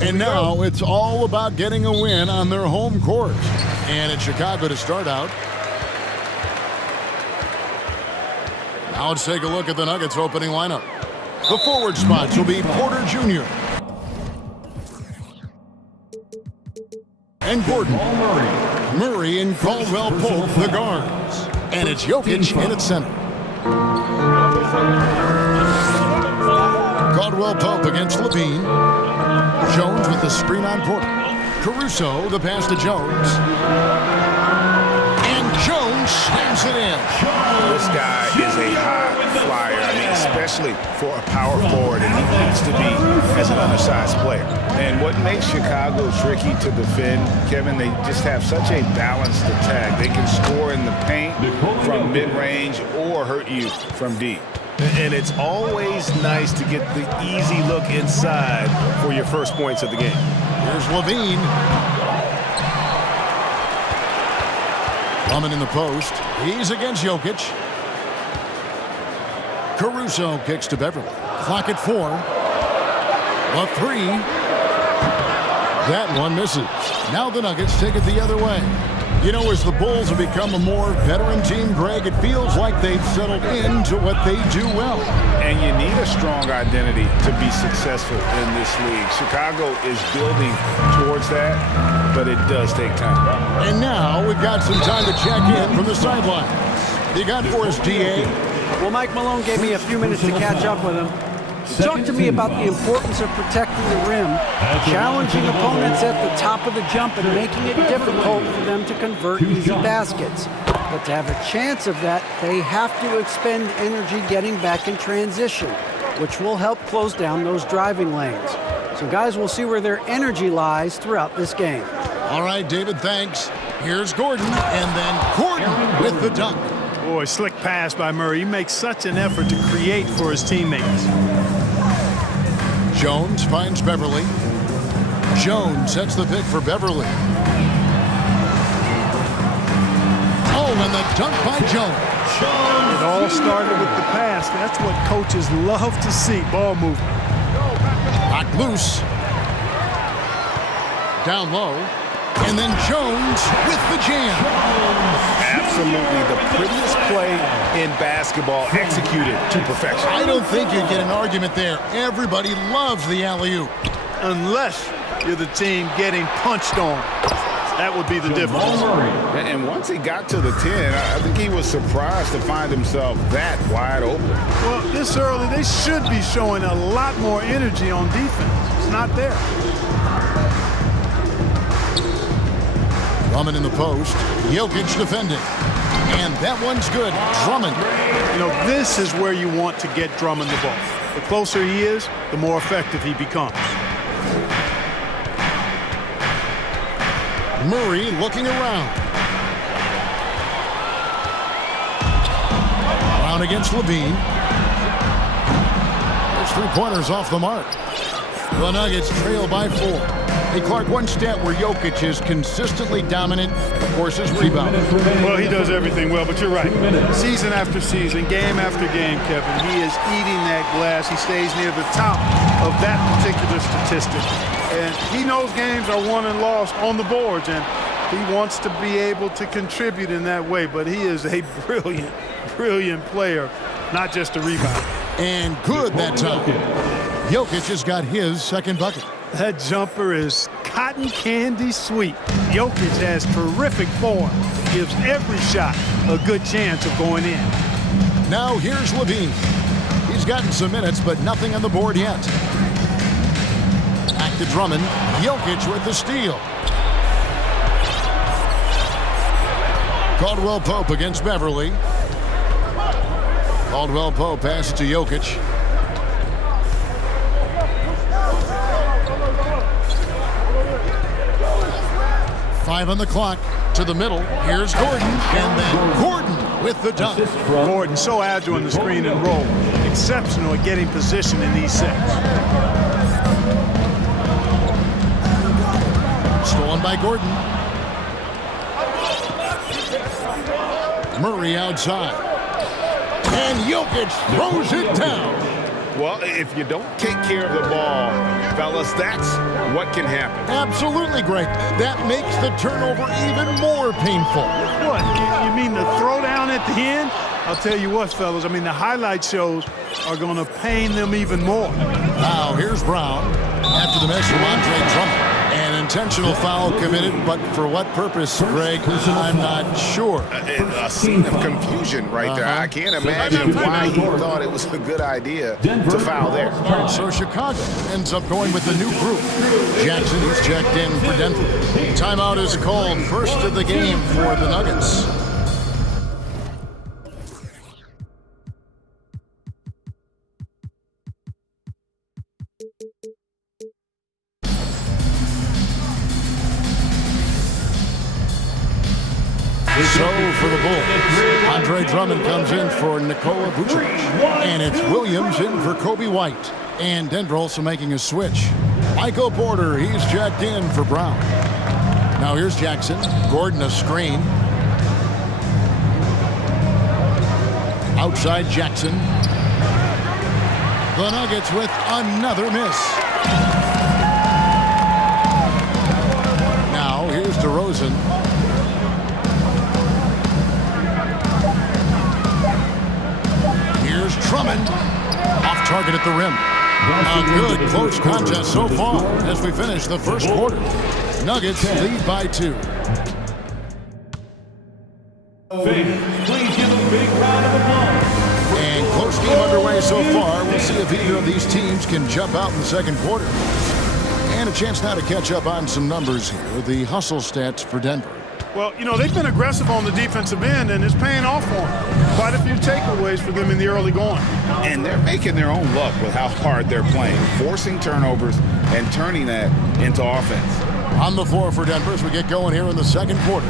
And now it's all about getting a win on their home court. And it's Chicago to start out. Now let's take a look at the Nuggets opening lineup. The forward spots will be Porter Jr. and Gordon. Murray and Caldwell-Pope, the guards. And it's Jokic in at center. Caldwell-Pope against Levine. Jones with the screen on Porter. Caruso, the pass to Jones. And Jones slams it in. This guy is a high flyer. I mean, especially for a power forward, and he needs to be as an undersized player. And what makes Chicago tricky to defend, Kevin, they just have such a balanced attack. They can score in the paint from mid-range or hurt you from deep. And it's always nice to get the easy look inside for your first points of the game. Here's Levine. Drummond in the post. He's against Jokic. Caruso kicks to Beverly. Clock at 4. A 3. That one misses. Now the Nuggets take it the other way. You know, as the Bulls have become a more veteran team, Greg, it feels like they've settled into what they do well. And you need a strong identity to be successful in this league. Chicago is building towards that, but it does take time. And now we've got some time to check in from the sidelines. You got for us, DA? Well, Mike Malone gave me a few minutes to catch up with him. He talked to me about the importance of protecting the rim, challenging opponents at the top of the jump and making it difficult for them to convert easy baskets. But to have a chance of that, they have to expend energy getting back in transition, which will help close down those driving lanes. So guys, we'll see where their energy lies throughout this game. All right, David, thanks. Here's Gordon, and then Gordon with the dunk. Boy, slick pass by Murray. He makes such an effort to create for his teammates. Jones finds Beverly. Jones sets the pick for Beverly. Oh, and the dunk by Jones. It all started with the pass. That's what coaches love to see, ball movement. Knocked loose. Down low. And then Jones with the jam. Absolutely the prettiest play in basketball, executed to perfection. I don't think you'd get an argument there. Everybody loves the alley-oop. Unless you're the team getting punched on. That would be the difference. And once he got to the 10, I think he was surprised to find himself that wide open. Well, this early, they should be showing a lot more energy on defense. It's not there. Drummond in the post. Jokic defending. And that one's good. Drummond. You know, this is where you want to get Drummond the ball. The closer he is, the more effective he becomes. Murray looking around. Brown against Levine. There's 3 pointers off the mark. The Nuggets trail by 4. Hey, Clark, one stat where Jokic is consistently dominant, of course, is rebounding. Well, he does everything well, but you're right. Season after season, game after game, Kevin, he is eating that glass. He stays near the top of that particular statistic. And he knows games are won and lost on the boards, and he wants to be able to contribute in that way. But he is a brilliant, brilliant player, not just a rebounder. And good that time. Jokic has got his second bucket. That jumper is cotton candy sweet. Jokic has terrific form. Gives every shot a good chance of going in. Now here's Levine. He's gotten some minutes, but nothing on the board yet. Back to Drummond. Jokic with the steal. Caldwell-Pope against Beverly. Caldwell-Pope passes to Jokic. Five on the clock. To the middle. Here's Gordon. And then Gordon with the dunk. Gordon, so agile in the screen and roll. Exceptional at getting position in these sets. Stolen by Gordon. Murray outside. And Jokic throws it down. Well, if you don't take care of the ball, fellas, that's what can happen. Absolutely, Greg. That makes the turnover even more painful. What, you mean the throwdown at the end? I'll tell you what, fellas, I mean, the highlight shows are going to pain them even more. Now, here's Brown after the miss from Andre Drummond. An intentional foul committed, but for what purpose, Greg, I'm not sure. A scene of confusion right there. I can't imagine why he thought it was a good idea to foul there. So Chicago ends up going with the new group. Jackson is checked in for Denver. Timeout is called, first of the game for the Nuggets. So for the Bulls, Andre Drummond comes in for Nikola Vucevic. And it's Williams in for Kobe White. And Denver also making a switch. Michael Porter, he's checked in for Brown. Now here's Jackson. Gordon a screen. Outside Jackson. The Nuggets with another miss. Now here's DeRozan. Drummond off target at the rim. A good close contest so far as we finish the first quarter. Nuggets lead by 2. Please give a big round of applause. And close game underway so far. We'll see if either of these teams can jump out in the second quarter. And a chance now to catch up on some numbers here. The hustle stats for Denver. Well, you know, they've been aggressive on the defensive end, and it's paying off for them. Quite a few takeaways for them in the early going. And they're making their own luck with how hard they're playing, forcing turnovers and turning that into offense. On the floor for Denver as we get going here in the second quarter.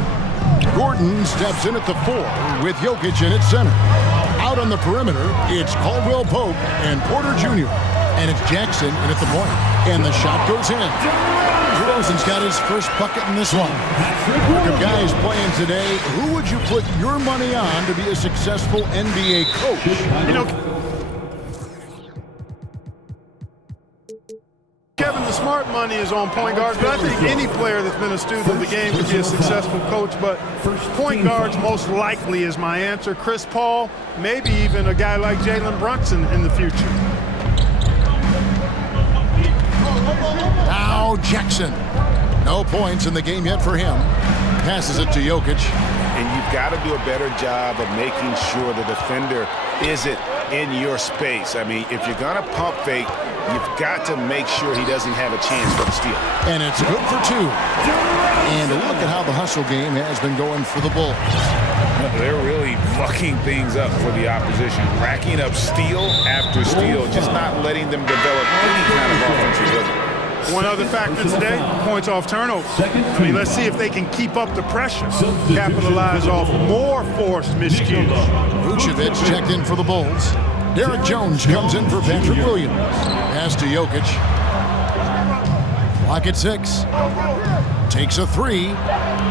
Gordon steps in at the 4 with Jokic in at center. Out on the perimeter, it's Caldwell Pope and Porter Jr. And it's Jackson in at the point. And the shot goes in. DeRozan's got his first bucket in this one. Group of guys playing today, who would you put your money on to be a successful NBA coach? You know, Kevin, the smart money is on point guards, but I think any player that's been a student of the game could be a successful coach, but point guards most likely is my answer. Chris Paul, maybe even a guy like Jalen Brunson in the future. Now Jackson. No points in the game yet for him. Passes it to Jokic. And you've got to do a better job of making sure the defender isn't in your space. I mean, if you're going to pump fake, you've got to make sure he doesn't have a chance for the steal. And it's good for 2. And a look at how the hustle game has been going for the Bulls. They're really fucking things up for the opposition, racking up steal after steal, just not letting them develop any kind of offensive rhythm. One other factor today, points off turnovers. I mean, let's see if they can keep up the pressure, capitalize off more forced miscues. Vucevic checked in for the Bulls. Derek Jones comes in for Patrick Williams. Pass to Jokic. Clock at 6. Takes a 3.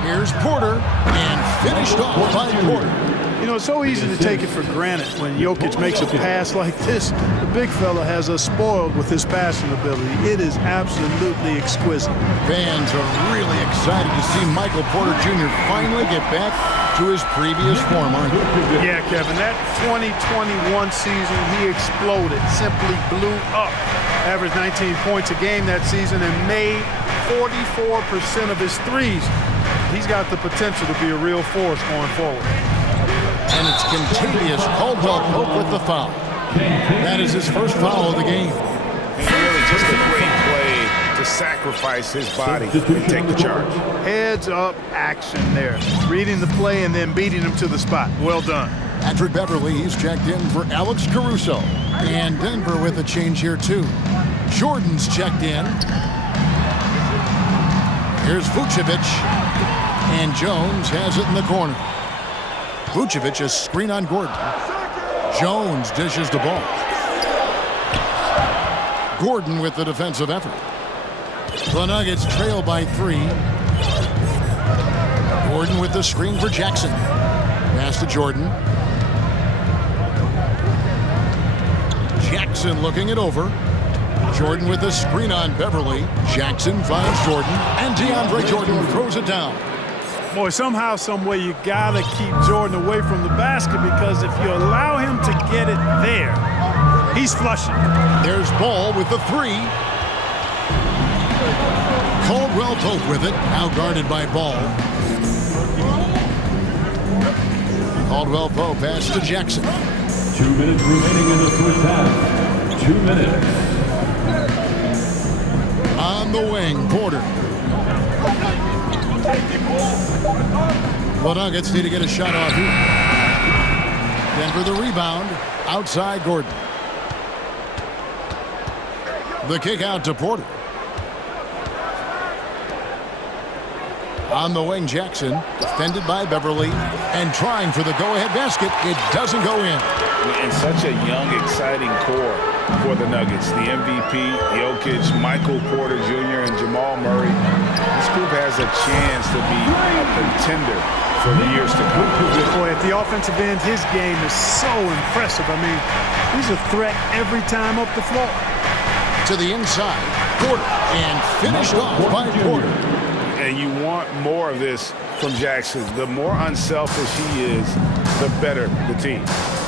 Here's Porter. And finished off by Porter. You know, it's so easy to take it for granted when Jokic makes a pass like this. The big fella has us spoiled with his passing ability. It is absolutely exquisite. Fans are really excited to see Michael Porter Jr. finally get back to his previous form, aren't they? Yeah, Kevin, that 2021 season, he exploded, simply blew up. Averaged 19 points a game that season and made 44% of his threes. He's got the potential to be a real force going forward. And it's contagious. Caldwell Pope with the foul. That is his first foul of the game. And really just a great play to sacrifice his body and take the charge. Heads up action there. Reading the play and then beating him to the spot. Well done. Patrick Beverly, he's checked in for Alex Caruso. And Denver with a change here too. Jordan's checked in. Here's Vucevic. And Jones has it in the corner. Vucevic a screen on Gordon. Jones dishes the ball. Gordon with the defensive effort. The Nuggets trail by 3. Gordon with the screen for Jackson. Pass to Jordan. Jackson looking it over. Jordan with the screen on Beverly. Jackson finds Jordan, and DeAndre Jordan throws it down. Boy, somehow, some way, you got to keep Jordan away from the basket, because if you allow him to get it there, he's flushing. There's Ball with the three. Caldwell Pope with it, now guarded by Ball. Caldwell Pope pass to Jackson. 2 minutes remaining in the first half. 2 minutes. On the wing, Porter. The Nuggets need to get a shot off here. Denver the rebound. Outside Gordon. The kick out to Porter. On the wing, Jackson, defended by Beverly, and trying for the go-ahead basket. It doesn't go in. And such a young, exciting core for the Nuggets. The MVP, Jokic, Michael Porter Jr., and Jamal Murray. This group has a chance to be a contender for the years to come. Boy, at the offensive end, his game is so impressive. I mean, he's a threat every time up the floor. To the inside, Porter, and finished off by Porter. And you want more of this from Jackson. The more unselfish he is, the better the team.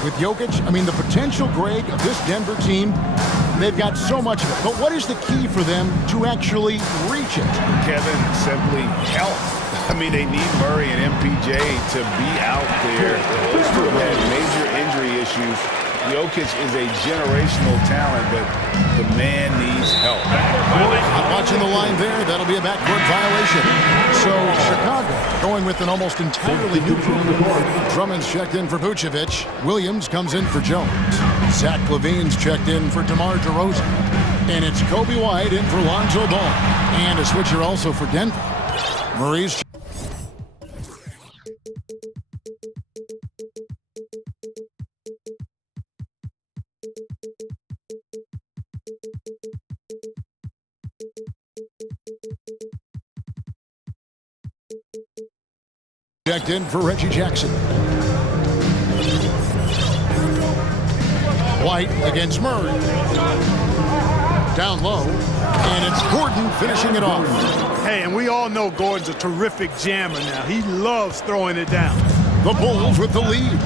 With Jokic, I mean, the potential, Greg, of this Denver team, they've got so much of it. But what is the key for them to actually reach it? Kevin, simply health. I mean, they need Murray and MPJ to be out there. Those two have had major injury issues. Jokic is a generational talent, but the man needs help. I'm watching the line there. That'll be a backcourt violation. So Chicago going with an almost entirely new group. Drummond's checked in for Vucevic. Williams comes in for Jones. Zach LaVine's checked in for DeMar DeRozan. And it's Kobe White in for Lonzo Ball. And a switcher also for Denver. Murray's checked in for Reggie Jackson. White against Murray. Down low. And it's Gordon finishing it off. Hey, and we all know Gordon's a terrific jammer now. He loves throwing it down. The Bulls with the lead.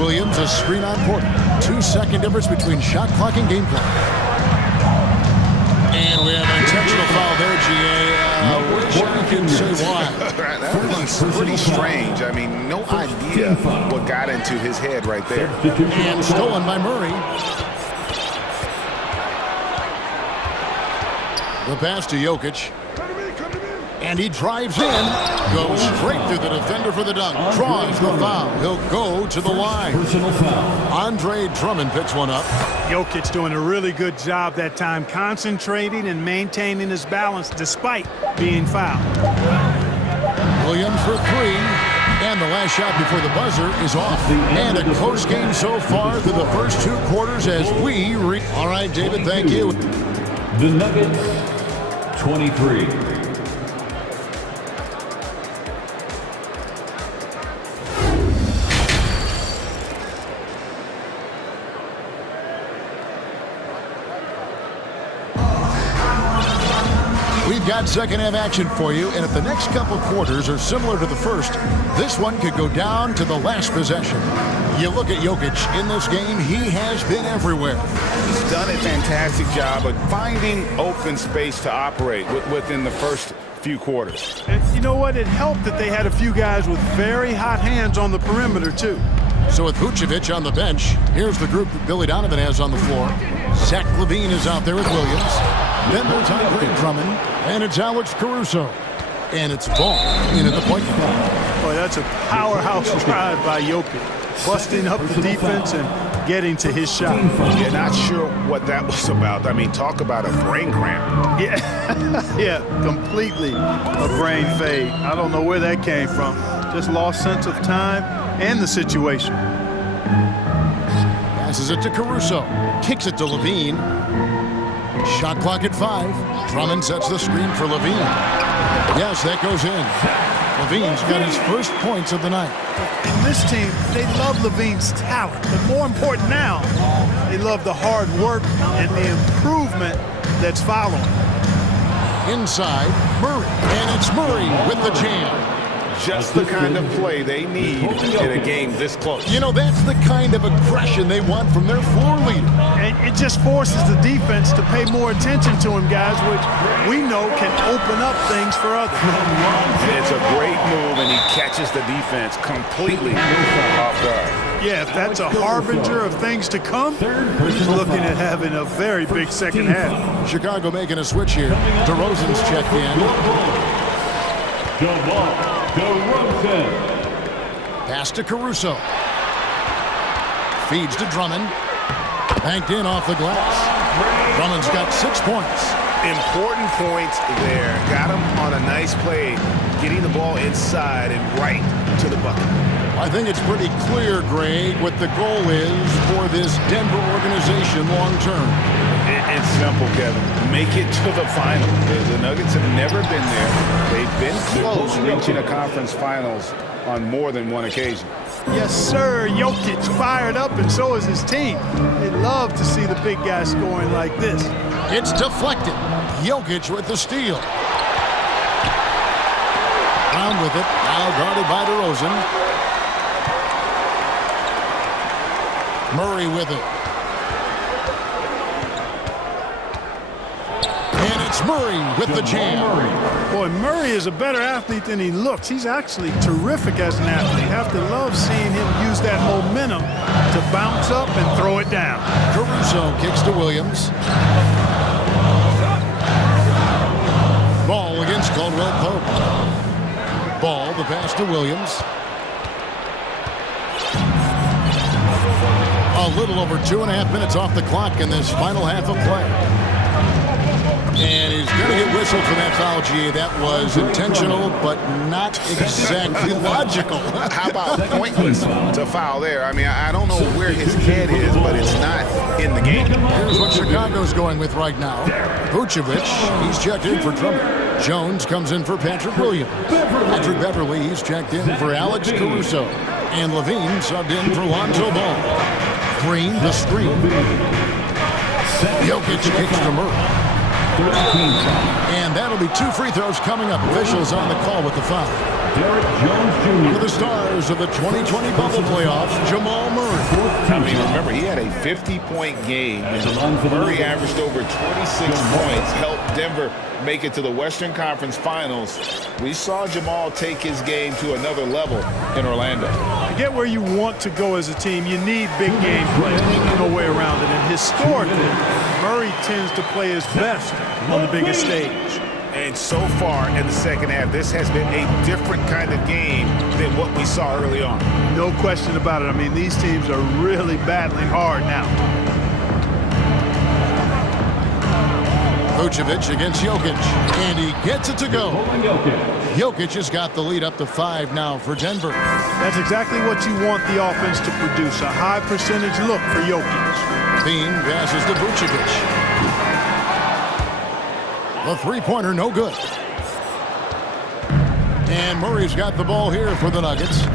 Williams a screen on Porter. 2-second difference between shot clock and game clock. And we have an intentional foul there, GA. Wish I could say why. That was pretty strange. I mean, no idea what got into his head right there. And stolen by Murray. The pass to Jokic. And he drives in. Goes straight through the defender for the dunk. Draws the foul. He'll go to the line. Personal foul. Andre Drummond picks one up. Jokic doing a really good job that time, concentrating and maintaining his balance despite being fouled. Williams for three. And the last shot before the buzzer is off. And a close game so far through the first 2 quarters as we all right, David, thank you. The Nuggets, 23. We've got second half action for you, and if the next couple quarters are similar to the first, this one could go down to the last possession. You look at Jokic in this game, he has been everywhere. He's done a fantastic job of finding open space to operate within the first few quarters. And you know what? It helped that they had a few guys with very hot hands on the perimeter, too. So with Vucevic on the bench, here's the group that Billy Donovan has on the floor. Zach LaVine is out there with Williams. Then there's Andre Drummond, and it's Alex Caruso. And it's Ball in at the point guard. Boy, that's a powerhouse drive by Jokic. Busting up the defense and getting to his shot. You're not sure what that was about. I mean, talk about a brain cramp. Yeah, yeah, completely a brain fade. I don't know where that came from. Just lost sense of time and the situation. Passes it to Caruso. Kicks it to LaVine. Shot clock at 5. Drummond sets the screen for LaVine. Yes, that goes in. Levine's got his first points of the night. In this team, they love Levine's talent, but more important now, they love the hard work and the improvement that's following. Inside, Murray. And it's Murray with the jam. Just the kind of play they need in a game this close. You know, that's the kind of aggression they want from their floor leader. And it just forces the defense to pay more attention to him, guys, which we know can open up things for others. It's a great move, and he catches the defense completely off guard. Yeah, if that's a harbinger of things to come, he's looking at having a very big second half. Chicago making a switch here. DeRozan's checked in. DeRozan. Pass to Caruso. Feeds to Drummond. Banked in off the glass. Drummond's got 6 points. Important points there. Got him on a nice play, getting the ball inside and right to the bucket. I think it's pretty clear, Greg, what the goal is for this Denver organization long term. It's simple, Kevin. Make it to the finals. The Nuggets have never been there. They've been close reaching a conference finals on more than one occasion. Yes, sir. Jokic fired up, and so is his team. They love to see the big guy scoring like this. It's deflected. Jokic with the steal. Brown with it. Now guarded by DeRozan. Murray with it. And it's Murray with the jam. Boy, Murray is a better athlete than he looks. He's actually terrific as an athlete. You have to love seeing him use that momentum to bounce up and throw it down. Caruso kicks to Williams. Ball against Caldwell Pope. Ball, the pass to Williams. A little over 2.5 minutes off the clock in this final half of play. And he's going to get whistled for that foul, G. That was intentional, but not exactly logical. How about pointless to foul there? I mean, I don't know where his head is, but it's not in the game. Here's what Chicago's going with right now. Vucevic, he's checked in for Drummond. Jones comes in for Patrick Williams. Patrick Beverly, he's checked in for Alex Caruso. And Levine subbed in for Lonzo Ball. Green, the screen. Jokic kicks to Murray. And that'll be 2 free throws coming up. Officials on the call with the foul. One of the stars of the 2020 bubble playoffs, Jamal Murray. I mean, remember, he had a 50-point game, and Murray averaged over 26 points, helped Denver make it to the Western Conference Finals. We saw Jamal take his game to another level in Orlando. To get where you want to go as a team, you need big game play. There's no way around it. And historically, Murray tends to play his best on the biggest stage. And so far in the second half, this has been a different kind of game than what we saw early on. No question about it. I mean, these teams are really battling hard now. Vucevic against Jokic, and he gets it to go. Jokic has got the lead up to 5 now for Denver. That's exactly what you want the offense to produce, a high percentage look for Jokic. Bean passes to Vucevic. The three-pointer, no good. And Murray's got the ball here for the Nuggets.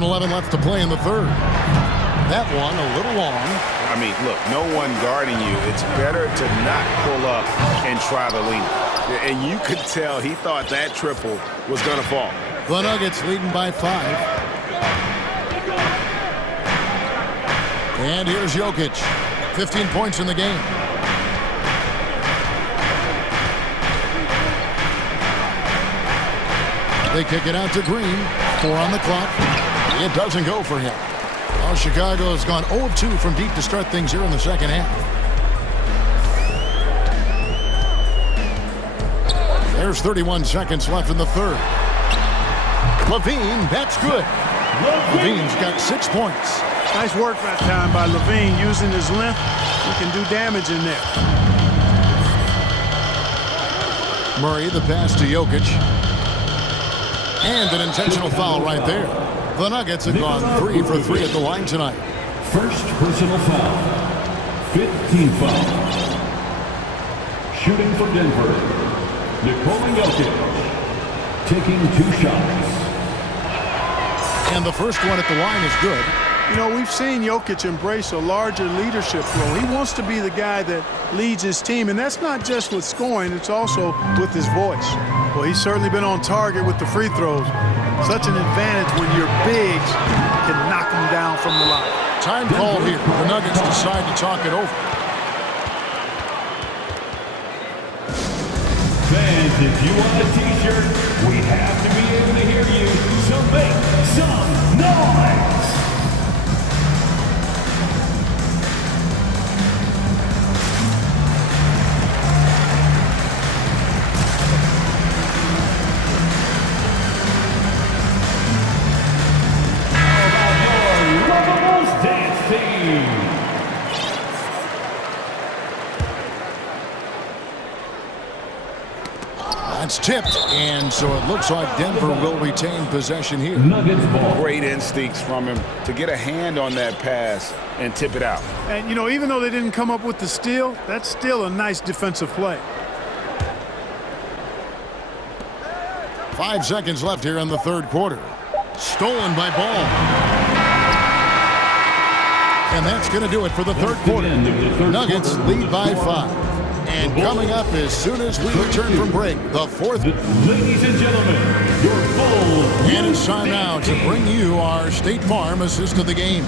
.11 left to play in the third. That one a little long. I mean, look, no one guarding you. It's better to not pull up and try the lead. And you could tell he thought that triple was going to fall. The Nuggets leading by 5. And here's Jokic. 15 points in the game. They kick it out to Green. 4 on the clock. It doesn't go for him. Well, Chicago has gone 0 of 2 from deep to start things here in the second half. There's 31 seconds left in the third. Levine, that's good. Levine's got 6 points. Nice work that time by Levine, using his length. He can do damage in there. Murray, the pass to Jokic. And an intentional foul right there. The Nuggets have gone 3 for 3 at the line tonight. First personal foul. 15 foul. Shooting for Denver, Nikola Jokic, taking 2 shots. And the first one at the line is good. You know, we've seen Jokic embrace a larger leadership role. He wants to be the guy that leads his team, and that's not just with scoring, it's also with his voice. Well, he's certainly been on target with the free throws. Such an advantage when your bigs can knock them down from the line. Time call here. The Nuggets decide to talk it over. Fans, if you want a t-shirt, we have to be able to hear you, so make some noise! It's tipped, and so it looks like Denver will retain possession here. Nuggets ball. Great instincts from him to get a hand on that pass and tip it out. And, you know, even though they didn't come up with the steal, that's still a nice defensive play. 5 seconds left here in the third quarter. Stolen by Ball. And that's going to do it for the third quarter. Nuggets lead by 5. And coming up as soon as we return from break, the fourth. Ladies and gentlemen, your full. And it's time now to bring you our State Farm assist of the game.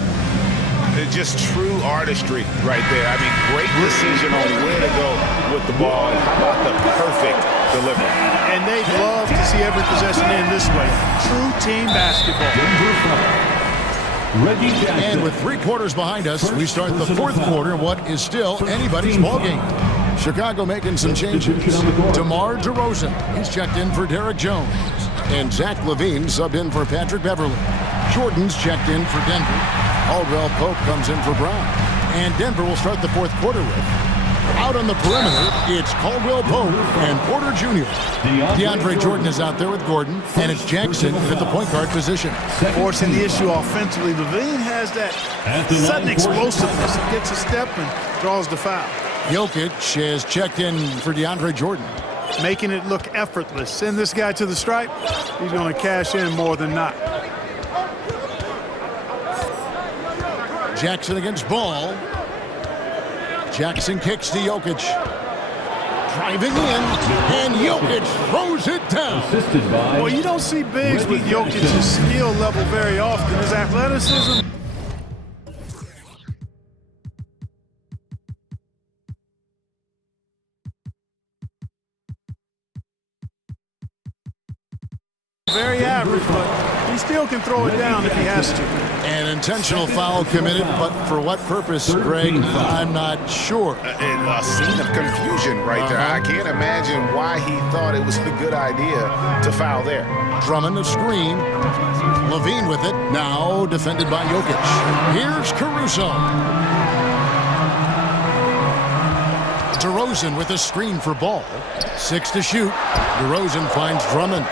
It's just true artistry right there. I mean, great decision on where to go with the ball. And how about the perfect delivery? And they'd love to see every possession end this way. True team basketball. And with 3 quarters behind us, we start the fourth quarter, what is still anybody's ballgame. Chicago making some changes. DeMar DeRozan, he's checked in for Derek Jones. And Zach LaVine subbed in for Patrick Beverly. Jordan's checked in for Denver. Caldwell Pope comes in for Brown. And Denver will start the fourth quarter with. Out on the perimeter, it's Caldwell Pope and Porter Jr. DeAndre Jordan is out there with Gordon, and it's Jackson at the point guard position. Forcing the issue offensively, LaVine has that sudden explosiveness. He gets a step and draws the foul. Jokic has checked in for DeAndre Jordan. Making it look effortless. Send this guy to the stripe, he's going to cash in more than not. Jackson against Ball. Jackson kicks to Jokic. Driving in, and Jokic throws it down. Well, you don't see bigs with Jokic's skill level very often. His athleticism. Very average, but he still can throw it down if he has to. An intentional foul committed, but for what purpose, Greg? I'm not sure. A scene of confusion right there. I can't imagine why he thought it was a good idea to foul there. Drummond a screen. LaVine with it. Now defended by Jokic. Here's Caruso. DeRozan with a screen for Ball. 6 to shoot. DeRozan finds Drummond.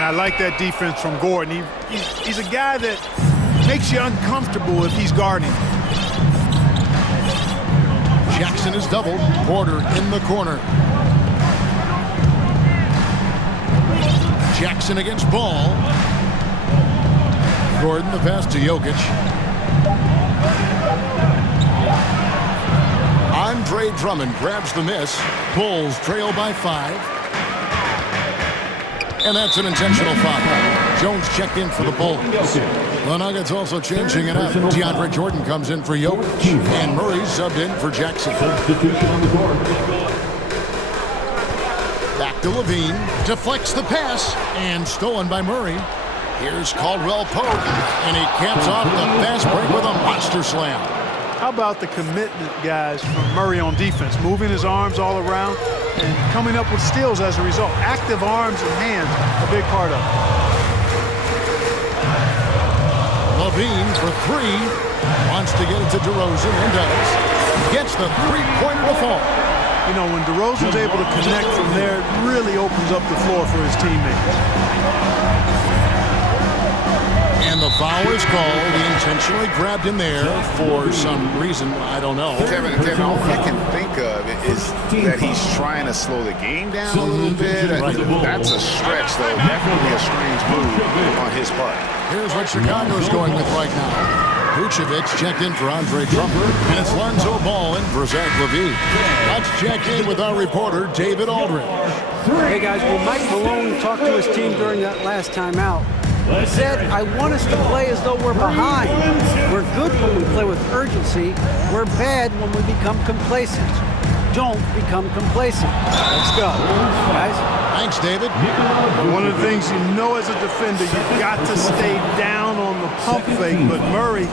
I like that defense from Gordon. He's a guy that makes you uncomfortable if he's guarding. Jackson is doubled. Porter in the corner. Jackson against Ball. Gordon the pass to Jokic. Andre Drummond grabs the miss. Bulls trail by 5. And that's an intentional foul. Jones checked in for the Bulls. The Nuggets also changing it up. DeAndre Jordan comes in for Jokic. And Murray subbed in for Jackson. Back to LaVine. Deflects the pass. And stolen by Murray. Here's Caldwell Pope. And he caps off the fast break with a monster slam. How about the commitment, guys, from Murray on defense? Moving his arms all around and coming up with steals as a result. Active arms and hands, a big part of it. LaVine for 3. Wants to get it to DeRozan and does. Gets the three-pointer to fall. You know, when DeRozan's able to connect from there, it really opens up the floor for his teammates. And the foul is called. He intentionally grabbed him there for some reason. I don't know. Kevin, all I can think of is that he's trying to slow the game down a little bit. Right. That's a stretch, though. Definitely a strange move on his part. Here's what Chicago's going with right now. Vucevic checked in for Andre Drummond, and it's Lonzo Ball in for Zach LaVine. Let's check in with our reporter, David Aldridge. Hey guys, well, Mike Malone talked to his team during that last time out. He said, I want us to play as though we're behind. We're good when we play with urgency. We're bad when we become complacent. Don't become complacent. Let's go, guys. Thanks, David. One of the things you know as a defender, you've got to stay down on the pump fake, but Murray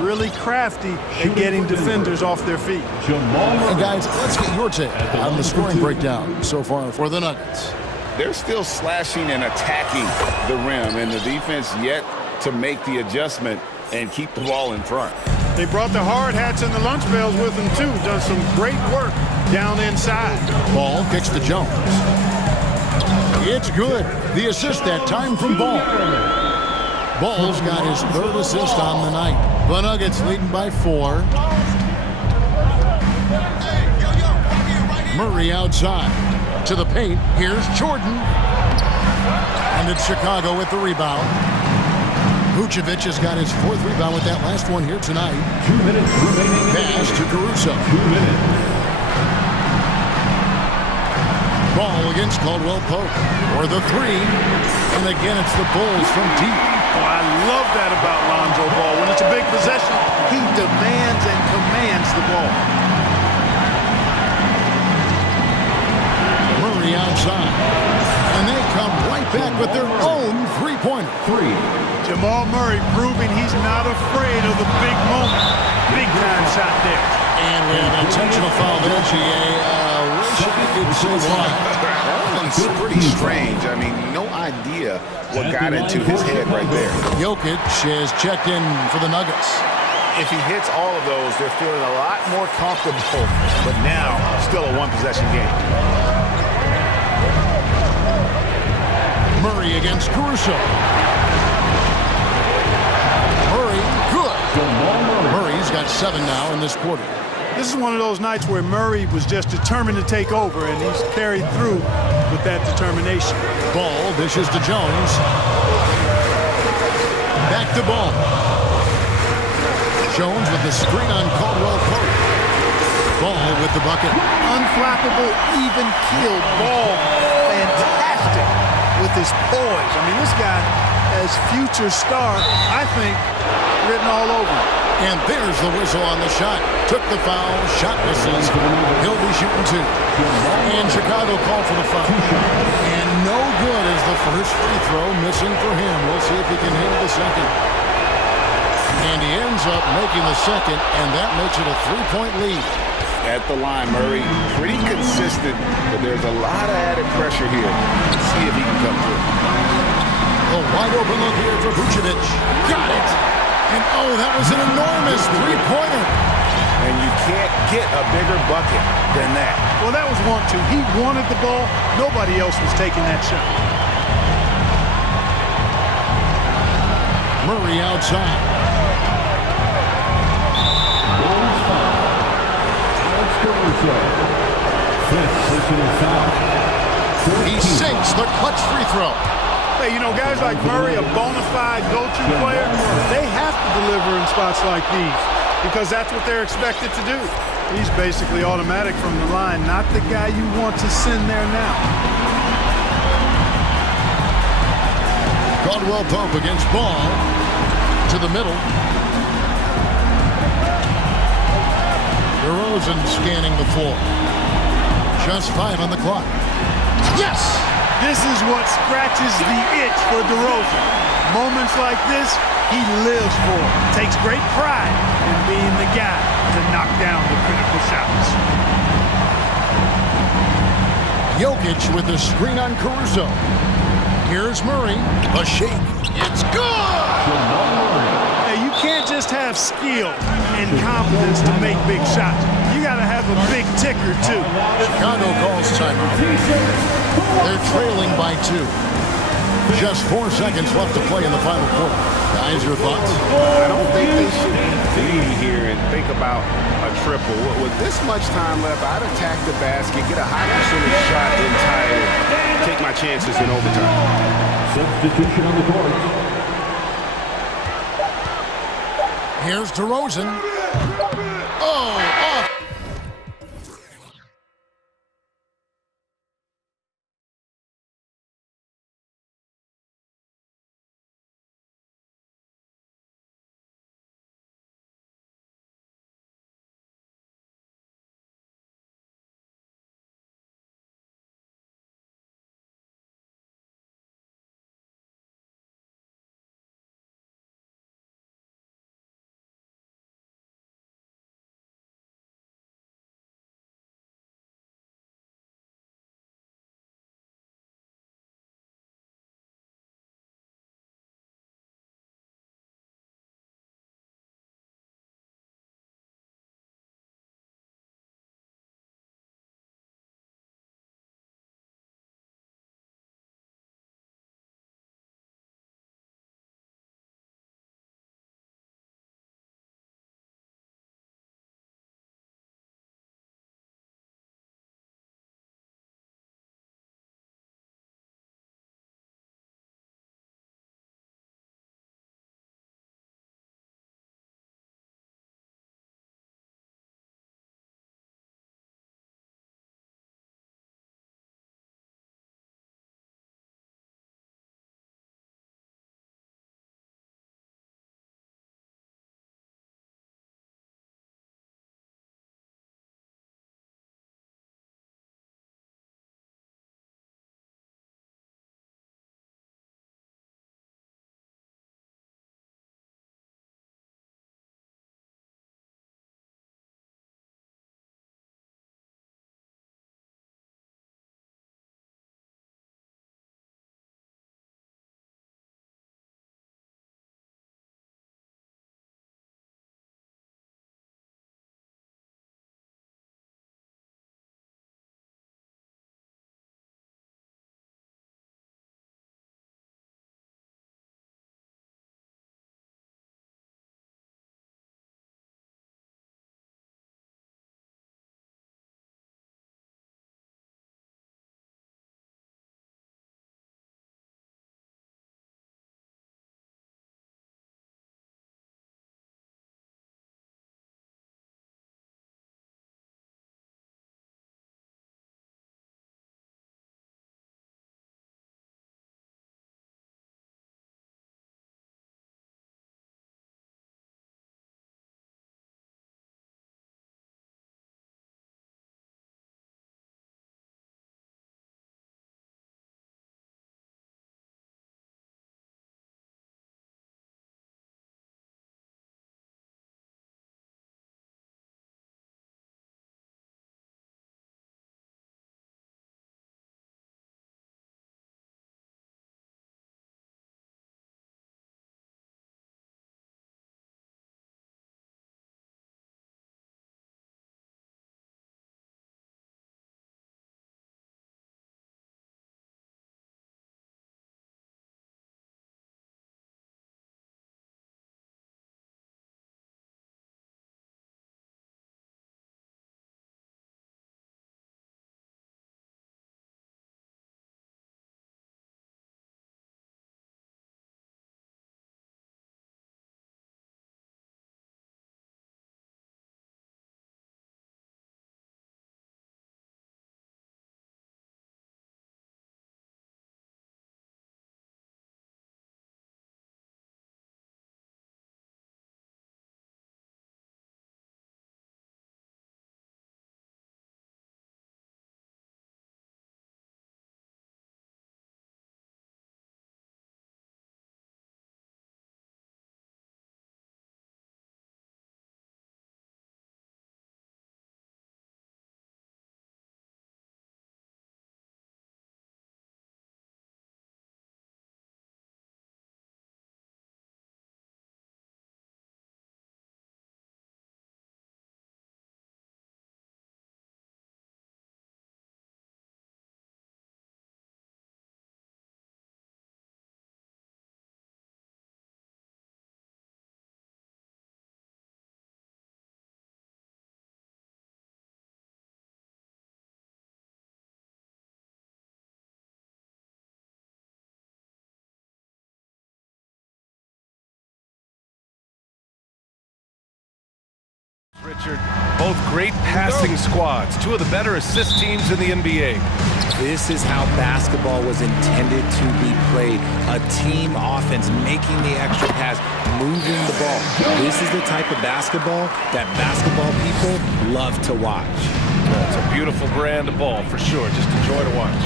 really crafty at getting defenders off their feet. And guys, let's get your take on the scoring breakdown so far for the Nuggets. They're still slashing and attacking the rim, and the defense yet to make the adjustment and keep the ball in front. They brought the hard hats and the lunch bells with them, too. Done some great work down inside. Ball kicks to Jones. It's good. The assist that time from Ball. Ball's got his third assist on the night. The Nuggets leading by 4. Murray outside. To the paint. Here's Jordan. And it's Chicago with the rebound. Vucevic has got his 4th rebound with that last one here tonight. 2 minutes remaining. Pass to Caruso. 2 minutes. Ball against Caldwell Pope. Or the 3. And again, it's the Bulls from deep. Oh, I love that about Lonzo Ball. When it's a big possession, he demands and commands the ball. Murray outside. And they come right back with their own three-pointer. 3. Jamal Murray proving he's not afraid of the big moment. Big time shot there. And we have an intentional foul there, GA. Wish I could say why. That one's pretty strange. I mean, no idea what got into his head right there. Jokic has checked in for the Nuggets. If he hits all of those, they're feeling a lot more comfortable. But now, still a one-possession game. Murray against Caruso. Murray, good. Murray's got 7 now in this quarter. This is one of those nights where Murray was just determined to take over, and he's carried through with that determination. Ball dishes to Jones. Back to Ball. Jones with the screen on Caldwell Pope. Ball with the bucket. Unflappable, even-keeled Ball. Fantastic with his poise. I mean, this guy has future star, I think, written all over him. And there's the whistle on the shot. Took the foul. Shot misses. He'll be shooting 2. And Chicago called for the foul. And no good is the first free throw missing for him. We'll see if he can handle the second. And he ends up making the second, and that makes it a 3-point lead. At the line, Murray, pretty consistent, but there's a lot of added pressure here. Let's see if he can come through. A wide open look here for Vucevic. Got it. And oh, that was an enormous three-pointer. And you can't get a bigger bucket than that. Well, that was 1-2. He wanted the ball. Nobody else was taking that shot. Murray outside. He sinks the clutch free throw. Hey, you know, guys like Murray, a bona fide go-to player, they have to deliver in spots like these because that's what they're expected to do. He's basically automatic from the line, not the guy you want to send there now. Caldwell Pope against Ball. To the middle. DeRozan scanning the floor. Just 5 on the clock. Yes! This is what scratches the itch for DeRozan. Moments like this, he lives for. Takes great pride in being the guy to knock down the critical shots. Jokic with the screen on Caruso. Here's Murray. A shake. It's good! Hey, you can't just have skill and confidence to make big shots. You got to have a big ticker, too. Chicago calls timeout. They're trailing by 2. Just 4 seconds left to play in the final quarter. Guys, your thoughts? I don't think they should be here and think about a triple. With this much time left, I'd attack the basket, get a high percentage shot entire, take my chances in overtime. Substitution on the court. Here's DeRozan. Oh, off. Richard. Both great passing squads, two of the better assist teams in the NBA. This is how basketball was intended to be played. A team offense, making the extra pass, moving the ball. This is the type of basketball that basketball people love to watch. It's a beautiful brand of ball, for sure. Just a joy to watch.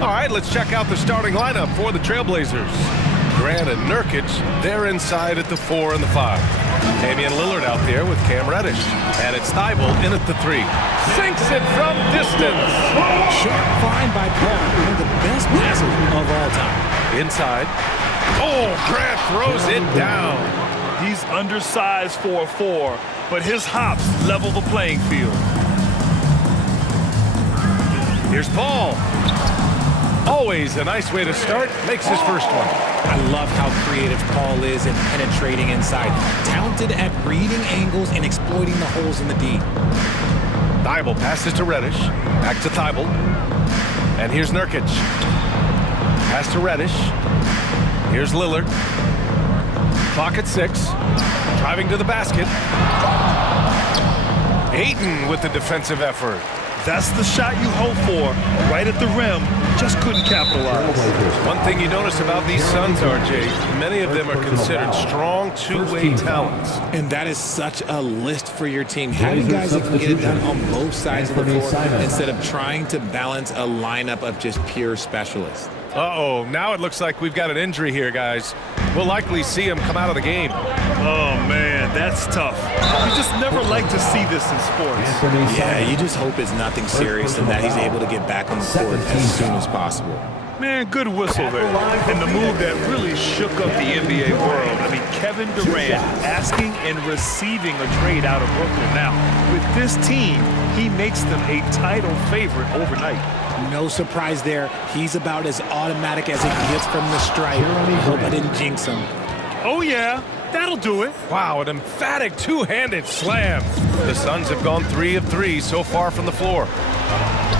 All right, let's check out the starting lineup for the Trailblazers. Grant and Nurkic, they're inside at the 4 and the 5. Damian Lillard out there with Cam Reddish. And it's Thibault in at the 3. Sinks it from distance. Sharp find by Paul, one of the best passes of all time. Inside. Oh, Grant throws it down. He's undersized for a 4, but his hops level the playing field. Here's Paul. Always a nice way to start. Makes his first one. I love how creative Paul is in penetrating inside. Talented at reading angles and exploiting the holes in the D. Thibault passes to Reddish. Back to Thibault. And here's Nurkic. Pass to Reddish. Here's Lillard. Clock at 6. Driving to the basket. Ayton with the defensive effort. That's the shot you hope for, right at the rim. Just couldn't capitalize. One thing you notice about these Suns, RJ, many of them are considered strong two-way talents. And that is such a list for your team. Having guys that can get it done on both sides of the floor instead of trying to balance a lineup of just pure specialists. Uh-oh, now it looks like we've got an injury here, guys. We'll likely see him come out of the game. Oh, man, that's tough. You just never like to see this in sports. Yeah, you just hope it's nothing serious and that he's able to get back on the court as soon as possible. Man, good whistle there. And the move that really shook up the NBA world. I mean, Kevin Durant asking and receiving a trade out of Brooklyn. Now, with this team, he makes them a title favorite overnight. No surprise there. He's about as automatic as it gets from the stripe. I hope I didn't jinx him. Oh, yeah. That'll do it. Wow, an emphatic two-handed slam. The Suns have gone 3 of 3 so far from the floor.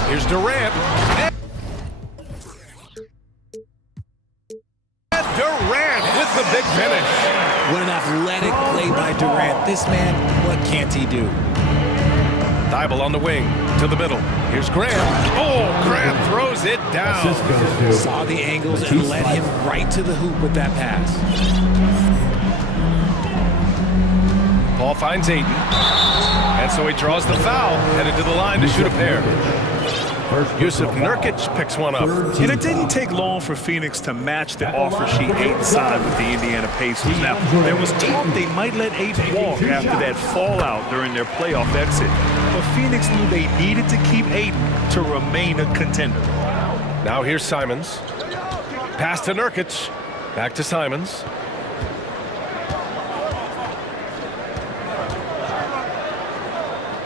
Here's Durant. And Durant with the big finish. What an athletic play by Durant. This man, what can't he do? Thibault on the wing to the middle. Here's Grant. Oh, Grant throws it down. Saw the angles and led him right to the hoop with that pass. Paul finds Ayton. And so he draws the foul, headed to the line to shoot a pair. Yusuf Nurkic picks one up. And it didn't take long for Phoenix to match the offer sheet Ayton signed with the Indiana Pacers. Now, there was talk they might let Ayton walk after that fallout during their playoff exit. But Phoenix knew they needed to keep Ayton to remain a contender. Now here's Simons. Pass to Nurkic. Back to Simons.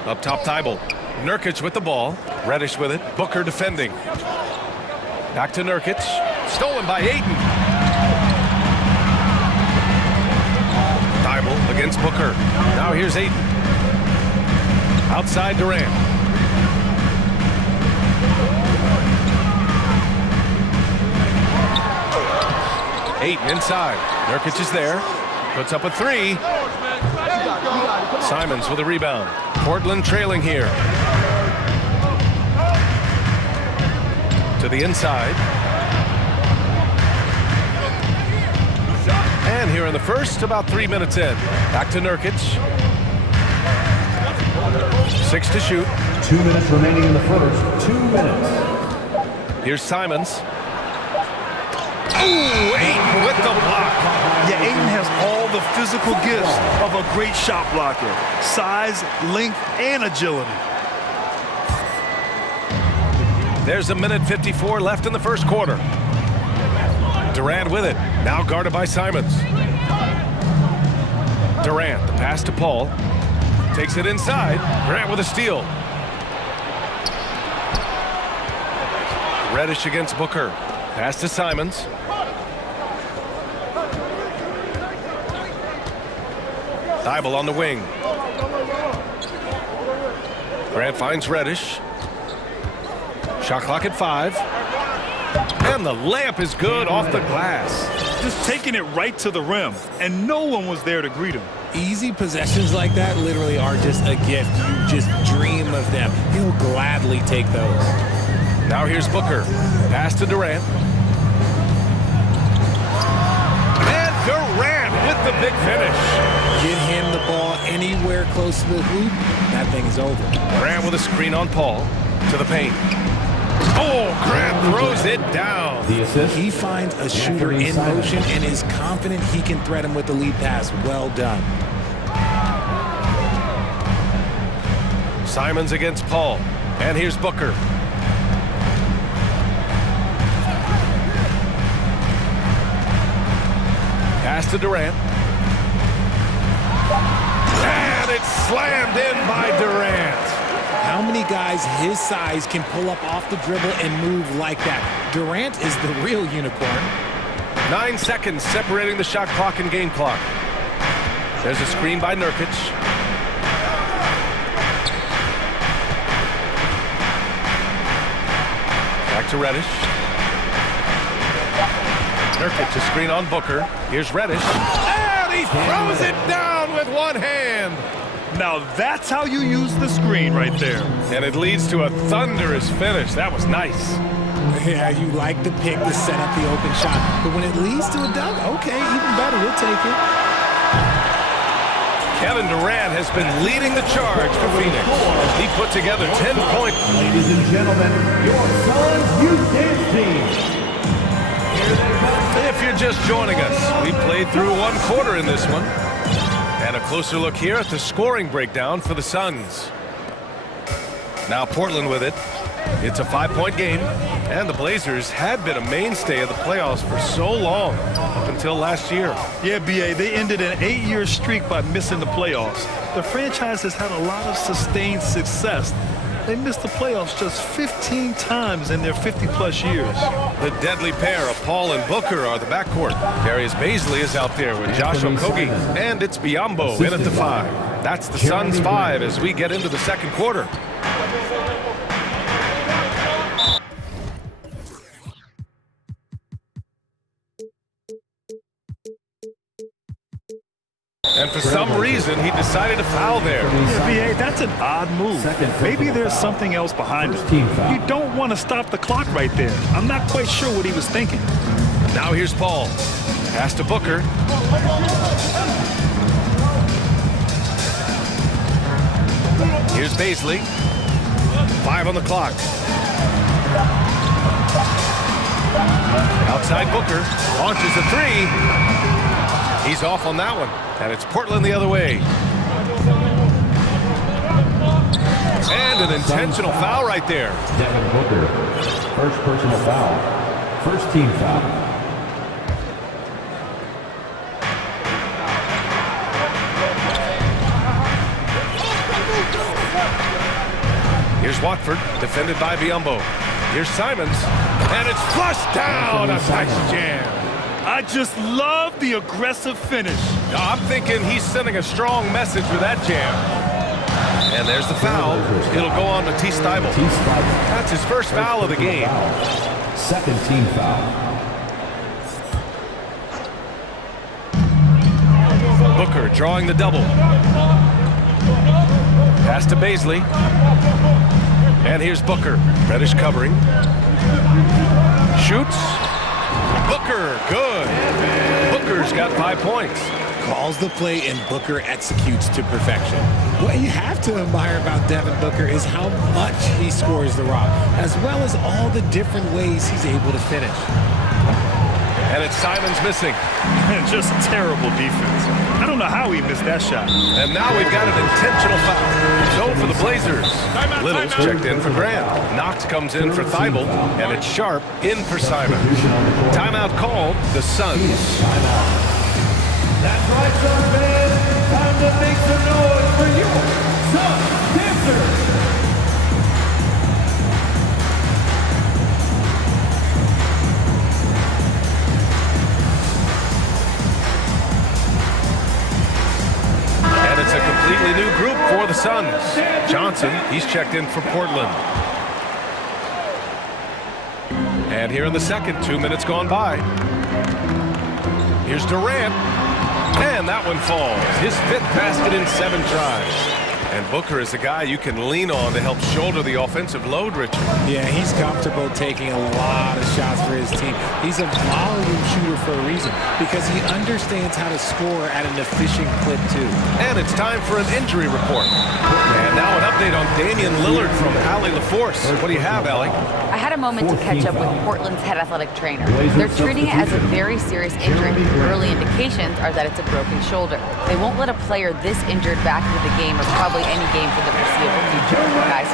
Up top, Thibault. Nurkic with the ball. Reddish with it. Booker defending. Back to Nurkic. Stolen by Ayton. Thibault against Booker. Now here's Ayton. Outside Durant. Ayton inside. Nurkic is there. Puts up a 3. Simons with a rebound. Portland trailing here. To the inside. And here in the first, about 3 minutes in. Back to Nurkic. 6 to shoot. 2 minutes remaining in the first. 2 minutes. Here's Simons. Ooh, Ayton with the block. Yeah, Ayton has all the physical gifts of a great shot blocker. Size, length, and agility. There's a minute 54 left in the first quarter. Durant with it. Now guarded by Simons. Durant, the pass to Paul. Takes it inside. Grant with a steal. Reddish against Booker. Pass to Simons. Thibault on the wing. Grant finds Reddish. Shot clock at 5. And the layup is good off the glass. Just taking it right to the rim, and no one was there to greet him. Easy possessions like that literally are just a gift. You just dream of them. He'll gladly take those. Now here's Booker. Pass to Durant. And Durant with the big finish. Get him the ball anywhere close to the hoop, that thing is over. Grant with a screen on Paul. To the paint. Oh, Grant throws it down. The assist. He finds a shooter in motion and is confident he can thread him with the lead pass. Well done. Simons against Paul. And here's Booker. Pass to Durant. And it's slammed in by Durant. How many guys his size can pull up off the dribble and move like that? Durant is the real unicorn. 9 seconds separating the shot clock and game clock. There's a screen by Nurkic. Back to Reddish. Nurkic, a screen on Booker. Here's Reddish. And he throws it down with one hand. Now that's how you use the screen right there. And it leads to a thunderous finish. That was nice. Yeah, you like the pick to set up the open shot. But when it leads to a dunk, okay, even better, we'll take it. Kevin Durant has been leading the charge for Phoenix. He put together 10 points. Ladies and gentlemen, your Suns youth dance team. If you're just joining us, we played through one quarter in this one. And a closer look here at the scoring breakdown for the Suns. Now Portland with it. It's a 5-point game, and the Blazers had been a mainstay of the playoffs for so long, up until last year. Yeah, B.A., they ended an 8-year streak by missing the playoffs. The franchise has had a lot of sustained success. They missed the playoffs just 15 times in their 50-plus years. The deadly pair of Paul and Booker are the backcourt. Darius Bazley is out there with Josh Okogie, and it's Biyombo in at the 5. That's the Suns' 5 as we get into the second quarter. And for some reason, he decided to foul there. Yeah, B.A., that's an odd move. Maybe there's something else behind it. You don't want to stop the clock right there. I'm not quite sure what he was thinking. Now here's Paul. Pass to Booker. Here's Bazley. 5 on the clock. Outside Booker. Launches a 3. He's off on that one. And it's Portland the other way. And an intentional foul right there. Devin Booker, first personal foul. First team foul. Here's Watford, defended by Biyombo. Here's Simons, and it's flushed down. A nice jam. I just love the aggressive finish. No, I'm thinking he's sending a strong message with that jam. And there's the foul. It'll go on to T. Steibel. That's his first foul of the game. Second team foul. Booker drawing the double. Pass to Bazley. And here's Booker. Reddish covering. Shoots. Booker, good. Booker's got 5 points. Calls the play and Booker executes to perfection. What you have to admire about Devin Booker is how much he scores the rock, as well as all the different ways he's able to finish. And it's Simons missing. Just terrible defense. I don't know how he missed that shot. And now we've got an intentional foul. So for the Blazers. Little's checked in for Grant. Knox comes in for Thibault. And it's Sharp in for Simon. Timeout called, the Suns. That's right, Suns fans. Time to make some noise for your Suns Dancers. And it's a completely new group for the Suns. Johnson, he's checked in for Portland. And here in the second, 2 minutes gone by. Here's Durant. And that one falls. His 5th basket in 7 tries. And Booker is a guy you can lean on to help shoulder the offensive load, Richard. Yeah, he's comfortable taking a lot of shots for his team. He's a volume shooter for a reason, because he understands how to score at an efficient clip, too. And it's time for an injury report. And now an update on Damian Lillard from Allie LaForce. What do you have, Allie? I had a moment to catch up with Portland's head athletic trainer. They're treating it as a very serious injury. Early indications are that it's a broken shoulder. They won't let a player this injured back into the game, or probably any game for the foreseeable future. Guys.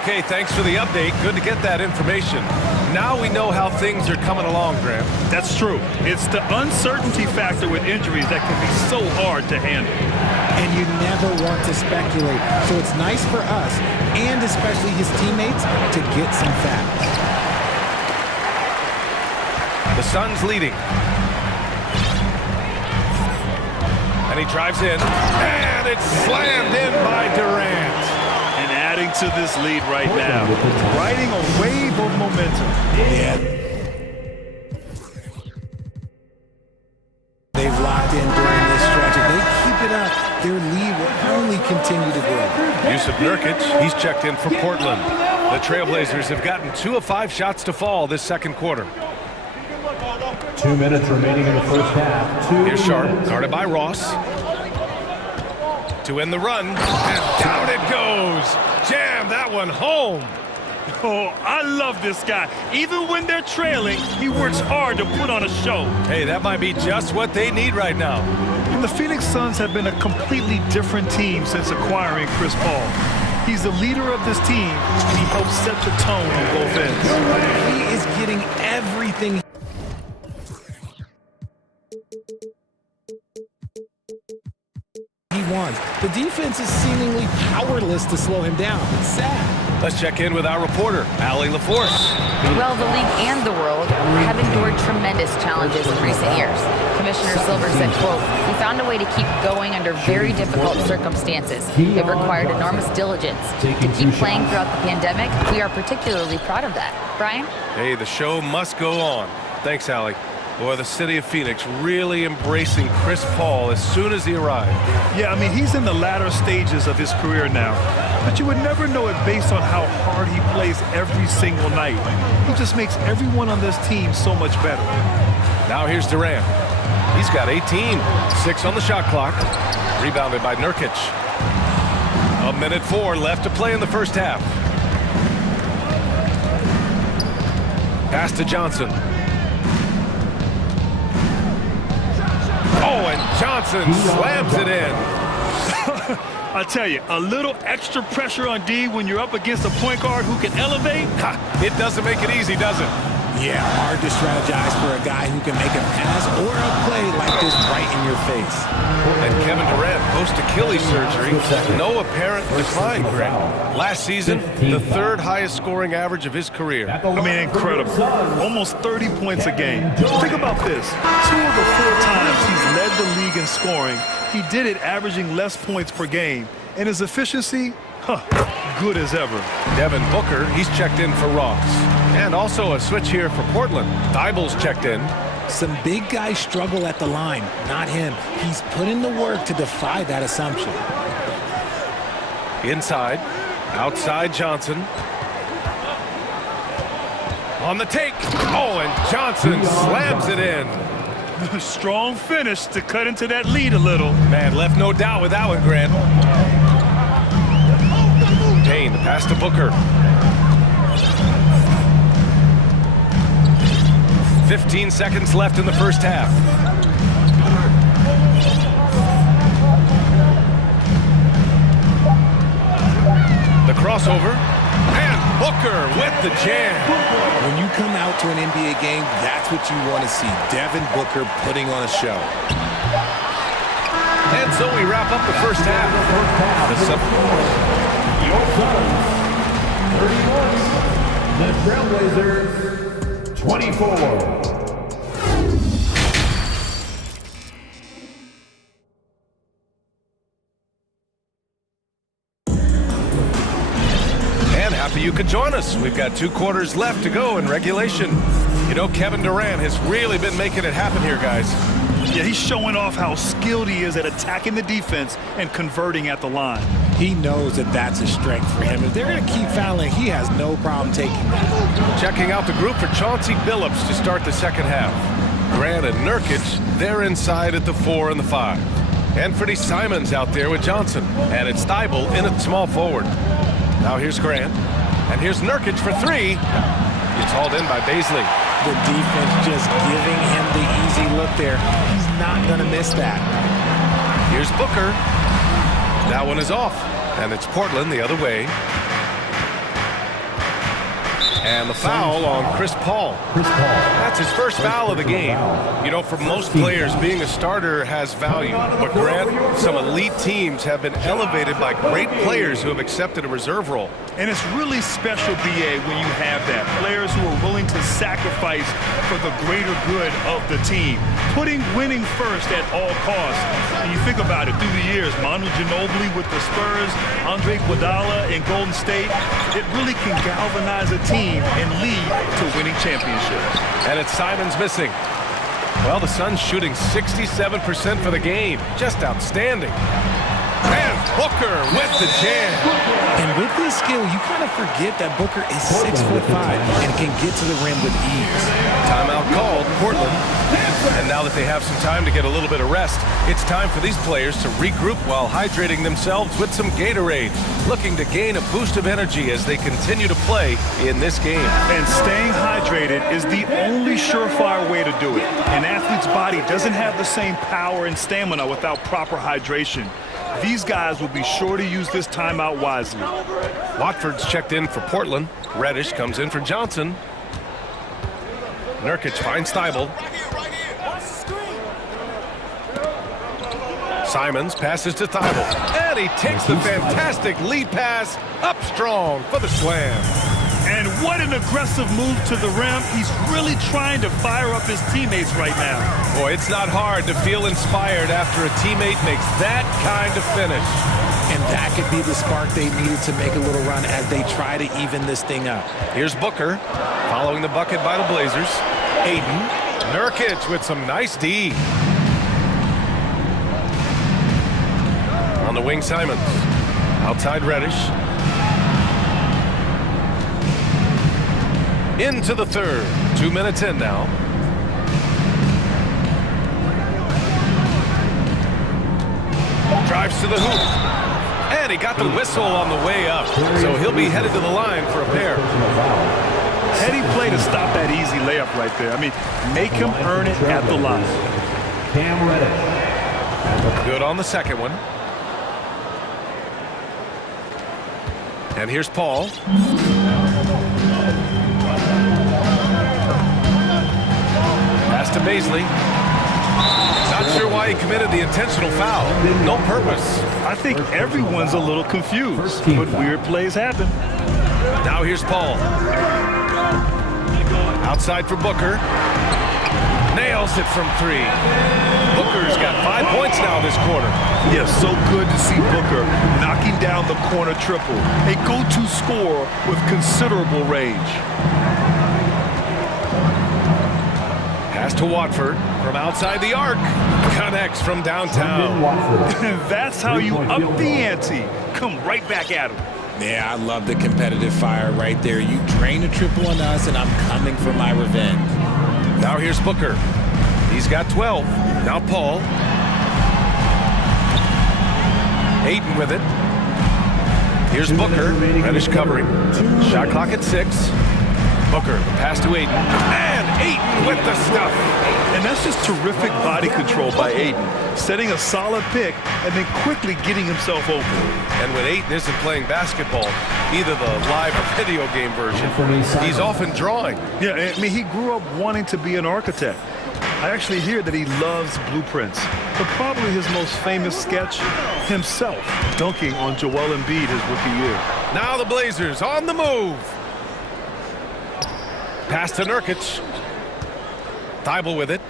Okay, thanks for the update. Good to get that information. Now we know how things are coming along, Graham. That's true. It's the uncertainty factor with injuries that can be so hard to handle. And you never want to speculate. So it's nice for us, and especially his teammates, to get some facts. The Suns leading. And he drives in. And it's slammed in by Durant. And adding to this lead right now. Riding a wave of momentum. Yeah. They've locked in during this stretch. If they keep it up, their lead will only continue to grow. Yusuf Nurkic, he's checked in for Portland. The Trailblazers have gotten 2 of 5 shots to fall this second quarter. 2 minutes remaining in the first half. Here's Sharp, guarded by Ross. To end the run, and down it goes. Jam that one home. Oh, I love this guy. Even when they're trailing, he works hard to put on a show. Hey, that might be just what they need right now. And the Phoenix Suns have been a completely different team since acquiring Chris Paul. He's the leader of this team, and he helps set the tone on both ends. He is getting everything he wants. The defense is seemingly powerless to slow him down. It's sad. Let's check in with our reporter, Allie LaForce. Well, the league and the world have endured tremendous challenges in recent years. Commissioner Silver said, quote, "We found a way to keep going under very difficult circumstances. It required enormous diligence. To keep playing throughout the pandemic, we are particularly proud of that." Brian? Hey, the show must go on. Thanks, Allie. Boy, the city of Phoenix really embracing Chris Paul as soon as he arrived. Yeah, I mean, he's in the latter stages of his career now. But you would never know it based on how hard he plays every single night. He just makes everyone on this team so much better. Now here's Durant. He's got 18. 6 on the shot clock. Rebounded by Nurkic. 1:04 left to play in the first half. Pass to Johnson. Oh, and Johnson slams it in. I tell you, a little extra pressure on D when you're up against a point guard who can elevate. It doesn't make it easy, does it? Yeah, hard to strategize for a guy who can make a pass or a play like this right in your face. And Kevin Durant post-Achilles surgery, no apparent decline, Greg. Last season, the 3rd highest scoring average of his career. I mean, incredible. Almost 30 points a game. Think about this. 2 of the 4 times he's led the league in scoring, he did it averaging less points per game. And his efficiency, good as ever. Devin Booker, he's checked in for Ross. And also a switch here for Portland. Thibault's checked in. Some big guys struggle at the line, not him. He's put in the work to defy that assumption. Inside, outside Johnson. On the take. Oh, and Johnson slams it in. Strong finish to cut into that lead a little. Man, left no doubt with that one, Grant. Payne, the pass to Booker. 15 seconds left in the first half. The crossover, and Booker with the jam. When you come out to an NBA game, that's what you want to see. Devin Booker putting on a show. And so we wrap up the first half. Your Suns, 31. The Trailblazers, 24. Happy you could join us. We've got 2 quarters left to go in regulation. You know, Kevin Durant has really been making it happen here, guys. Yeah, he's showing off how skilled he is at attacking the defense and converting at the line. He knows that that's a strength for him. If they're going to keep fouling, he has no problem taking that. Checking out the group for Chauncey Billups to start the second half. Grant and Nurkic, they're inside at the 4 and the 5. Anthony Simons out there with Johnson. And it's Thibault in at small forward. Now here's Grant. And here's Nurkic for 3. It's hauled in by Baisley. The defense just giving him the easy look there. He's not going to miss that. Here's Booker. That one is off. And it's Portland the other way. And the foul on Chris Paul. That's his first foul of the game. You know, for most players, being a starter has value. But Grant, some elite teams have been elevated by great players who have accepted a reserve role. And it's really special, BA, when you have that. Players who are willing to sacrifice for the greater good of the team. Putting winning first at all costs. And you think about it, through the years, Manu Ginobili with the Spurs, Andre Iguodala in Golden State, it really can galvanize a team and lead to winning championships. And it's Simons missing. Well, the Suns shooting 67% for the game. Just outstanding. And Booker with the jam. And with his skill, you kind of forget that Booker is 6'5" and can get to the rim with ease. Timeout called, Portland. And now that they have some time to get a little bit of rest, it's time for these players to regroup while hydrating themselves with some Gatorade, looking to gain a boost of energy as they continue to play in this game. And staying hydrated is the only surefire way to do it. An athlete's body doesn't have the same power and stamina without proper hydration. These guys will be sure to use this timeout wisely. Watford's checked in for Portland. Reddish comes in for Johnson. Nurkic finds Thibault. Simons passes to Thibault. And he takes the fantastic lead pass up strong for the slam. And what an aggressive move to the rim. He's really trying to fire up his teammates right now. Boy, it's not hard to feel inspired after a teammate makes that kind of finish. And that could be the spark they needed to make a little run as they try to even this thing up. Here's Booker, following the bucket by the Blazers. Aiden, Nurkic with some nice D. On the wing, Simons. Outside Reddish. Into the third. 2 minutes in now. Drives to the hoop. And he got the whistle on the way up. So he'll be headed to the line for a pair. Heady play to stop that easy layup right there. I mean, make him earn it at the line. Good on the second one. And here's Paul. Pass to Baisley. Not sure why he committed the intentional foul. No purpose. I think everyone's a little confused, but weird plays happen. Now here's Paul. Outside for Booker. Nails it from 3. Booker's got 5 points now this quarter. Yeah, so good to see Booker knocking down the corner triple. A go-to scorer with considerable range. Pass to Watford from outside the arc. Connects from downtown. That's how you up the ante. Come right back at him. Yeah, I love the competitive fire right there. You drain a triple on us, and I'm coming for my revenge. Now here's Booker. He's got 12. Now Paul. Aiden with it. Here's Booker. Reddish covering. Shot clock at 6. Booker, pass to Aiden. And Aiden with the stuff. And that's just terrific body control by Aiden. Setting a solid pick and then quickly getting himself open. And when Aiden isn't playing basketball, either the live or video game version, he's often drawing. Yeah, I mean, he grew up wanting to be an architect. I actually hear that he loves blueprints. But probably his most famous sketch, himself dunking on Joel Embiid his rookie year. Now the Blazers on the move. Pass to Nurkic. Thibault with it.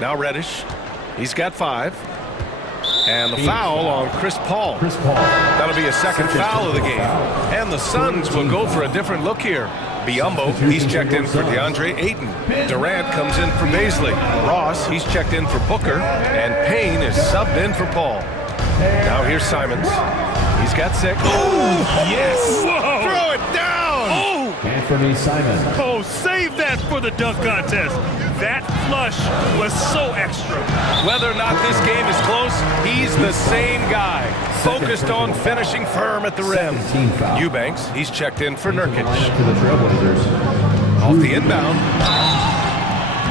Now Reddish. He's got 5. And the foul on Chris Paul. That'll be a second foul of the game. And the Suns will go for a different look here. Biyombo, he's checked in for DeAndre Ayton. Durant comes in for Baisley. Ross, he's checked in for Booker. And Payne is subbed in for Paul. Now here's Simons. He's got 6. Oh, yes! Whoa. Throw it down! Oh! Anthony Simons. Oh, save that for the dunk contest. That flush was so extra. Whether or not this game is close, he's the same guy. Focused on finishing firm at the rim. Eubanks, he's checked in for Nurkic. To the Trailblazers. Off the inbound.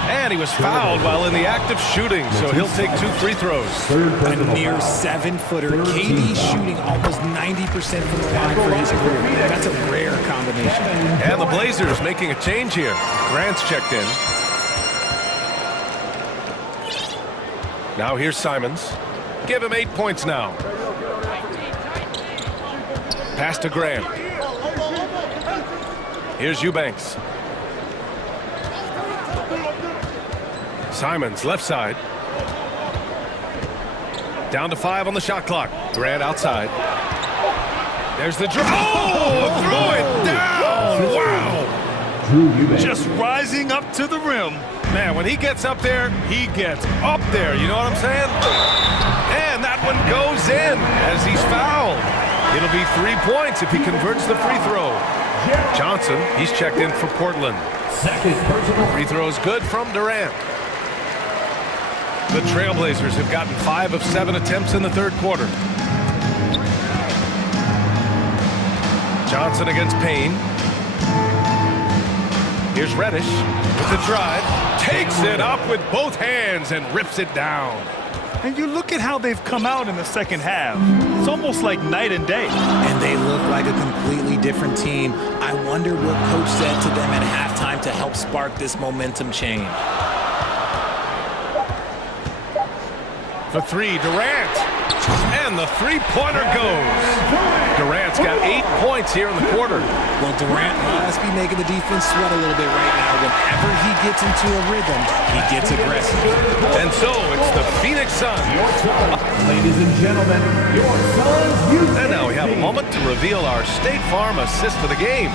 And he was fouled while in the act of shooting, so he'll take 2 free throws. A near 7-footer. KD shooting almost 90% from the line for his career. That's a rare combination. And the Blazers making a change here. Grant's checked in. Now here's Simons. Give him 8 points now. Pass to Grant. Here's Eubanks. Simons, left side. Down to 5 on the shot clock. Grant outside. There's the dribble. Oh, throw it down. Wow. Just rising up to the rim. Man, when he gets up there, he gets up there. You know what I'm saying? And that one goes in as he's fouled. It'll be 3 points if he converts the free throw. Johnson, he's checked in for Portland. Second personal. Free throw is good from Durant. The Trailblazers have gotten 5 of 7 attempts in the third quarter. Johnson against Payne. Here's Reddish with the drive. Takes it up with both hands and rips it down. And you look at how they've come out in the second half. It's almost like night and day. And they look like a completely different team. I wonder what coach said to them at halftime to help spark this momentum change. For 3, Durant. And the three-pointer goes. Durant's got 8 points here in the quarter. Well, Durant must be making the defense sweat a little bit right now. Whenever he gets into a rhythm, he gets aggressive. And so it's the Phoenix Suns. Ladies and gentlemen, your Suns. And now we have a moment to reveal our State Farm assist for the game.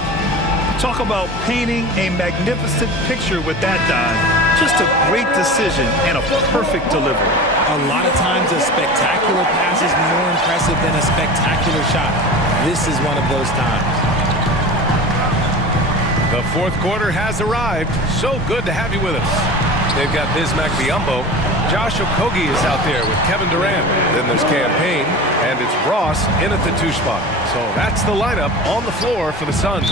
Talk about painting a magnificent picture with that dive. Just a great decision and a perfect delivery. A lot of times a spectacular pass is more impressive than a spectacular shot. This is one of those times. The fourth quarter has arrived. So good to have you with us. They've got Bismack Biyombo. Josh Okogie is out there with Kevin Durant. Then there's Cam Payne, and it's Ross in at the 2 spot. So that's the lineup on the floor for the Suns.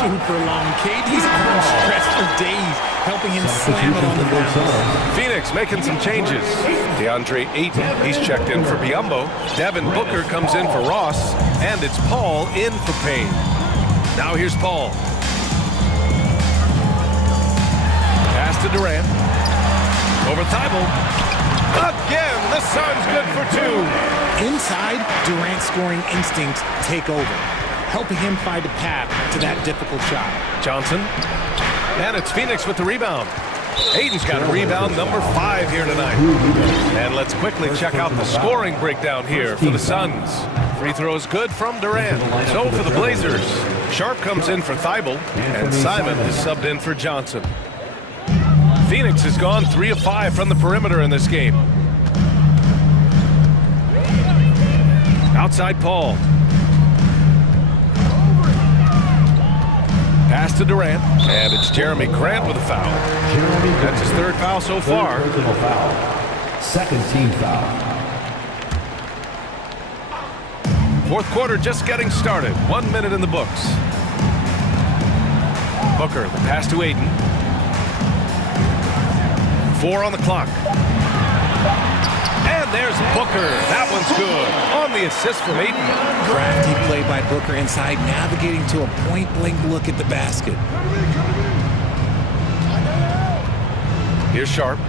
Super long. KD's arms stretched for days, helping him slam it on the ground. Phoenix making some changes. DeAndre Ayton, he's checked in for Biyombo. Devin Booker comes in for Ross, and it's Paul in for Payne. Now here's Paul. Pass to Durant. Over Thibault. Again, the Suns good for 2. Inside, Durant's scoring instincts take over, helping him find a path to that difficult shot. Johnson. And it's Phoenix with the rebound. Ayton's got a rebound number 5 here tonight. And let's quickly check out the scoring breakdown here for the Suns. Free throws good from Durant. So for the Blazers, Sharp comes in for Thibault, and Simon is subbed in for Johnson. Phoenix has gone 3 of 5 from the perimeter in this game. Outside Paul. Pass to Durant, and it's Jeremy Grant with a foul. That's his 3rd foul so far. Second team foul. Fourth quarter just getting started. 1 minute in the books. Booker, the pass to Ayton. 4 on the clock. And there's Booker. That one's good. On the assist from Ayton. Crafty play by Booker inside, navigating to a point-blank look at the basket. Here's Sharp.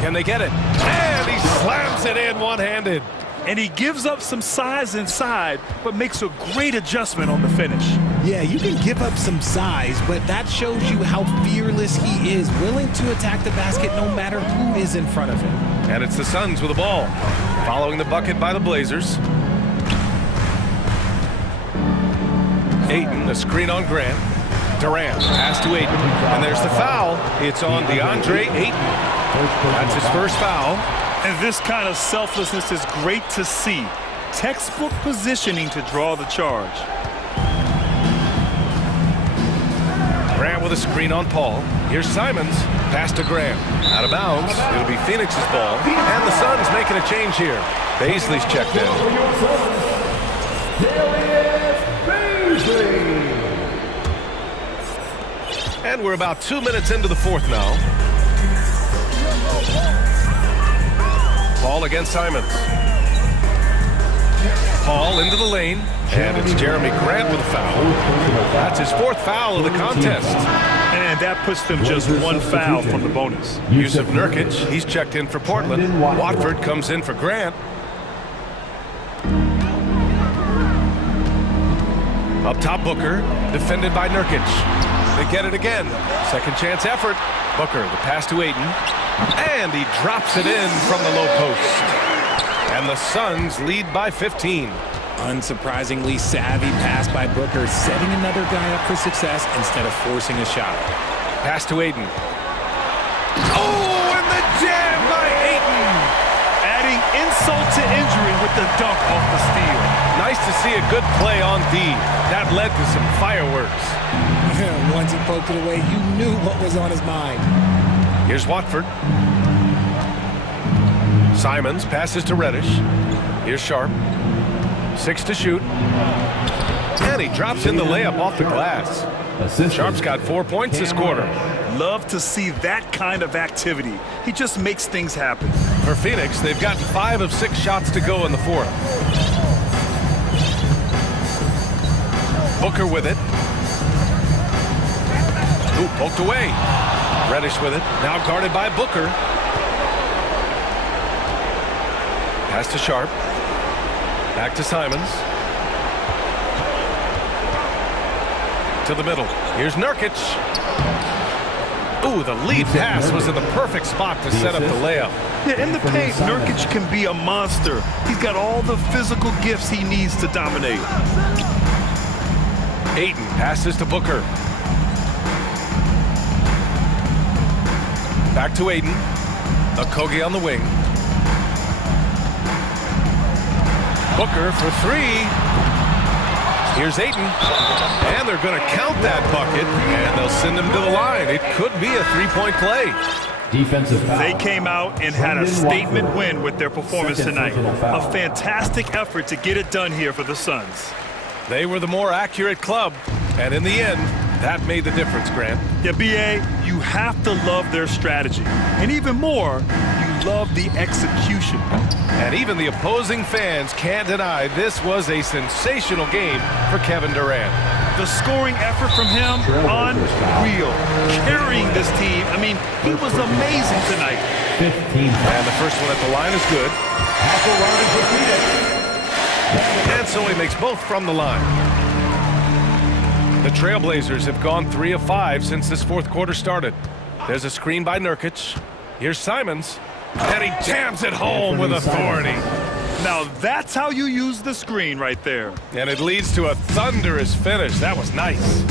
Can they get it? And he slams it in one-handed. And he gives up some size inside, but makes a great adjustment on the finish. Yeah, you can give up some size, but that shows you how fearless he is, willing to attack the basket no matter who is in front of him. And it's the Suns with the ball, following the bucket by the Blazers. Ayton, a screen on Grant. Durant, pass to Ayton, and there's the foul. It's on DeAndre Ayton. That's his first foul. And this kind of selflessness is great to see. Textbook positioning to draw the charge. Grant with a screen on Paul. Here's Simons. Pass to Grant. Out of bounds. It'll be Phoenix's ball. And the Suns making a change here. Baisley's checked in. And we're about 2 minutes into the fourth now. Paul against Simons. Paul into the lane. And it's Jeremy Grant with a foul. That's his fourth foul of the contest. And that puts them just one foul from the bonus. Yusuf Nurkic, he's checked in for Portland. Watford comes in for Grant. Up top, Booker, defended by Nurkic. They get it again. Second chance effort. Booker, the pass to Ayton. And he drops it in from the low post. And the Suns lead by 15. Unsurprisingly savvy pass by Booker, setting another guy up for success instead of forcing a shot. Pass to Ayton. Oh, and the jam by Ayton! Adding insult to injury with the dunk off the steal. Nice to see a good play on D. That led to some fireworks. Once he poked it away, you knew what was on his mind. Here's Watford. Simons passes to Reddish. Here's Sharp. 6 to shoot. And he drops in the layup off the glass. Sharp's got 4 points this quarter. Love to see that kind of activity. He just makes things happen. For Phoenix, they've gotten 5 of 6 shots to go in the fourth. Booker with it. Ooh, poked away. Reddish with it. Now guarded by Booker. Pass to Sharp. Back to Simons. To the middle. Here's Nurkic. Ooh, the lead pass was in the perfect spot to set up the layup. Yeah, in the paint, Nurkic can be a monster. He's got all the physical gifts he needs to dominate. Ayton passes to Booker. Back to Ayton. Okogie on the wing. Booker for 3. Here's Ayton. And they're going to count that bucket, and they'll send him to the line. It could be a three-point play. Defensive foul. They came out and had a statement win with their performance tonight. A fantastic effort to get it done here for the Suns. They were the more accurate club, and in the end, that made the difference, Grant. Yeah, B.A., you have to love their strategy. And even more, you love the execution. And even the opposing fans can't deny this was a sensational game for Kevin Durant. The scoring effort from him, unreal. Carrying this team, I mean, he was amazing tonight. 15. And the first one at the line is good. And so he makes both from the line. The Trailblazers have gone 3 of 5 since this fourth quarter started. There's a screen by Nurkic. Here's Simons. And he jams it home with authority. Now that's how you use the screen right there. And it leads to a thunderous finish. That was nice.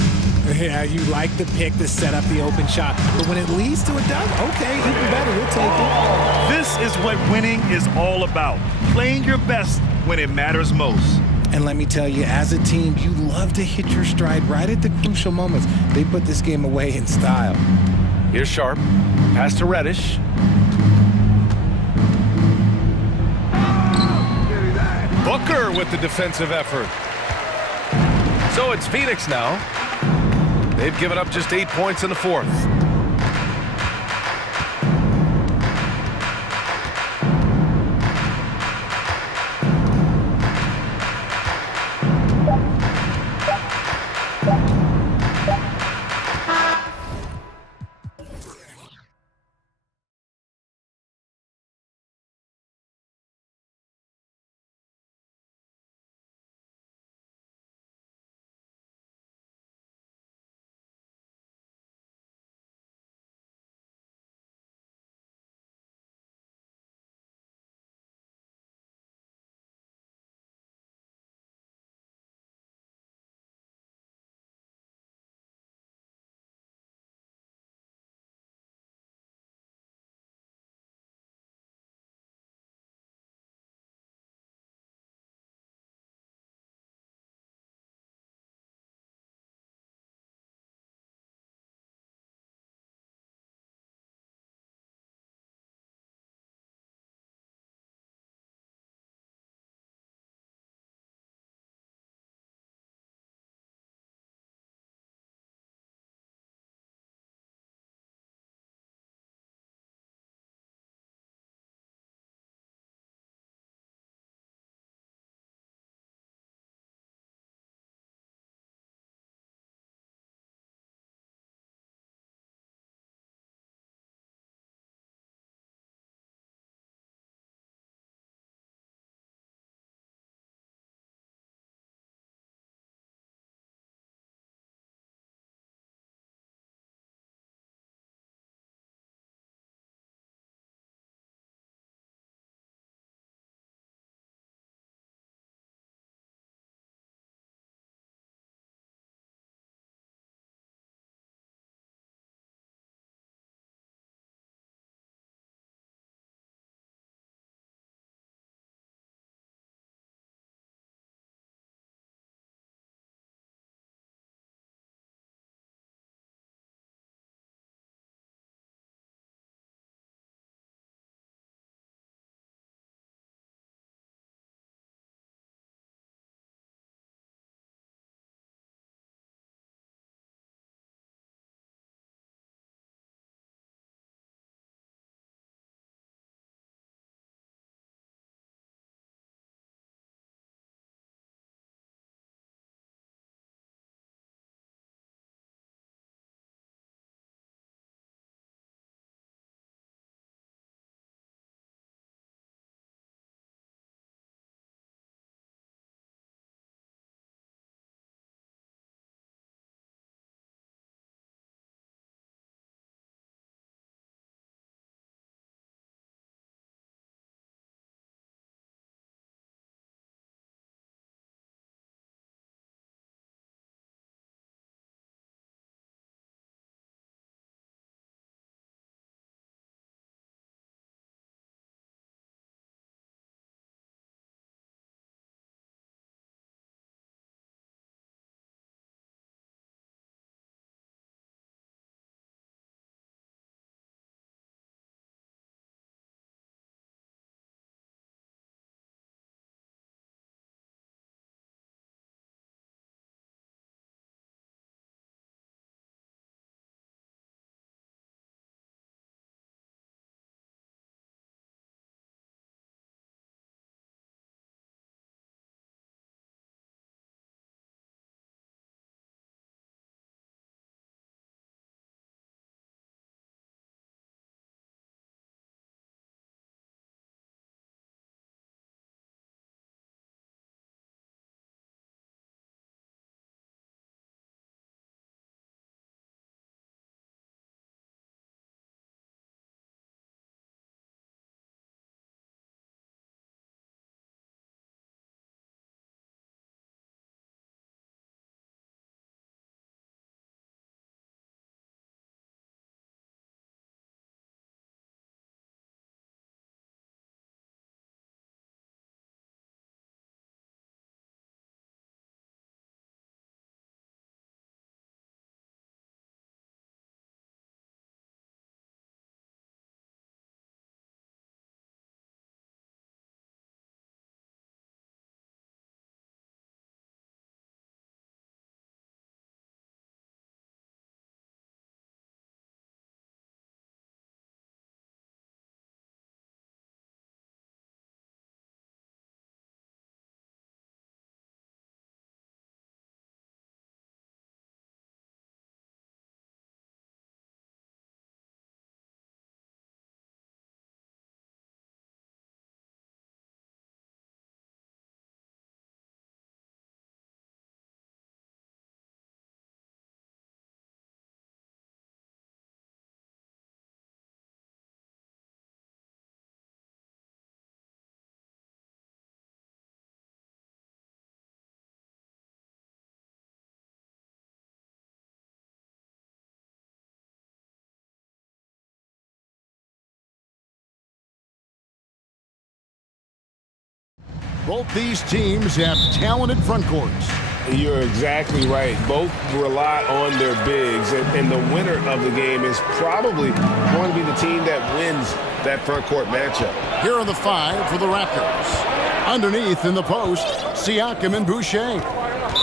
Yeah, you like the pick to set up the open shot. But when it leads to a dunk, okay, even better, we'll take it. This is what winning is all about. Playing your best when it matters most. And let me tell you, as a team, you love to hit your stride right at the crucial moments. They put this game away in style. Here's Sharp. Pass to Reddish. Booker with the defensive effort. So it's Phoenix now. They've given up just 8 points in the fourth. Both these teams have talented front courts. You're exactly right. Both rely on their bigs, and the winner of the game is probably going to be the team that wins that front court matchup. Here are the 5 for the Raptors. Underneath in the post, Siakam and Boucher.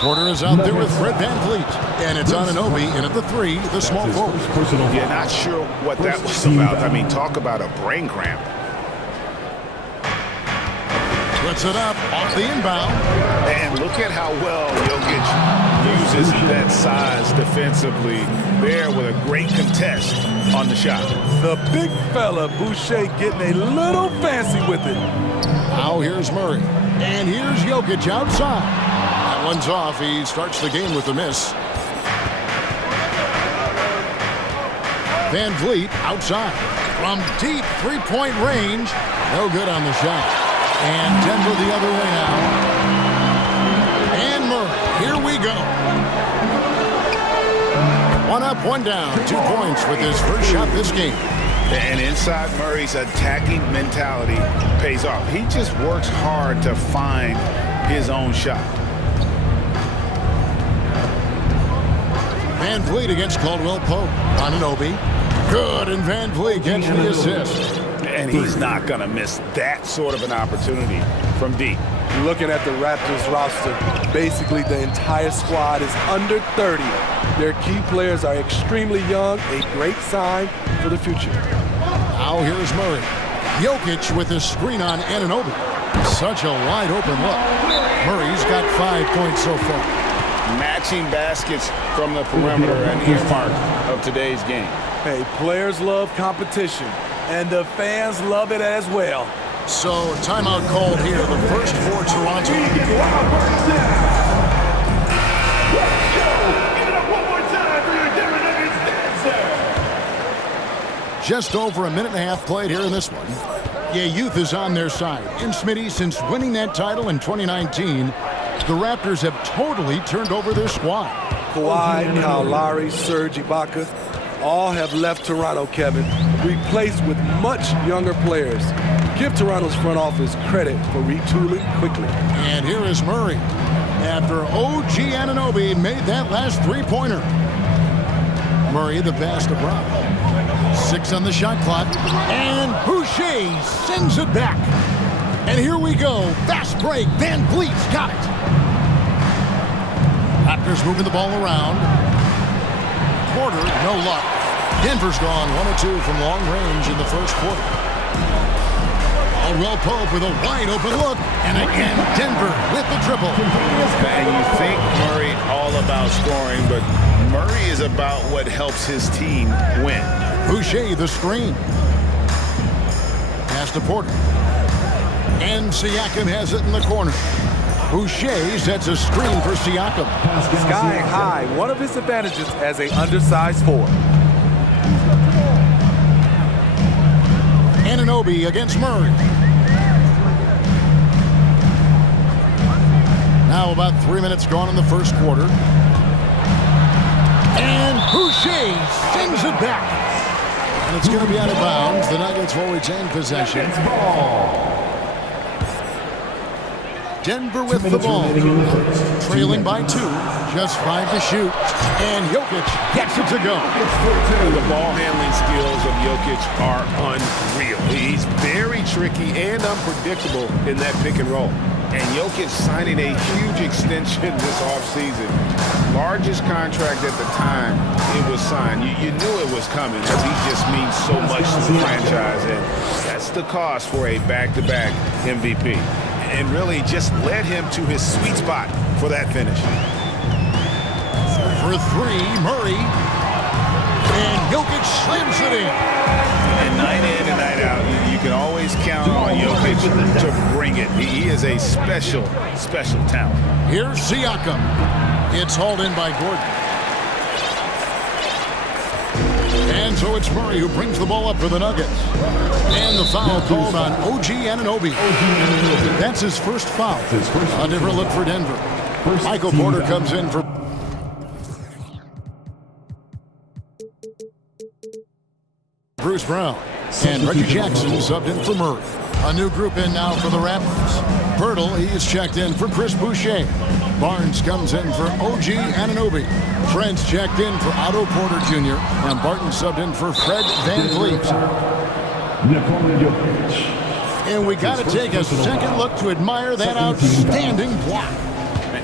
Porter is out there with Fred VanVleet. And it's Anunoby in at the 3, the small forward. Yeah, not sure what that was about. I mean, talk about a brain cramp. Puts it up off the inbound. And look at how well Jokic uses that size defensively there with a great contest on the shot. The big fella, Boucher, getting a little fancy with it. Now here's Murray. And here's Jokic outside. That one's off. He starts the game with a miss. VanVleet outside. From deep three-point range. No good on the shot. And Denver the other way now. And Murray, here we go. 1 up, 1 down, 2 points with his first shot this game. And inside Murray's attacking mentality pays off. He just works hard to find his own shot. VanVleet against Caldwell Pope. Anunoby. Good, and VanVleet gets the assist. And he's not going to miss that sort of an opportunity from deep. Looking at the Raptors roster, basically the entire squad is under 30. Their key players are extremely young, a great sign for the future. Now here's Murray. Jokic with a screen on Anunoby. Such a wide open look. Murray's got 5 points so far. Matching baskets from the perimeter, an earmark of today's game. Hey, players love competition, and the fans love it as well. So, timeout called here, the first for Toronto. Just over a minute and a half played here in this one. Yeah, youth is on their side. And Smitty, since winning that title in 2019, the Raptors have totally turned over their squad. Kawhi, Kyle Lowry, Serge Ibaka, all have left Toronto, Kevin, replaced with much younger players. Give Toronto's front office credit for retooling quickly. And here is Murray after OG Anunoby made that last three-pointer. Murray the pass to Brown. 6 on the shot clock. And Boucher sends it back. And here we go. Fast break. VanVleet's got it. Raptors moving the ball around. Porter, no luck. Denver's gone 1 of 2 from long range in the first quarter. Caldwell Pope with a wide open look. And again, Denver with the triple. And you think Murray all about scoring, but Murray is about what helps his team win. Boucher the screen. Pass to Porter. And Siakam has it in the corner. Boucher sets a screen for Siakam. Sky high, one of his advantages as an undersized forward. Anunoby against Murray. Now about 3 minutes gone in the first quarter. And Boucher sends it back. And it's going to be out of bounds. The Nuggets will retain possession. Denver with the ball. Trailing by 2. Just 5 to shoot. And Jokic gets it to go. The ball handling skills of Jokic are unreal. He's very tricky and unpredictable in that pick and roll. And Jokic signing a huge extension this offseason. Largest contract at the time it was signed. You knew it was coming because he just means so much to the franchise. And that's the cost for a back-to-back MVP. And really just led him to his sweet spot for that finish. For 3, Murray. And Jokic slams it in. And night in and night out, you can always count on Jokic to bring it. He is a special, special talent. Here's Siakam. It's hauled in by Gordon. And so it's Murray who brings the ball up for the Nuggets. And the foul called on OG Anunoby. That's his first foul. A different look for Denver. Michael Porter comes in for Bruce Brown. And Reggie Jackson subbed in for Murray. A new group in now for the Raptors. Pirtle, he is checked in for Chris Boucher. Barnes comes in for OG Anunoby. Fred's checked in for Otto Porter Jr. And Barton subbed in for Fred Van Vliet. And we got to take a second look to admire that outstanding block.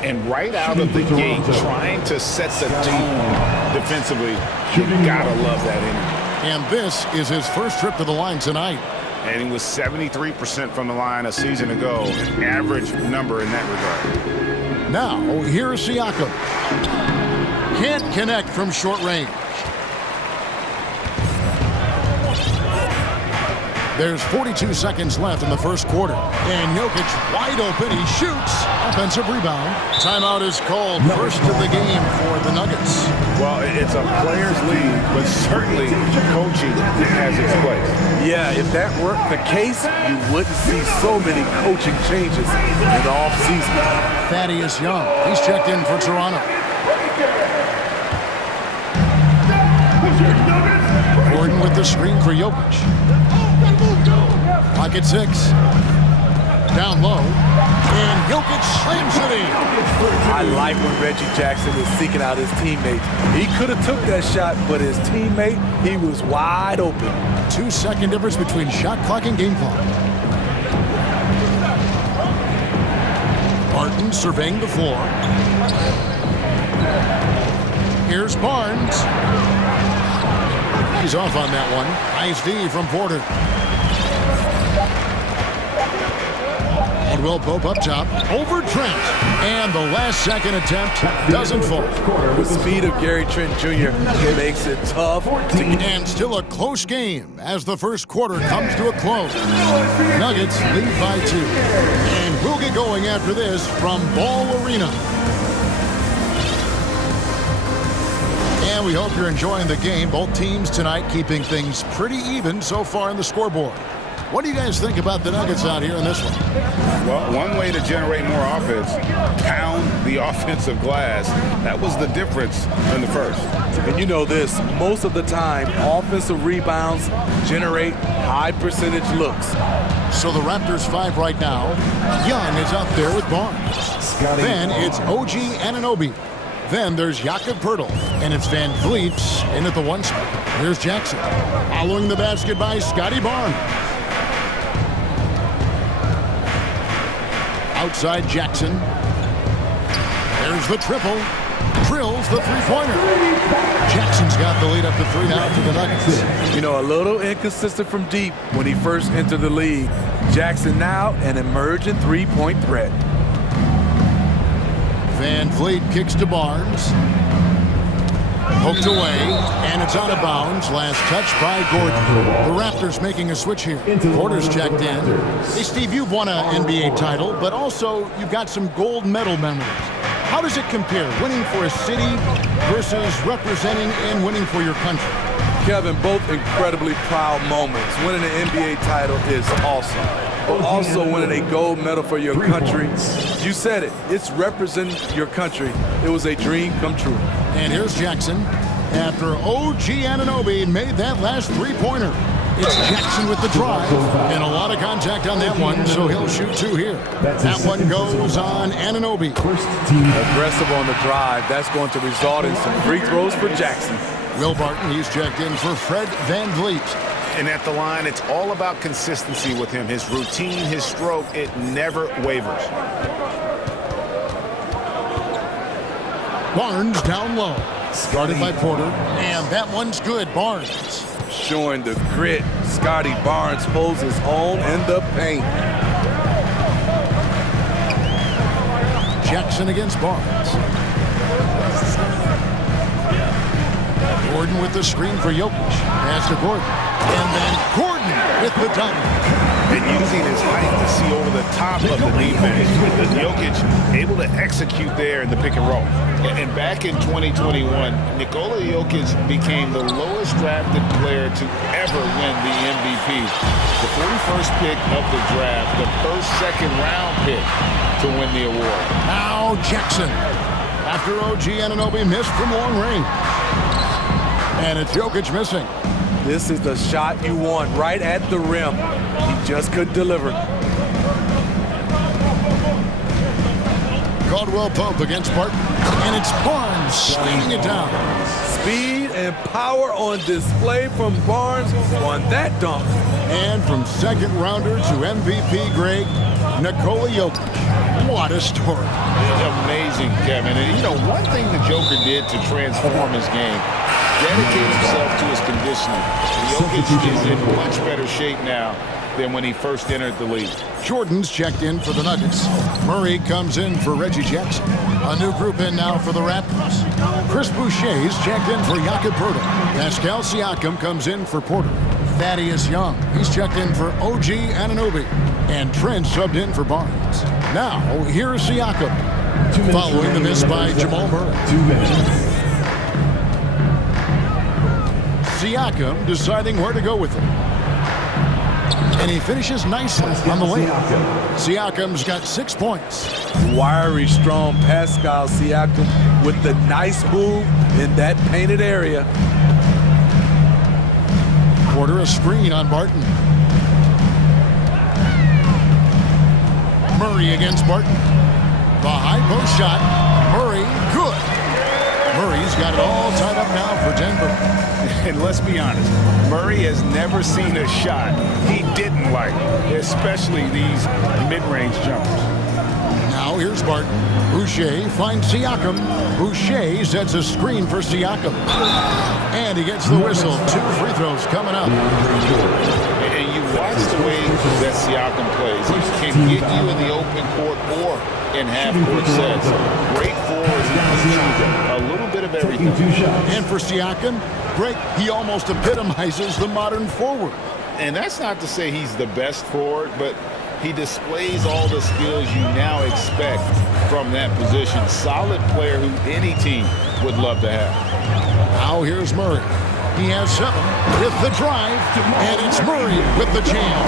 And right out of the gate, trying to set the tone defensively, you gotta love that energy. And this is his first trip to the line tonight. And he was 73% from the line a season ago, an average number in that regard. Now, here's Siakam. Can't connect from short range. There's 42 seconds left in the first quarter. And Jokic wide open. He shoots. Offensive rebound. Timeout is called. First of the game for the Nuggets. Well, it's a player's league, but certainly coaching has its place. Yeah, if that were the case, you wouldn't see so many coaching changes in the offseason. Thaddeus Young. He's checked in for Toronto. Gordon with the screen for Jokic. Pocket 6. Down low. And Jokic slams it in. I like when Reggie Jackson is seeking out his teammates. He could have took that shot, but his teammate, he was wide open. 2-second difference between shot clock and game clock. Barton surveying the floor. Here's Barnes. He's off on that one. Nice D from Porter. Will Pope up top, over Trent, and the last second attempt doesn't fall. The speed of Gary Trent Jr. makes it tough. And still a close game as the first quarter comes to a close. Nuggets lead by 2. And we'll get going after this from Ball Arena. And we hope you're enjoying the game. Both teams tonight keeping things pretty even so far in the scoreboard. What do you guys think about the Nuggets out here in this one? Well, one way to generate more offense, pound the offensive glass. That was the difference in the first. And you know this, most of the time, offensive rebounds generate high percentage looks. So the Raptors 5 right now. Young is up there with Barnes. Then it's OG Anunoby. Then there's Jakob Poeltl, and it's Van Vliet in at the 1 spot. Here's Jackson. Following the basket by Scotty Barnes. Outside Jackson. There's the triple. Drills the three-pointer. Jackson's got the lead up to 3 now for the Nuggets. You know, a little inconsistent from deep when he first entered the league. Jackson now an emerging three-point threat. Van Vliet kicks to Barnes. Poked away, and it's out of bounds. Last touch by Gordon. The Raptors making a switch here. Porter's checked in. Hey, Steve, you've won an NBA title, but also you've got some gold medal memories. How does it compare, winning for a city versus representing and winning for your country? Kevin, both incredibly proud moments. Winning an NBA title is awesome. But also winning a gold medal for your country. You said it. It's representing your country. It was a dream come true. And here's Jackson. After OG Anunoby made that last three-pointer. It's Jackson with the drive. And a lot of contact on that one, so he'll shoot 2 here. That one goes on Anunoby. Aggressive on the drive. That's going to result in some free throws for Jackson. Will Barton, he's checked in for Fred Van Vliet. And at the line, it's all about consistency with him. His routine, his stroke, it never wavers. Barnes down low. Started by Porter, and that one's good. Barnes. Showing the grit. Scotty Barnes holds his own in the paint. Jackson against Barnes. Gordon with the screen for Jokic. Pass to Gordon. And then Gordon with the dunk. And using his height to see over the top of the defense. Jokic able to execute there in the pick and roll. And back in 2021, Nikola Jokic became the lowest drafted player to ever win the MVP. The 41st pick of the draft, the first second-round pick to win the award. Now Jackson. After OG Anunoby missed from long range. And it's Jokic missing. This is the shot you want right at the rim. He just couldn't deliver. Caldwell Pope against Barton. And it's Barnes slinging it down. Speed and power on display from Barnes on that dunk. And from second rounder to MVP Greg, Nikola Jokic. What a story. Amazing, Kevin. And, you know, one thing the Joker did to transform his game, dedicate himself to his conditioning. Jokic is in much better shape now than when he first entered the league. Jordan's checked in for the Nuggets. Murray comes in for Reggie Jackson. A new group in now for the Raptors. Chris Boucher's checked in for Jakob Poeltl. Pascal Siakam comes in for Porter. Thaddeus Young, he's checked in for OG Anunoby. And Trent subbed in for Barnes. Now, here's Siakam. Following the miss by Jamal Murray. 2 minutes. Siakam deciding where to go with it. And he finishes nicely on the layup. Siakam's got 6 points. Wiry, strong Pascal Siakam with the nice move in that painted area. Porter a screen on Barton. Murray against Barton. The high post shot. Murray, good. Murray's got it all tied up now for Denver. And let's be honest, Murray has never seen a shot he didn't like, especially these mid-range jumpers. Now here's Barton. Boucher finds Siakam. Boucher sets a screen for Siakam. And he gets the whistle. 2 free throws coming up. And you watch the way that Siakam plays. He can get you in the open court or in half-court sets. Great forwards. A little bit of everything. And for Siakam, Greg, he almost epitomizes the modern forward. And that's not to say he's the best forward, but he displays all the skills you now expect from that position. Solid player who any team would love to have. Now here's Murray. He has 7 with the drive, and it's Murray with the jam.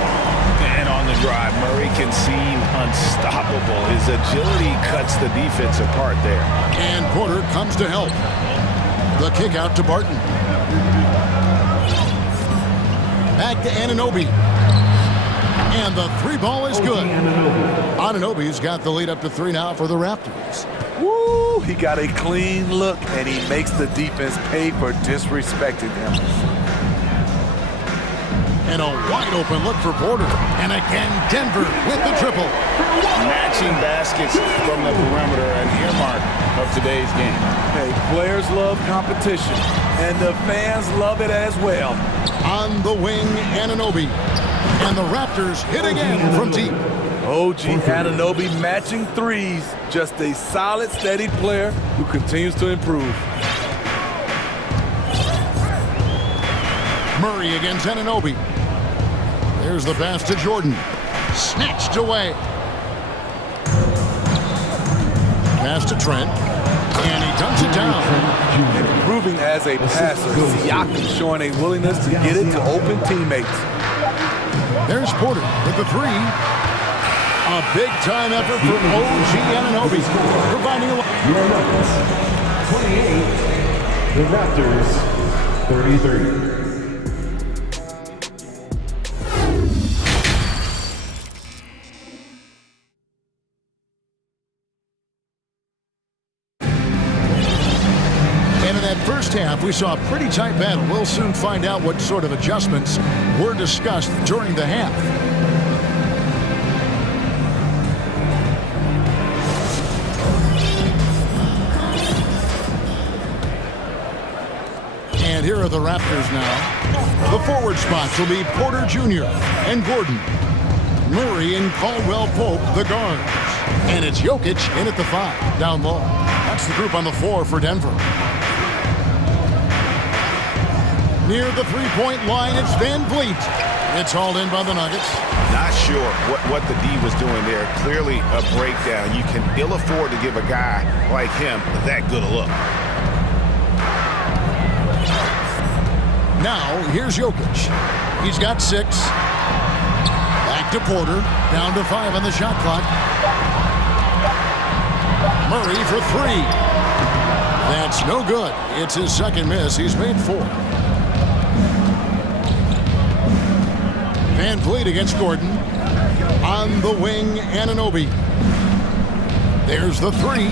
And on the drive, Murray can seem unstoppable. His agility cuts the defense apart there. And Porter comes to help. The kick out to Barton. Back to Anunoby. And the 3 ball is good. Anunoby's got the lead up to 3 now for the Raptors. Woo! He got a clean look, and he makes the defense pay for disrespecting him. And a wide open look for Porter. And again, Denver with the triple. Matching baskets from the perimeter, an earmark of today's game. Hey, players love competition, and the fans love it as well. On the wing, Anunoby. And the Raptors hit again from deep. OG Anunoby matching threes. Just a solid, steady player who continues to improve. Murray against Anunoby. There's the pass to Jordan. Snatched away. Pass to Trent. And he dumps it down. Improving as a passer. Siakam showing a willingness to get it to open teammates. There's Porter with the 3. A big-time effort from OG Anunoby. Providing a... Your Nuggets, 28. The Raptors, 33. First half, we saw a pretty tight battle. We'll soon find out what sort of adjustments were discussed during the half. And here are the Raptors now. The forward spots will be Porter Jr. and Gordon. Murray and Caldwell Pope, the guards. And it's Jokic in at the 5, down low. That's the group on the floor for Denver. Near the three-point line, it's Van Vliet. It's hauled in by the Nuggets. Not sure what the D was doing there. Clearly a breakdown. You can ill afford to give a guy like him that good a look. Now, here's Jokic. He's got 6. Back to Porter. Down to 5 on the shot clock. Murray for 3. That's no good. It's his second miss. He's made 4. Van Vliet against Gordon. On the wing, Anunoby. There's the three.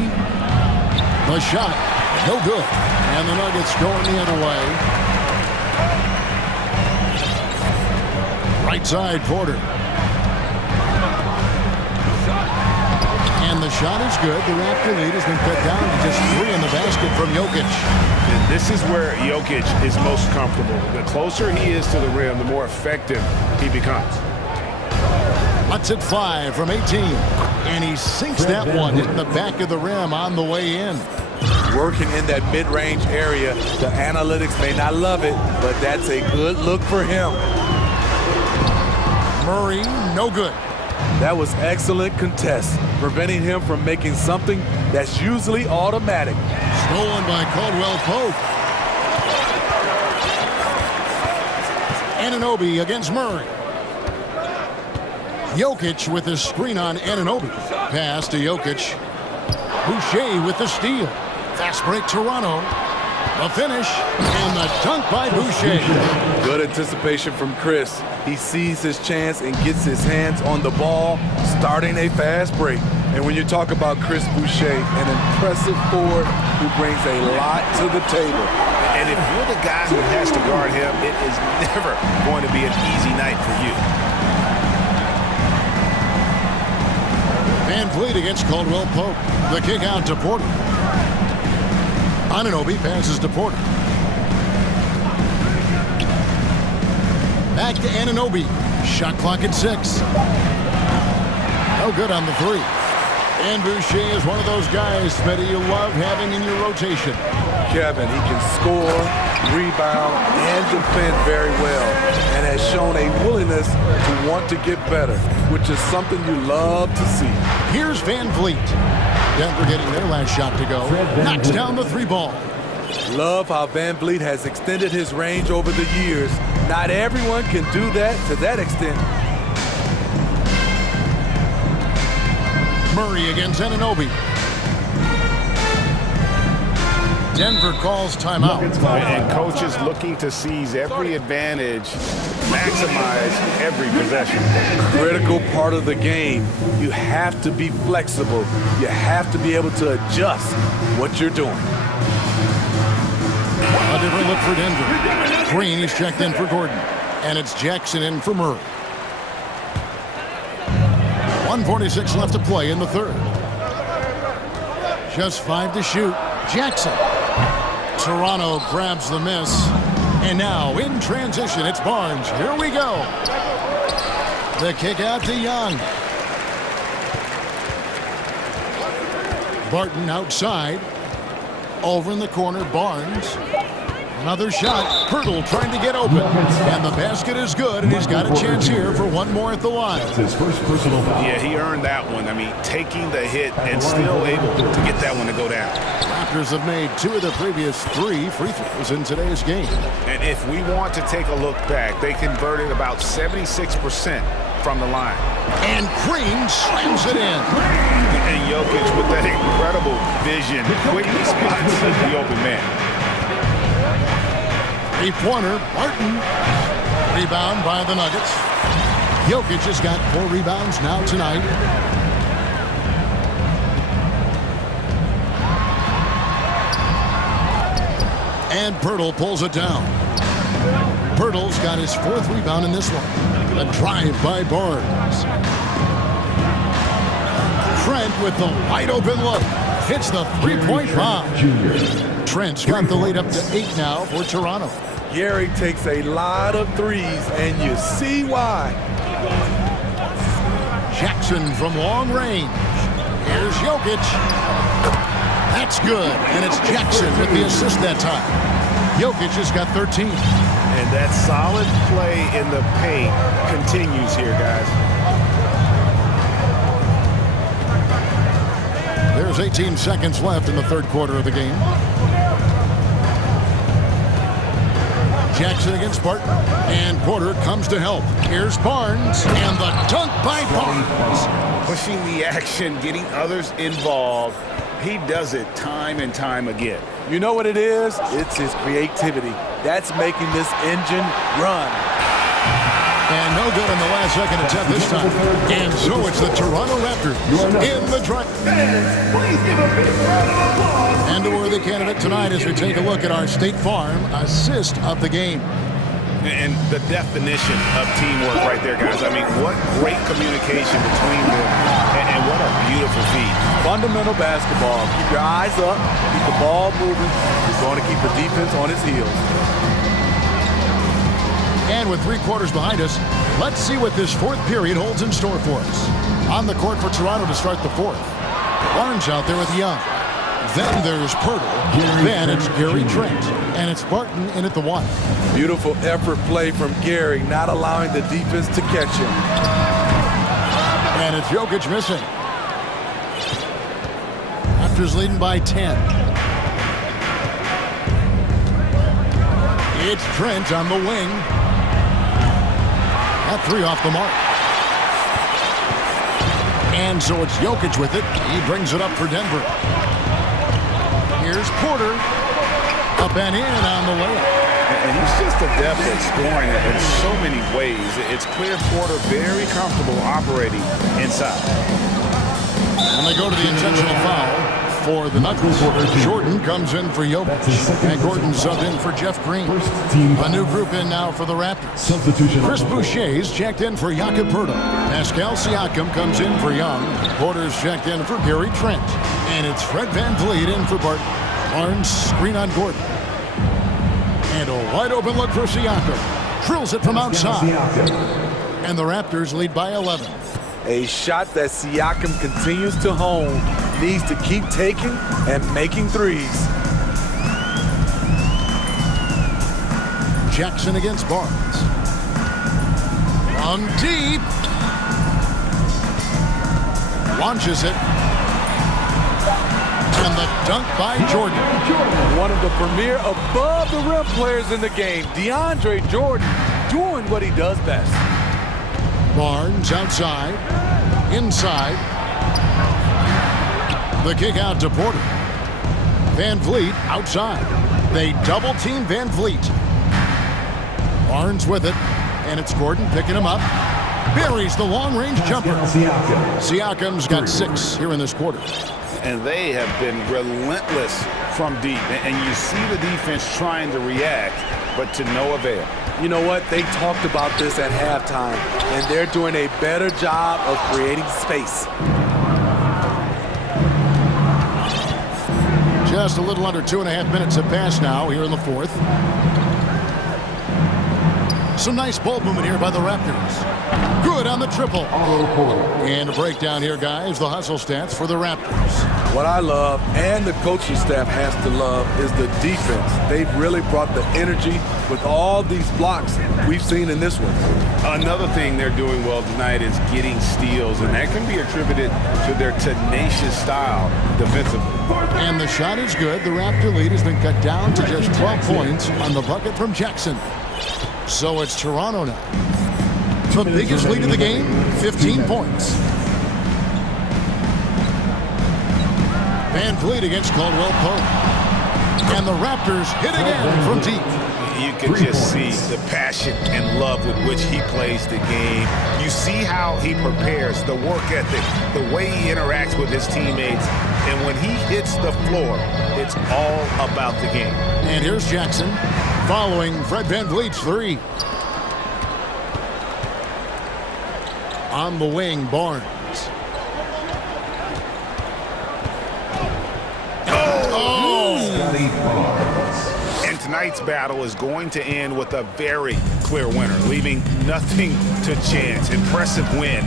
The shot, no good. And the Nuggets going the other way. Right side, Porter. And the shot is good. The Raptor lead has been cut down to just 3 in the basket from Jokic. And this is where Jokic is most comfortable. The closer he is to the rim, the more effective he becomes. Lets it fly from 18. And he sinks that one, hitting the back of the rim on the way in. Working in that mid-range area. The analytics may not love it, but that's a good look for him. Murray, no good. That was excellent contest, preventing him from making something that's usually automatic. Stolen by Caldwell Pope. Anunoby against Murray. Jokic with the screen on Anunoby. Pass to Jokic. Boucher with the steal. Fast break Toronto. The finish and the dunk by Boucher. Good anticipation from Chris. He sees his chance and gets his hands on the ball, starting a fast break. And when you talk about Chris Boucher, an impressive forward who brings a lot to the table. And if you're the guy who has to guard him, it is never going to be an easy night for you. Van Vliet against Caldwell Pope. The kick out to Porter. Anunoby passes to Porter. Back to Anunoby. Shot clock at 6. No good on the 3. And Boucher is one of those guys, Smitty, you love having in your rotation. Kevin, he can score, rebound, and defend very well, and has shown a willingness to want to get better, which is something you love to see. Here's Van Vliet. Denver getting their last shot to go. Knocks down the 3 ball. Love how Van Vliet has extended his range over the years. Not everyone can do that to that extent. Murray against Anunoby. Denver calls timeout. And coaches looking to seize every advantage, maximize every possession. Critical part of the game. You have to be flexible. You have to be able to adjust what you're doing. A different look for Denver. Green is checked in for Gordon. And it's Jackson in for Murray. 1:46 left to play in the third. Just 5 to shoot. Jackson. Toronto grabs the miss. And now in transition, it's Barnes. Here we go. The kick out to Young. Barton outside. Over in the corner, Barnes. Another shot. Pirtle trying to get open. And the basket is good, and he's got a chance here for one more at the line. His first personal foul. Yeah, he earned that one. I mean, taking the hit and still able to get that one to go down. Raptors have made 2 of the previous 3 free throws in today's game. And if we want to take a look back, they converted about 76% from the line. And Green slams it in. And Jokic with that incredible vision quickly spots the open man. 3-pointer, Barton. Rebound by the Nuggets. Jokic has got 4 rebounds now tonight. And Pirtle pulls it down. Pirtle's got his 4th rebound in this one. A drive by Barnes. Trent with the wide open look. Hits the 3-point bomb. Trent's got the lead up to 8 now for Toronto. Gary takes a lot of threes, and you see why. Jackson from long range. Here's Jokic. That's good, and it's Jackson with the assist that time. Jokic has got 13. And that solid play in the paint continues here, guys. There's 18 seconds left in the third quarter of the game. Jackson against Barton. And Porter comes to help. Here's Barnes. And the dunk by Barnes. Pushing the action, getting others involved. He does it time and time again. You know what it is? It's his creativity. That's making this engine run. And no good on the last second attempt this time. And so it's the Toronto Raptors in the drive. And a worthy candidate tonight as we take a look at our State Farm assist of the game. And the definition of teamwork right there, guys. I mean, what great communication between them, and what a beautiful feat. Fundamental basketball. Keep your eyes up, keep the ball moving. You're going to keep the defense on its heels. And with 3 quarters behind us, let's see what this fourth period holds in store for us. On the court for Toronto to start the fourth. Barnes out there with Young. Then there's Pirtle. Then it's Gary Trent. And it's Barton in at the 1. Beautiful effort play from Gary, not allowing the defense to catch him. And it's Jokic missing. Raptors leading by 10. It's Trent on the wing. That 3 off the mark. And so it's Jokic with it. He brings it up for Denver. Here's Porter. Up and in on the layup. And he's just adept at scoring in so many ways. It's clear Porter very comfortable operating inside. And they go to the intentional foul for the Nuggets. Jordan comes in for Jokic. And Gordon subbed in for Jeff Green. A new group in now for the Raptors. Chris Boucher's checked in for Jakob Poeltl. Pascal Siakam comes in for Young. Porter's checked in for Gary Trent. And it's Fred VanVleet in for Barton. Barnes screen on Gordon. And a wide open look for Siakam. Drills it from outside. And the Raptors lead by 11. A shot that Siakam continues to hone. Needs to keep taking and making threes. Jackson against Barnes. From deep. Launches it. And the dunk by Jordan. One of the premier above-the-rim players in the game, DeAndre Jordan, doing what he does best. Barnes outside. Inside. The kick out to Porter. VanVleet outside. They double-team VanVleet. Barnes with it. And it's Gordon picking him up. Buries the long-range jumper. Siakam's got 6 here in this quarter. And they have been relentless from deep. And you see the defense trying to react, but to no avail. You know what? They talked about this at halftime, and they're doing a better job of creating space. Just a little under 2.5 minutes have passed now here in the fourth. Some nice ball movement here by the Raptors. Good on the triple. And a breakdown here, guys. The hustle stats for the Raptors. What I love, and the coaching staff has to love, is the defense. They've really brought the energy with all these blocks we've seen in this one. Another thing they're doing well tonight is getting steals, and that can be attributed to their tenacious style defensively. And the shot is good. The Raptor lead has been cut down to just 12 points on the bucket from Jackson. So it's Toronto now. The biggest lead of the game, 15 points. VanVleet against Caldwell Pope. And the Raptors hit again from deep. You can just see the passion and love with which he plays the game. You see how he prepares, the work ethic, the way he interacts with his teammates. And when he hits the floor, it's all about the game. And here's Jackson following Fred VanVleet's 3. On the wing, Barnes. And tonight's battle is going to end with a very clear winner, leaving nothing to chance. Impressive win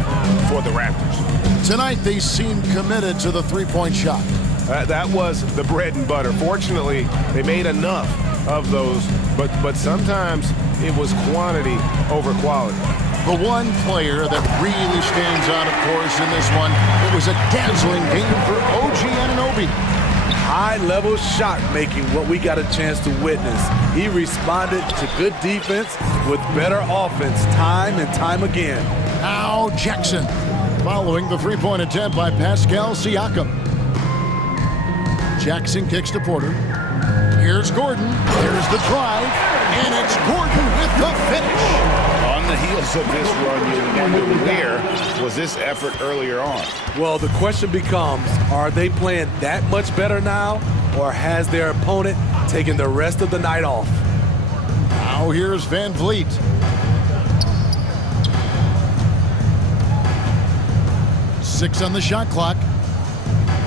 for the Raptors. Tonight, they seem committed to the three-point shot. That was the bread and butter. Fortunately, they made enough of those, but sometimes it was quantity over quality. The one player that really stands out, of course, in this one, it was a dazzling game for OG Anunoby. High-level shot making, what we got a chance to witness. He responded to good defense with better offense time and time again. Now Jackson following the three-point attempt by Pascal Siakam. Jackson kicks to Porter. Here's Gordon. Here's the drive. And it's Gordon with the finish. on the heels of this run, you wonder where was this effort earlier on? Well, the question becomes, are they playing that much better now, or has their opponent taken the rest of the night off? Now here's Van Vliet. Six on the shot clock.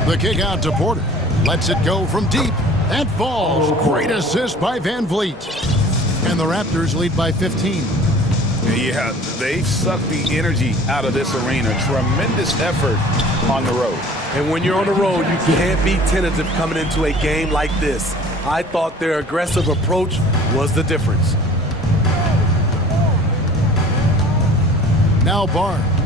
The kick out to Porter. Lets it go from deep and falls. Great assist by Van Vliet. And the Raptors lead by 15. Yeah, they've sucked the energy out of this arena. Tremendous effort on the road. And when you're on the road, you can't be tentative coming into a game like this. I thought their aggressive approach was the difference. Now Barnes.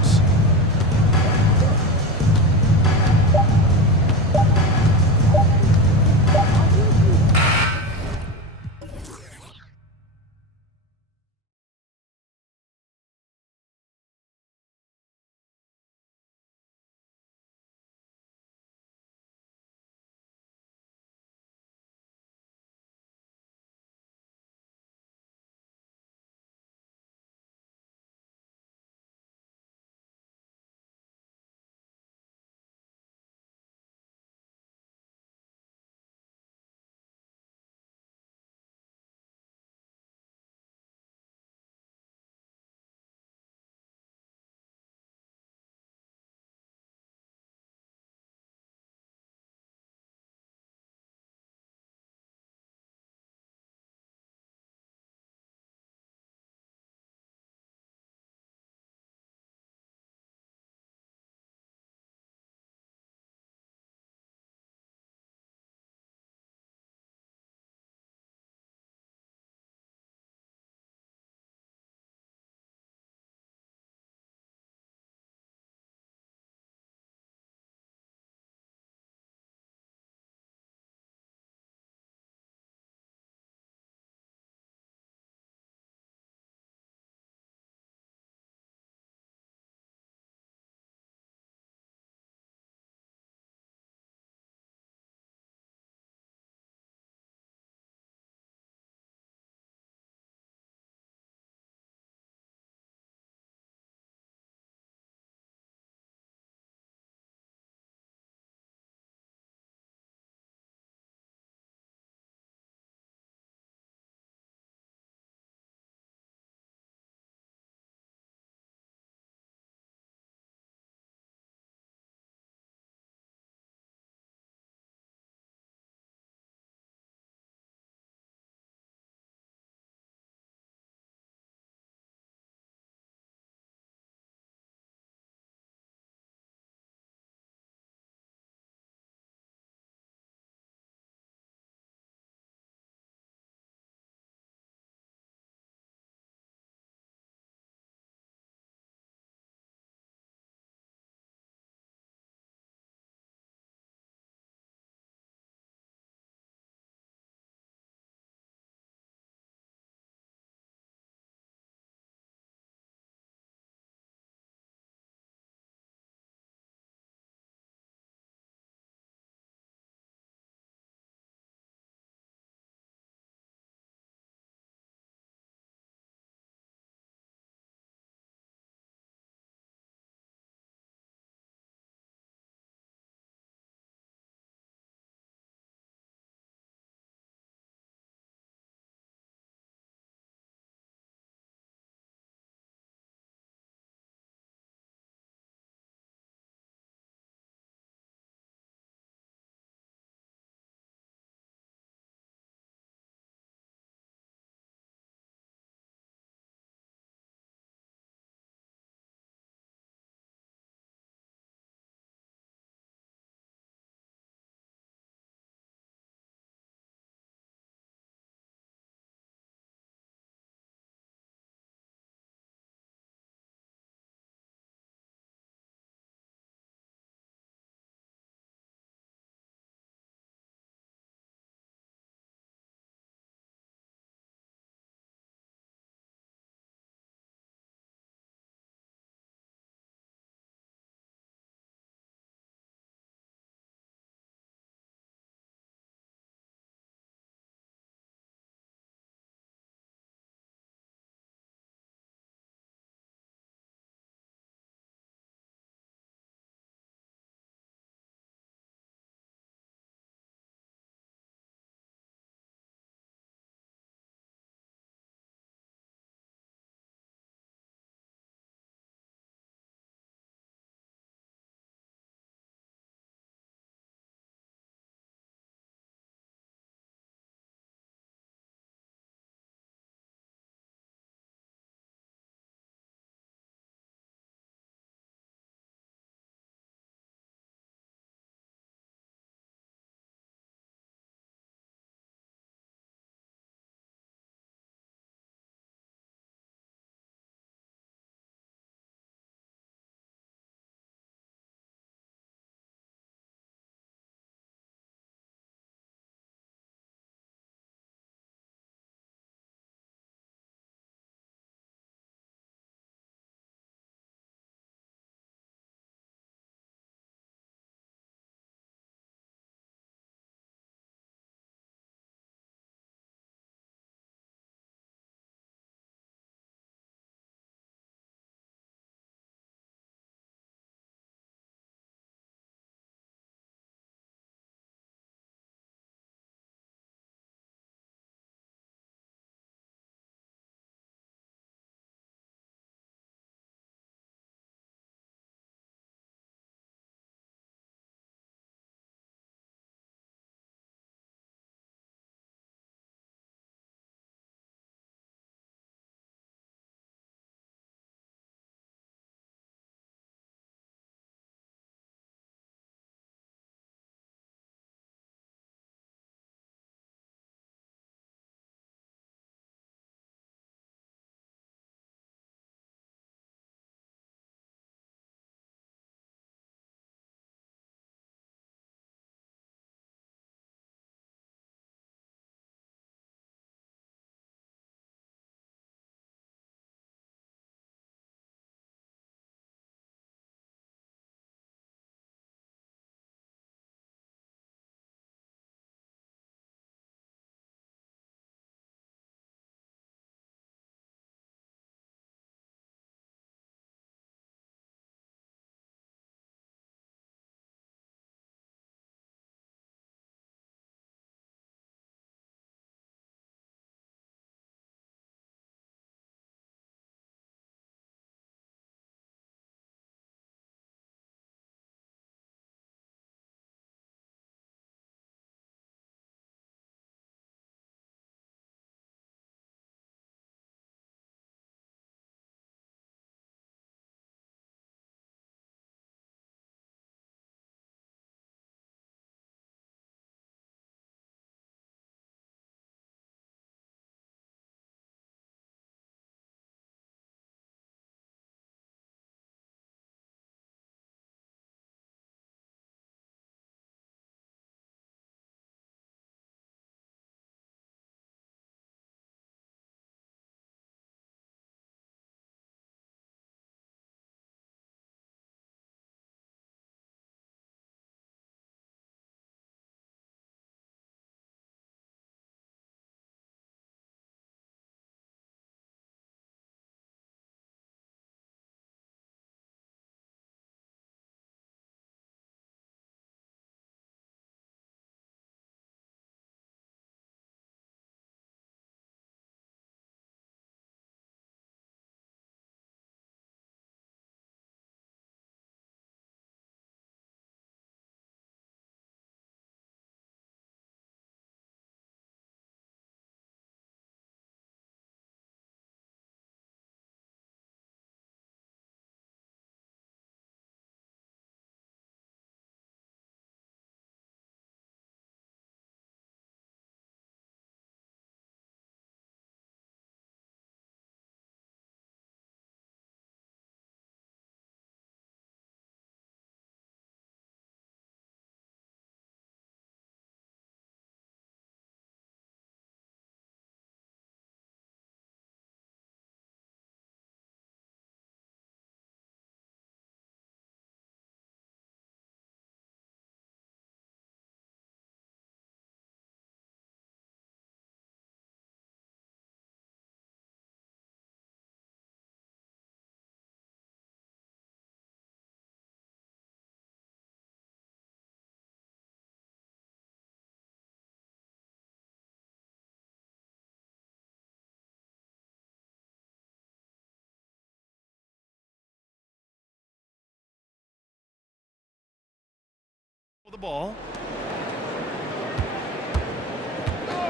The ball.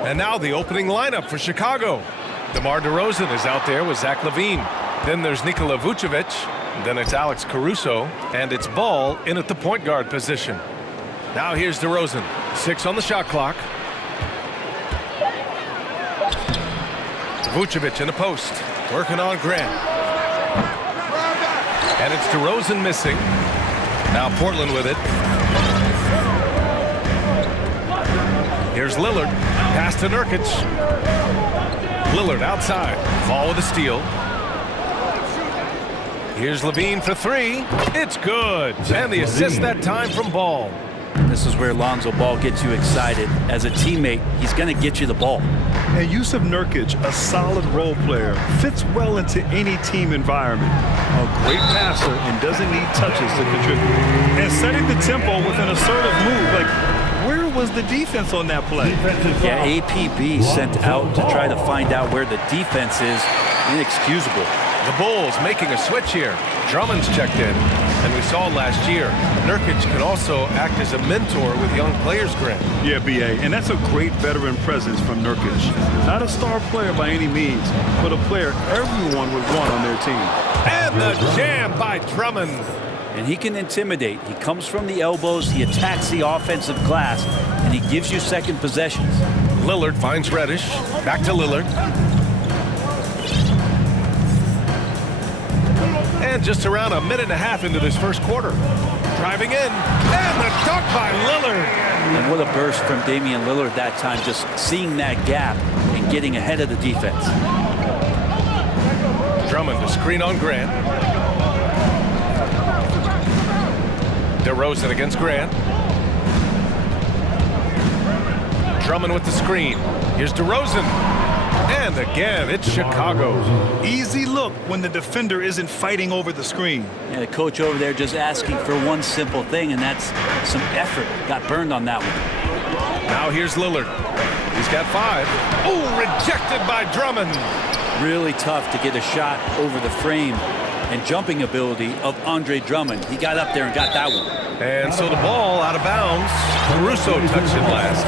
And now the opening lineup for Chicago. DeMar DeRozan is out there with Zach LaVine. Then there's Nikola Vucevic. Then it's Alex Caruso. And it's Ball in at the point guard position. Now here's DeRozan. 6 on the shot clock. Vucevic in the post. Working on Grant. And it's DeRozan missing. Now Portland with it. Here's Lillard. Pass to Nurkic. Lillard outside. Ball with a steal. Here's LaVine for 3. It's good. And the assist that time from Ball. This is where Lonzo Ball gets you excited. As a teammate, he's going to get you the ball. And Yusuf Nurkic, a solid role player, fits well into any team environment. A great passer and doesn't need touches to contribute. And setting the tempo with an assertive move. Like, where was the defense on that play? Yeah, APB sent out to try to find out where the defense is. Inexcusable. The Bulls making a switch here. Drummond's checked in. And we saw last year, Nurkic can also act as a mentor with young players, Grant. Yeah, B.A., and that's a great veteran presence from Nurkic. Not a star player by any means, but a player everyone would want on their team. And the jam by Drummond. And he can intimidate. He comes from the elbows, he attacks the offensive glass, and he gives you second possessions. Lillard finds Reddish. Back to Lillard. And just around a minute and a half into this first quarter. Driving in. And the dunk by Lillard. And what a burst from Damian Lillard that time, just seeing that gap and getting ahead of the defense. Drummond to screen on Grant. DeRozan against Grant. Drummond with the screen. Here's DeRozan. And again, it's Chicago. Easy look when the defender isn't fighting over the screen. Yeah, the coach over there just asking for one simple thing, and that's some effort. Got burned on that one. Now here's Lillard. He's got 5. Oh, rejected by Drummond. Really tough to get a shot over the frame and jumping ability of Andre Drummond. He got up there and got that one. And so the ball out of bounds. Caruso touched it last.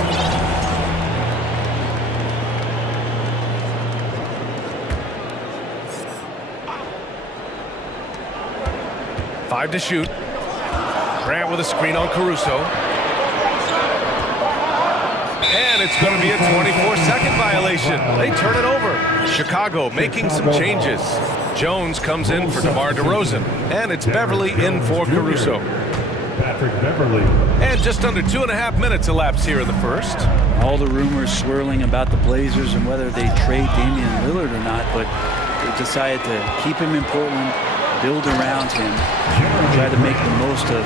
5 to shoot. Grant with a screen on Caruso. And it's going to be a 24-second violation. They turn it over. Chicago making some changes. Jones comes in for DeMar DeRozan. And it's Beverly in for Caruso. Patrick Beverly. And just under 2.5 minutes elapsed here in the first. All the rumors swirling about the Blazers and whether they trade Damian Lillard or not, but they decided to keep him in Portland, build around him, and try to make the most of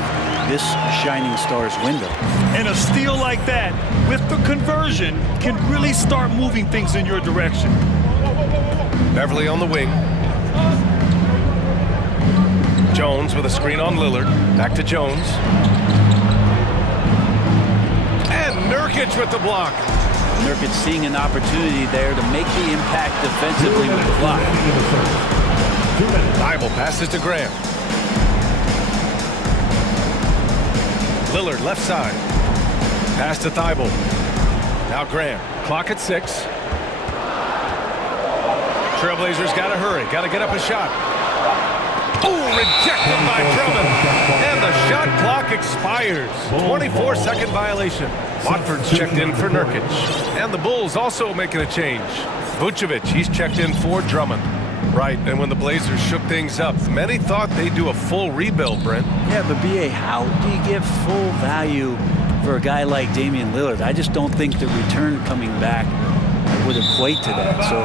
this shining star's window. And a steal like that, with the conversion, can really start moving things in your direction. Beverly on the wing. Jones with a screen on Lillard. Back to Jones. And Nurkic with the block. Nurkic seeing an opportunity there to make the impact defensively with the block. Thibault passes to Graham. Lillard left side. Pass to Thibault. Now Graham. Clock at 6. Trailblazers got to hurry. Got to get up a shot. Oh, rejected by Drummond. And the shot clock expires. 24-second violation. Watford's checked in for Nurkic. And the Bulls also making a change. Vucevic, he's checked in for Drummond. Right, and when the Blazers shook things up, many thought they'd do a full rebuild, Brent. Yeah, but B.A., how do you give full value for a guy like Damian Lillard? I just don't think the return coming back would equate to that. So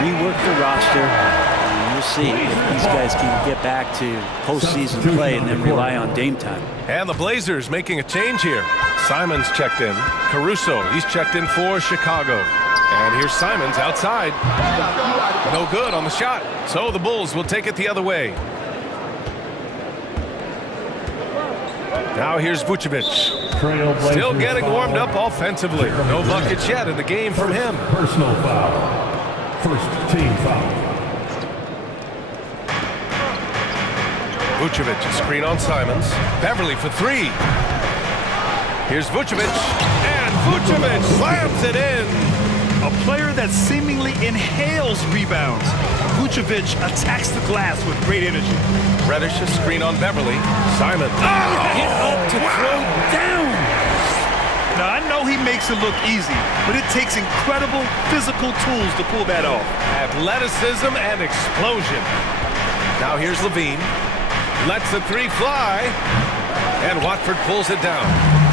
rework the roster, and we'll see if these guys can get back to postseason play and then rely on Dame time. And the Blazers making a change here. Simons checked in. Caruso, he's checked in for Chicago. And here's Simons outside. No good on the shot. So the Bulls will take it the other way. Now here's Vucevic. Still getting warmed up offensively. No buckets yet in the game from him. Personal foul. First team foul. Vucevic, a screen on Simons. Beverly for 3. Here's Vucevic, and Vucevic slams it in. A player that seemingly inhales rebounds. Vucevic attacks the glass with great energy. Reddish, a screen on Beverly. Simon. Get up to throw down. Now, I know he makes it look easy, but it takes incredible physical tools to pull that off. Athleticism and explosion. Now here's Levine. Lets the three fly. And Watford pulls it down.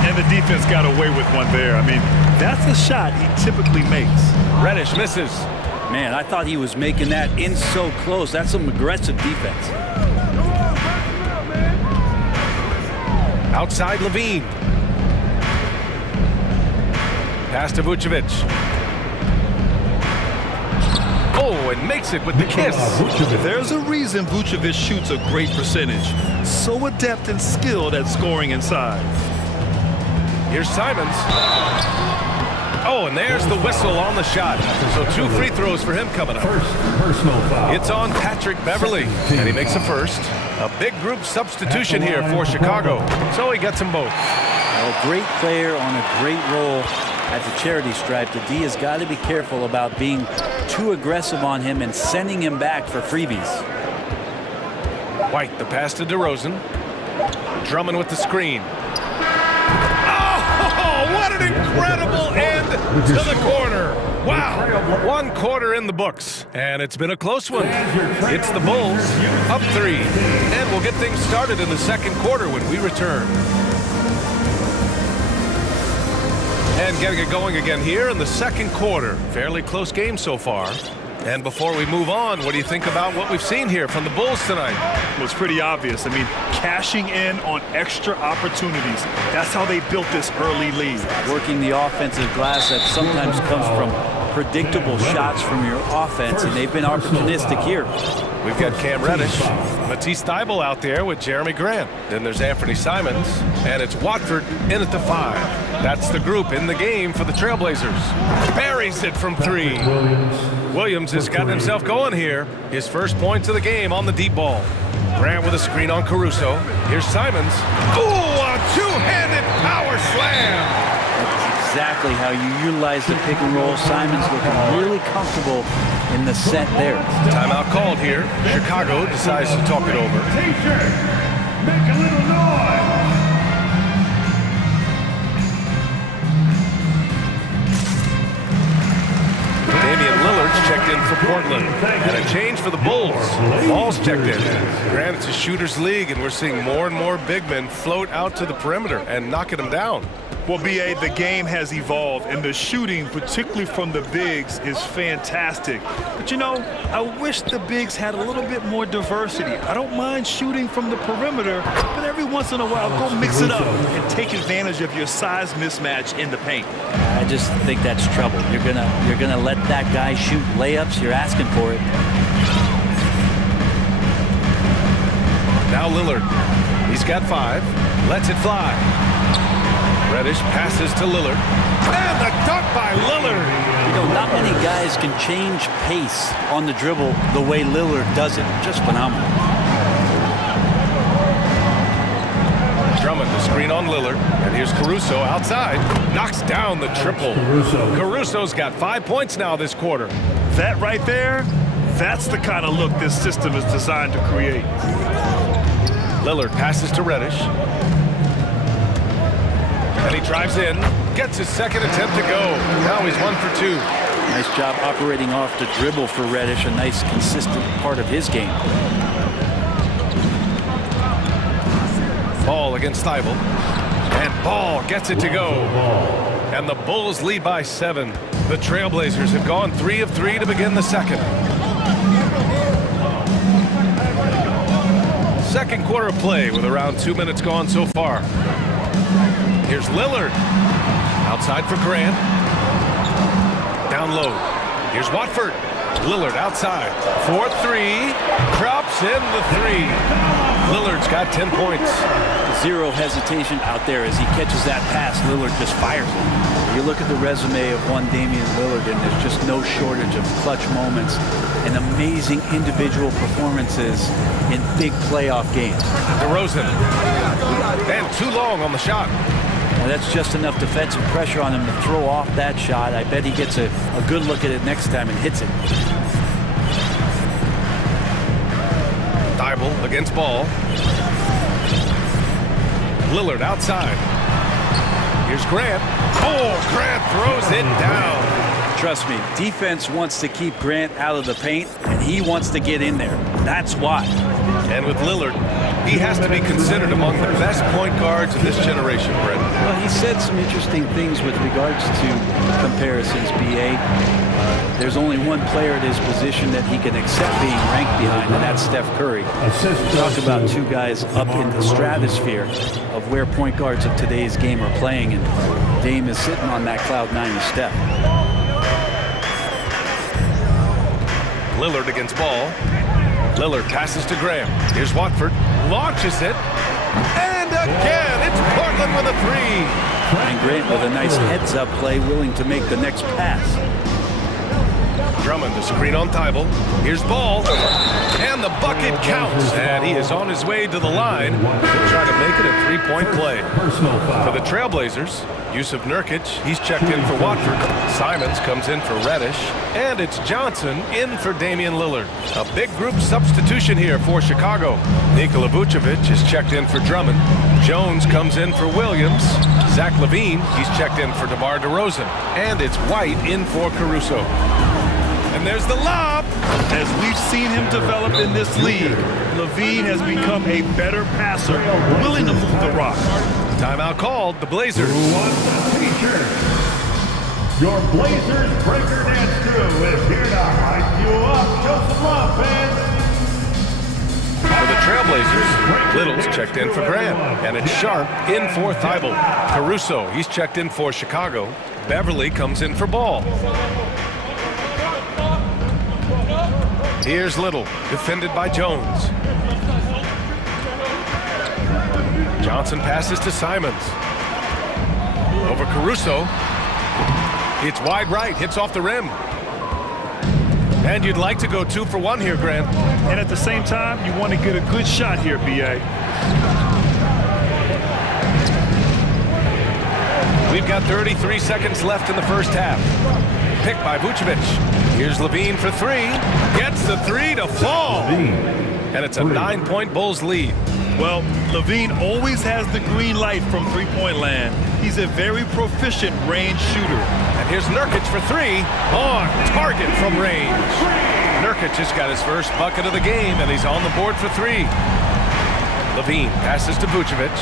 And the defense got away with one there. I mean, that's a shot he typically makes. Reddish misses. Man, I thought he was making that in so close. That's some aggressive defense. Outside Levine. Pass to Vucevic. Oh, and makes it with the kiss. There's a reason Vucevic shoots a great percentage. So adept and skilled at scoring inside. Here's Simons. Oh, and there's the whistle on the shot. So 2 free throws for him coming up. Personal foul. It's on Patrick Beverly, and he makes a first. A big group substitution here for Chicago. So he gets them both. A great player on a great role at the charity stripe. The D has got to be careful about being too aggressive on him and sending him back for freebies. White, the pass to DeRozan. Drummond with the screen. Oh, what an incredible end to the corner. Wow, 1 quarter in the books, and it's been a close one. It's the Bulls, up 3, and we'll get things started in the second quarter when we return. And getting it going again here in the second quarter. Fairly close game so far. And before we move on, what do you think about what we've seen here from the Bulls tonight? Well, it's pretty obvious. I mean, cashing in on extra opportunities. That's how they built this early lead. Working the offensive glass that sometimes comes from predictable shots from your offense, and they've been opportunistic here. We've got Cam Reddish, Matisse Thybulle out there with Jeremy Grant. Then there's Anthony Simons, and it's Watford in at the 5. That's the group in the game for the Trailblazers. Buries it from 3. Williams has gotten himself going here. His first points of the game on the deep ball. Grant with a screen on Caruso. Here's Simons. Ooh, a two-handed power slam. That's exactly how you utilize the pick and roll. Simons looking really comfortable in the set there. Timeout called here. Chicago decides to talk it over. T-shirt, make a little noise. Damian Lillard's checked in for Portland. And a change for the Bulls. Ball's checked in. Granted, it's a shooter's league, and we're seeing more and more big men float out to the perimeter and knocking them down. Well, B.A., the game has evolved, and the shooting, particularly from the bigs, is fantastic. But, you know, I wish the bigs had a little bit more diversity. I don't mind shooting from the perimeter, but every once in a while, go mix it up and take advantage of your size mismatch in the paint. I just think that's trouble. You're gonna let that guy shoot layups. You're asking for it. Now Lillard. He's got 5. Lets it fly. Reddish passes to Lillard. And the dunk by Lillard. You know, not many guys can change pace on the dribble the way Lillard does it. Just phenomenal. Drummond, the screen on Lillard. And here's Caruso outside. Knocks down the triple. Caruso's got 5 points now this quarter. That right there, that's the kind of look this system is designed to create. Lillard passes to Reddish. And he drives in, gets his second attempt to go. Now he's 1 for 2. Nice job operating off the dribble for Reddish, a nice consistent part of his game. Ball against Thybulle. And Ball gets it to go. And the Bulls lead by 7. The Trailblazers have gone 3 of 3 to begin the second. Second quarter of play with around 2 minutes gone so far. Here's Lillard. Outside for Grant. Down low. Here's Watford. Lillard outside. 4-3. Drops in the 3. Lillard's got 10 points. Zero hesitation out there as he catches that pass. Lillard just fires it. You look at the resume of one Damian Lillard, and there's just no shortage of clutch moments and amazing individual performances in big playoff games. DeRozan. And too long on the shot. Now that's just enough defensive pressure on him to throw off that shot. I bet he gets a good look at it next time and hits it. Thibault against ball. Lillard outside. Here's Grant. Oh, Grant throws it down. Trust me, defense wants to keep Grant out of the paint, and he wants to get in there. That's why. And with Lillard, he has to be considered among the best point guards of this generation, Brett. Well, he said some interesting things with regards to comparisons, B.A. There's only one player at his position that he can accept being ranked behind, and that's Steph Curry. Talk about two guys up in the stratosphere of where point guards of today's game are playing, and Dame is sitting on that cloud 9 step. Lillard against ball. Lillard passes to Graham. Here's Watford. Launches it. And again, it's Portland with a three. And Grant with a nice heads-up play, willing to make the next pass. Drummond, the screen on Thibault. Here's ball. And the bucket counts. And he is on his way to the line to try to make it a three-point play. For the Trailblazers, Yusuf Nurkic, he's checked in for Watford. Simons comes in for Reddish. And it's Johnson in for Damian Lillard. A big group substitution here for Chicago. Nikola Vucevic is checked in for Drummond. Jones comes in for Williams. Zach LaVine, he's checked in for DeMar DeRozan. And it's White in for Caruso. And there's the lob. As we've seen him develop in this league, LaVine has become a better passer, willing to move the rock. Timeout called, the Blazers. Your Blazers breaker dance crew is here to hype you up. Show some love, fans. For the Trailblazers, Little's checked in for Grant. And it's Sharp in for Thibault. Caruso, he's checked in for Chicago. Beverly comes in for Ball. Here's Little, defended by Jones. Johnson passes to Simons. Over Caruso. It's wide right, hits off the rim. And you'd like to go 2 for 1 here, Grant. And at the same time, you want to get a good shot here, B.A. We've got 33 seconds left in the first half. Pick by Vucevic. Here's LaVine for 3. Gets the 3 to fall. And it's a 9-point Bulls lead. Well, LaVine always has the green light from three-point land. He's a very proficient range shooter. And here's Nurkic for 3. On target from range. Nurkic just got his first bucket of the game, and he's on the board for 3. LaVine passes to Vucevic.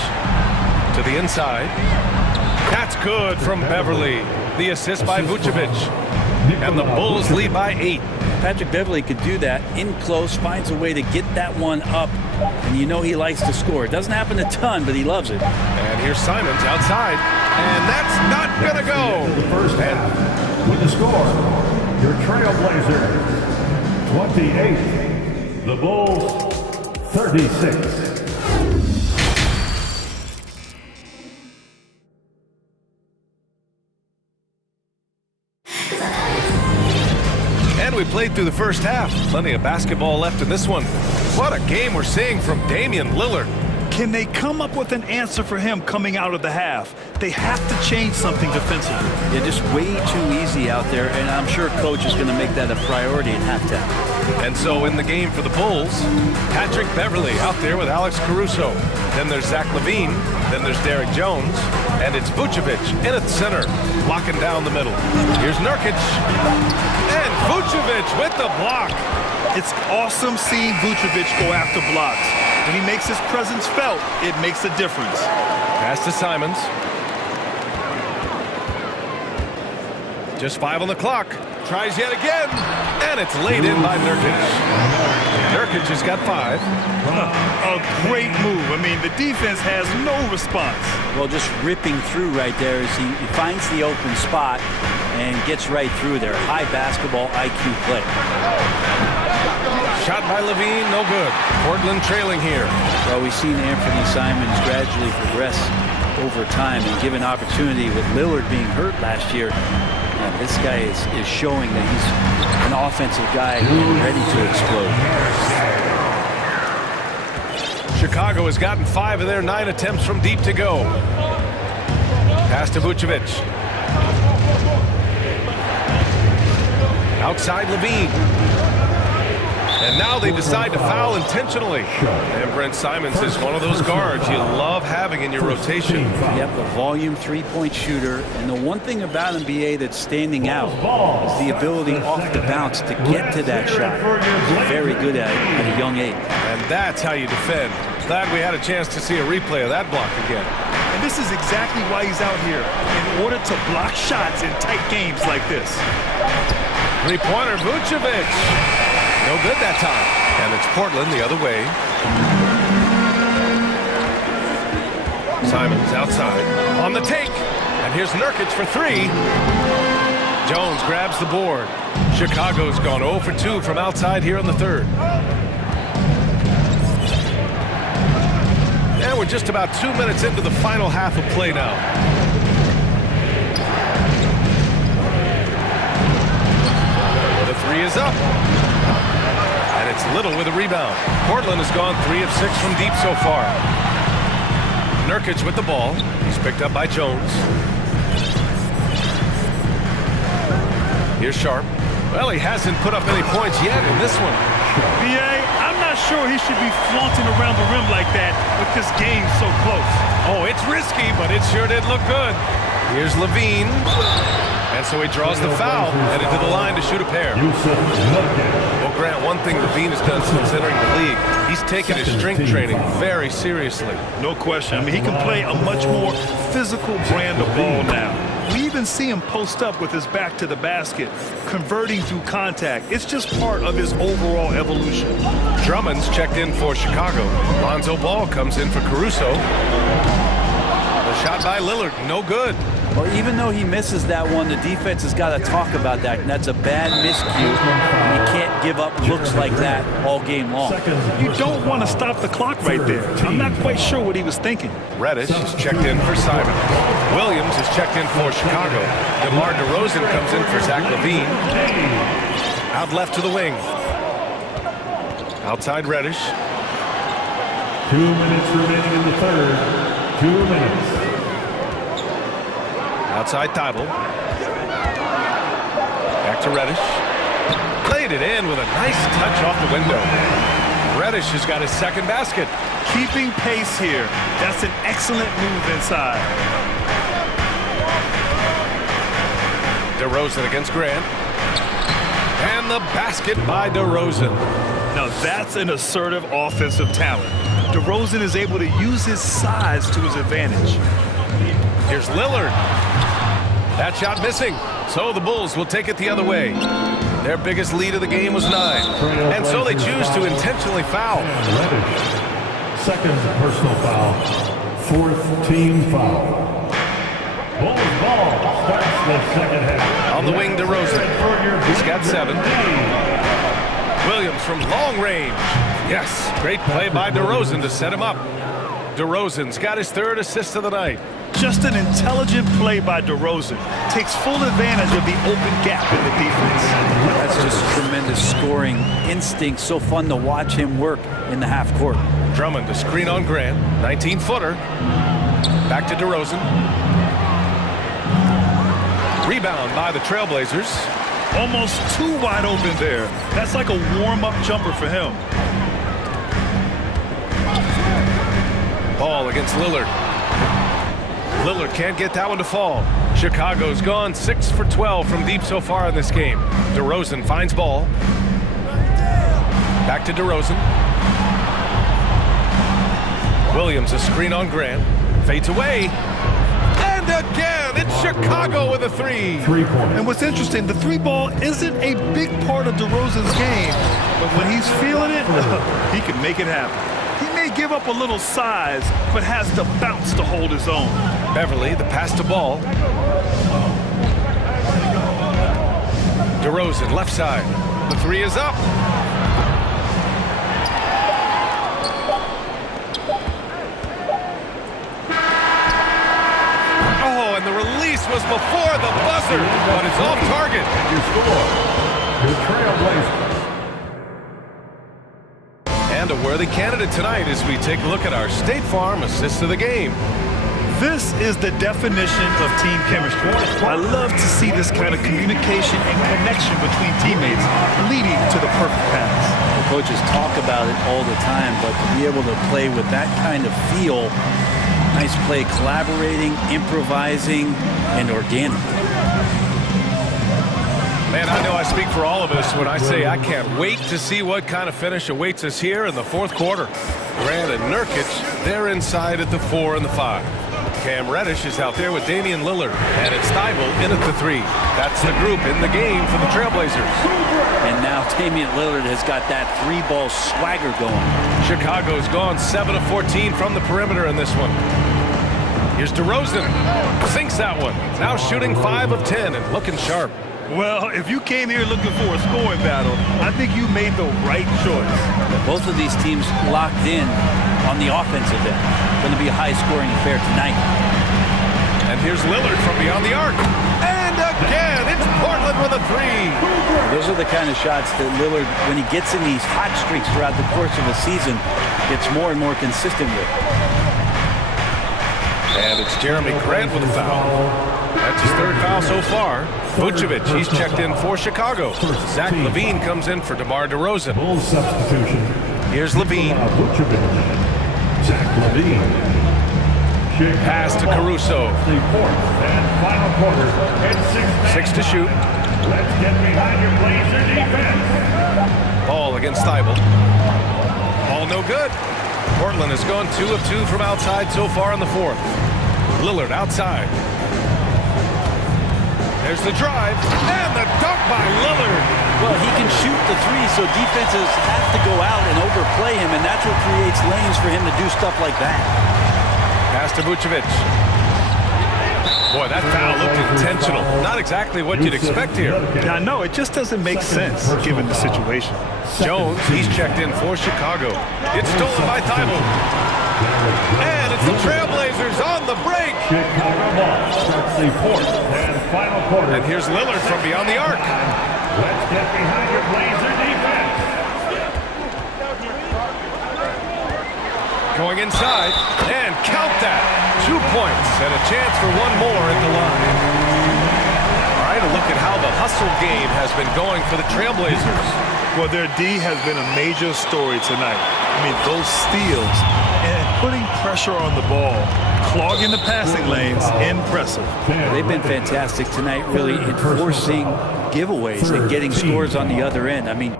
To the inside. That's good from Beverly. The assist by Vucevic. And the Bulls lead by 8. Patrick Beverly could do that in close, finds a way to get that one up, and you know he likes to score. It doesn't happen a ton, but he loves it. And here's Simons outside, and that's not gonna go. The first half with the score, your Trailblazers 28, the Bulls 36. And we played through the first half. Plenty of basketball left in this one. What a game we're seeing from Damian Lillard. Can they come up with an answer for him coming out of the half? They have to change something defensively. They're just way too easy out there, and I'm sure coach is going to make that a priority at halftime. And so in the game for the Bulls, Patrick Beverly out there with Alex Caruso. Then there's Zach LaVine. Then there's Derek Jones. And it's Vucevic in at center, locking down the middle. Here's Nurkic. And Vucevic with the block. It's awesome seeing Vucevic go after blocks. When he makes his presence felt, it makes a difference. Pass to Simons. Just 5 on the clock. Tries yet again. And it's laid in by Nurkic. Nurkic has got 5. A great move. I mean, the defense has no response. Well, just ripping through right there as he finds the open spot and gets right through there. High basketball IQ play. Shot by LaVine, no good. Portland trailing here. Well, we've seen Anthony Simons gradually progress over time, and given opportunity with Lillard being hurt last year, this guy is showing that he's an offensive guy and ready to explode. Chicago has gotten 5 of their 9 attempts from deep to go. Pass to Vucevic. Outside Levine. And now they decide to foul intentionally. And Brent Simons is one of those guards you love having in your rotation. Yep, a volume three-point shooter. And the one thing about NBA that's standing out is the ability off the bounce to get to that shot. He's very good at it at a young age. And that's how you defend. Glad we had a chance to see a replay of that block again. And this is exactly why he's out here, in order to block shots in tight games like this. Three-pointer, Vucevic. No good that time. And it's Portland the other way. Simons outside. On the take. And here's Nurkic for three. Jones grabs the board. Chicago's gone 0 for 2 from outside here in the third. And we're just about 2 minutes into the final half of play now. The three is up. And it's Little with a rebound. Portland has gone 3 of 6 from deep so far. Nurkic with the ball. He's picked up by Jones. Here's Sharp. Well, he hasn't put up any points yet in this one. B.A., I'm not sure he should be flaunting around the rim like that with this game so close. Oh, it's risky, but it sure did look good. Here's Levine. And so he draws the foul, headed to the line to shoot a pair. Well, Grant, one thing Levine has done since entering the league, he's taken his strength training very seriously. No question. I mean, he can play a much more physical brand of ball now. We even see him post up with his back to the basket, converting through contact. It's just part of his overall evolution. Drummond's checked in for Chicago. Lonzo Ball comes in for Caruso. The shot by Lillard, no good. Well, even though he misses that one, the defense has got to talk about that. And that's a bad miscue. You can't give up looks like that all game long. You don't want to stop the clock right there. I'm not quite sure what he was thinking. Reddish is checked in for Simon. Williams is checked in for Chicago. DeMar DeRozan comes in for Zach LaVine. Out left to the wing. Outside Reddish. 2 minutes remaining in the third. 2 minutes. Outside Thibault. Back to Reddish. Played it in with a nice touch off the window. Reddish has got his second basket. Keeping pace here. That's an excellent move inside. DeRozan against Grant. And the basket by DeRozan. Now that's an assertive offensive talent. DeRozan is able to use his size to his advantage. Here's Lillard. That shot missing. So the Bulls will take it the other way. Their biggest lead of the game was 9. And so they choose to intentionally foul. Second personal foul. Fourth team foul. Bulls ball starts the second half. On the wing, DeRozan. He's got 7. Williams from long range. Yes, great play by DeRozan to set him up. DeRozan's got his 3rd assist of the night. Just an intelligent play by DeRozan. Takes full advantage of the open gap in the defense. That's just tremendous scoring instinct. So fun to watch him work in the half court. Drummond to screen on Grant. 19-footer. Back to DeRozan. Rebound by the Trailblazers. Almost too wide open there. That's like a warm-up jumper for him. Ball against Lillard. Lillard can't get that one to fall. Chicago's gone 6 for 12 from deep so far in this game. DeRozan finds ball. Back to DeRozan. Williams a screen on Grant. Fades away. And again, it's Chicago with a 3. 3 points. And what's interesting, the 3 ball isn't a big part of DeRozan's game, but when he's feeling it, he can make it happen. He may give up a little size, but has the bounce to hold his own. Beverly, the pass to ball. DeRozan, left side. The 3 is up. Oh, and the release was before the buzzer, but it's off target. Your score, your Trailblazers. And a worthy candidate tonight as we take a look at our State Farm assist of the game. This is the definition of team chemistry. I love to see this kind of communication and connection between teammates leading to the perfect pass. The coaches talk about it all the time, but to be able to play with that kind of feel, nice play, collaborating, improvising, and organic. Man, I know I speak for all of us when I say I can't wait to see what kind of finish awaits us here in the fourth quarter. Grant and Nurkic, they're inside at the 4 and the 5. Cam Reddish is out there with Damian Lillard, and it's Thibault in at the 3. That's the group in the game for the Trailblazers. And now Damian Lillard has got that three-ball swagger going. Chicago's gone 7 of 14 from the perimeter in this one. Here's DeRozan, sinks that one. Now shooting 5 of 10 and looking sharp. Well, if you came here looking for a scoring battle, I think you made the right choice. Both of these teams locked in on the offensive end. Going to be a high-scoring affair tonight. And here's Lillard from beyond the arc. And again, it's Portland with a 3. Those are the kind of shots that Lillard, when he gets in these hot streaks throughout the course of a season, gets more and more consistent with. And it's Jeremy Grant with a foul. That's his third foul so far. Vucevic, he's checked in for Chicago. Zach LaVine comes in for DeMar DeRozan. Full substitution. Here's LaVine. Zach LaVine. Pass to Caruso. The fourth and final quarter. And 6 to shoot. Let's get behind your Blazer defense. Ball against Thibault. Ball no good. Portland has gone 2 of 2 from outside so far in the fourth. Lillard outside. There's the drive, and the dunk by Lillard. Well, he can shoot the 3, so defenses have to go out and overplay him, and that's what creates lanes for him to do stuff like that. Pass to Vucevic. Boy, that foul looked intentional. Not exactly what you'd expect here. Yeah, no, it just doesn't make sense given the situation. Jones, he's checked in for Chicago. It's stolen by Thibault. And it's the Trailblazers on the break. Chicago ball starts the fourth and final quarter. And here's Lillard from beyond the arc. Let's get behind your Blazer defense. Going inside, and count that. 2 points and a chance for one more at the line. All right, a look at how the hustle game has been going for the Trailblazers. Well, their D has been a major story tonight. I mean, those steals and putting pressure on the ball, clogging the passing lanes, impressive. They've been fantastic tonight, really enforcing giveaways and getting scores on the other end. I mean,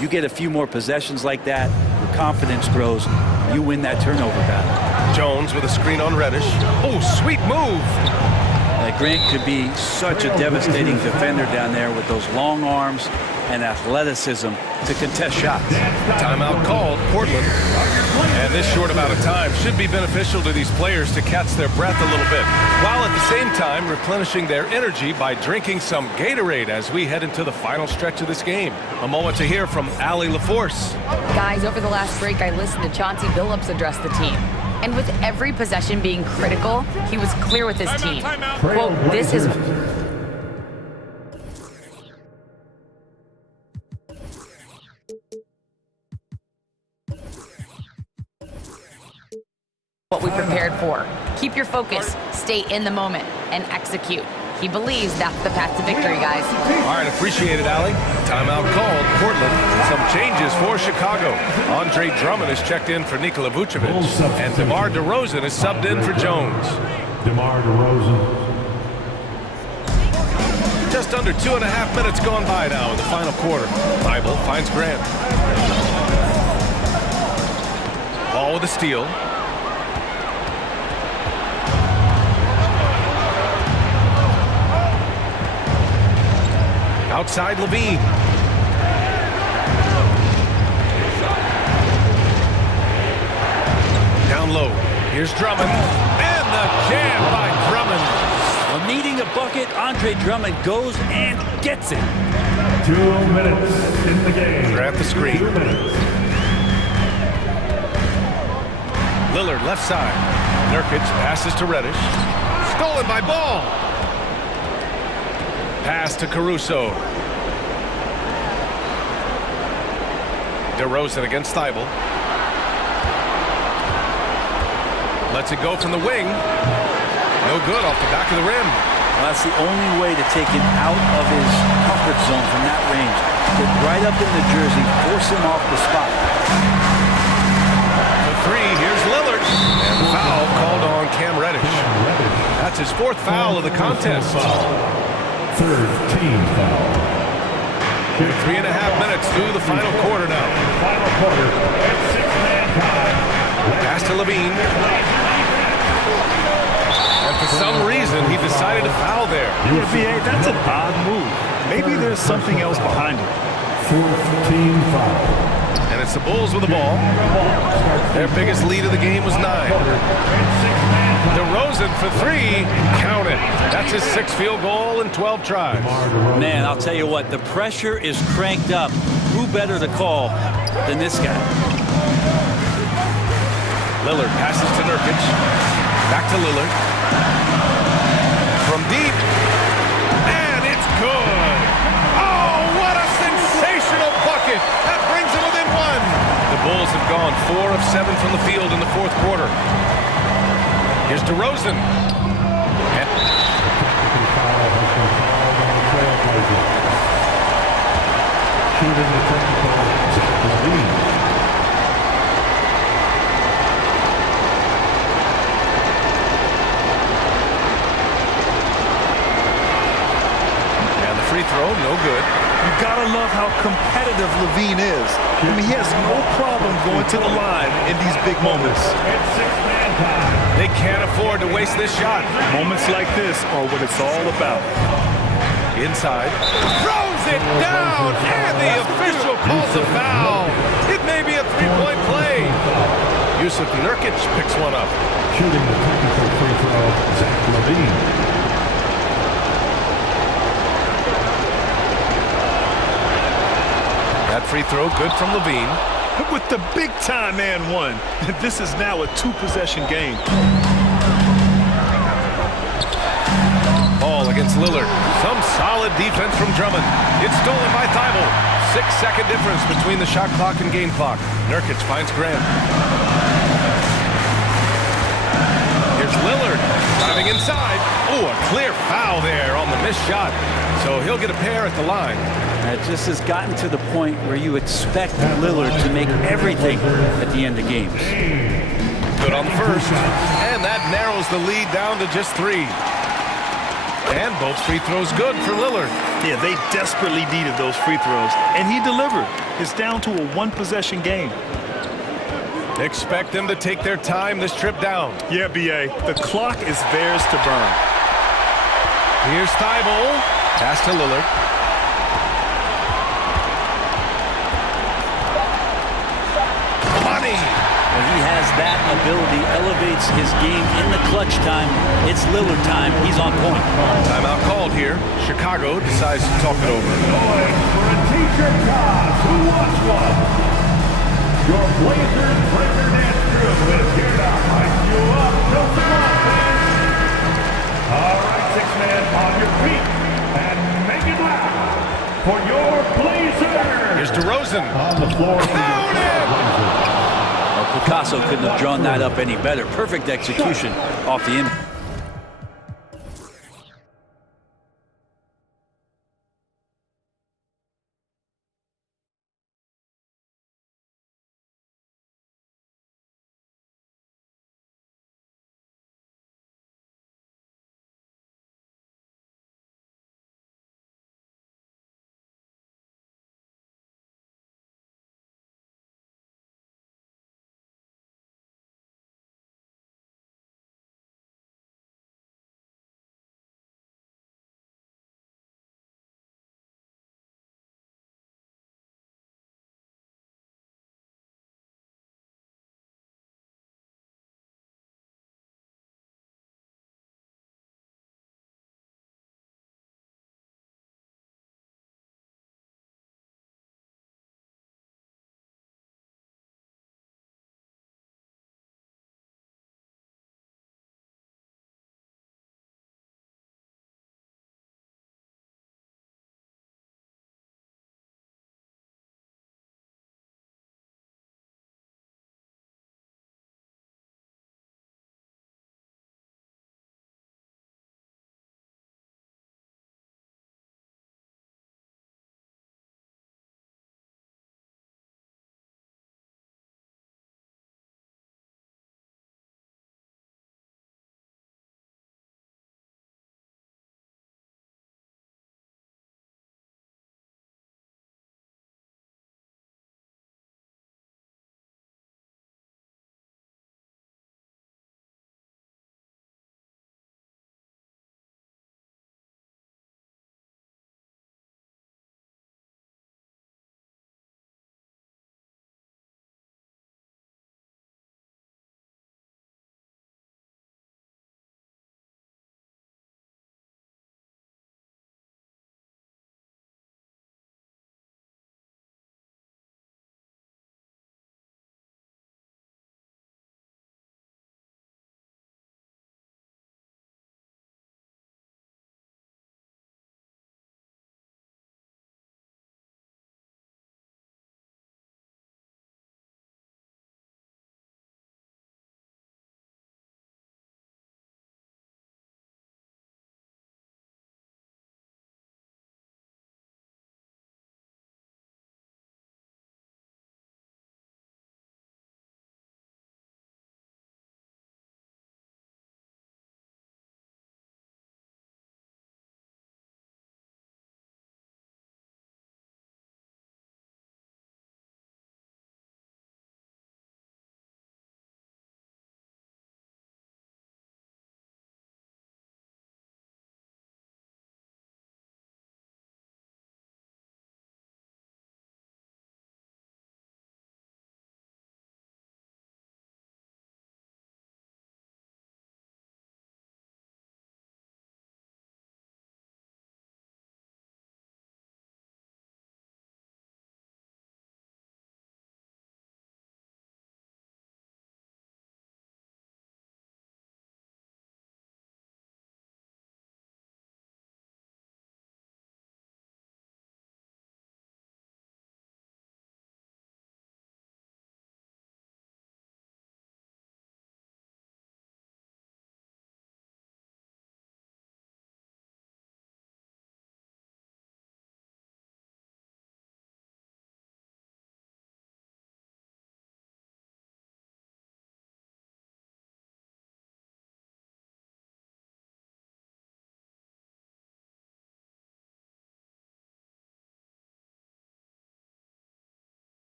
you get a few more possessions like that, your confidence grows, you win that turnover battle. Jones with a screen on Reddish. Oh, sweet move. Grant could be such a devastating defender down there with those long arms and athleticism to contest shots. Timeout called, Portland. And this short amount of time should be beneficial to these players to catch their breath a little bit, while at the same time replenishing their energy by drinking some Gatorade as we head into the final stretch of this game. A moment to hear from Allie LaForce. Guys, over the last break, I listened to Chauncey Billups address the team. And with every possession being critical, he was clear with his team. Quote, this is what we prepared for. Keep your focus, stay in the moment, and execute. He believes that's the path to victory, guys. All right, appreciate it, Allie. Timeout called, Portland. Some changes for Chicago. Andre Drummond is checked in for Nikola Vucevic, and DeMar DeRozan is subbed in for Jones. DeMar DeRozan. Just under 2.5 minutes gone by now in the final quarter. Thibault finds Grant. Ball with a steal. Outside LaVine. Down low. Here's Drummond. And the jam by Drummond. Well, needing a bucket, Andre Drummond goes and gets it. 2 minutes in the game. Grab the screen. 2 minutes. Lillard left side. Nurkic passes to Reddish. Stolen by Ball. Pass to Caruso. DeRozan against Thibault. Lets it go from the wing. No good off the back of the rim. Well, that's the only way to take him out of his comfort zone from that range. Get right up in the jersey, force him off the spot. The three, here's Lillard. And the foul called on Cam Reddish. That's his fourth foul of the contest. Third team foul. 3.5 minutes through the final quarter now. Final quarter at 6-man tie. Pass to Levine. And for some reason, he decided to foul there. Yeah, B.A., that's an odd move. Maybe there's something else behind it. Fourth team foul. And it's the Bulls with the ball. Their biggest lead of the game was 9. DeRozan for 3. Count it. That's his 6th field goal in 12 tries. Man, I'll tell you what, the pressure is cranked up. Who better to call than this guy? Lillard passes to Nurkic. Back to Lillard. From deep. And it's good. Oh, what a sensational bucket. That brings him within 1. The Bulls have gone 4 of 7 from the field in the 4th quarter. Here's DeRozan. Shooting the technical, Free throw, no good. You gotta love how competitive Levine is. I mean, he has no problem going to the line in these big moments. They can't afford to waste this shot. Moments like this are what it's all about. Inside. Throws it down, and the official calls a foul. It may be a 3-point play. Yusuf Nurkic picks one up. Shooting the technical free throw, Zach Levine. That free throw good from Levine. With the big-time and one. This is now a 2-possession game. Ball against Lillard. Some solid defense from Drummond. It's stolen by Thibault. 6-second difference between the shot clock and game clock. Nurkic finds Graham. Here's Lillard driving inside. Oh, a clear foul there on the missed shot. So he'll get a pair at the line. It just has gotten to the point where you expect Lillard to make everything at the end of games. Good on the first. And that narrows the lead down to just 3. And both free throws good for Lillard. Yeah, they desperately needed those free throws, and he delivered. It's down to a 1-possession game. Expect them to take their time this trip down. Yeah, B.A., the clock is theirs to burn. Here's Thibault. Pass to Lillard. When he has that ability, elevates his game in the clutch time. It's Lillard time. He's on point. Timeout called here. Chicago decides to talk it over. Going for a t-shirt toss. Who wants one? Your Blazers breaker dance group is here to hype you up. Build them up, fans. All right, 6-man, on your feet and make it loud for your Blazers. Here's DeRozan. On the floor. Picasso couldn't have drawn that up any better. Perfect execution off the end.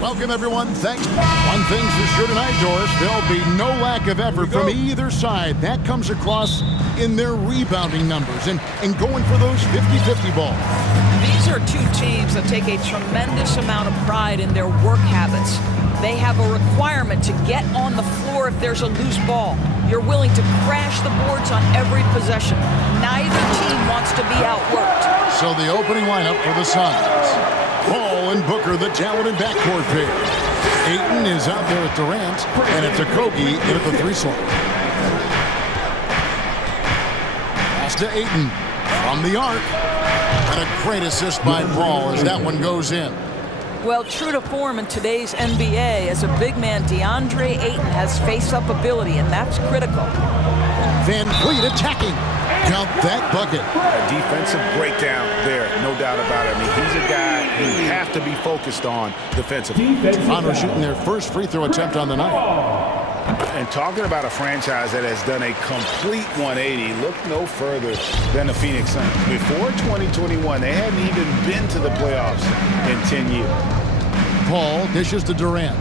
Welcome, everyone. Thanks. One thing's for sure tonight, Doris. There'll be no lack of effort from either side. That comes across in their rebounding numbers and going for those 50-50 balls. These are two teams that take a tremendous amount of pride in their work habits. They have a requirement to get on the floor if there's a loose ball. You're willing to crash the boards on every possession. Neither team wants to be outworked. So the opening lineup for the Suns. Paul and Booker, the talented backcourt pair. Ayton is out there at Durant, and it's Okogie in at the 3 slot. Pass to Ayton from the arc. And a great assist by Paul as that one goes in. Well, true to form in today's NBA, as a big man, DeAndre Ayton has face-up ability, and that's critical. Van Vliet attacking. Count that bucket. A defensive breakdown there, no doubt about it. I mean, he's a guy you have to be focused on defensively. Toronto shooting their first free throw attempt on the night. And talking about a franchise that has done a complete 180, look no further than the Phoenix Suns. Before 2021, they hadn't even been to the playoffs in 10 years. Paul dishes to Durant.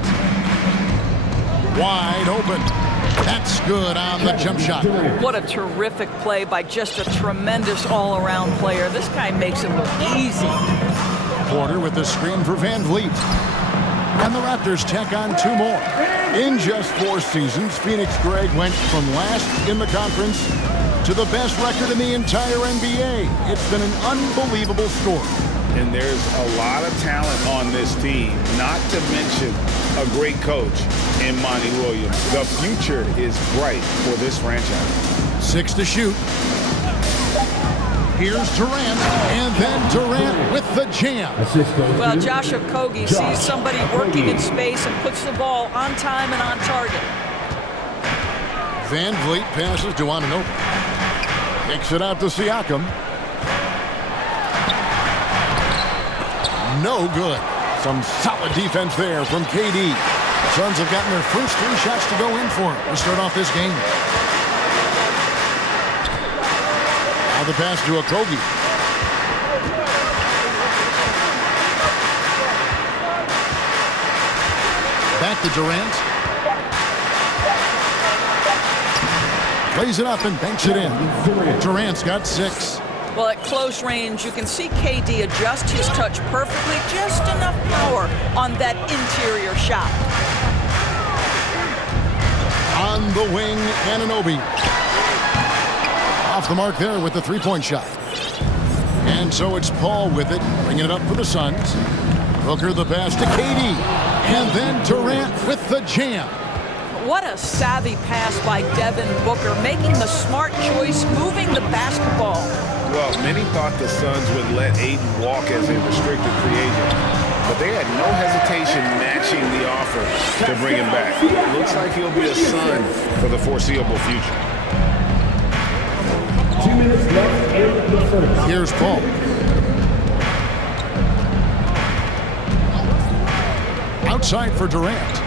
Wide open. That's good on the jump shot. What a terrific play by just a tremendous all-around player. This guy makes it look easy. Porter with the screen for Van Vliet. And the Raptors tack on 2 more. In just 4 seasons, Phoenix, Greg, went from last in the conference to the best record in the entire NBA. It's been an unbelievable story. And there's a lot of talent on this team, not to mention a great coach in Monty Williams. The future is bright for this franchise. 6 to shoot. Here's Durant, and then Durant with the jam. Well, Josh Okogie sees somebody working in space and puts the ball on time and on target. Van Vliet passes to Anunoby. Kicks it out to Siakam. No good. Some solid defense there from KD. Suns have gotten their first 3 shots to go in for it to start off this game. Now the pass to Okogie. Back to Durant. Plays it up and banks it in. Durant's got 6. Well, at close range, you can see KD adjust his touch perfectly, just enough power on that interior shot. On the wing, Anunoby. Off the mark there with the 3-point shot. And so it's Paul with it, bringing it up for the Suns. Booker the pass to KD. And then Durant with the jam. What a savvy pass by Devin Booker, making the smart choice, moving the basketball. Well, many thought the Suns would let Ayton walk as a restricted free agent, but they had no hesitation matching the offer to bring him back. It looks like he'll be a Sun for the foreseeable future. 2 minutes left in the first. Here's Paul. Outside for Durant.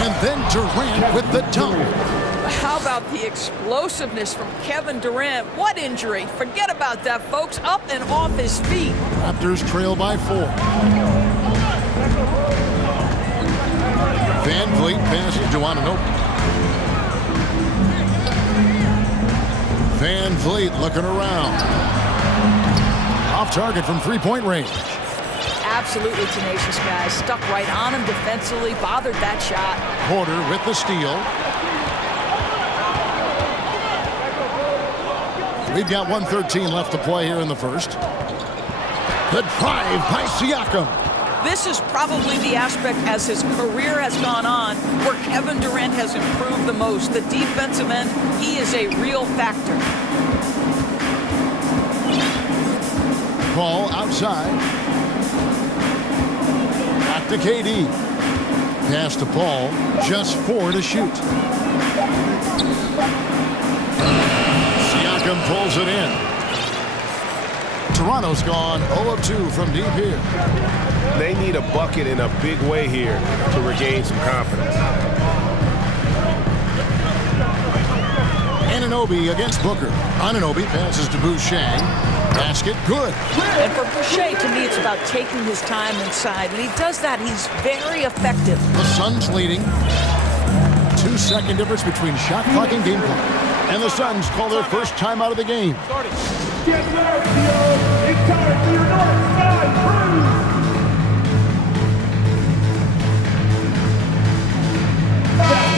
And then Durant with the dunk. How about the explosiveness from Kevin Durant? What injury? Forget about that, folks. Up and off his feet. Raptors trail by 4. Van Vliet passes to Anunoby. Van Vliet looking around. Off target from 3-point range. Absolutely tenacious guy. Stuck right on him defensively, bothered that shot. Porter with the steal. We've got 1:13 left to play here in the first. The drive by Siakam. This is probably the aspect as his career has gone on where Kevin Durant has improved the most. The defensive end, he is a real factor. Paul outside. Back to KD. Pass to Paul. Just 4 to shoot. Siakam pulls it in. Toronto's gone 0 of 2 from deep here. They need a bucket in a big way here to regain some confidence. Anunoby against Booker. Anunoby passes to Boucher. Basket, good. And for Boucher, to me, it's about taking his time inside. When he does that, he's very effective. The Suns leading. 2-second difference between shot clock and game clock. And the Suns call their first time out of the game. Get ready, Theo. It's time for your North Side Crew.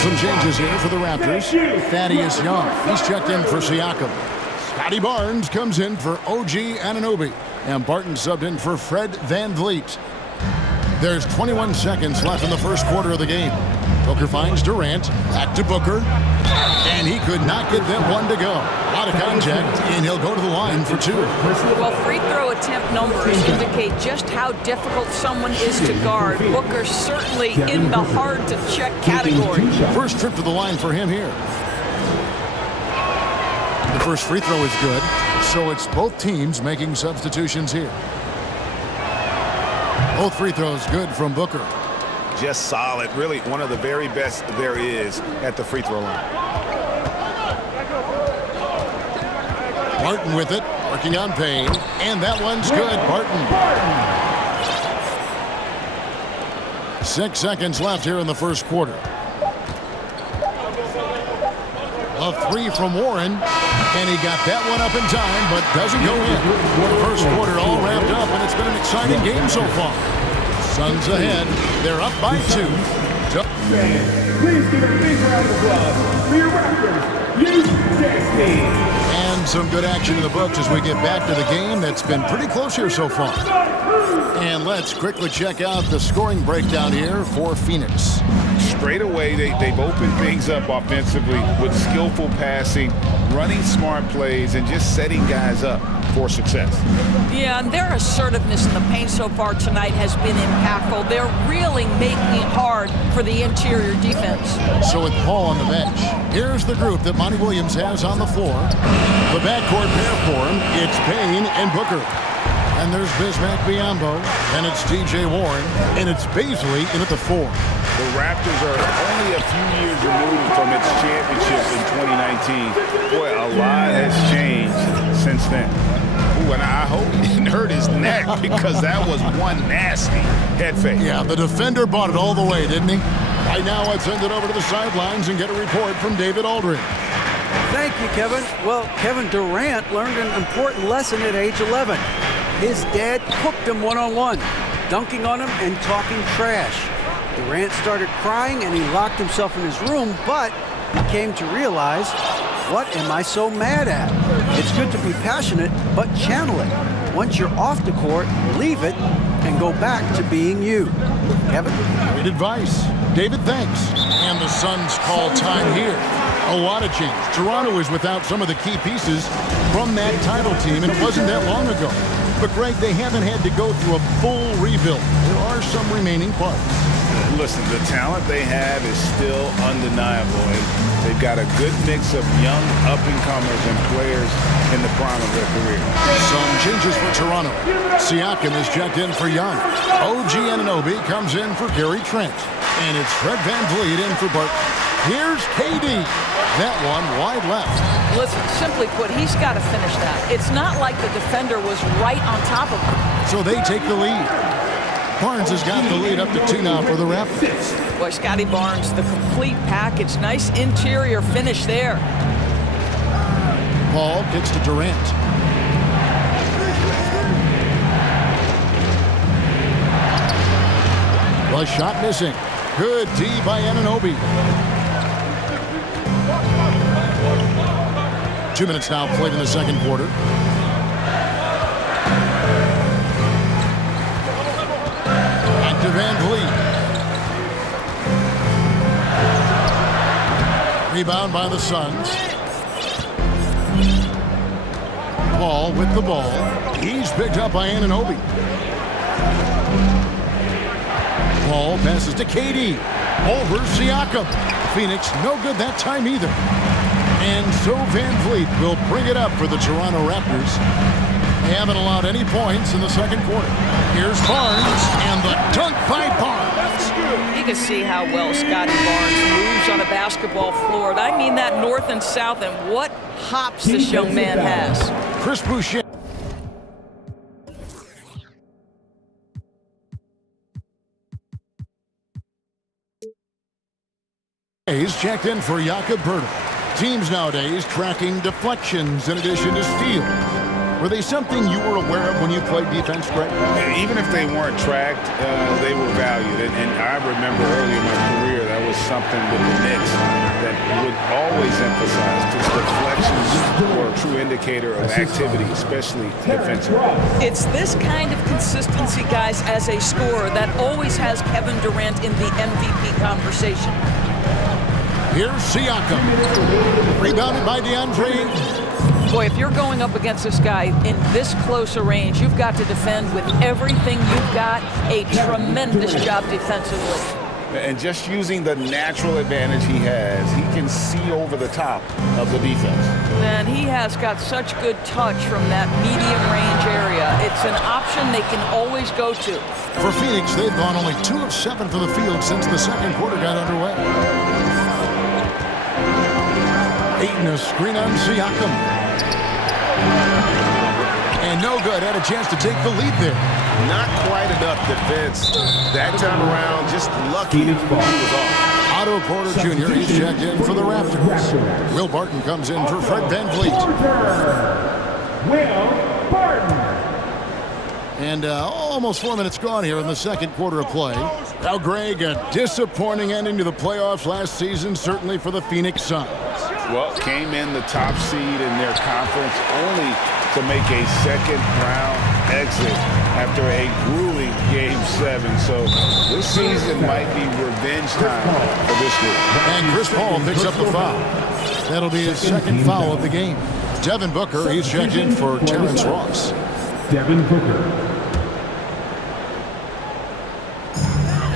Some changes here for the Raptors. Thaddeus Young, he's checked in for Siakam. Scotty Barnes comes in for OG Anunoby. And Barton subbed in for Fred Van Vliet. There's 21 seconds left in the first quarter of the game. Booker finds Durant, back to Booker, and he could not get that one to go. A lot of contact, and he'll go to the line for 2. Well, free throw attempt numbers indicate just how difficult someone is to guard. Booker certainly in the hard-to-check category. First trip to the line for him here. The first free throw is good, so it's both teams making substitutions here. Both free throws good from Booker. Just solid, really one of the very best there is at the free throw line. Barton with it, working on Payne, and that one's good. Barton. 6 seconds left here in the first quarter. A 3 from Warren, and he got that one up in time, but doesn't go in. The first quarter all wrapped up, and it's been an exciting game so far. Suns ahead. They're up by 2. Please give a big round of applause for your Raptors, And some good action in the books as we get back to the game that's been pretty close here so far. And let's quickly check out the scoring breakdown here for Phoenix. Straight away, they've opened things up offensively with skillful passing, running smart plays, and just setting guys up for success. Yeah, and their assertiveness in the paint so far tonight has been impactful. They're really making it hard for the interior defense. So with Paul on the bench, here's the group that Monty Williams has on the floor. The backcourt pair for him, it's Payne and Booker. And there's Bismack Biyombo, and it's T.J. Warren, and it's Baisley in at the 4. The Raptors are only a few years removed from its championship in 2019. Boy, a lot has changed since then. Ooh, and I hope he didn't hurt his neck because that was one nasty head fake. Yeah, the defender bought it all the way, didn't he? Right now, let's send it over to the sidelines and get a report from David Aldridge. Thank you, Kevin. Well, Kevin Durant learned an important lesson at age 11. His dad cooked him one-on-one, dunking on him and talking trash. Durant started crying and he locked himself in his room, but he came to realize, what am I so mad at? It's good to be passionate, but channel it. Once you're off the court, leave it and go back to being you. Kevin? Great advice. David, thanks. And the Suns call time here. A lot of change. Toronto is without some of the key pieces from that title team, and it wasn't that long ago. But, Greg, they haven't had to go through a full rebuild. There are some remaining parts. Listen, the talent they have is still undeniable. And they've got a good mix of young up-and-comers and players in the prime of their career. Some changes for Toronto. Siakam is checked in for Young. OG Anunoby comes in for Gary Trent. And it's Fred Van Vliet in for Barton. Here's KD. That one wide left. Listen, simply put, he's got to finish that. It's not like the defender was right on top of him. So they take the lead. Barnes has got the lead up to 2 now for the Raptors. Boy, Scotty Barnes, the complete package. Nice interior finish there. Paul kicks to Durant. The shot missing. Good D by Anunoby. 2 minutes now played in the second quarter. Back to Van Vliet. Rebound by the Suns. Paul with the ball. He's picked up by Anunoby. Paul passes to KD. Over Siakam. Phoenix no good that time either. And so Van Vliet will bring it up for the Toronto Raptors. They haven't allowed any points in the second quarter. Here's Barnes, and the dunk by Barnes. You can see how well Scotty Barnes moves on a basketball floor. I mean, that north and south, and what hops this young man has. Chris Boucher. He's checked in for Jakob Bertel. Teams nowadays tracking deflections in addition to steals. Were they something you were aware of when you played defense, Greg? Even if they weren't tracked, they were valued. And I remember early in my career, that was something with the Knicks that would always emphasize, because deflections were a true indicator of activity, especially defensively. It's this kind of consistency, guys, as a scorer that always has Kevin Durant in the MVP conversation. Here's Siakam. Rebounded by DeAndre. Boy, if you're going up against this guy in this close a range, you've got to defend with everything you've got. A tremendous job defensively. And just using the natural advantage he has, he can see over the top of the defense. And he has got such good touch from that medium range area. It's an option they can always go to. For Phoenix, they've gone only 2 of 7 for the field since the second quarter got underway. Ayton, a screen on Siakam. And no good. Had a chance to take the lead there. Not quite enough defense that time around. Just lucky he was off. Otto Porter Jr. He's checked in for the Raptors. Will Barton comes in for Fred VanVleet. Will Barton. And almost 4 minutes gone here in the second quarter of play. Now, Greg, a disappointing ending to the playoffs last season, certainly for the Phoenix Suns. Well, came in the top seed in their conference only to make a second-round exit after a grueling Game 7. So this season might be revenge time for this group. And Chris Paul picks up the foul. That'll be his second foul of the game. Devin Booker, he's checked in for Terrence Ross. Devin Booker.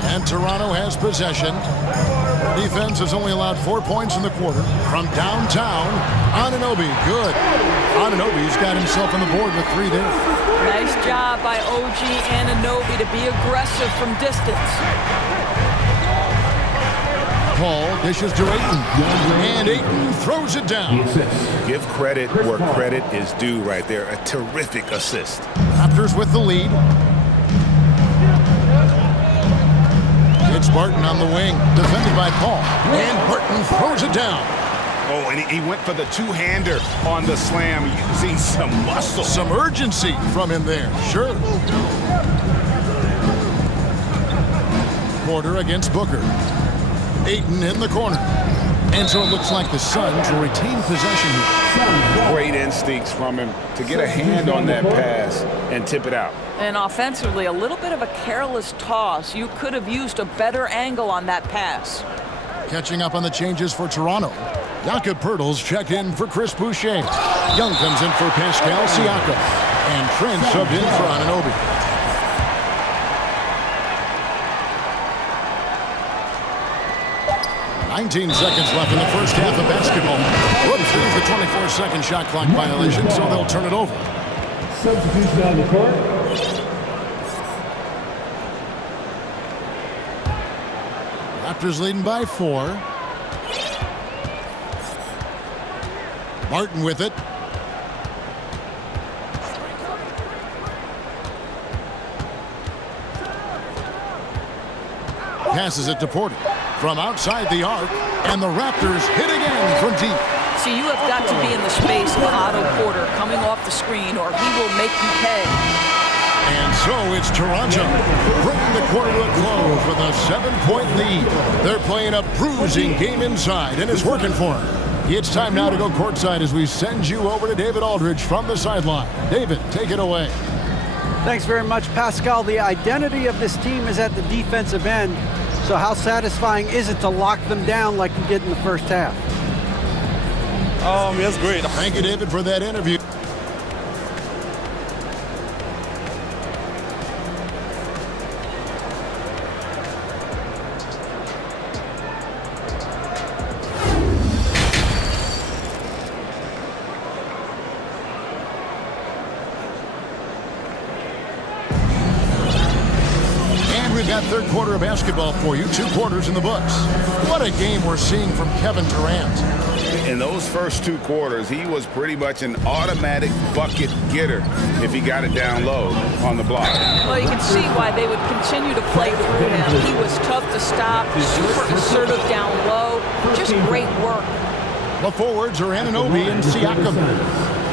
And Toronto has possession. Defense has only allowed 4 points in the quarter. From downtown, Anunoby, good. Anunoby's got himself on the board with 3 there. Nice job by OG Anunoby to be aggressive from distance. Paul dishes to Ayton. And Ayton throws it down. Give credit where credit is due right there. A terrific assist. Raptors with the lead. It's Barton on the wing, defended by Paul. And Barton throws it down. Oh, and he went for the two-hander on the slam, using some muscle. Some urgency from him there, sure. Porter against Booker. Ayton in the corner. And so it looks like the Suns will retain possession here. Great instincts from him to get a hand on that pass and tip it out. And offensively, a little bit of a careless toss. You could have used a better angle on that pass. Catching up on the changes for Toronto. Jakob Bertel's checked in for Chris Boucher. Young comes in for Pascal Siakam. And Trent subbed in for Anunoby. $19 seconds left in the first half of basketball. Whoops, there's the 24-second shot clock violation, so they'll turn it over. Substitution on the court. Raptors leading by 4. Martin with it. Passes it to Porter from outside the arc, and the Raptors hit again from deep. See, you have got to be in the space of Otto Porter coming off the screen, or he will make you pay. And so it's Toronto bringing the quarter to a close with a 7-point lead. They're playing a bruising game inside, and it's working for them. It's time now to go courtside as we send you over to David Aldridge from the sideline. David, take it away. Thanks very much, Pascal. The identity of this team is at the defensive end. So how satisfying is it to lock them down like you did in the first half? That's great. Thank you, David, for that interview. That third quarter of basketball for you, 2 quarters in the books. What a game we're seeing from Kevin Durant. In those first 2 quarters, he was pretty much an automatic bucket getter if he got it down low on the block. Well, you can see why they would continue to play through him. He was tough to stop, super assertive down low, just great work. The forwards are Anunoby and Siakam.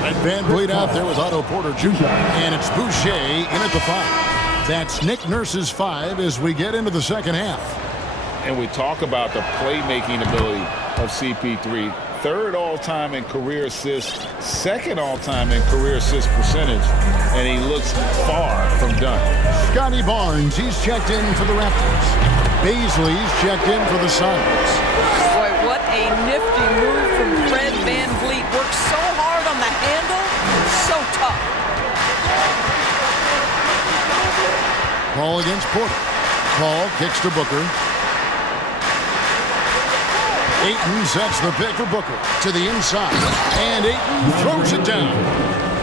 And Van Vliet out there with Otto Porter Jr. And it's Boucher in at the 5. That's Nick Nurse's 5 as we get into the second half. And we talk about the playmaking ability of CP3. 3rd all-time in career assists, 2nd all-time in career assist percentage, and he looks far from done. Scotty Barnes, he's checked in for the Raptors. Baisley's checked in for the Suns. Boy, what a nifty move from Fred Van Vliet. Works so hard on the handle, so tough. Ball against Porter. Paul kicks to Booker. Ayton sets the pick for Booker to the inside, and Ayton throws it down.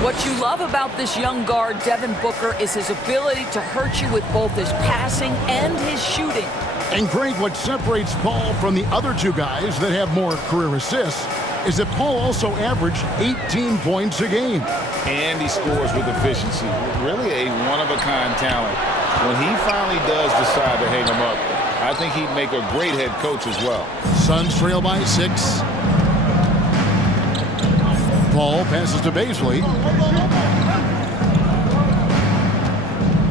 What you love about this young guard, Devin Booker, is his ability to hurt you with both his passing and his shooting. And Greg, what separates Paul from the other 2 guys that have more career assists is that Paul also averaged 18 points a game. And he scores with efficiency. Really a one-of-a-kind talent. When he finally does decide to hang him up, I think he'd make a great head coach as well. Suns trail by 6. Paul passes to Baisley.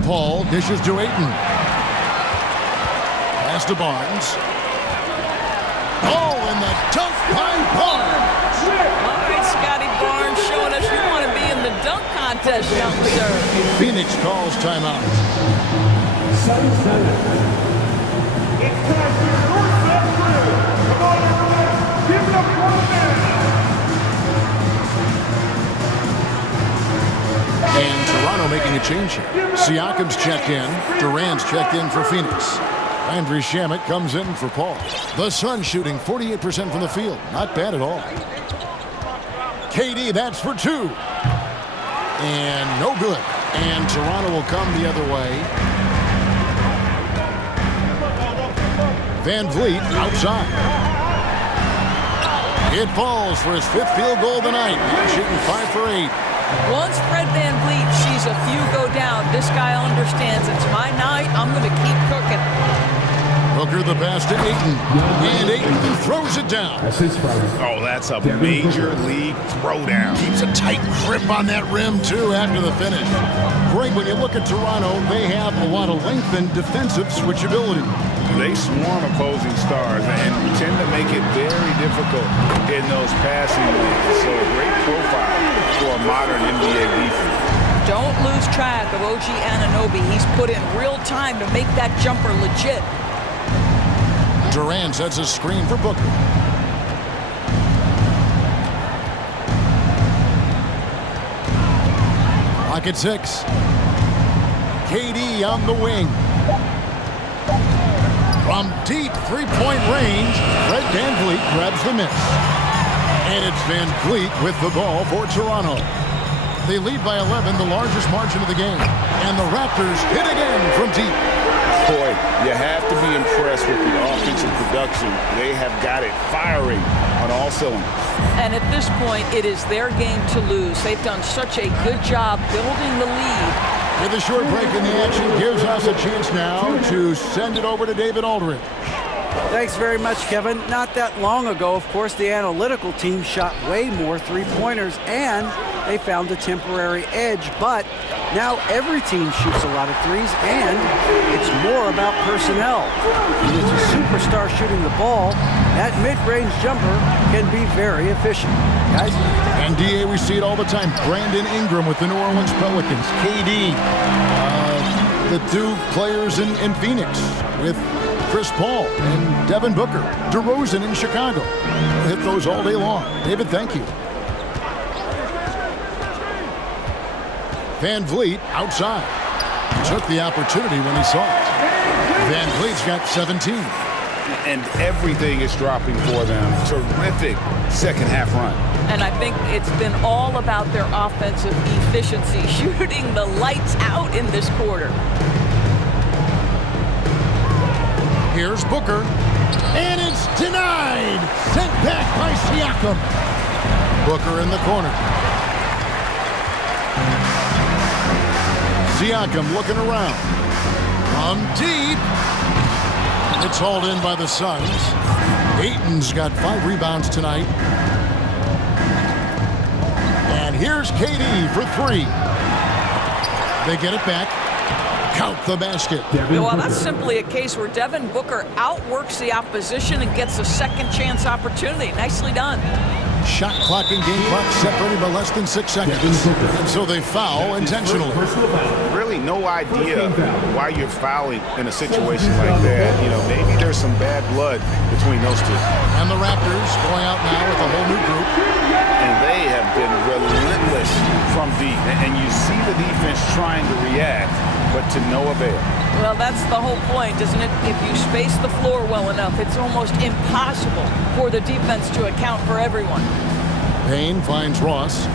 Paul dishes to Ayton. Pass to Barnes. Oh, and the dunk by Barnes! All right, Scotty Barnes showing us you want to be in the dunk contest, young sir. Phoenix calls timeout. It's time for your set crew. Come on, everyone. Give it up for the man. And Toronto making a change here. Siakam's checked in. Durant's checked in for Phoenix. Andrew Shamet comes in for Paul. The Suns shooting 48% from the field. Not bad at all. KD, that's for 2. And no good. And Toronto will come the other way. Van Vliet outside. It falls for his 5th field goal of the night. Shooting 5 for 8. Once Fred Van Vliet sees a few go down, this guy understands it's my night. I'm going to keep cooking. Booker the pass to Ayton. And Ayton throws it down. Oh, that's a major league throwdown. Keeps a tight grip on that rim, too, after the finish. Greg, when you look at Toronto, they have a lot of length and defensive switchability. They swarm opposing stars and tend to make it very difficult in those passing lanes. So a great profile for a modern NBA defense. Don't lose track of OG Anunoby. He's put in real time to make that jumper legit. Durant sets a screen for Booker. Clock at 6. KD on the wing. From deep 3-point range, Fred Van Vliet grabs the miss. And it's Van Vliet with the ball for Toronto. They lead by 11, the largest margin of the game. And the Raptors hit again from deep. Boy, you have to be impressed with the offensive production. They have got it firing on all cylinders. And at this point, it is their game to lose. They've done such a good job building the lead. With a short break in the action, gives us a chance now to send it over to David Aldridge. Thanks very much, Kevin. Not that long ago, of course, the analytical team shot way more three-pointers, and they found a temporary edge. But now every team shoots a lot of threes, and it's more about personnel. When it's a superstar shooting the ball, that mid-range jumper can be very efficient. Guys? And DA, we see it all the time. Brandon Ingram with the New Orleans Pelicans. KD, the 2 players in Phoenix with Chris Paul and Devin Booker. DeRozan in Chicago. We'll hit those all day long. David, thank you. Van Vliet outside. Took the opportunity when he saw it. Van Vliet's got 17. And everything is dropping for them. Terrific second half run. And I think it's been all about their offensive efficiency, shooting the lights out in this quarter. Here's Booker. And it's denied. Sent back by Siakam. Booker in the corner. Siakam looking around. From deep. It's hauled in by the Suns. Ayton's got 5 rebounds tonight. And here's KD for 3. They get it back. Count the basket. Well, that's simply a case where Devin Booker outworks the opposition and gets a second chance opportunity. Nicely done. Shot clock and game clock separated by less than 6 seconds. And so they foul intentionally. Really no idea why you're fouling in a situation like that. You know, maybe there's some bad blood between those two. And the Raptors going out now with a whole new group. And they have been relentless from deep. And you see the defense trying to react, but to no avail. Well, that's the whole point, isn't it? If you space the floor well enough, it's almost impossible for the defense to account for everyone. Payne finds Ross.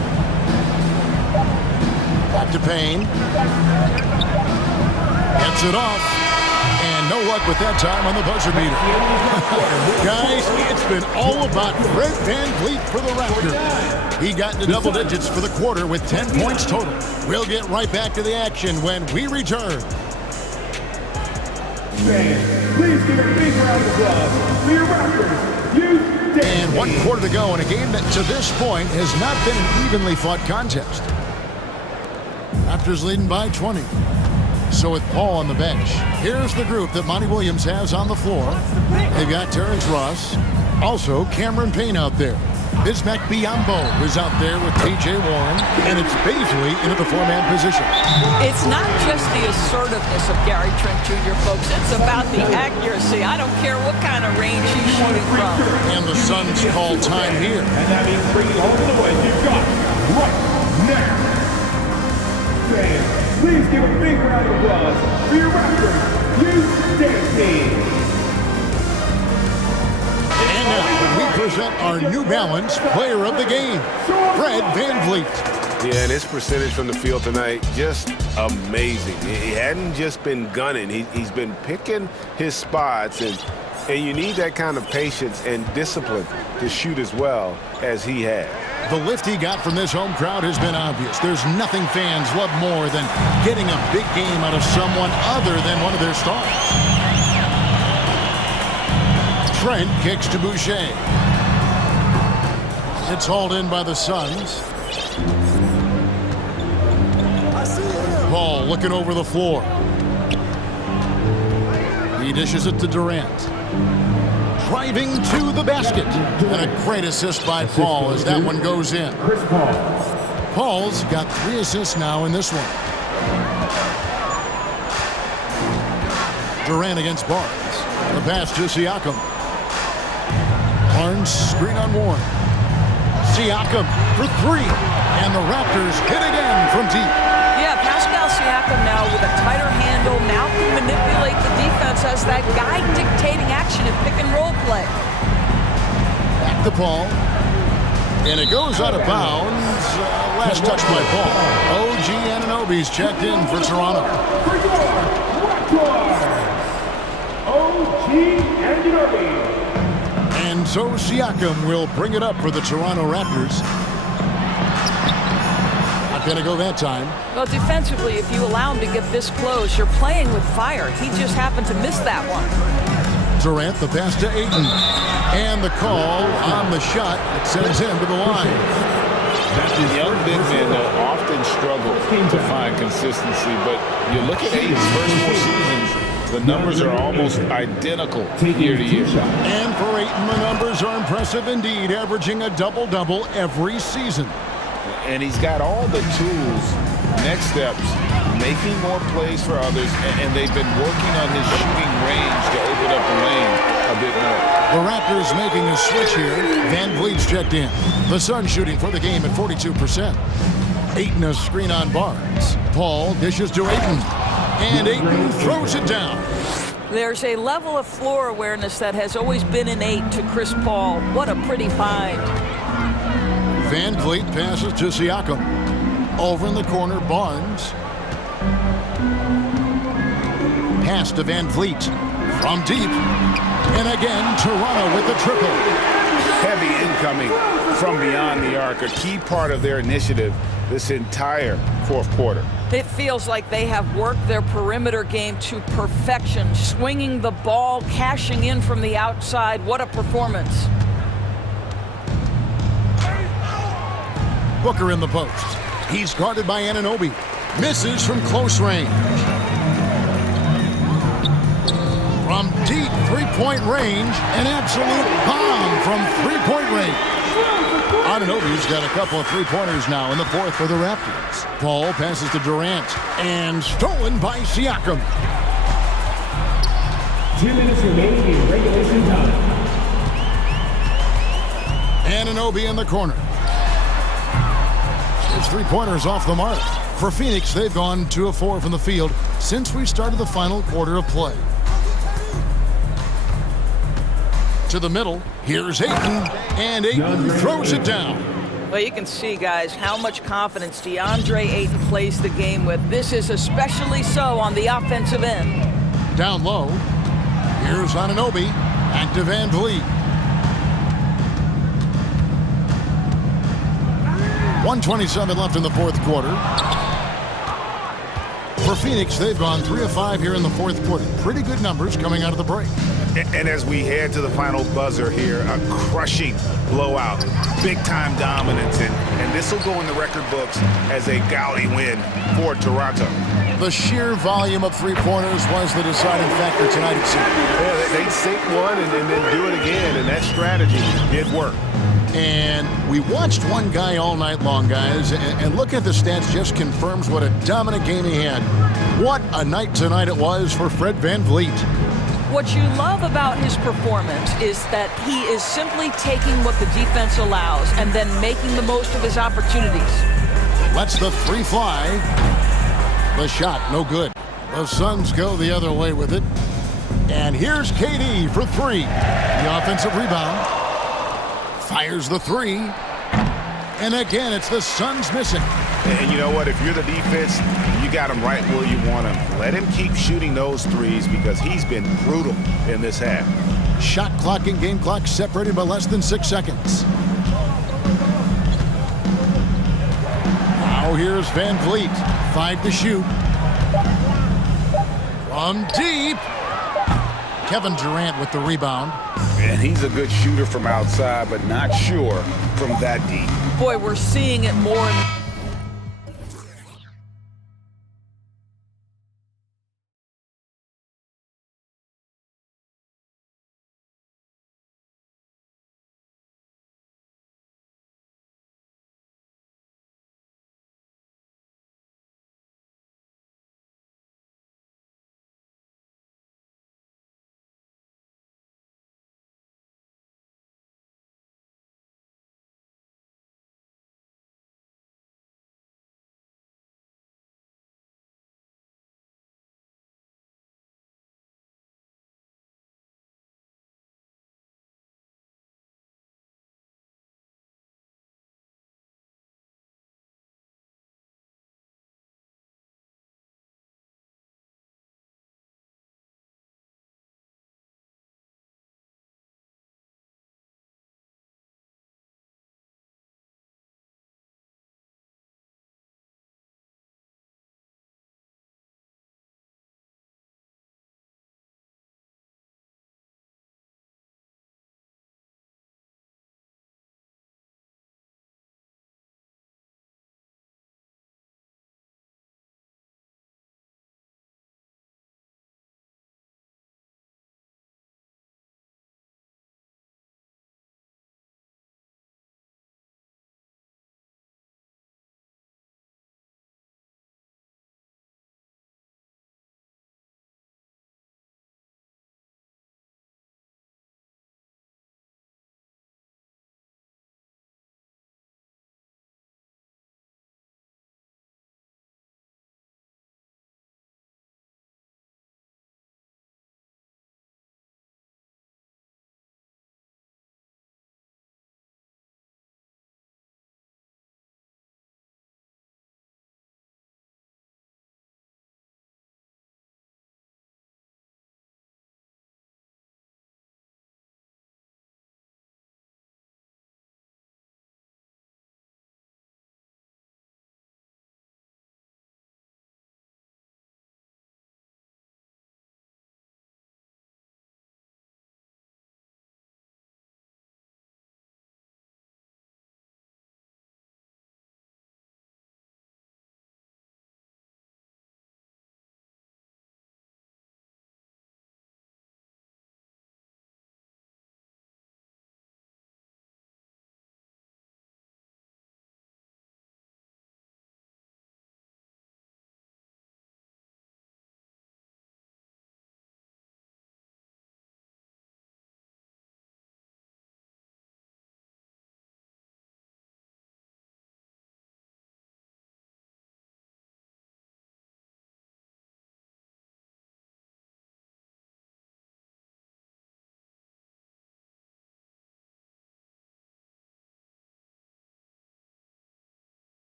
Back to Payne. Gets it off. And no luck with that time on the buzzer beater. Guys, it's been all about Fred VanVleet for the Raptors. He got into double digits for the quarter with 10 points total. We'll get right back to the action when we return. Please give a big round of applause for your Raptors. And 1 quarter to go in a game that to this point has not been an evenly fought contest. Raptors leading by 20. So with Paul on the bench, here's the group that Monty Williams has on the floor. They've got Terrence Ross, also Cameron Payne out there. Bismack Biyombo is out there with T.J. Warren, and it's Baisley into the 4-man position. It's not just the assertiveness of Gary Trent Jr., folks. It's about the accuracy. I don't care what kind of range he's shooting from. And the Suns call time here. And that means bringing home the win. You've got right now. Fans, please give a big round of applause for your Raptors. And now we present our New Balance player of the game, Fred VanVleet. Yeah, and his percentage from the field tonight, just amazing. He hadn't just been gunning. He's been picking his spots, and you need that kind of patience and discipline to shoot as well as he had. The lift he got from this home crowd has been obvious. There's nothing fans love more than getting a big game out of someone other than one of their stars. Trent kicks to Boucher. It's hauled in by the Suns. Paul looking over the floor. He dishes it to Durant. Driving to the basket. And a great assist by Paul as that one goes in. Paul's got 3 assists now in this one. Durant against Barnes. The pass to Siakam. Barnes screen on Warren. Siakam for 3. And the Raptors hit again from deep. Yeah, Pascal Siakam now with a tighter handle, now can manipulate the defense as that guy dictating action in pick and roll play. Back to Paul. And it goes out of bounds. Last touch by Paul. OG Anunoby's checked in for Toronto. OG Anunoby. And so Siakam will bring it up for the Toronto Raptors. Gonna go that time. Well, defensively, if you allow him to get this close, you're playing with fire. He just happened to miss that one. Durant, the pass to Ayton. And the call on the shot that sends him to the line. Young big men, though, often struggle to find consistency, but you look at Ayton's first 4 seasons, the numbers are almost identical year to year. And for Ayton, the numbers are impressive indeed, averaging a double-double every season. And he's got all the tools, next steps, making more plays for others, and they've been working on his shooting range to open up the lane a bit more. The Raptors making a switch here. VanVleet's checked in. The Suns shooting for the game at 42%. Ayton a screen on Barnes. Paul dishes to Ayton. And Ayton throws it down. There's a level of floor awareness that has always been innate to Chris Paul. What a pretty find. VanVleet passes to Siakam. Over in the corner, Barnes. Pass to VanVleet. From deep. And again, Toronto with the triple. Heavy incoming from beyond the arc, a key part of their initiative this entire fourth quarter. It feels like they have worked their perimeter game to perfection, swinging the ball, cashing in from the outside. What a performance. Booker in the post. He's guarded by Anunoby. Misses from close range. From deep three-point range, an absolute bomb from three-point range. Anunoby's got a couple of three-pointers now in the fourth for the Raptors. Ball passes to Durant, and stolen by Siakam. 2 minutes remaining in regulation time. Anunoby in the corner. His three-pointers off the mark. For Phoenix, they've gone 2 of 4 from the field since we started the final quarter of play. To the middle, here's Ayton, and Ayton throws it down. Well, you can see, guys, how much confidence DeAndre Ayton plays the game with. This is especially so on the offensive end. Down low, here's Anunoby, back to Van Vliet. 1:27 left in the fourth quarter. For Phoenix, they've gone 3 of 5 here in the fourth quarter. Pretty good numbers coming out of the break. And as we head to the final buzzer here, a crushing blowout, big-time dominance, and this will go in the record books as a gaudy win for Toronto. The sheer volume of three-pointers was the deciding factor tonight, it seemed. Yeah, they sink one and then do it again, and that strategy did work. And we watched one guy all night long, guys, and looking at the stats just confirms what a dominant game he had. What a night tonight it was for Fred VanVleet. What you love about his performance is that he is simply taking what the defense allows and then making the most of his opportunities. Lets the three fly. The shot, no good. The Suns go the other way with it. And here's KD for 3. The offensive rebound. Fires the 3. And again, it's the Suns missing. And you know what? If you're the defense, you got him right where you want him. Let him keep shooting those threes because he's been brutal in this half. Shot clock and game clock separated by less than 6 seconds. Now here's VanVleet. 5 to shoot. From deep. Kevin Durant with the rebound. And he's a good shooter from outside, but not sure from that deep. Boy, we're seeing it more.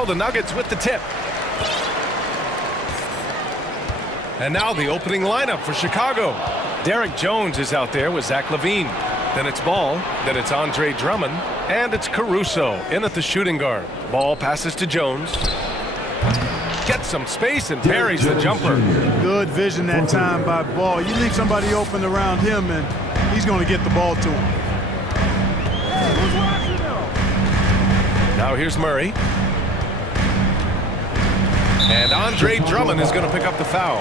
go the Nuggets with the tip. And now the opening lineup for Chicago. Derek Jones is out there with Zach LaVine. Then it's Ball, then it's Andre Drummond, and it's Caruso in at the shooting guard. Ball passes to Jones. Gets some space and parries the jumper. Good vision that time by Ball. You leave somebody open around him and he's going to get the ball to him. Now here's Murray. And Andre Drummond is going to pick up the foul.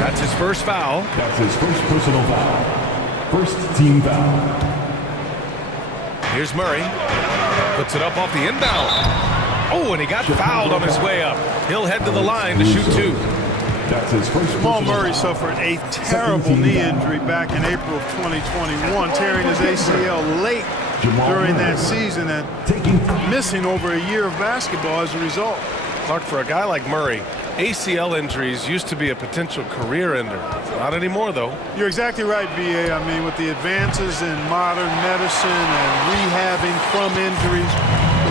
That's his first foul. That's his first personal foul. First team foul. Here's Murray. Puts it up off the inbound. Oh, and he got fouled on his way up. He'll head to the line to shoot two. That's his first. Jamal Murray suffered a terrible knee injury back in April of 2021, tearing his ACL late during that season and missing over a year of basketball as a result. Clark, for a guy like Murray, ACL injuries used to be a potential career ender. Not anymore, though. You're exactly right, B.A. I mean, with the advances in modern medicine and rehabbing from injuries,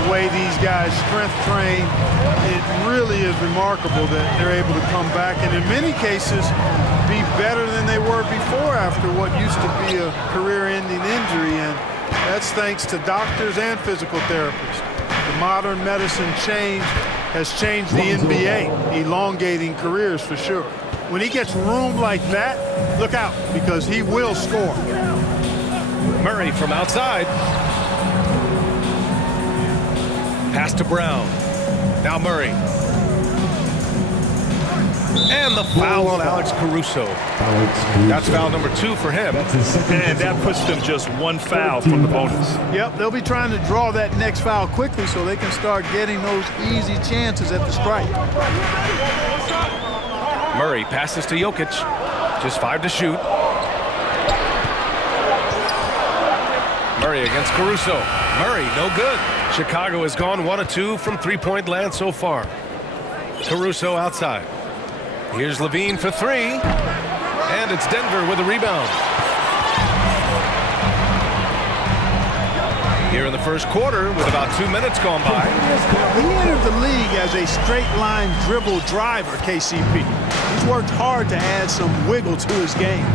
the way these guys strength train, it really is remarkable that they're able to come back and in many cases be better than they were before after what used to be a career-ending injury, and that's thanks to doctors and physical therapists. The modern medicine change has changed the NBA, elongating careers for sure. When he gets room like that, look out, because he will score. Murray from outside. Pass to Brown. Now Murray. And the foul on Alex Caruso. That's foul number 2 for him. And that puts them just one foul from the bonus. Yep, they'll be trying to draw that next foul quickly so they can start getting those easy chances at the strike. Murray passes to Jokic. Just 5 to shoot. Murray against Caruso. Murray, no good. Chicago has gone 1 of 2 from three-point land so far. Caruso outside. Here's LaVine for 3. And it's Denver with a rebound. Here in the first quarter with about 2 minutes gone by. He entered the league as a straight-line dribble driver, KCP. He's worked hard to add some wiggle to his game.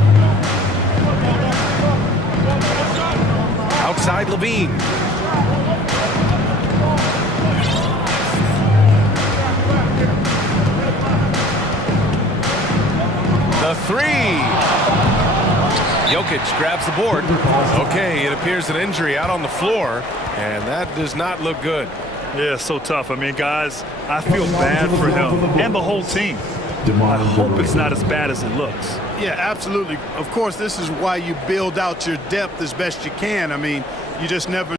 Outside LaVine. The 3. Jokic grabs the board. Okay, it appears an injury out on the floor, and that does not look good. Yeah, so tough. I mean, guys, I feel bad for him and the whole team. I hope it's not as bad as it looks. Yeah, absolutely. Of course, this is why you build out your depth as best you can. I mean, you just never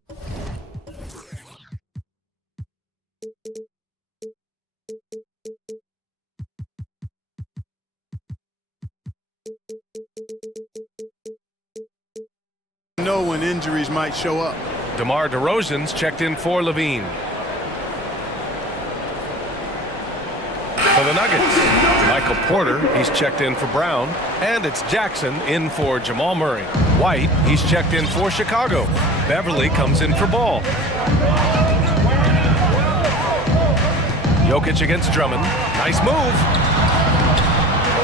know when injuries might show up. DeMar DeRozan's checked in for LaVine. For the Nuggets, Michael Porter, he's checked in for Brown. And it's Jackson in for Jamal Murray. White, he's checked in for Chicago. Beverly comes in for Ball. Jokic against Drummond. Nice move.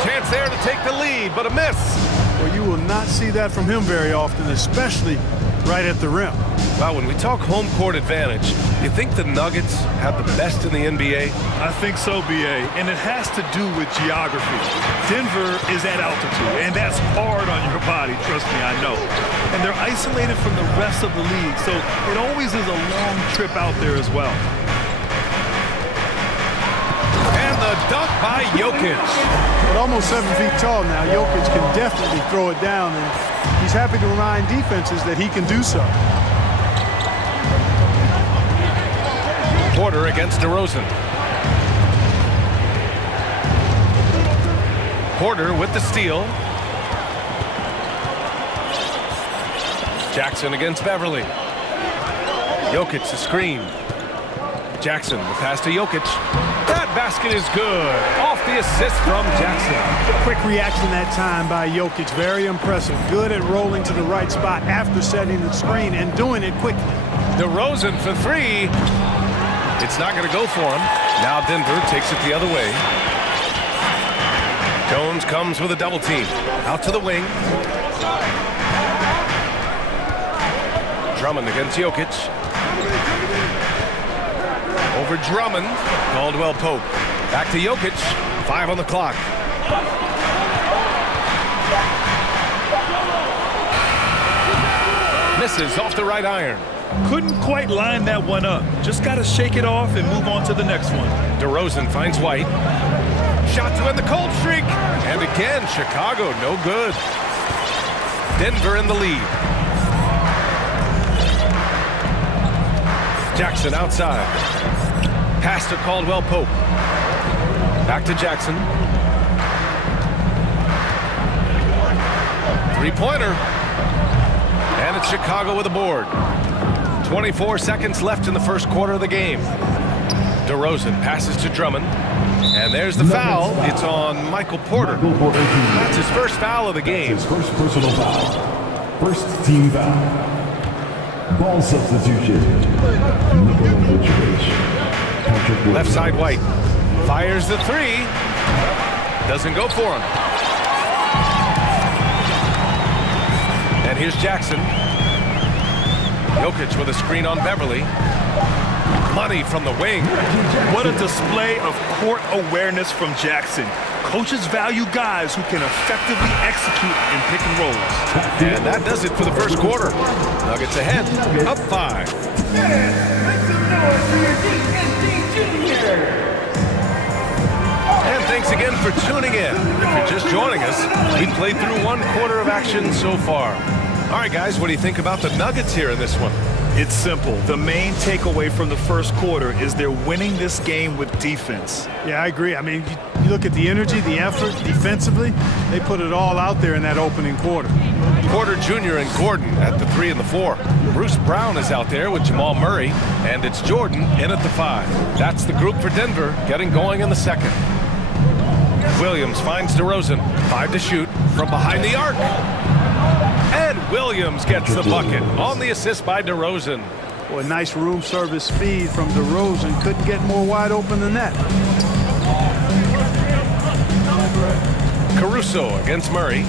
Chance there to take the lead, but a miss. Well, you will not see that from him very often, especially right at the rim. Wow, when we talk home court advantage, you think the Nuggets have the best in the NBA? I think so, B.A., and it has to do with geography. Denver is at altitude, and that's hard on your body, trust me, I know. And they're isolated from the rest of the league, so it always is a long trip out there as well. And the dunk by Jokic. But almost 7 feet tall now, Jokic can definitely throw it down, and he's happy to remind defenses that he can do so. Porter against DeRozan. Porter with the steal. Jackson against Beverly. Jokic the screen. Jackson, the pass to Jokic. That basket is good. Off the assist from Jackson. Quick reaction that time by Jokic. Very impressive. Good at rolling to the right spot after setting the screen and doing it quickly. DeRozan for 3. It's not going to go for him. Now Denver takes it the other way. Jones comes with a double team. Out to the wing. Drummond against Jokic. Over Drummond. Caldwell Pope. Back to Jokic. 5 on the clock. Misses off the right iron. Couldn't quite line that one up. Just got to shake it off and move on to the next one. DeRozan finds White. Shot to end the cold streak. And again, Chicago, no good. Denver in the lead. Jackson outside. Pass to Caldwell Pope. Back to Jackson. Three-pointer. And it's Chicago with a board. 24 seconds left in the first quarter of the game. DeRozan passes to Drummond. And there's the foul. It's on Michael Porter. That's his first foul of the game. His first personal foul. First team foul. Ball substitution. Left side White. Fires the three. Doesn't go for him. And here's Jackson. Jokic with a screen on Beverly. Money from the wing. What a display of court awareness from Jackson. Coaches value guys who can effectively execute in pick and rolls. And that does it for the first quarter. Nuggets ahead, up 5. And thanks again for tuning in. If you're just joining us, we played through 1 quarter of action so far. All right, guys, what do you think about the Nuggets here in this one? It's simple. The main takeaway from the first quarter is they're winning this game with defense. Yeah, I agree. I mean, you look at the energy, the effort defensively, they put it all out there in that opening quarter. Porter Jr. and Gordon at the 3 and the 4. Bruce Brown is out there with Jamal Murray, and it's Jordan in at the 5. That's the group for Denver getting going in the second. Williams finds DeRozan. 5 to shoot from behind the arc. And Williams gets the bucket on the assist by DeRozan. Well, a nice room service feed from DeRozan. Couldn't get more wide open than that. Caruso against Murray.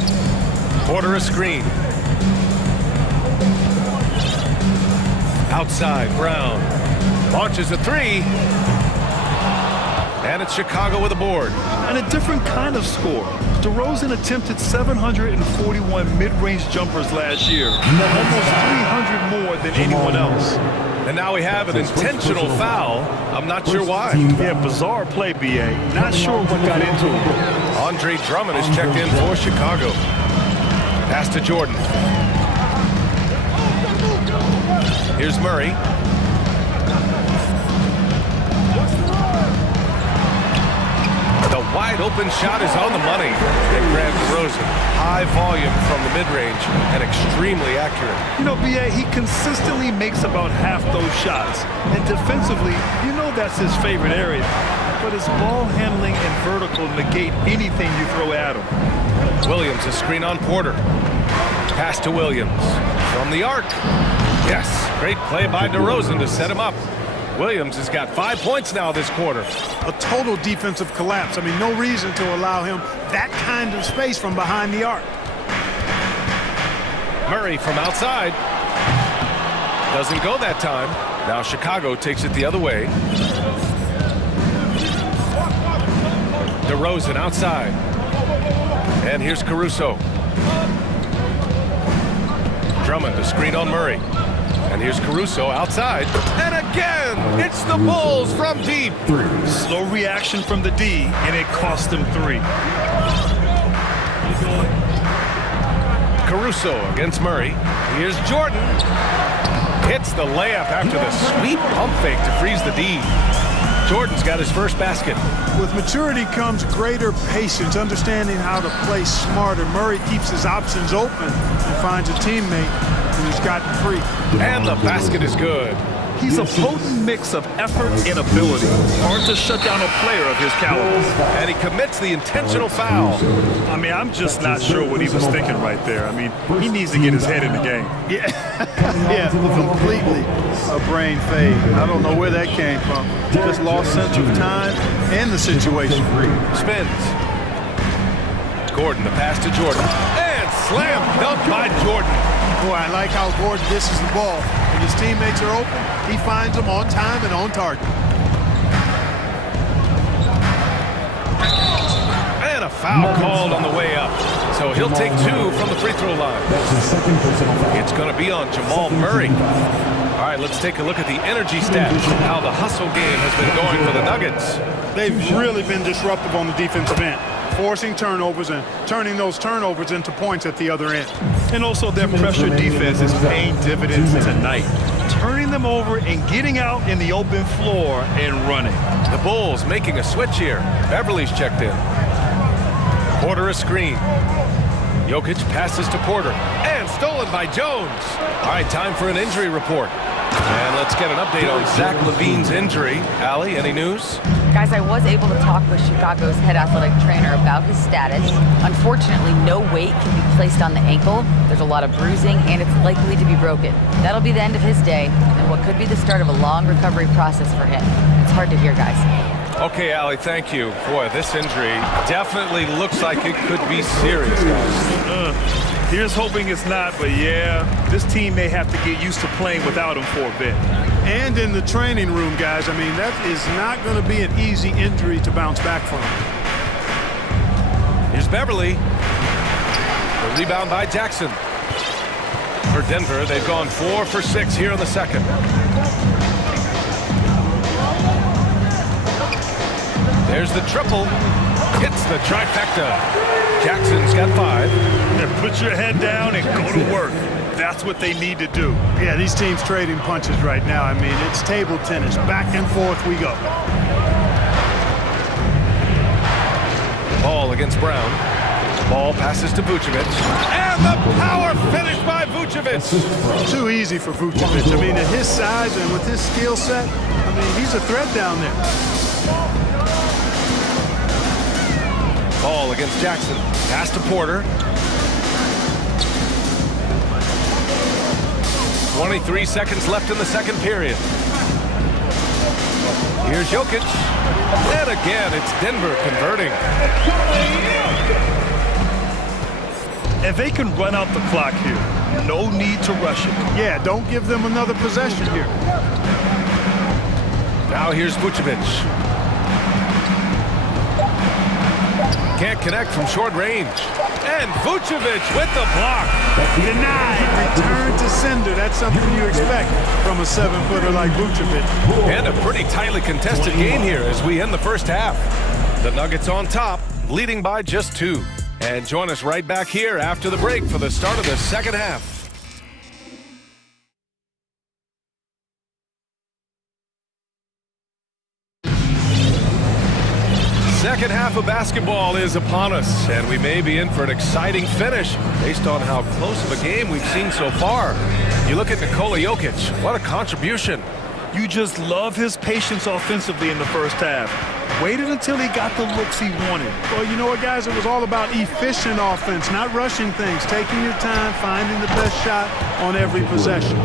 Porter a screen. Outside, Brown. Launches a 3. And it's Chicago with a board. And a different kind of score. DeRozan attempted 741 mid-range jumpers last year. Almost 300 more than anyone else. And now we have an intentional foul. I'm not sure why. Yeah, bizarre play, B.A. Not sure what got into him. Andre Drummond is checked in for Chicago. Pass to Jordan. Here's Murray. The wide open shot is on the money. They grab DeRozan. High volume from the mid-range and extremely accurate. You know, B.A., he consistently makes about half those shots. And defensively, you know that's his favorite area. But his ball handling and vertical negate anything you throw at him. Williams, a screen on Porter. Pass to Williams. From the arc. Yes, great play by DeRozan to set him up. Williams has got 5 points now this quarter. A total defensive collapse. I mean, no reason to allow him that kind of space from behind the arc. Murray from outside. Doesn't go that time. Now Chicago takes it the other way. DeRozan outside. And here's Caruso. Drummond, a screen on Murray. And here's Caruso outside. And again, it's the Bulls from deep. Slow reaction from the D, and it cost them 3. Caruso against Murray. Here's Jordan. Hits the layup after the sweet pump fake to freeze the D. Jordan's got his first basket. With maturity comes greater patience, understanding how to play smarter. Murray keeps his options open and finds a teammate who's gotten free. And the basket is good. He's a potent mix of effort and ability. Hard to shut down a player of his caliber. And he commits the intentional foul. I mean, I'm just not sure what he was thinking right there. I mean, he needs to get his head in the game. Yeah, yeah, completely a brain fade. I don't know where that came from. Just lost sense of time and the situation. Spins. Gordon, the pass to Jordan. And slam dunk by Jordan. Boy, I like how Gordon dishes the ball. When his teammates are open, he finds them on time and on target. And a foul called on the way up. So he'll take 2 from the free throw line. It's going to be on Jamal Murray. All right, let's take a look at the energy stats, how the hustle game has been going for the Nuggets. They've really been disruptive on the defensive end, forcing turnovers and turning those turnovers into points at the other end. And also their pressure defense is paying dividends tonight. Turning them over and getting out in the open floor and running. The Bulls making a switch here. Beverly's checked in. Porter a screen. Jokic passes to Porter. And stolen by Jones. All right, time for an injury report. And let's get an update on Zach LaVine's injury. Allie, any news? Guys, I was able to talk with Chicago's head athletic trainer about his status. Unfortunately, no weight can be placed on the ankle. There's a lot of bruising, and it's likely to be broken. That'll be the end of his day, and what could be the start of a long recovery process for him. It's hard to hear, guys. Okay, Allie, thank you. Boy, this injury definitely looks like it could be serious, guys. Here's hoping it's not, but yeah, this team may have to get used to playing without him for a bit. And in the training room, guys, I mean, that is not going to be an easy injury to bounce back from. Here's Beverly. The rebound by Jackson. For Denver, they've gone 4 for 6 here in the second. There's the triple. Hits the trifecta. Jackson's got 5. Yeah, put your head down and go to work. That's what they need to do. Yeah, these teams trading punches right now. I mean, it's table tennis. Back and forth we go. Ball against Brown. Ball passes to Vucevic. And the power finish by Vucevic. Too easy for Vucevic. I mean, at his size and with his skill set, I mean, he's a threat down there. Ball against Jackson. Pass to Porter. 23 seconds left in the second period. Here's Jokic. And again, it's Denver converting. And they can run out the clock here. No need to rush it. Yeah, don't give them another possession here. Now here's Vucevic. Can't connect from short range. And Vucevic with the block. Denied. Return to sender. That's something you expect from a 7-footer like Vucevic. And a pretty tightly contested game here as we end the first half. The Nuggets on top, leading by just 2. And join us right back here after the break for the start of the second half. Second half of basketball is upon us, and we may be in for an exciting finish based on how close of a game we've seen so far. You look at Nikola Jokic, what a contribution. You just love his patience offensively in the first half. Waited until he got the looks he wanted. Well, you know what, guys? It was all about efficient offense, not rushing things, taking your time, finding the best shot on every possession.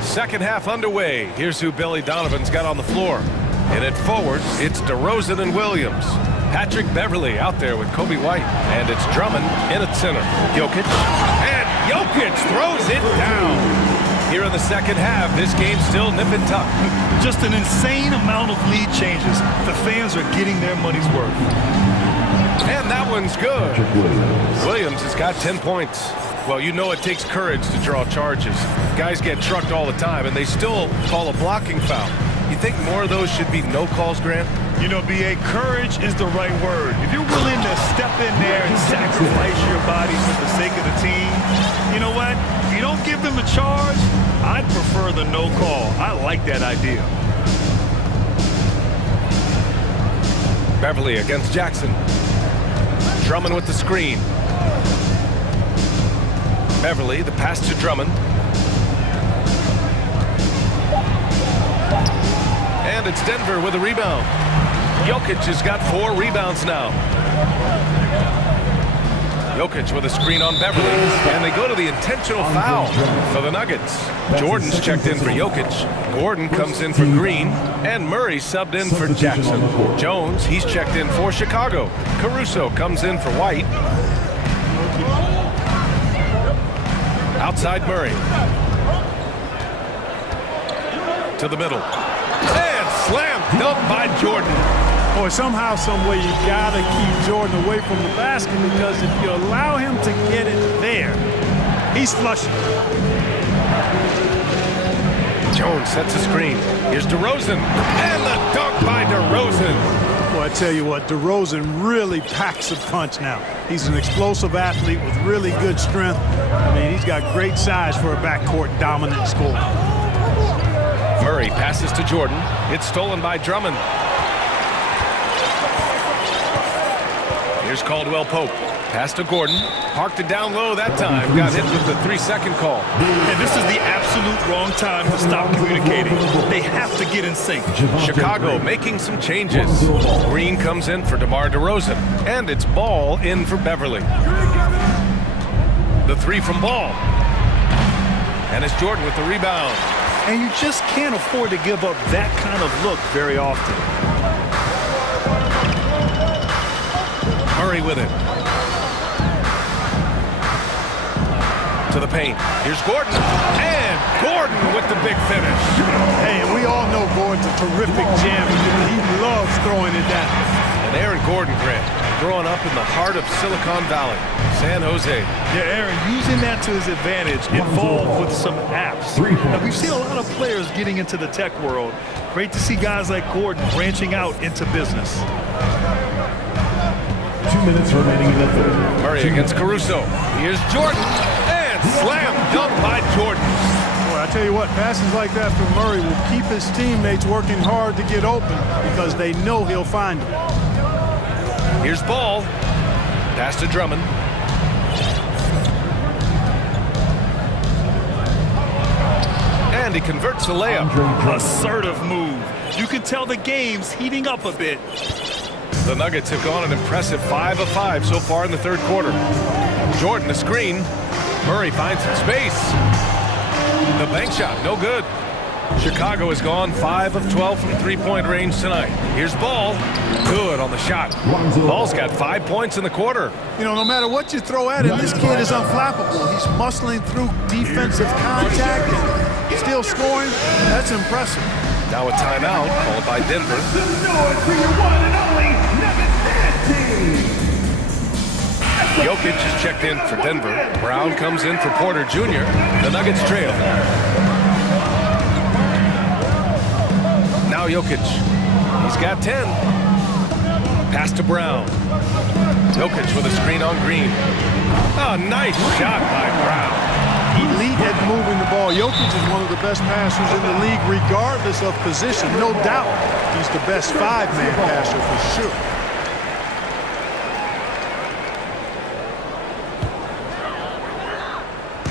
Second half underway. Here's who Billy Donovan's got on the floor. And at forward, it's DeRozan and Williams. Patrick Beverly out there with Kobe White. And it's Drummond in at center. Jokic. And Jokic throws it down. Here in the second half, this game's still nip and tuck. Just an insane amount of lead changes. The fans are getting their money's worth. And that one's good. Williams has got 10 points. Well, you know it takes courage to draw charges. Guys get trucked all the time, and they still call a blocking foul. You think more of those should be no calls, Grant? You know, B.A., courage is the right word. If you're willing to step in there and sacrifice your body for the sake of the team, you know what? If you don't give them a charge, I'd prefer the no call. I like that idea. Beverly against Jackson. Drummond with the screen. Beverly, the pass to Drummond. And it's Denver with a rebound. Jokic has got 4 rebounds now. Jokic with a screen on Beverly, and they go to the intentional foul for the Nuggets. Jordan's checked in for Jokic. Gordon comes in for Green, and Murray subbed in for Jackson. Jones, he's checked in for Chicago. Caruso comes in for White. Outside Murray. To the middle. And slam dunk by Jordan. Boy, somehow, some way, you gotta keep Jordan away from the basket, because if you allow him to get it there, he's flushing. Jones sets a screen. Here's DeRozan, and the dunk by DeRozan. Boy, I tell you what, DeRozan really packs a punch now. He's an explosive athlete with really good strength. I mean, he's got great size for a backcourt dominant scorer. Murray passes to Jordan. It's stolen by Drummond. Here's Caldwell Pope. Pass to Gordon. Parked it down low that time. Got hit with the 3-second call. And this is the absolute wrong time to stop communicating. They have to get in sync. Chicago making some changes. Green comes in for DeMar DeRozan. And it's Ball in for Beverly. The 3 from Ball. And it's Jordan with the rebound. And you just can't afford to give up that kind of look very often. Murray with it. To the paint. Here's Gordon. And Gordon with the big finish. Hey, and we all know Gordon's a terrific jammer. He loves throwing it down. And Aaron Gordon, Grant, growing up in the heart of Silicon Valley, San Jose. Yeah, Aaron, using that to his advantage, involved with some apps. Now, we've seen a lot of players getting into the tech world. Great to see guys like Gordon branching out into business. 2 minutes remaining in the third. Murray against Caruso. Here's Jordan. And slam dunk by Jordan. Boy, I tell you what, passes like that from Murray will keep his teammates working hard to get open, because they know he'll find them. Here's Ball. Pass to Drummond. And he converts the layup. Assertive move. You can tell the game's heating up a bit. The Nuggets have gone an impressive 5 of 5 so far in the third quarter. Jordan, the screen. Murray finds some space. The bank shot, no good. Chicago has gone 5 of 12 from three-point range tonight. Here's Ball. Good on the shot. Ball's got 5 points in the quarter. You know, no matter what you throw at him, this kid is unflappable. He's muscling through defensive contact and still scoring. That's impressive. Now a timeout called by Denver. Jokic is checked in for Denver. Brown comes in for Porter Jr. The Nuggets trail. Now Jokic. He's got 10. Pass to Brown. Jokic with a screen on Green. Oh, nice shot by Brown. Elite at moving the ball. Jokic is one of the best passers in the league, regardless of position. No doubt he's the best 5-man passer for sure.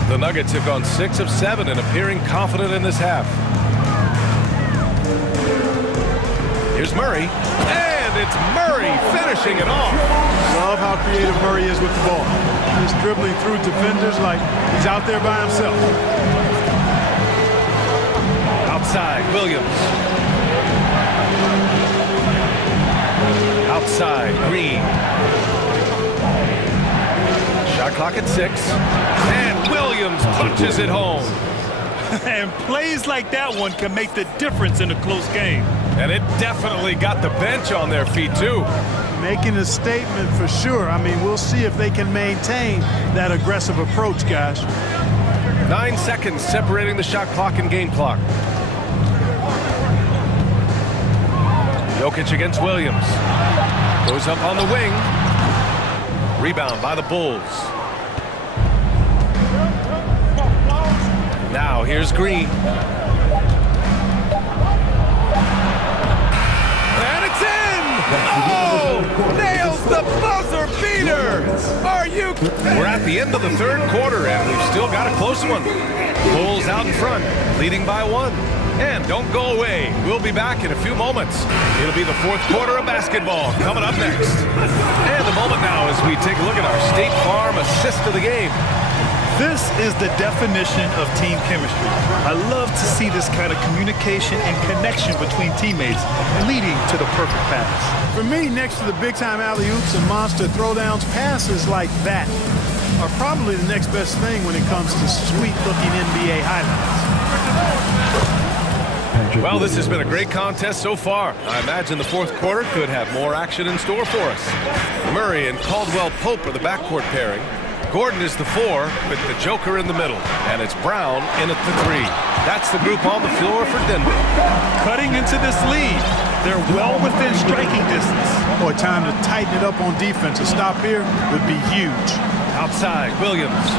The Nuggets have gone 6 of 7 and appearing confident in this half. Here's Murray. And it's Murray finishing it off. Love how creative Murray is with the ball. He's dribbling through defenders like he's out there by himself. Outside, Williams. Outside, Green. Shot clock at 6. And Williams punches it home. And plays like that one can make the difference in a close game. And it definitely got the bench on their feet, too. Making a statement for sure. I mean, we'll see if they can maintain that aggressive approach, guys. 9 seconds separating the shot clock and game clock. Jokic against Williams. Goes up on the wing. Rebound by the Bulls. Now here's Green. And it's in! Oh! Nails the buzzer beater! Are you? We're at the end of the third quarter, and we've still got a close one. Bulls out in front, leading by 1. And don't go away. We'll be back in a few moments. It'll be the fourth quarter of basketball coming up next. And the moment now as we take a look at our State Farm assist of the game. This is the definition of team chemistry. I love to see this kind of communication and connection between teammates leading to the perfect pass. For me, next to the big-time alley-oops and monster throwdowns, passes like that are probably the next best thing when it comes to sweet-looking NBA highlights. Well, this has been a great contest so far. I imagine the fourth quarter could have more action in store for us. Murray and Caldwell Pope are the backcourt pairing. Gordon is the 4 with the Joker in the middle, and it's Brown in at the 3. That's the group on the floor for Denver. Cutting into this lead. They're well within striking distance. Boy, time to tighten it up on defense. A stop here would be huge. Outside, Williams.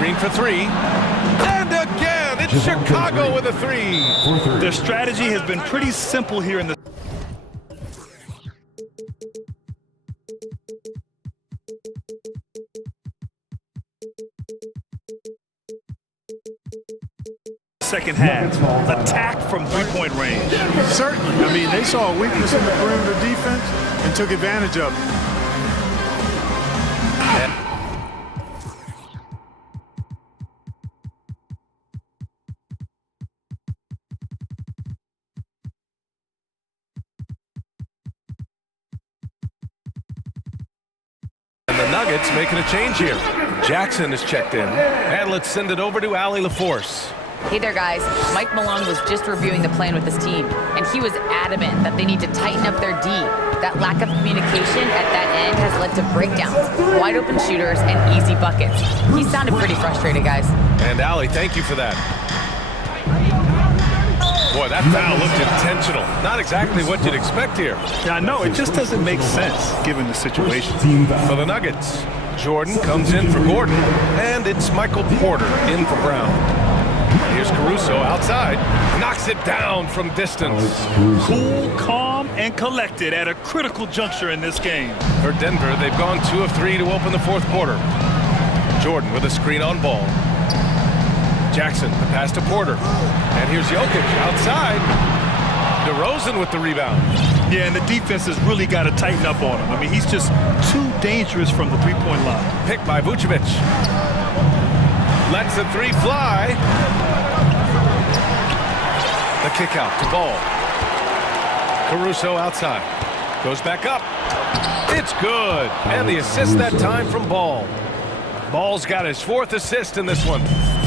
Green for 3. And again, it's Chicago with a 3. Their strategy has been pretty simple here in the second half. Attack from three-point range. Certainly. I mean, they saw a weakness in the perimeter defense and took advantage of it. And the Nuggets making a change here. Jackson is checked in. And let's send it over to Allie LaForce. Hey there, guys. Mike Malone was just reviewing the plan with his team, and he was adamant that they need to tighten up their D. That lack of communication at that end has led to breakdowns, wide open shooters, and easy buckets. He sounded pretty frustrated, guys. And Allie, thank you for that. Boy, that foul looked intentional. Not exactly what you'd expect here. Yeah, I know. It just doesn't make sense given the situation. For the Nuggets, Jordan comes in for Gordon, and it's Michael Porter in for Brown. Here's Caruso outside, knocks it down from distance. Cool, calm, and collected at a critical juncture in this game. For Denver, they've gone 2 of 3 to open the fourth quarter. Jordan with a screen on ball. Jackson, the pass to Porter. And here's Jokic outside. DeRozan with the rebound. Yeah, and the defense has really got to tighten up on him. I mean, he's just too dangerous from the three-point line. Picked by Vucevic. Lets the 3 fly. The kick out to Ball. Caruso outside. Goes back up. It's good. And the assist that time from Ball. Ball's got his 4th assist in this one.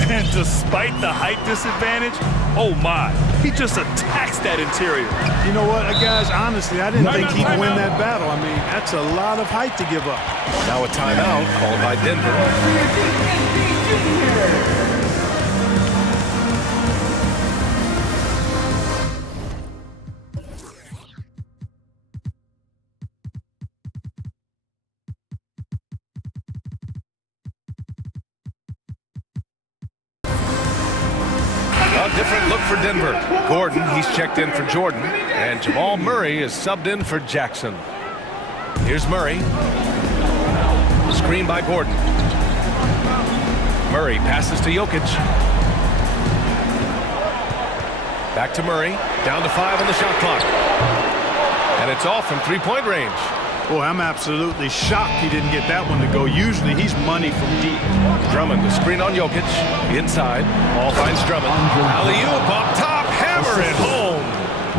And despite the height disadvantage, oh my, he just attacks that interior. You know what, guys, honestly, I didn't think he'd win that battle. I mean, that's a lot of height to give up. Now a timeout called by Denver. A different look for Denver. Gordon, he's checked in for Jordan. And Jamal Murray is subbed in for Jackson. Here's Murray. Screen by Gordon. Murray passes to Jokic. Back to Murray. Down to 5 on the shot clock. And it's off from three-point range. Boy, I'm absolutely shocked he didn't get that one to go. Usually he's money from deep. Drummond, the screen on Jokic. Inside. Ball finds Drummond. Alley-oop up top. Hammer it home.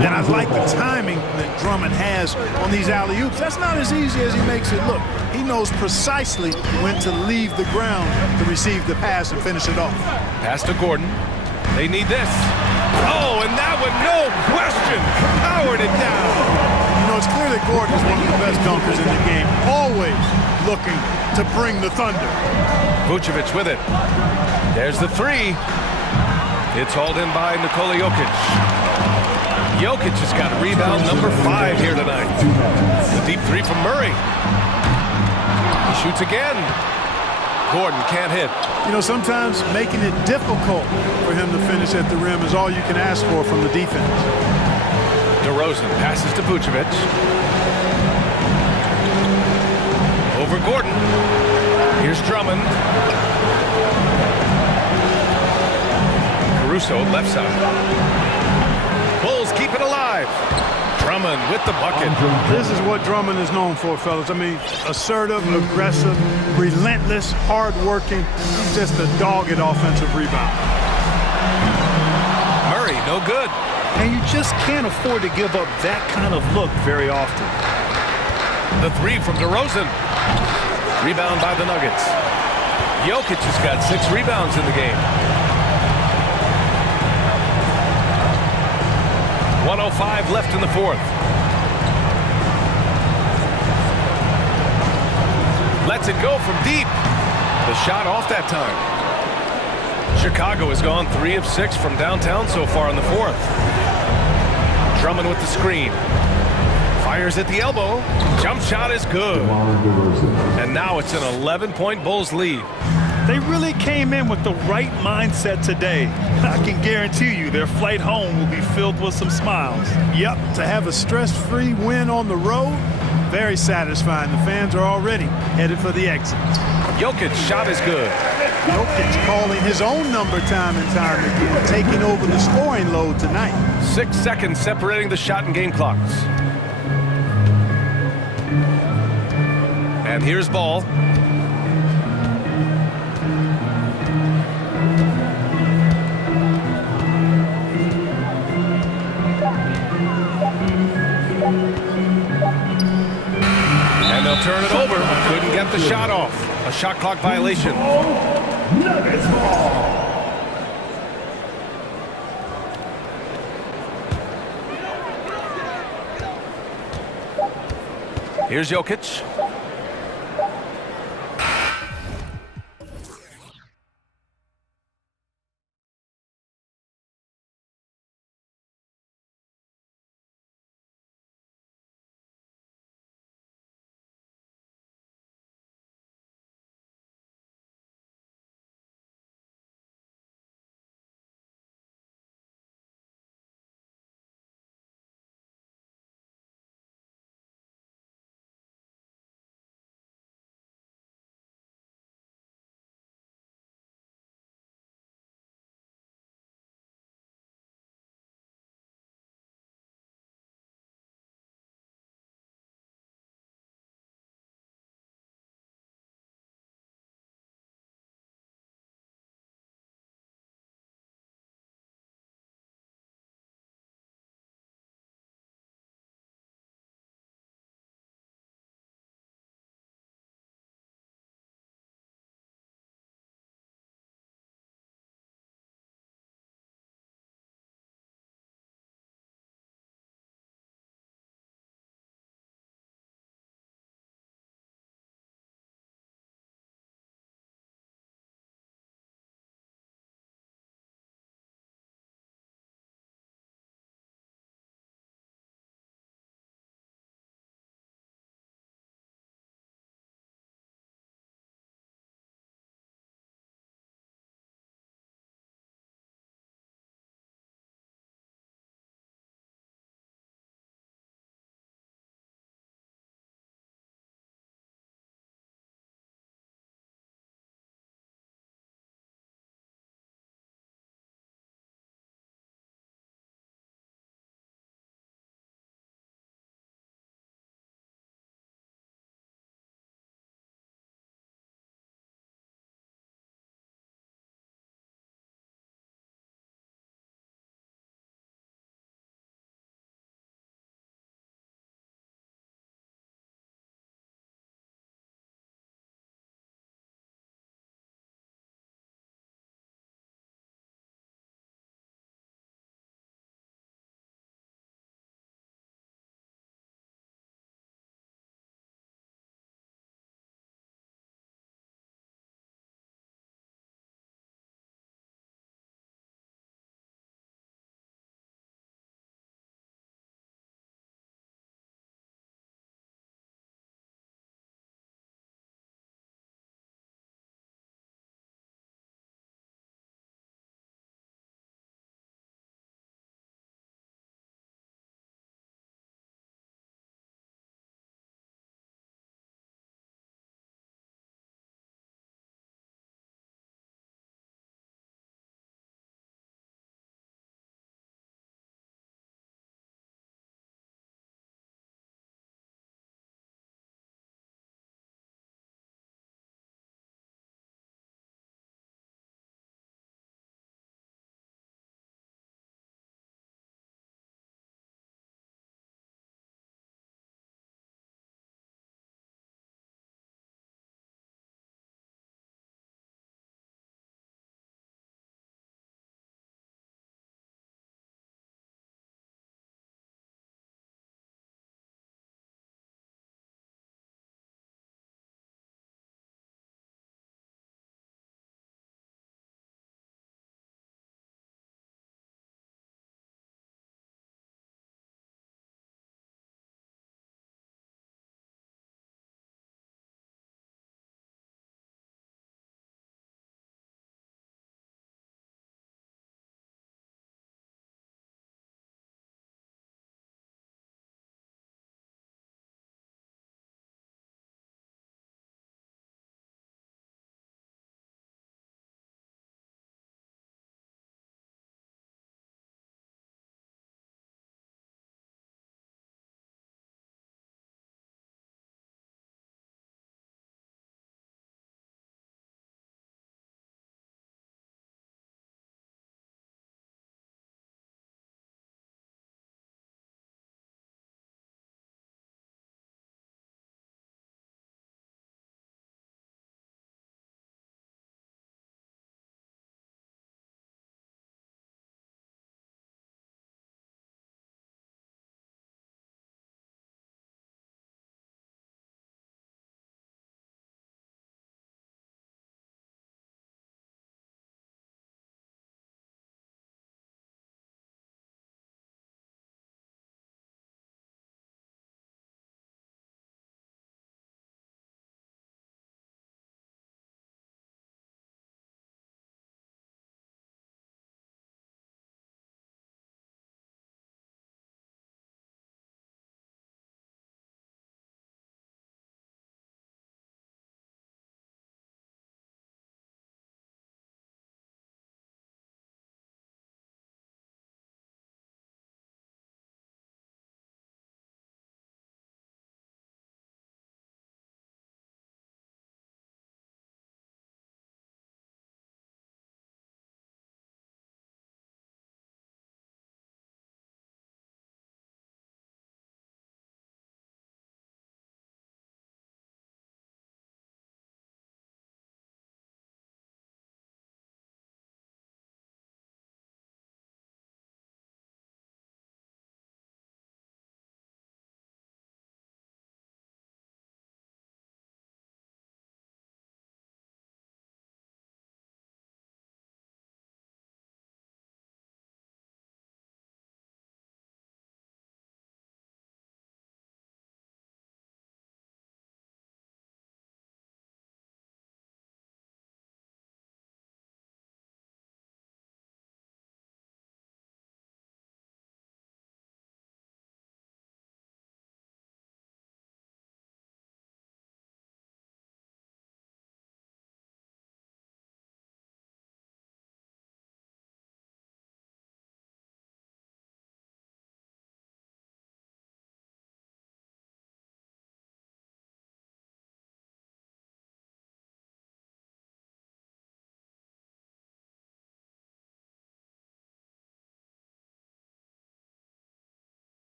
And I like the timing that Drummond has on these alley-oops. That's not as easy as he makes it look. He knows precisely when to leave the ground to receive the pass and finish it off. Pass to Gordon. They need this. Oh, and that one, no question, powered it down. You know, it's clear that Gordon is one of the best dunkers in the game, always looking to bring the thunder. Vucevic with it. There's the 3. It's hauled in by Nikola Jokic. Jokic has got rebound number 5 here tonight. The deep 3 from Murray. He shoots again. Gordon can't hit. You know, sometimes making it difficult for him to finish at the rim is all you can ask for from the defense. DeRozan passes to Vucevic. Over for Gordon. Here's Drummond. Caruso, left side. Bulls keep it alive. Drummond with the bucket. This is what Drummond is known for, fellas. I mean, assertive, aggressive, relentless, hard-working. He's just a dogged offensive rebound. Murray, no good. And you just can't afford to give up that kind of look very often. The three from DeRozan. Rebound by the Nuggets. Jokic has got 6 rebounds in the game. 1:05 left in the fourth. Lets it go from deep. The shot off that time. Chicago has gone 3 of 6 from downtown so far in the fourth. Drummond with the screen. Fires at the elbow. Jump shot is good. And now it's an 11-point Bulls lead. They really came in with the right mindset today. I can guarantee you their flight home will be filled with some smiles. Yep, to have a stress-free win on the road, very satisfying. The fans are already headed for the exit. Jokic shot is good. Jokic calling his own number time and time again, taking over the scoring load tonight. 6 seconds separating the shot and game clocks. And here's ball. And they'll turn it over. Couldn't get the shot off. A shot clock violation. Nuggets ball. Here's Jokic.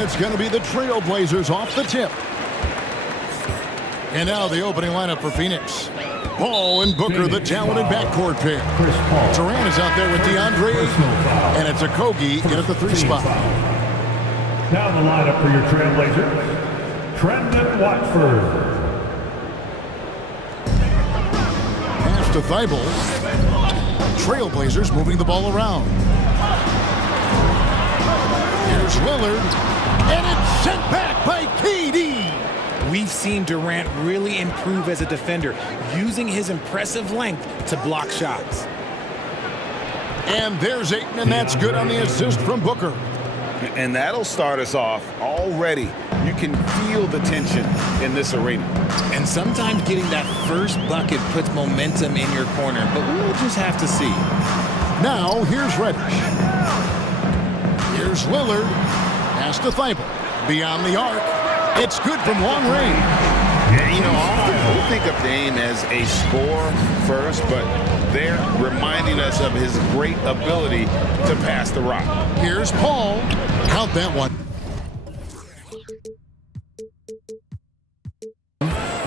And it's going to be the Trailblazers off the tip. And now the opening lineup for Phoenix. Paul and Booker, the talented backcourt pair. Durant is out there with DeAndre Ayton. And it's Okogie in at the 3 spot. Now the lineup for your Trailblazers. Trendon Watford. Pass to Thibault. Trailblazers moving the ball around. Here's Lillard. And it's sent back by KD. We've seen Durant really improve as a defender, using his impressive length to block shots. And there's Ayton, and that's good on the assist from Booker. And that'll start us off already. You can feel the tension in this arena. And sometimes getting that first bucket puts momentum in your corner, but we'll just have to see. Now, here's Reddish. Here's Lillard. Pass to Thibault. Beyond the arc. It's good from long range. Yeah, you know, often we think of Dame as a scorer first, but they're reminding us of his great ability to pass the rock. Here's Paul. Count that one.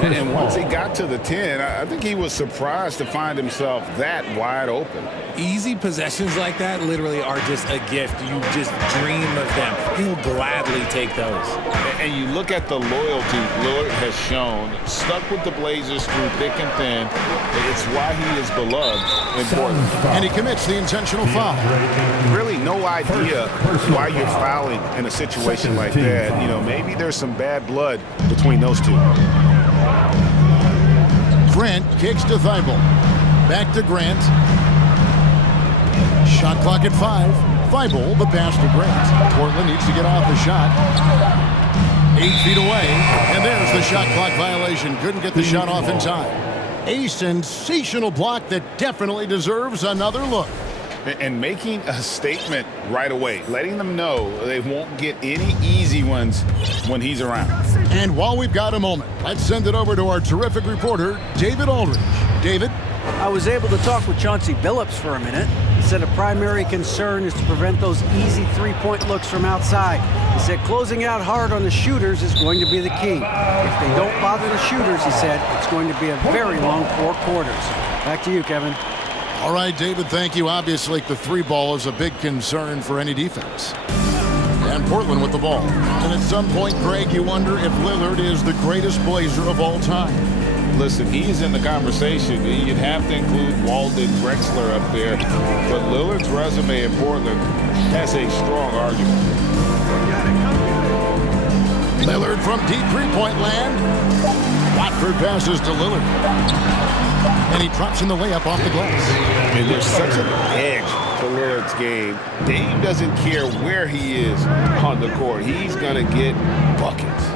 And once he got to the 10, I think he was surprised to find himself that wide open. Easy possessions like that literally are just a gift. You just dream of them. He'll gladly take those. And you look at the loyalty Lillard has shown, stuck with the Blazers through thick and thin. It's why he is beloved in Portland. And he commits the intentional foul. Really no idea why you're fouling in a situation like that. You know, maybe there's some bad blood between those two. Grant kicks to Thibault. Back to Grant. Shot clock at 5. Thibault, the pass to Grant. Portland needs to get off the shot. 8 feet away. And there's the shot clock violation. Couldn't get the shot off in time. A sensational block that definitely deserves another look. And making a statement right away, letting them know they won't get any easy ones when he's around. And while we've got a moment, let's send it over to our terrific reporter, David Aldridge. David? I was able to talk with Chauncey Billups for a minute. He said a primary concern is to prevent those easy three-point looks from outside. He said closing out hard on the shooters is going to be the key. If they don't bother the shooters, he said, it's going to be a very long 4 quarters. Back to you, Kevin. All right, David, thank you. Obviously, the 3-ball is a big concern for any defense. And Portland with the ball. And at some point, Greg, you wonder if Lillard is the greatest Blazer of all time. Listen, he's in the conversation. You'd have to include Walden Drexler up there. But Lillard's resume in Portland has a strong argument. Lillard from deep 3-point land. Watford passes to Lillard. And he drops in the layup off the glass. And there's such an edge to Lillard's game. Dame doesn't care where he is on the court. He's going to get buckets.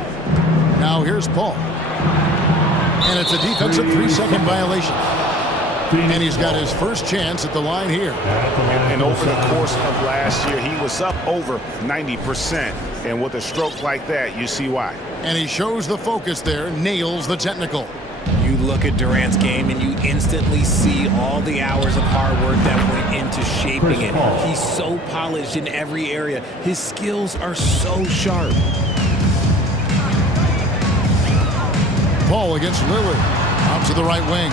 Now here's Paul. And it's a defensive 3-second violation. And he's got his first chance at the line here. And over the course of last year, he was up over 90%. And with a stroke like that, you see why. And he shows the focus there, nails the technical. You look at Durant's game and you instantly see all the hours of hard work that went into shaping it. He's so polished in every area. His skills are so sharp. Paul against Lillard. Out to the right wing.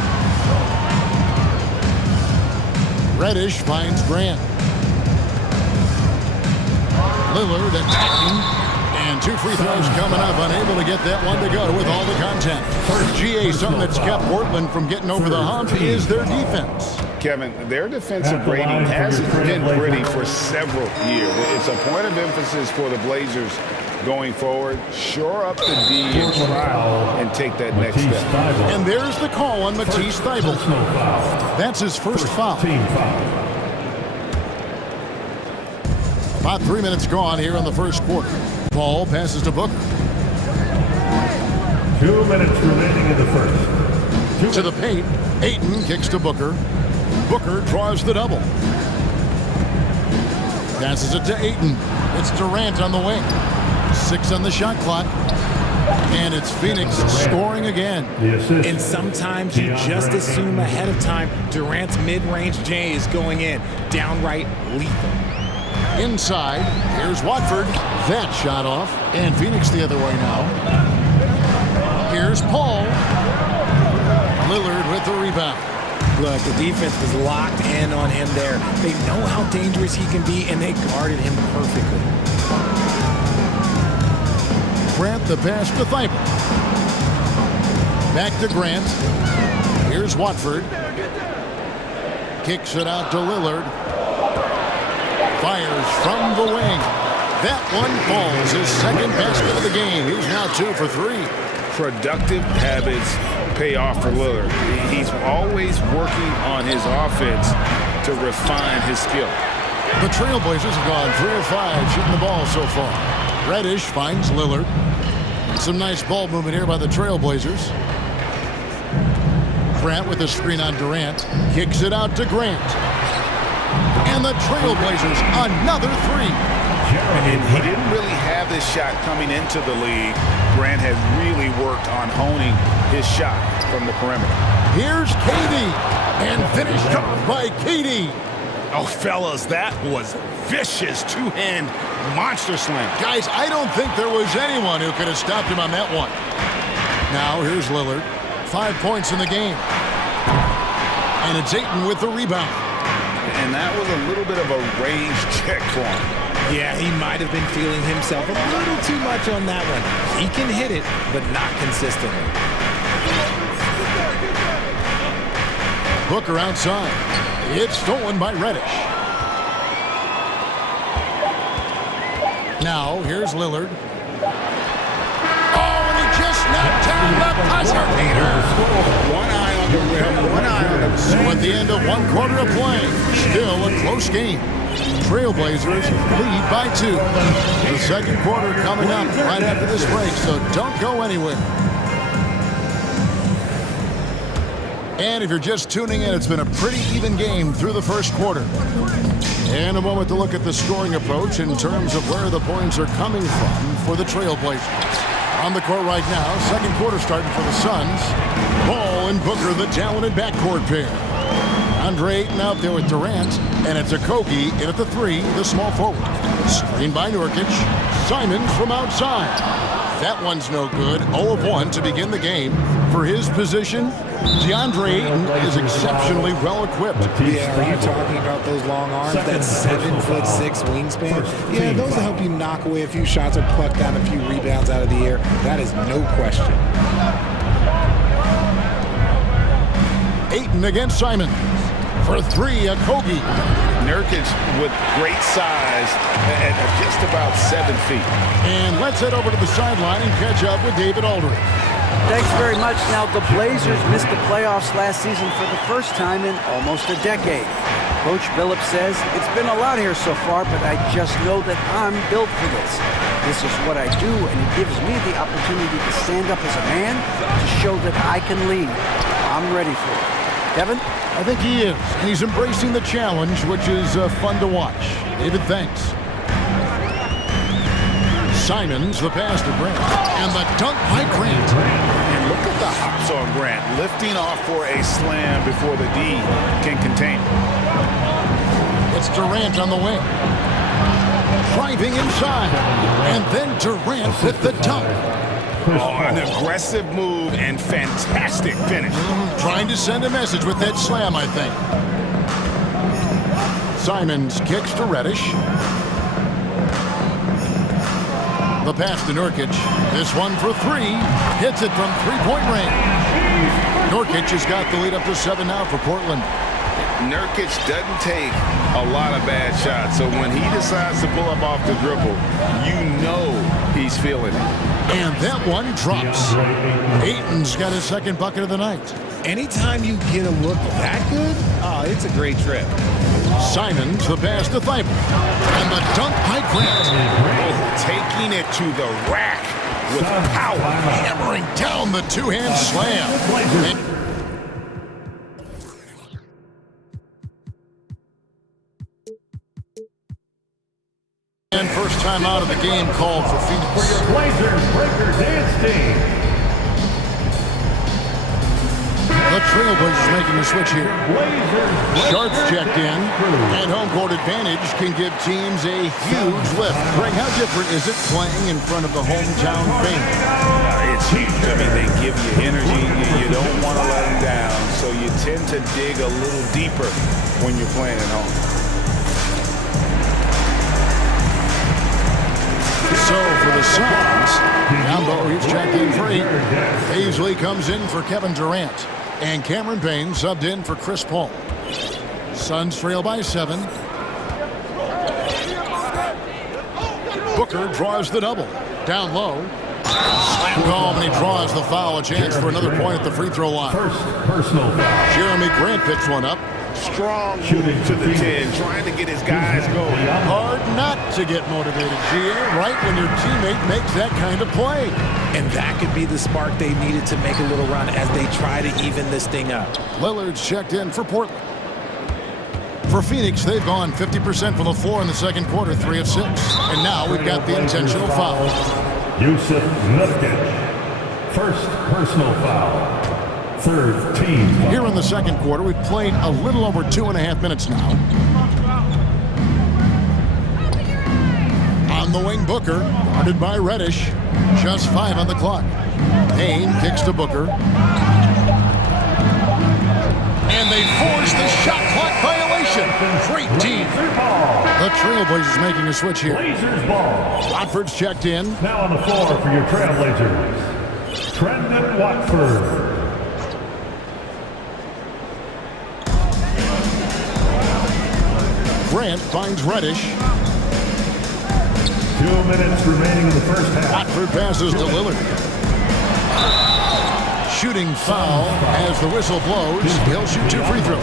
Reddish finds Grant. Lillard attacking. And 2 free throws coming up. Unable to get that one to go with all the content. First GA, something that's kept Portland from getting over the hump is their defense. Kevin, their defensive rating hasn't been pretty for several years. It's a point of emphasis for the Blazers going forward. Shore up the D and try and take that next step. And there's the call on Matisse Thybulle. That's his first foul. About 3 minutes gone here in the first quarter. Paul passes to Booker. 2 minutes remaining in the first. To the paint. Ayton kicks to Booker. Booker draws the double. Passes it to Ayton. It's Durant on the wing. 6 on the shot clock. And it's Phoenix scoring again. And sometimes you just assume ahead of time Durant's mid-range J is going in. Downright lethal. Inside, here's Watford. That shot off. And Phoenix the other way now. Here's Paul. Lillard with the rebound. Look, the defense was locked in on him there. They know how dangerous he can be, and they guarded him perfectly. Grant the pass to Thibault. Back to Grant. Here's Watford. Kicks it out to Lillard. Fires from the wing. That one falls. His second basket of the game. He's now 2 for 3. Productive habits pay off for Lillard. He's always working on his offense to refine his skill. The Trailblazers have gone 3 of 5 shooting the ball so far. Reddish finds Lillard. Some nice ball movement here by the Trailblazers. Grant with a screen on Durant. Kicks it out to Grant. And the Trailblazers, another 3. And he didn't really have this shot coming into the league. Grant has really worked on honing his shot from the perimeter. Here's KD. And finished off by KD. Oh, fellas, that was vicious two-hand monster slam. Guys, I don't think there was anyone who could have stopped him on that one. Now, here's Lillard. 5 points in the game. And it's Ayton with the rebound. And that was a little bit of a range check for him. Yeah, he might have been feeling himself a little too much on that one. He can hit it, but not consistently. Booker outside. It's stolen by Reddish. Now, here's Lillard. Oh, and he just knocked down the buzzer beater. One eye on the rim, one eye on the... So at the end of 1 quarter of play, still a close game. Trailblazers lead by 2. The second quarter coming up right after this break, so don't go anywhere. And if you're just tuning in, it's been a pretty even game through the first quarter. And a moment to look at the scoring approach in terms of where the points are coming from for the Trailblazers. On the court right now, second quarter starting for the Suns. Ball and Booker, the talented backcourt pair. Andre Ayton out there with Durant, and it's Okogie in at the 3, the small forward. Screened by Nurkic. Simons from outside. That one's no good. 0 of 1 to begin the game. For his position, DeAndre Ayton is exceptionally well equipped. Yeah, are you talking about those long arms, that 7'6" wingspan? Yeah, those will help you knock away a few shots or pluck down a few rebounds out of the air. That is no question. Ayton against Simons. For 3, Okogie. Nurkic with great size at just about 7 feet. And let's head over to the sideline and catch up with David Aldridge. Thanks very much. Now, the Blazers missed the playoffs last season for the first time in almost a decade. Coach Billups says, it's been a lot here so far, but I just know that I'm built for this. This is what I do, and it gives me the opportunity to stand up as a man to show that I can lead. I'm ready for it. Kevin? I think he is. And he's embracing the challenge, which is fun to watch. David, thanks. Simons, the pass to Grant. And the dunk by Grant. And look at the hops on Grant, lifting off for a slam before the D can contain him. It's Durant on the wing. Driving inside. And then Durant with the dunk. Oh, an aggressive move and fantastic finish. Trying to send a message with that slam, I think. Simons kicks to Reddish. The pass to Nurkic. This one for 3. Hits it from 3-point range. Nurkic has got the lead up to 7 now for Portland. Nurkic doesn't take a lot of bad shots, so when he decides to pull up off the dribble, you know he's feeling it. And that one drops. Ayton's got his second bucket of the night. Anytime you get a look that good, it's a great trip. Simons, the pass to Thibault. And the dunk by Grant. Oh, taking it to the rack with power. Hammering down the two-hand slam. And first time out of the game called for Phoenix. For your Blazers breaker dance team. The Trailblazers making the switch here. Sharps checked in, and home court advantage can give teams a huge lift. Greg, how different is it playing in front of the hometown fans? It's huge. I mean, they give you energy. You don't want to let them down, so you tend to dig a little deeper when you're playing at home. So for the Suns, Rambo, he's checked in for 8. Paisley comes in for Kevin Durant. And Cameron Payne subbed in for Chris Paul. Suns trail by 7. Booker draws the double. Down low. Slam call, and he draws the foul. A chance for another point at the free throw line. First personal foul. Jeremy Grant picks one up. Strong shooting to the 10, trying to get his guys going. Hard not to get motivated, GA, right when your teammate makes that kind of play. And that could be the spark they needed to make a little run as they try to even this thing up. Lillard's checked in for Portland. For Phoenix, they've gone 50% from the floor in the second quarter, 3 of 6. And now we've got the intentional foul. Yusuf Nurkic. First personal foul. Third team foul. Here in the second quarter, we've played a little over 2.5 minutes now. On the wing, Booker, guarded by Reddish. Just 5 on the clock. Payne kicks to Booker. And they force the shot clock violation. Great team. The Trailblazers making a switch here. Blazers ball. Watford's checked in. Now on the floor for your Trailblazers, Trendon Watford. Grant finds Reddish. 2 minutes remaining in the first half. Watford passes to Lillard. Shooting foul as the whistle blows. He'll shoot 2 free throws.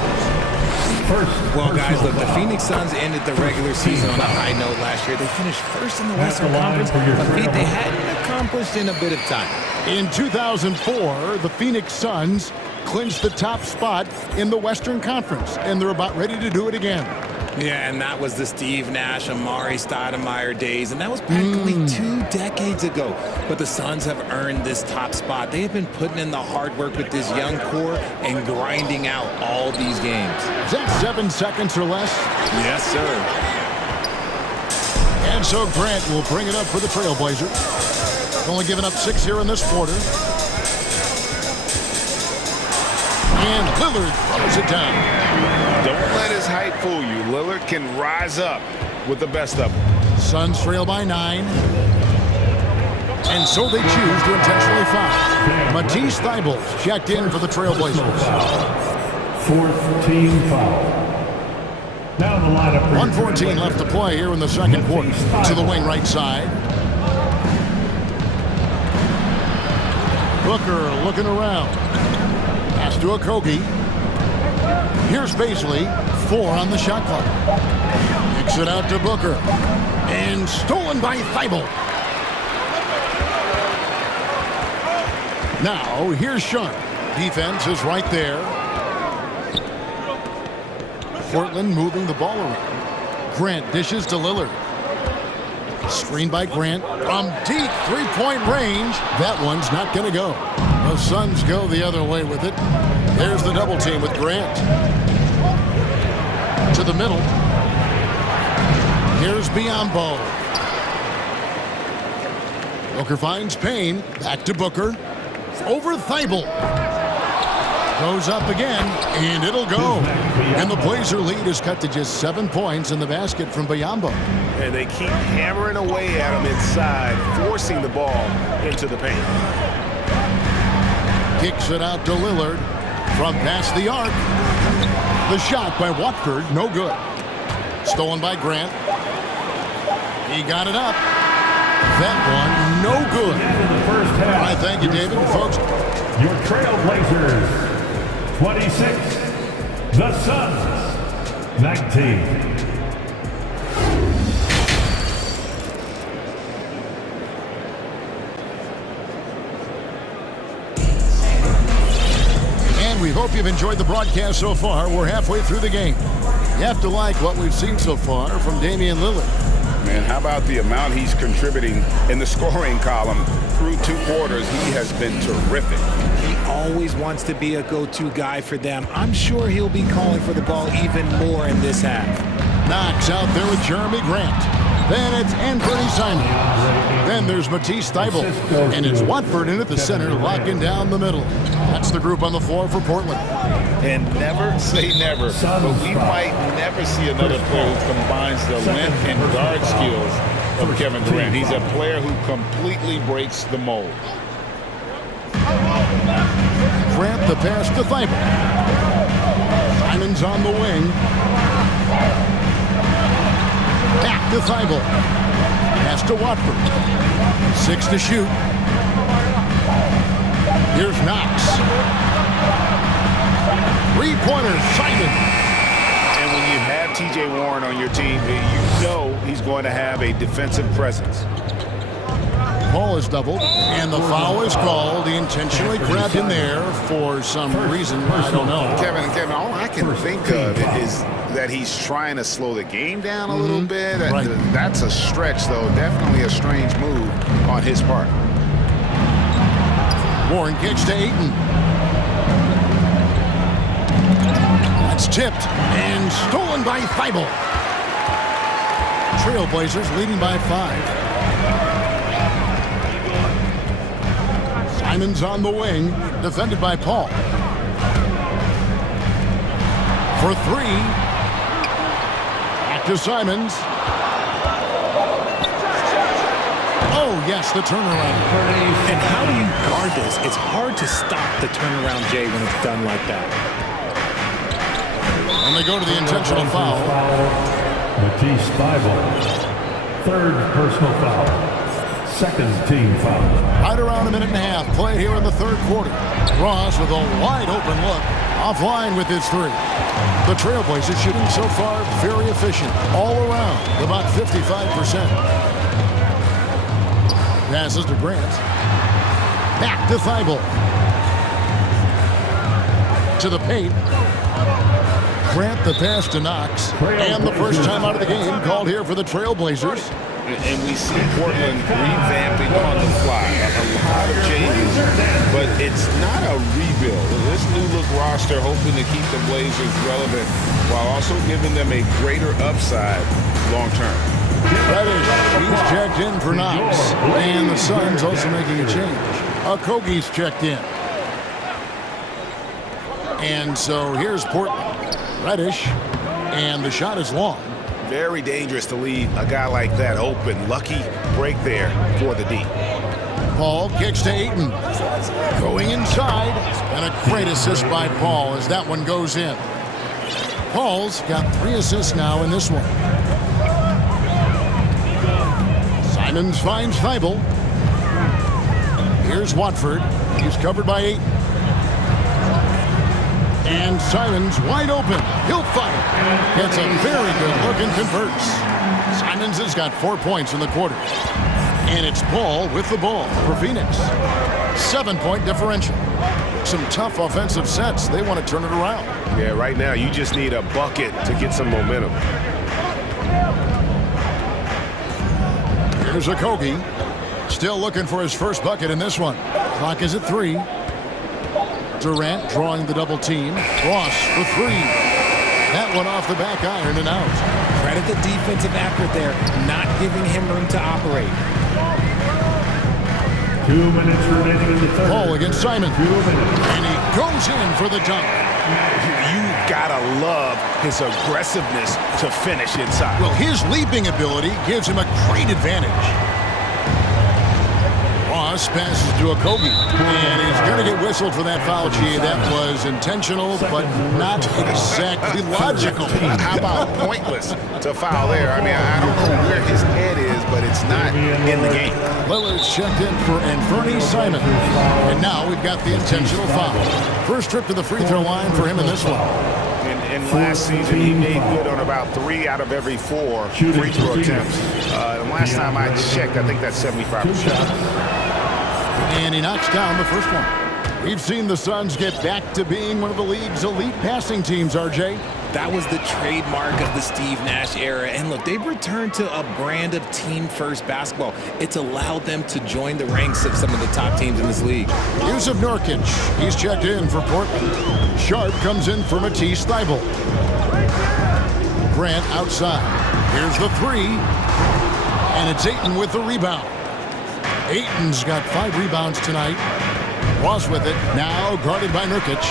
Well, guys, look, the Phoenix Suns ended the regular season on a high note last year. They finished first in the Western Conference, a feat they hadn't accomplished in a bit of time. In 2004, the Phoenix Suns clinched the top spot in the Western Conference, and they're about ready to do it again. Yeah, and that was the Steve Nash, Amari Stoudemire days, and that was practically 2 decades ago. But the Suns have earned this top spot. They have been putting in the hard work with this young core and grinding out all these games. Is that 7 seconds or less? Yes, sir. And so Grant will bring it up for the Trailblazers. Only given up 6 here in this quarter. And Lillard throws it down. Don't let his height fool you. Lillard can rise up with the best of them. Suns trail by 9. And so they choose to intentionally foul. Matisse Thybulle checked in for the Trailblazers. 4th team foul. Now the lineup. 1:14 left to play here in the second quarter. To the wing right side. Booker looking around. Pass to Okogie. Here's Paisley. 4 on the shot clock. Kicks it out to Booker. And stolen by Thybulle. Now, here's Sharp. Defense is right there. Portland moving the ball around. Grant dishes to Lillard. Screen by Grant from deep 3-point range. That one's not going to go. The Suns go the other way with it. There's the double team with Grant. To the middle. Here's Biyombo. Booker finds Payne. Back to Booker. Over Thybulle. Goes up again, and it'll go. And the Blazer lead is cut to just 7 points in the basket from Biyombo. And they keep hammering away at him inside, forcing the ball into the paint. Kicks it out to Lillard from past the arc. The shot by Watford, no good. Stolen by Grant. He got it up. That one, no good. All right, thank you, David. Folks, your Trailblazers, 26. The Suns, 19. We hope you've enjoyed the broadcast so far. We're halfway through the game. You have to like what we've seen so far from Damian Lillard. Man, how about the amount he's contributing in the scoring column through 2 quarters? He has been terrific. He always wants to be a go-to guy for them. I'm sure he'll be calling for the ball even more in this half. Knox out there with Jeremy Grant. Then it's Anthony Simon. Then there's Matisse Thybulle. And it's Watford in at the center, locking down the middle. That's the group on the floor for Portland. And never say never, but we might never see another player who combines the length and guard skills of Kevin Durant. He's a player who completely breaks the mold. Grant the pass to Thybulle. Simon's on the wing. Back to Thybulle. Pass to Watford. 6 to shoot. Here's Knox. Three-pointer, Simon. And when you have T.J. Warren on your team, you know he's going to have a defensive presence. Paul is doubled, and the foul is called. He intentionally grabbed him there for some reason. I don't know. Kevin, all I can think of is that he's trying to slow the game down a little bit. Right. That's a stretch, though. Definitely a strange move on his part. Warren kicks to Ayton. That's tipped and stolen by Thybulle. Trailblazers leading by 5. Simon's on the wing, defended by Paul. For 3. Back to Simons. Oh, yes, the turnaround. And how do you guard this? It's hard to stop the turnaround, Jay, when it's done like that. And they go to the intentional foul. Matisse Thybulle, 3rd personal foul. 2nd team foul. Right around a minute and a half played here in the 3rd quarter. Ross with a wide open look, offline with his 3. The Trailblazers shooting so far very efficient, all around, about 55%. Passes to Grant. Back to Thybulle. To the paint. Grant the pass to Knox. And the first time out of the game called here for the Trailblazers. And we see Portland revamping on the fly. A lot of changes, but it's not a rebuild. This new-look roster hoping to keep the Blazers relevant while also giving them a greater upside long-term. He's checked in for Knox. And the Suns also making a change. Okogie's checked in. And so here's Portland. Reddish. And the shot is long. Very dangerous to leave a guy like that open. Lucky break there for the D. Paul kicks to Ayton. Going inside. And a great assist by Paul as that one goes in. Paul's got 3 assists now in this one. Simons finds Thybulle. Here's Watford. He's covered by 8. And Simons wide open. He'll fire. Gets a very good look and converts. Simons has got 4 points in the quarter. And it's Paul with the ball for Phoenix. 7-point differential. Some tough offensive sets. They want to turn it around. Yeah, right now you just need a bucket to get some momentum. Here's Okogie. Still looking for his first bucket in this one. Clock is at 3. Durant drawing the double team. Ross for 3. That one off the back iron and out. Credit the defensive effort there, not giving him room to operate. 2 minutes remaining in the 3rd. Paul against Simon. 2 minutes. And he goes in for the dunk. You gotta love his aggressiveness to finish inside. Well, his leaping ability gives him a great advantage. Ross passes to Okogie, and he's going to get whistled for that foul, G. That was intentional, but not exactly logical. How about pointless to foul there? I mean, I don't know where his head is, but it's not in the game. Lillard's checked in for Anthony Simon, and now we've got the intentional foul. First trip to the free throw line for him in this one. And last season, he made good on about 3 out of every 4 free throw attempts. And last time I checked, I think that's 75%. And he knocks down the first one. We've seen the Suns get back to being one of the league's elite passing teams, RJ. That was the trademark of the Steve Nash era. And look, they've returned to a brand of team-first basketball. It's allowed them to join the ranks of some of the top teams in this league. Yusuf Nurkic, he's checked in for Portland. Sharp comes in for Matisse Thybulle. Grant outside. Here's the three. And it's Ayton with the rebound. Ayton's got 5 rebounds tonight. Ross with it, now guarded by Nurkic.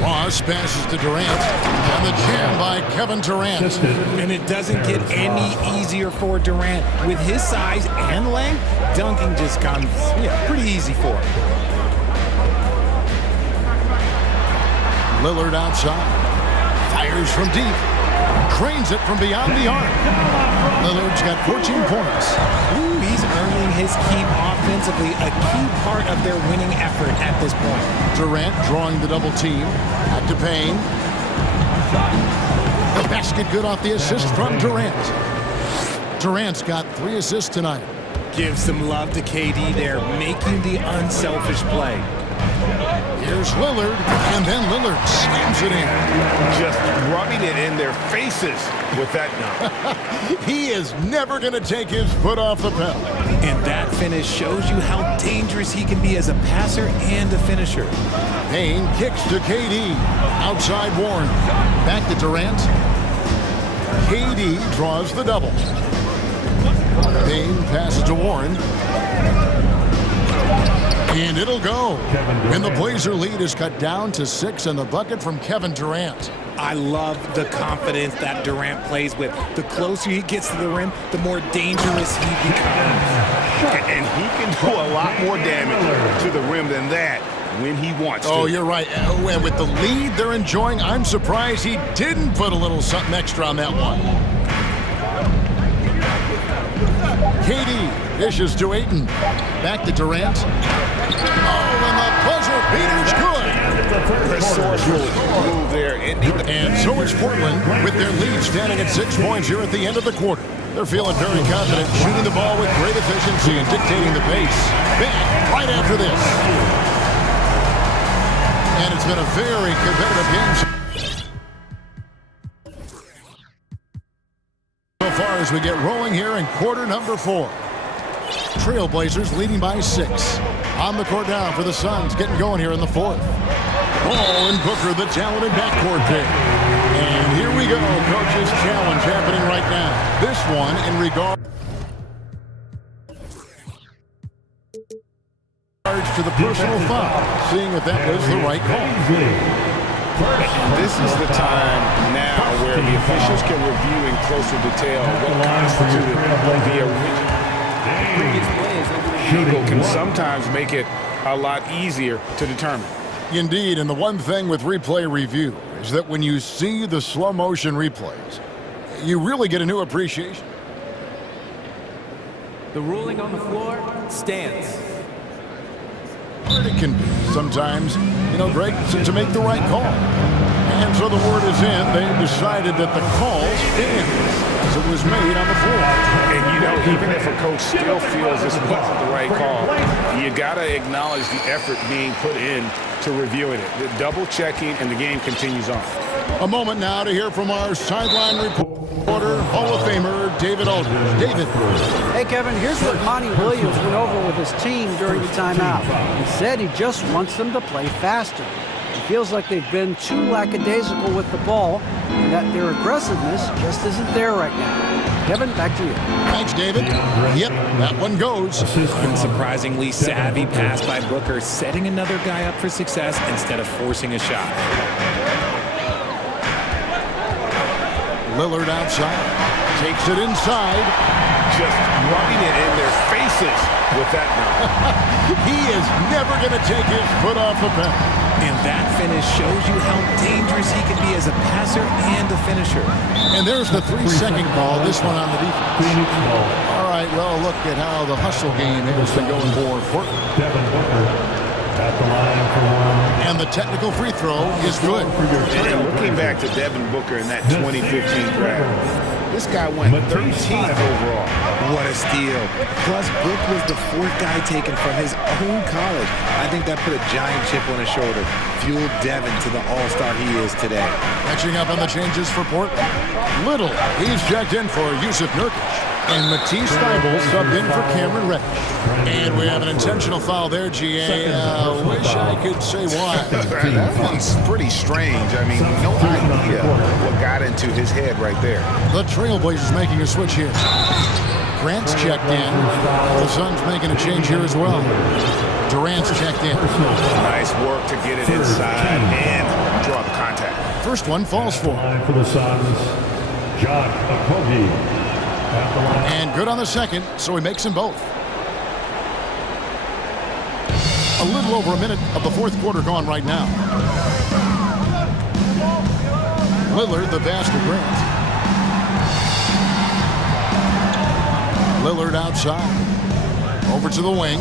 Ross passes to Durant, and the jam by Kevin Durant. And it doesn't get any easier for Durant. With his size and length, dunking just comes pretty easy for him. Lillard outside, fires from deep, cranes it from beyond the arc. Lillard's got 14 points. Ooh, he's earning his keep offensively, a key part of their winning effort at this point. Durant drawing the double team. Back to Payne. The basket good off the assist from Durant. Durant's got 3 assists tonight. Give some love to KD there, making the unselfish play. Here's Lillard, and then Lillard slams it in. Just rubbing it in their faces with that dunk. He is never going to take his foot off the pedal. And that finish shows you how dangerous he can be as a passer and a finisher. Payne kicks to KD. Outside Warren. Back to Durant. KD draws the double. Payne passes to Warren. And it'll go. And the Blazer lead is cut down to 6 and the bucket from Kevin Durant. I love the confidence that Durant plays with. The closer he gets to the rim, the more dangerous he becomes. And he can do a lot more damage to the rim than that when he wants to. Oh, you're right. And with the lead they're enjoying, I'm surprised he didn't put a little something extra on that one. KD dishes to Ayton. Back to Durant. Oh, and the buzzer beater's good. Resourceful move there. And so is Portland with their lead standing at 6 points here at the end of the quarter. They're feeling very confident, shooting the ball with great efficiency and dictating the pace. Back right after this. And it's been a very competitive game so far as we get rolling here in quarter number 4. Trailblazers leading by 6. On the court now for the Suns, getting going here in the 4th. Ball and Booker, the talented backcourt pick. And here we go, coach's challenge happening right now. This one in regard to the personal foul, seeing if that was the right call. This is the time now where the officials can review in closer detail what constituted the original. People can sometimes make it a lot easier to determine. Indeed, and the one thing with replay review is that when you see the slow motion replays, you really get a new appreciation. The ruling on the floor stands. Hard it can be sometimes, Greg, to make the right call. And so the word is in. They've decided that the call stands as it was made on the floor. And even if a coach still feels this wasn't the right call, you got to acknowledge the effort being put in to reviewing it. The double checking, and the game continues on. A moment now to hear from our sideline reporter, Hall of Famer David Aldridge. David. Hey, Kevin, here's what Monty Williams went over with his team during the timeout. He said he just wants them to play faster. He feels like they've been too lackadaisical with the ball and that their aggressiveness just isn't there right now. Kevin, back to you. Thanks, David. Yep, that one goes. Unsurprisingly savvy pass by Booker, setting another guy up for success instead of forcing a shot. Lillard outside, takes it inside. Just rubbing it in their faces with that now. He is never going to take his foot off the pedal. And that finish shows you how dangerous he can be as a passer and a finisher. And there's the 3-second call, this one on the defense. All right, well, look at how the hustle game has been going for Portland. At the line for one. And the technical free throw is good. And looking back to Devin Booker in that 2015 draft, This guy went 13th overall. What a steal. Plus, Book was the 4th guy taken from his own college. I think that put a giant chip on his shoulder, fueled Devin to the all-star he is today. Catching up on the changes for Portland. Little, he's checked in for Yusuf Nurkic. And Matisse Thybulle subbed in for Cameron Reddish. And we have an intentional foul there, GA. Wish I could say why. That one's pretty strange. I mean, no idea what got into his head right there. The Trailblazers making a switch here. Grant's checked in. The Suns making a change here as well. Durant's checked in. Nice work to get it inside and draw the contact. First one falls for. For the Suns, Josh Okogie. And good on the second, so he makes them both. A little over a minute of the fourth quarter gone right now. Lillard, the pass to Grant. Lillard outside. Over to the wing.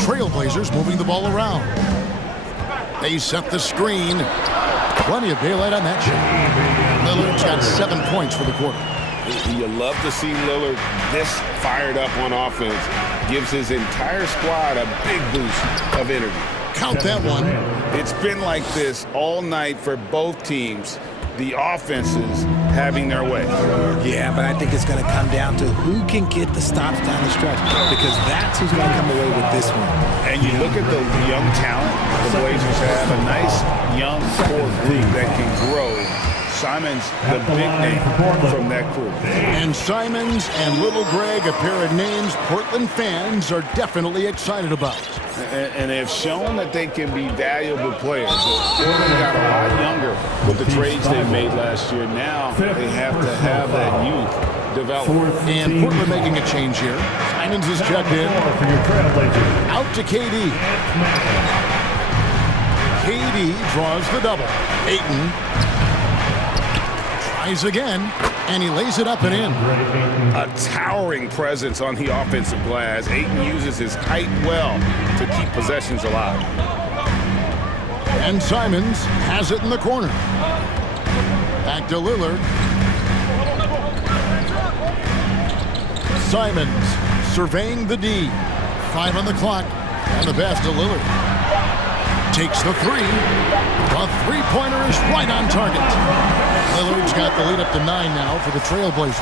Trailblazers moving the ball around. They set the screen. Plenty of daylight on that shot. Lillard's got 7 points for the quarter. You love to see Lillard this fired up on offense. Gives his entire squad a big boost of energy. Count that one. It's been like this all night for both teams. The offenses having their way. Yeah, but I think it's going to come down to who can get the stops down the stretch, because that's who's going to come away with this one. And you look at the young talent the Blazers have, a nice young core group that can grow. Simon's the big name from that group. And Simons and Little Greg, a pair of names Portland fans are definitely excited about. And they've shown that they can be valuable players. Portland got a lot younger with the trades they made last year. Now they have to have that youth develop. And Portland making a change here. Simons is checked in. Out to KD. KD draws the double. Ayton tries again, and he lays it up and in. A towering presence on the offensive glass. Ayton uses his height well to keep possessions alive. And Simons has it in the corner. Back to Lillard. Simons surveying the D. 5 on the clock, and the pass to Lillard. Takes the three. The three-pointer is right on target. Lillard's got the lead up to 9 now for the Trailblazers.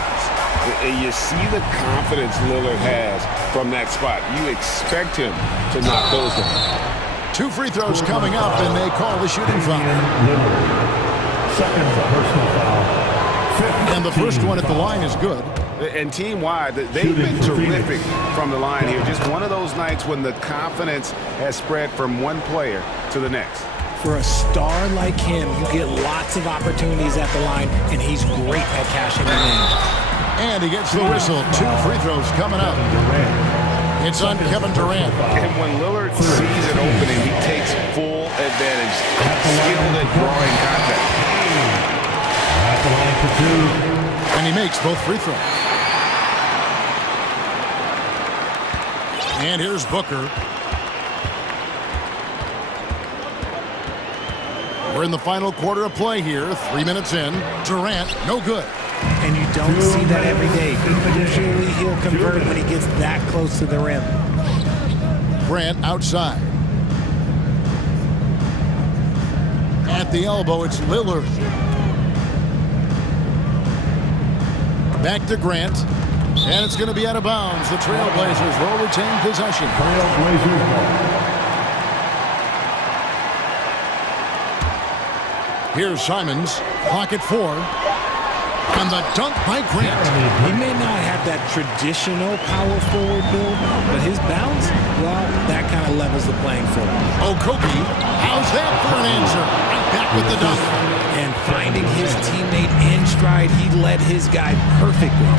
And you see the confidence Lillard has from that spot. You expect him to knock those down. 2 free throws coming up, and they call the shooting foul. Second personal foul. And the first one at the line is good. And team-wide, they've been terrific from the line here. Just one of those nights when the confidence has spread from one player to the next. For a star like him, you get lots of opportunities at the line, and he's great at cashing them in. And he gets the whistle. 2 free throws coming up. It's on Kevin Durant. And when Lillard sees an opening, he takes full advantage. Skilled at drawing contact. At the line for 2. And he makes both free throws. And here's Booker. We're in the final quarter of play here. 3 minutes in. Durant, no good. And you don't see that every day. Usually he'll convert when he gets that close to the rim. Grant outside. At the elbow, it's Lillard. Back to Grant. And it's going to be out of bounds. The Trailblazers will retain possession. Here's Simons. Clock at 4. And the dunk by Grant. He may not have that traditional power forward build, but his bounce, well, that kind of levels the playing field. Okogie, how's that for an answer? Right back with the dunk. And finding his teammate in stride, he led his guy perfectly.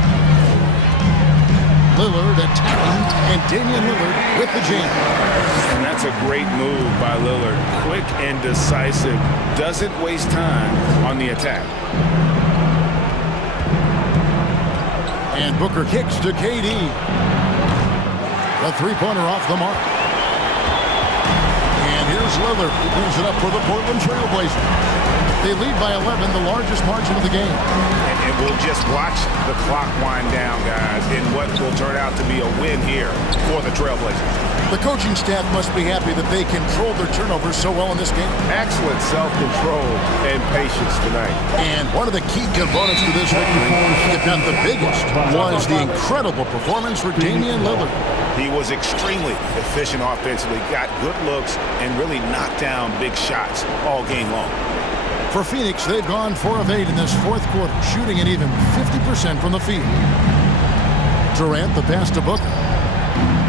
Lillard attacking, and Damian Lillard with the jam. And that's a great move by Lillard. Quick and decisive. Doesn't waste time on the attack. And Booker kicks to KD. The three-pointer off the mark. And here's Lillard. He brings it up for the Portland Trailblazers. They lead by 11, the largest margin of the game. And we'll just watch the clock wind down, guys, in what will turn out to be a win here for the Trailblazers. The coaching staff must be happy that they controlled their turnovers so well in this game. Excellent self-control and patience tonight. And one of the key components to this victory, if not the biggest, was the incredible performance for Damian Lillard. He was extremely efficient offensively, got good looks, and really knocked down big shots all game long. For Phoenix, they've gone 4 of 8 in this fourth quarter, shooting an even 50% from the field. Durant, the pass to Booker.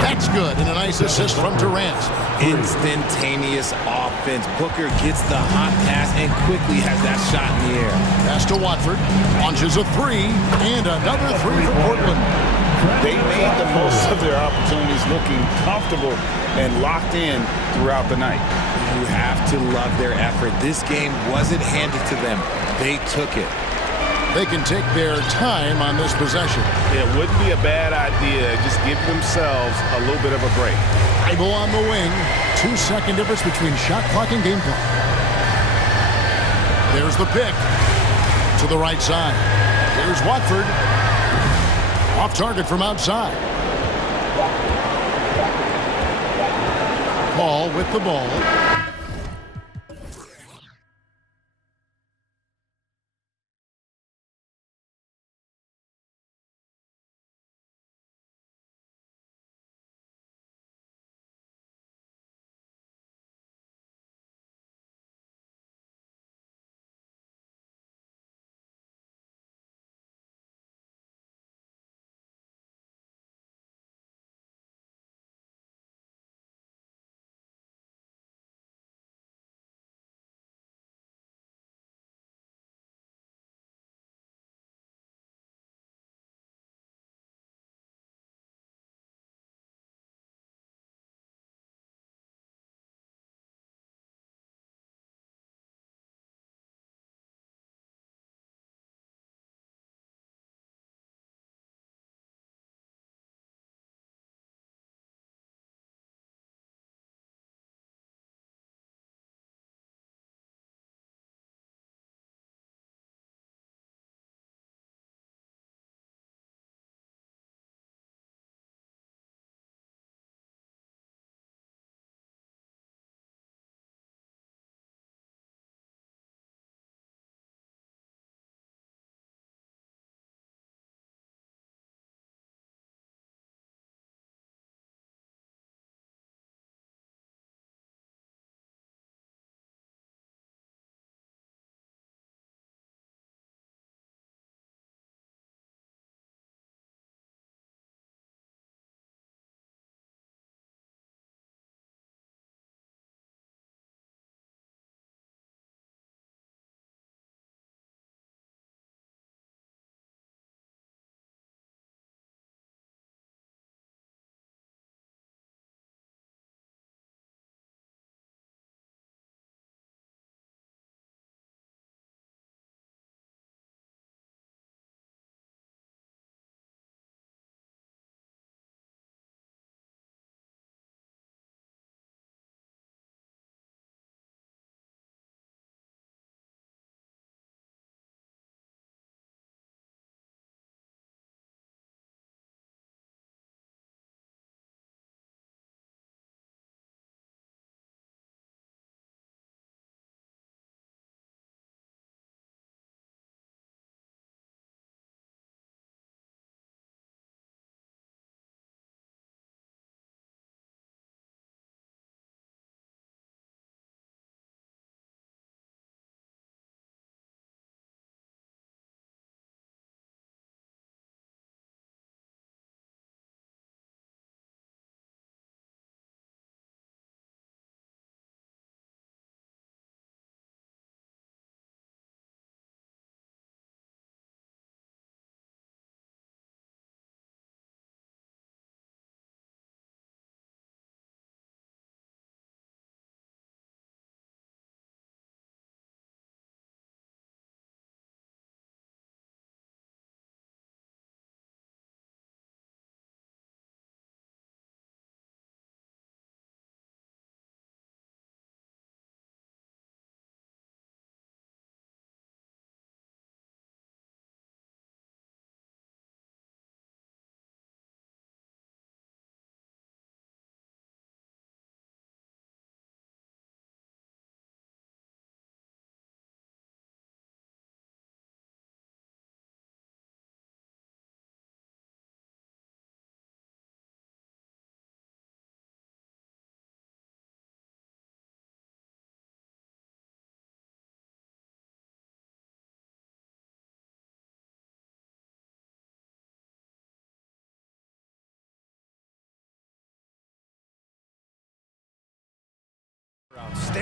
That's good, and a nice assist from Durant. Instantaneous offense. Booker gets the hot pass and quickly has that shot in the air. Pass to Watford. Launches a 3, and another 3 for Portland. They made the most of their opportunities, looking comfortable and locked in throughout the night. You have to love their effort. This game wasn't handed to them. They took it. They can take their time on this possession. It wouldn't be a bad idea. Just give themselves a little bit of a break. Bible on the wing. 2-second difference between shot clock and game clock. There's the pick. To the right side. Here's Watford. Off target from outside. Paul with the ball.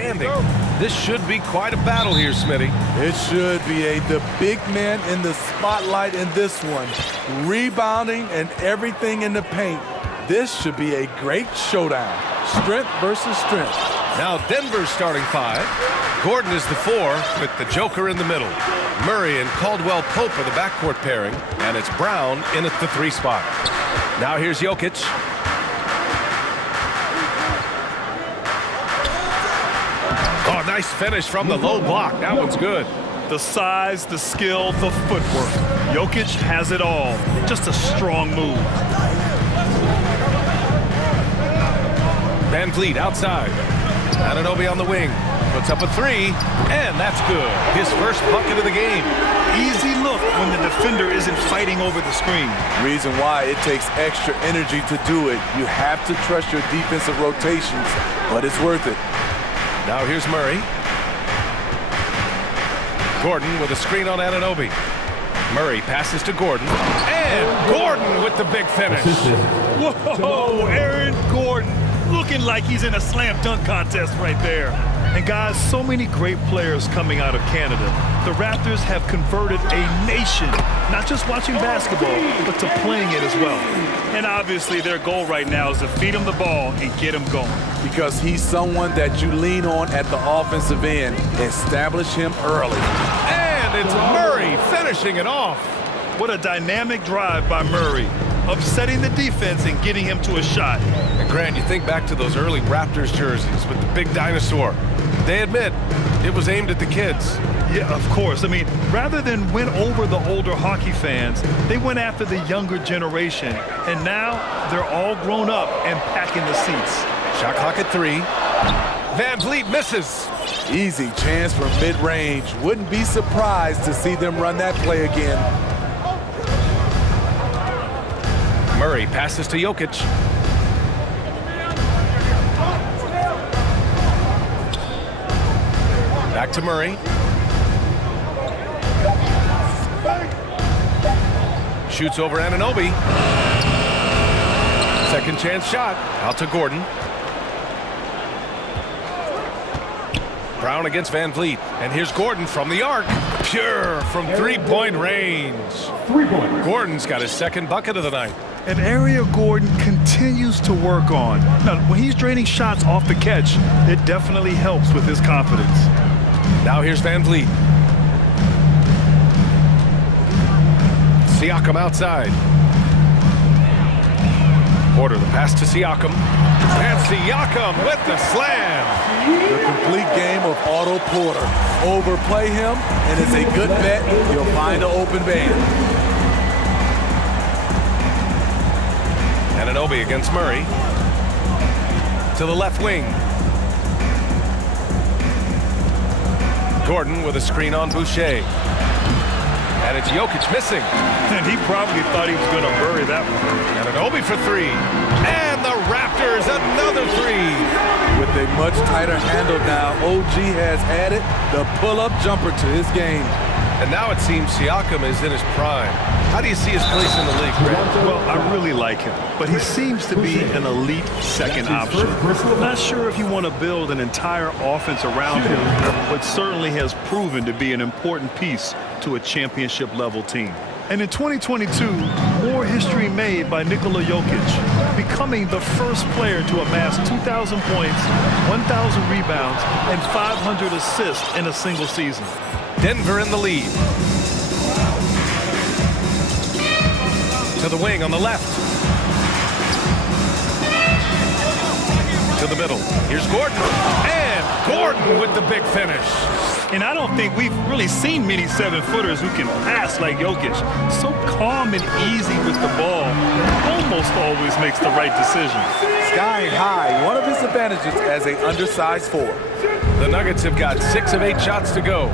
outstanding. This should be quite a battle here, Smitty. It should be the big man in the spotlight in this one. Rebounding and everything in the paint. This should be a great showdown. Strength versus strength. Now Denver's starting 5. Gordon is the 4 with the Joker in the middle. Murray and Caldwell-Pope are the backcourt pairing, and it's Brown in at the 3 spot. Now here's Jokic. Oh, nice finish from the low block. That one's good. The size, the skill, the footwork. Jokic has it all. Just a strong move. Van Vliet outside. Anunoby on the wing. Puts up a 3, and that's good. His first bucket of the game. Easy look when the defender isn't fighting over the screen. Reason why it takes extra energy to do it. You have to trust your defensive rotations, but it's worth it. Now here's Murray. Gordon with a screen on Anunoby. Murray passes to Gordon, and Gordon with the big finish. Whoa, Aaron Gordon looking like he's in a slam dunk contest right there. And guys, so many great players coming out of Canada. The Raptors have converted a nation, not just watching basketball, but to playing it as well. And obviously their goal right now is to feed him the ball and get him going. Because he's someone that you lean on at the offensive end. Establish him early. And it's Murray finishing it off. What a dynamic drive by Murray, upsetting the defense and getting him to a shot. And Grant, you think back to those early Raptors jerseys with the big dinosaur. They admit it was aimed at the kids. Yeah, of course. I mean, rather than win over the older hockey fans, they went after the younger generation. And now they're all grown up and packing the seats. Shot clock at 3. Van Vliet misses. Easy chance from mid-range. Wouldn't be surprised to see them run that play again. Murray passes to Jokic. Back to Murray. Shoots over Anunoby. Second chance shot. Out to Gordon. Brown against Van Vliet. And here's Gordon from the arc. Pure from three-point range. Gordon's got his second bucket of the night. An area Gordon continues to work on. Now, when he's draining shots off the catch, it definitely helps with his confidence. Now here's Van Vliet. Siakam outside. Porter the pass to Siakam. And Siakam with the slam. The complete game of Otto Porter. Overplay him, and it's a good bet. You'll find an open man. Anunoby against Murray. To the left wing. Gordon with a screen on Boucher. And it's Jokic missing. And he probably thought he was going to bury that one. Anunoby for 3. And the Raptors another 3. With a much tighter handle now, OG has added the pull-up jumper to his game. And now it seems Siakam is in his prime. How do you see his place in the league, Grant? Well, I really like him, but he seems to be an elite second option. Not sure if you want to build an entire offense around him, but certainly has proven to be an important piece to a championship-level team. And in 2022, more history made by Nikola Jokic, becoming the first player to amass 2,000 points, 1,000 rebounds, and 500 assists in a single season. Denver in the lead. To the wing on the left. To the middle. Here's Gordon. And Gordon with the big finish. And I don't think we've really seen many 7-footers who can pass like Jokic. So calm and easy with the ball. Almost always makes the right decision. Skying high, one of his advantages as an undersized 4. The Nuggets have got 6 of 8 shots to go.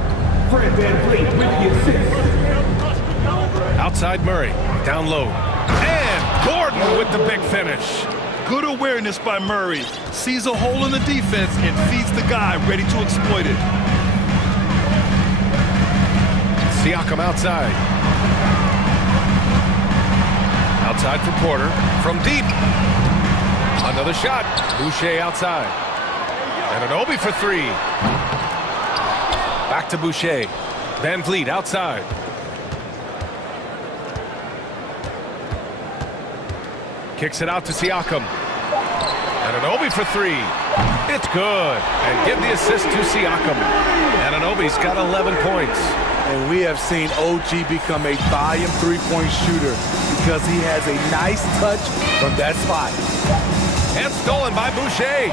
Outside Murray, down low. And Gordon with the big finish. Good awareness by Murray. Sees a hole in the defense and feeds the guy ready to exploit it. Siakam outside. Outside for Porter. From deep. Another shot. Boucher outside. And an Obi for three. Back to Boucher. Van Vliet outside. Kicks it out to Siakam. And an Obi for three. It's good. And give the assist to Siakam. And an Obi's got 11 points. And we have seen OG become a volume three-point shooter because he has a nice touch from that spot. And stolen by Boucher.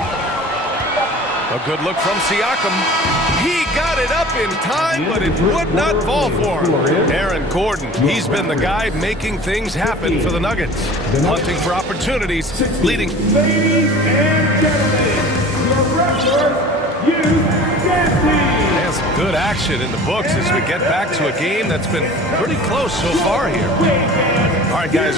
A good look from Siakam. He got it up in time, but it would not fall for him. Aaron Gordon, he's been the guy making things happen for the Nuggets. Hunting for opportunities, leading. Ladies and gentlemen, your wrestlers, youth champions. And some good action in the books as we get back to a game that's been pretty close so far here. All right, guys.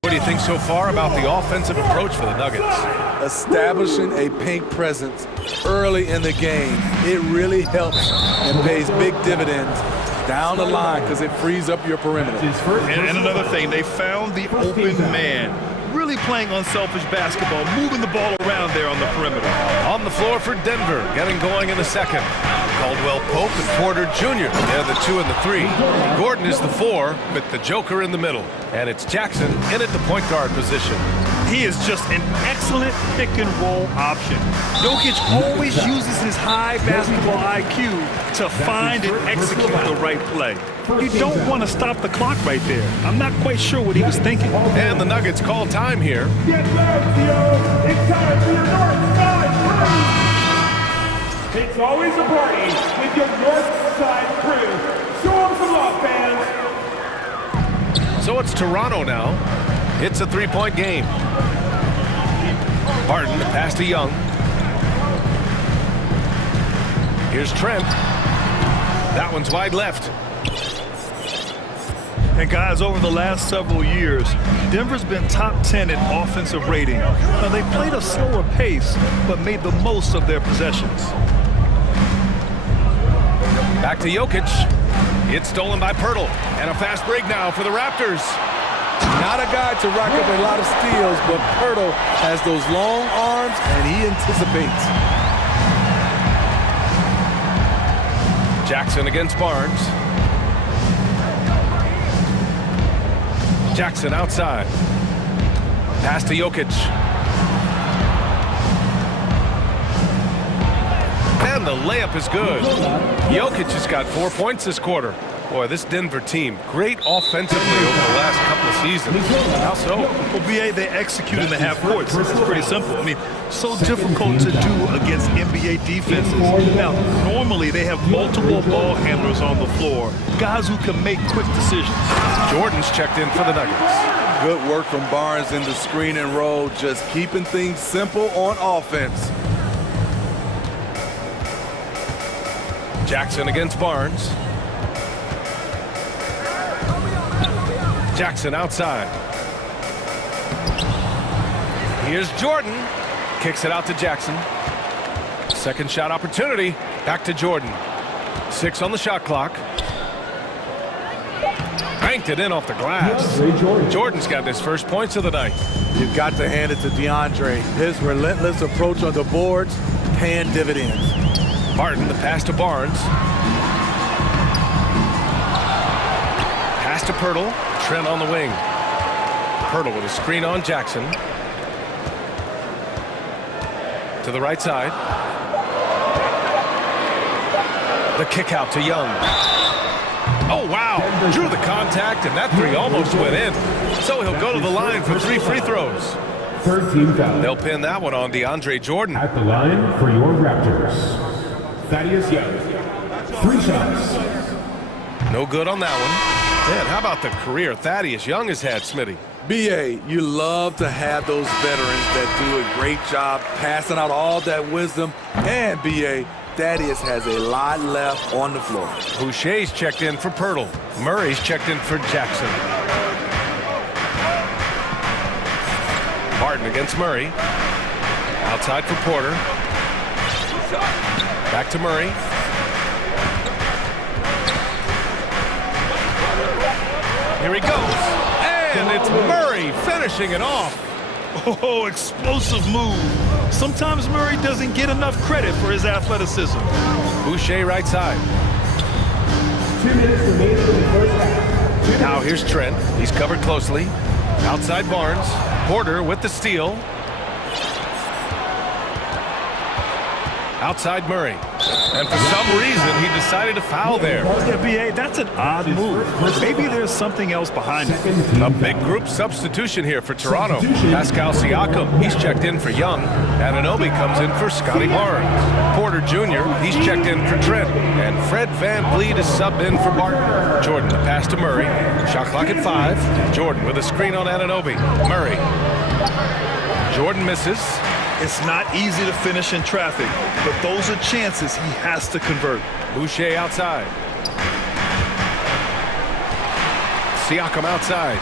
What do you think so far about the offensive approach for the Nuggets? Establishing a paint presence early in the game, it really helps and pays big dividends down the line because it frees up your perimeter. And another thing, they found the open man. Really playing unselfish basketball, moving the ball around there on the perimeter. On the floor for Denver, getting going in the second. Caldwell Pope and Porter Jr. They're the 2 and the 3. Gordon is the 4 with the Joker in the middle. And it's Jackson in at the point guard position. He is just an excellent pick-and-roll option. Jokic always uses his high basketball IQ to find and execute the right play. You don't want to stop the clock right there. I'm not quite sure what he was thinking. And the Nuggets call time here. Get back, Theo. It's time for your North Side Crew. It's always a party with your North Side Crew. Show them some love, fans. So it's Toronto now. It's a three-point game. Harden, the pass to Young. Here's Trent. That one's wide left. And guys, over the last several years, Denver's been top 10 in offensive rating. Now, they played a slower pace, but made the most of their possessions. Back to Jokic. It's stolen by Pirtle. And a fast break now for the Raptors. Not a guy to rack up a lot of steals, but Pirtle has those long arms, and he anticipates. Jackson against Barnes. Jackson outside. Pass to Jokic. And the layup is good. Jokic has got 4 points this quarter. Boy, this Denver team, great offensively over the last couple of seasons. How so? Well, BA, they execute in the half courts. It's pretty simple. I mean, so difficult to do against NBA defenses. Now, normally they have multiple ball handlers on the floor, guys who can make quick decisions. Jordan's checked in for the Nuggets. Good work from Barnes in the screen and roll, just keeping things simple on offense. Jackson against Barnes. Jackson outside. Here's Jordan. Kicks it out to Jackson. Second shot opportunity. Back to Jordan. 6 on the shot clock. Banked it in off the glass. Jordan's got his first points of the night. You've got to hand it to DeAndre. His relentless approach on the boards, paying dividends. Barton, the pass to Barnes. Pass to Pirtle. Trent on the wing. Pirtle with a screen on Jackson. To the right side. The kick out to Young. Oh, wow. Drew the contact, and that three almost went in. So he'll go to the line for 3 free throws. 13 foul. They'll pin that one on DeAndre Jordan. At the line for your Raptors, Thaddeus Young. 3 shots. No good on that one. Man, how about the career Thaddeus Young has had, Smitty? BA, you love to have those veterans that do a great job passing out all that wisdom. And BA, Thaddeus has a lot left on the floor. Boucher's checked in for Pirtle. Murray's checked in for Jackson. Barton against Murray. Outside for Porter. Back to Murray. Here he goes. And it's Murray finishing it off. Oh, explosive move. Sometimes Murray doesn't get enough credit for his athleticism. Boucher right side. 2 minutes remaining in the first half. Now here's Trent. He's covered closely. Outside Barnes. Porter with the steal. Outside Murray. And for some reason, he decided to foul there. Yeah, B.A., that's an odd move. Maybe there's something else behind it. A big group substitution here for Toronto. Pascal Siakam, he's checked in for Young. Anunoby comes in for Scotty Barnes. Porter Jr., he's checked in for Trent. And Fred VanVleet is subbed in for Barton. Jordan, the pass to Murray. Shot clock at 5. Jordan with a screen on Anunoby. Murray. Jordan misses. It's not easy to finish in traffic, but those are chances he has to convert. Boucher outside. Siakam outside.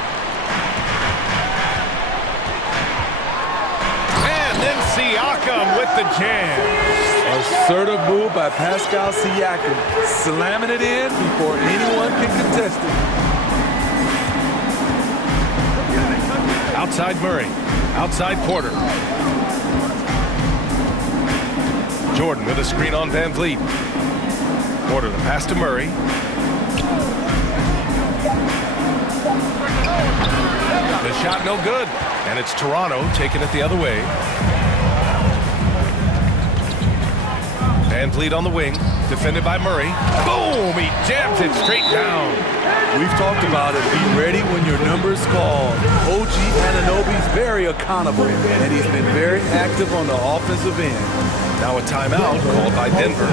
And then Siakam with the jam. Assertive move by Pascal Siakam, slamming it in before anyone can contest it. Outside Murray. Outside Porter. Jordan with a screen on VanVleet. Porter, the pass to Murray. The shot no good. And it's Toronto taking it the other way. VanVleet on the wing. Defended by Murray. Boom! He jams it straight down. We've talked about it. Be ready when your number's called. OG Anunoby's very accountable, and he's been very active on the offensive end. Now a timeout called by Denver.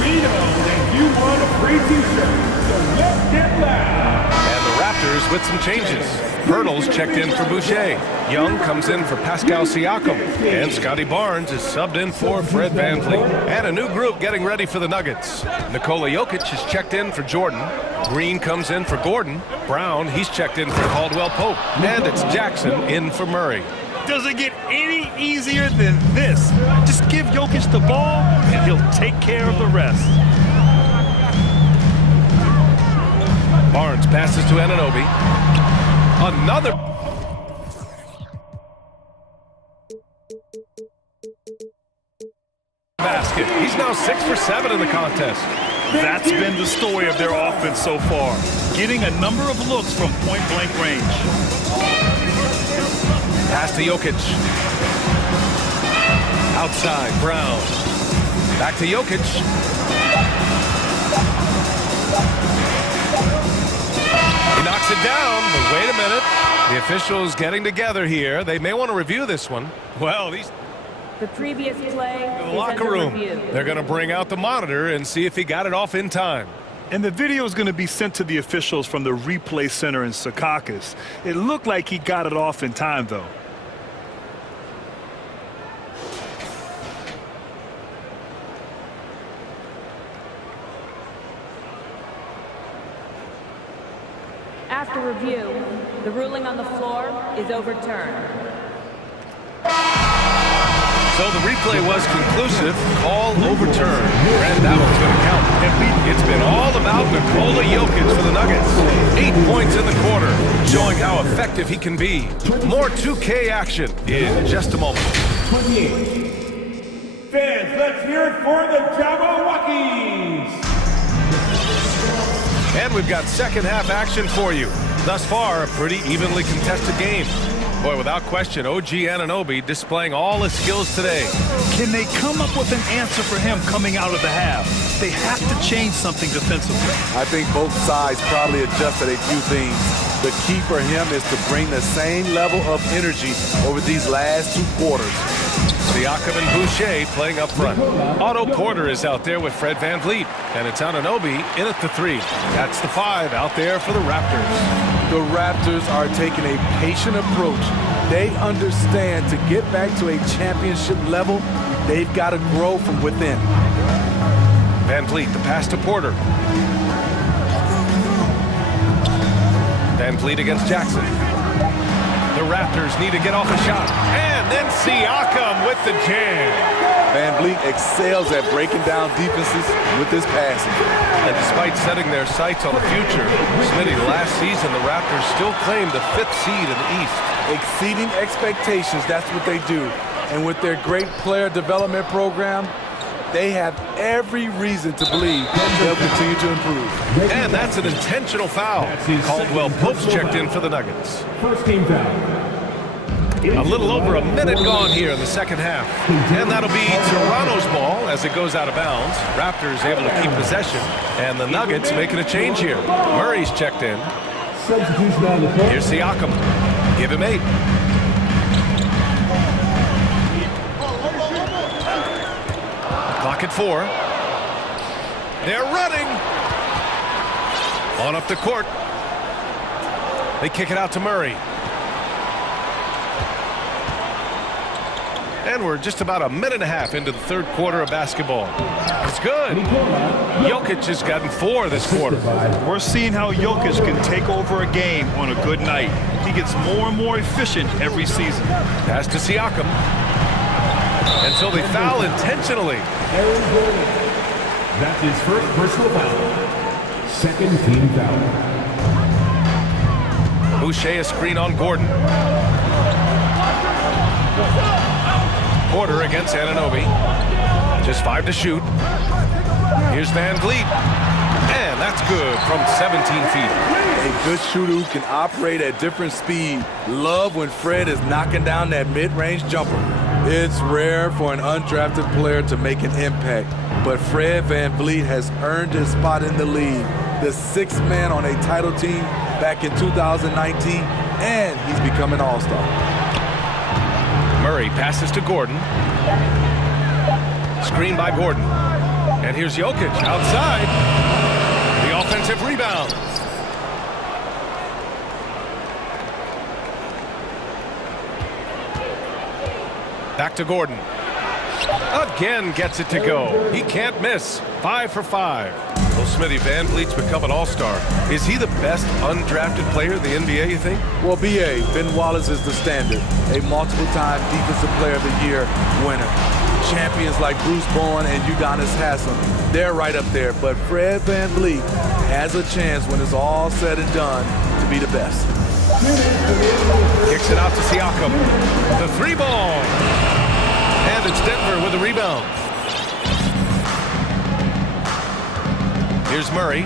We know that you want a free t-shirt, so let's get loud. And the Raptors with some changes. Hurdle's checked in for Boucher. Young comes in for Pascal Siakam. And Scotty Barnes is subbed in for Fred VanVleet. And a new group getting ready for the Nuggets. Nikola Jokic is checked in for Jordan. Green comes in for Gordon. Brown, he's checked in for Caldwell Pope. And it's Jackson in for Murray. Doesn't get any easier than this. Just give Jokic the ball, and he'll take care of the rest. Barnes passes to Anunoby. Another. Basket. He's now 6 for 7 in the contest. That's been the story of their offense so far. Getting a number of looks from point-blank range. Pass to Jokic. Outside, Brown. Back to Jokic. He knocks it down, but wait a minute. The officials getting together here. They may want to review this one. Well, the previous play in the locker room. They're going to bring out the monitor and see if he got it off in time. And the video is going to be sent to the officials from the replay center in Secaucus. It looked like he got it off in time, though. After review, the ruling on the floor is overturned. So the replay was conclusive. Call overturned. And that one's going to count. It's been all about Nikola Jokic for the Nuggets. 8 points in the quarter, showing how effective he can be. More 2K action in just a moment. 28. Fans, let's hear it for the Jabberwockies. And we've got second half action for you. Thus far, a pretty evenly contested game. Boy, without question, OG Anunoby displaying all his skills today. Can they come up with an answer for him coming out of the half? They have to change something defensively. I think both sides probably adjusted a few things. The key for him is to bring the same level of energy over these last 2 quarters. Siakam and Boucher playing up front. Otto Porter is out there with Fred VanVleet. And it's Anunoby in at the 3. That's the 5 out there for the Raptors. The Raptors are taking a patient approach. They understand to get back to a championship level, they've got to grow from within. VanVleet, the pass to Porter. VanVleet against Jackson. The Raptors need to get off a shot. And then Siakam with the jam. Van Vliet excels at breaking down defenses with his passing. And despite setting their sights on the future, Smitty, last season the Raptors still claimed the 5th seed in the East. Exceeding expectations, that's what they do. And with their great player development program, they have every reason to believe they'll continue to improve. And that's an intentional foul. Caldwell Pope's checked in for the Nuggets. First team foul. A little over a minute gone here in the second half. And that'll be Toronto's ball as it goes out of bounds. Raptors able to keep possession. And the Nuggets making a change here. Murray's checked in. Substitution on the court. Here's Siakam. Give him 8. Clock at 4. They're running. On up the court. They kick it out to Murray. And we're just about a minute and a half into the third quarter of basketball. It's good. Jokic has gotten 4 this quarter. We're seeing how Jokic can take over a game on a good night. He gets more and more efficient every season. Pass to Siakam. And so they foul intentionally. That's his first personal foul. Second team foul. Boucher a screen on Gordon. Porter against Anunoby. Just 5 to shoot. Here's Van Vliet. And that's good from 17 feet. A good shooter who can operate at different speed. Love when Fred is knocking down that mid-range jumper. It's rare for an undrafted player to make an impact, but Fred Van Vliet has earned his spot in the league. The 6th man on a title team back in 2019, and he's become an all-star. Murray passes to Gordon. Screen by Gordon. And here's Jokic outside. The offensive rebound. Back to Gordon. Again gets it to go. He can't miss. 5 for 5. Well, Smitty, Van Vliet's become an all-star. Is he the best undrafted player in the NBA, you think? Well, B.A., Ben Wallace is the standard. A multiple-time Defensive Player of the Year winner. Champions like Bruce Bowen and Udonis Haslem, they're right up there. But Fred Van Vliet has a chance when it's all said and done to be the best. Kicks it out to Siakam. The 3-ball. And it's Denver with the rebound. Here's Murray.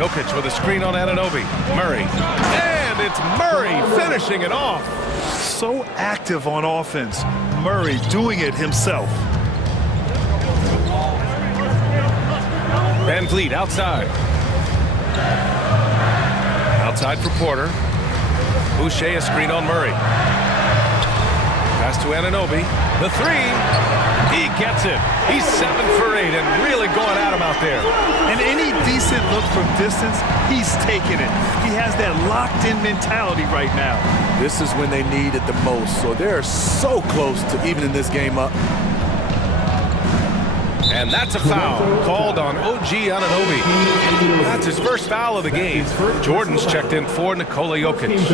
Jokic with a screen on Anunoby. Murray. And it's Murray finishing it off. So active on offense. Murray doing it himself. Van Vliet outside. Outside for Porter. Boucher a screen on Murray. Pass to Anunoby. The 3. He gets it. He's 7 for 8 and really going at him out there. And any decent look from distance, he's taking it. He has that locked-in mentality right now. This is when they need it the most, so they're so close to evening this game up. And that's a foul called on OG Anunoby. That's his first foul of the game. Jordan's checked in for Nikola Jokic.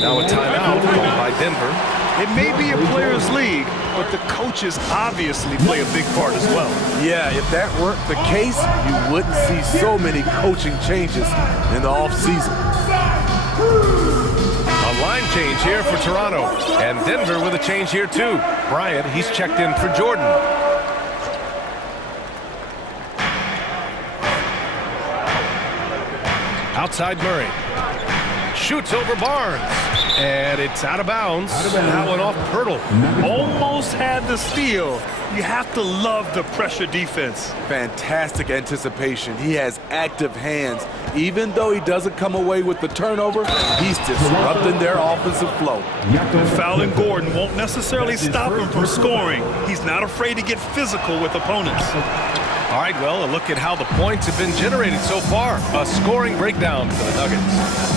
Now a timeout called by Denver. It may be a players' league, but the coaches obviously play a big part as well. Yeah, if that weren't the case, you wouldn't see so many coaching changes in the offseason. A line change here for Toronto. And Denver with a change here too. Bryant, he's checked in for Jordan. Outside Murray. Shoots over Barnes. And it's out of bounds. That one off Pirtle. Almost had the steal. You have to love the pressure defense. Fantastic anticipation. He has active hands. Even though he doesn't come away with the turnover, he's disrupting their offensive flow. Fouling Gordon won't necessarily stop him from scoring. He's not afraid to get physical with opponents. All right, well, a look at how the points have been generated so far. A scoring breakdown for the Nuggets.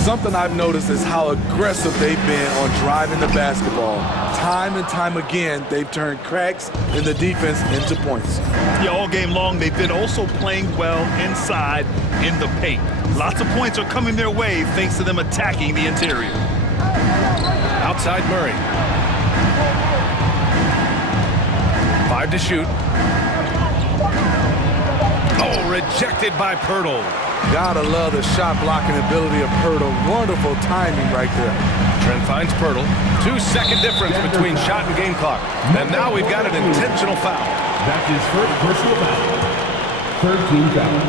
Something I've noticed is how aggressive they've been on driving the basketball. Time and time again, they've turned cracks in the defense into points. Yeah, all game long, they've been also playing well inside in the paint. Lots of points are coming their way thanks to them attacking the interior. Outside Murray. 5 to shoot. Oh, rejected by Pirtle. Gotta love the shot blocking ability of Pirtle. Wonderful timing right there. Trent finds Pirtle. 2-second difference between shot and game clock. And now we've got an intentional foul. That's his first personal foul. Third team foul.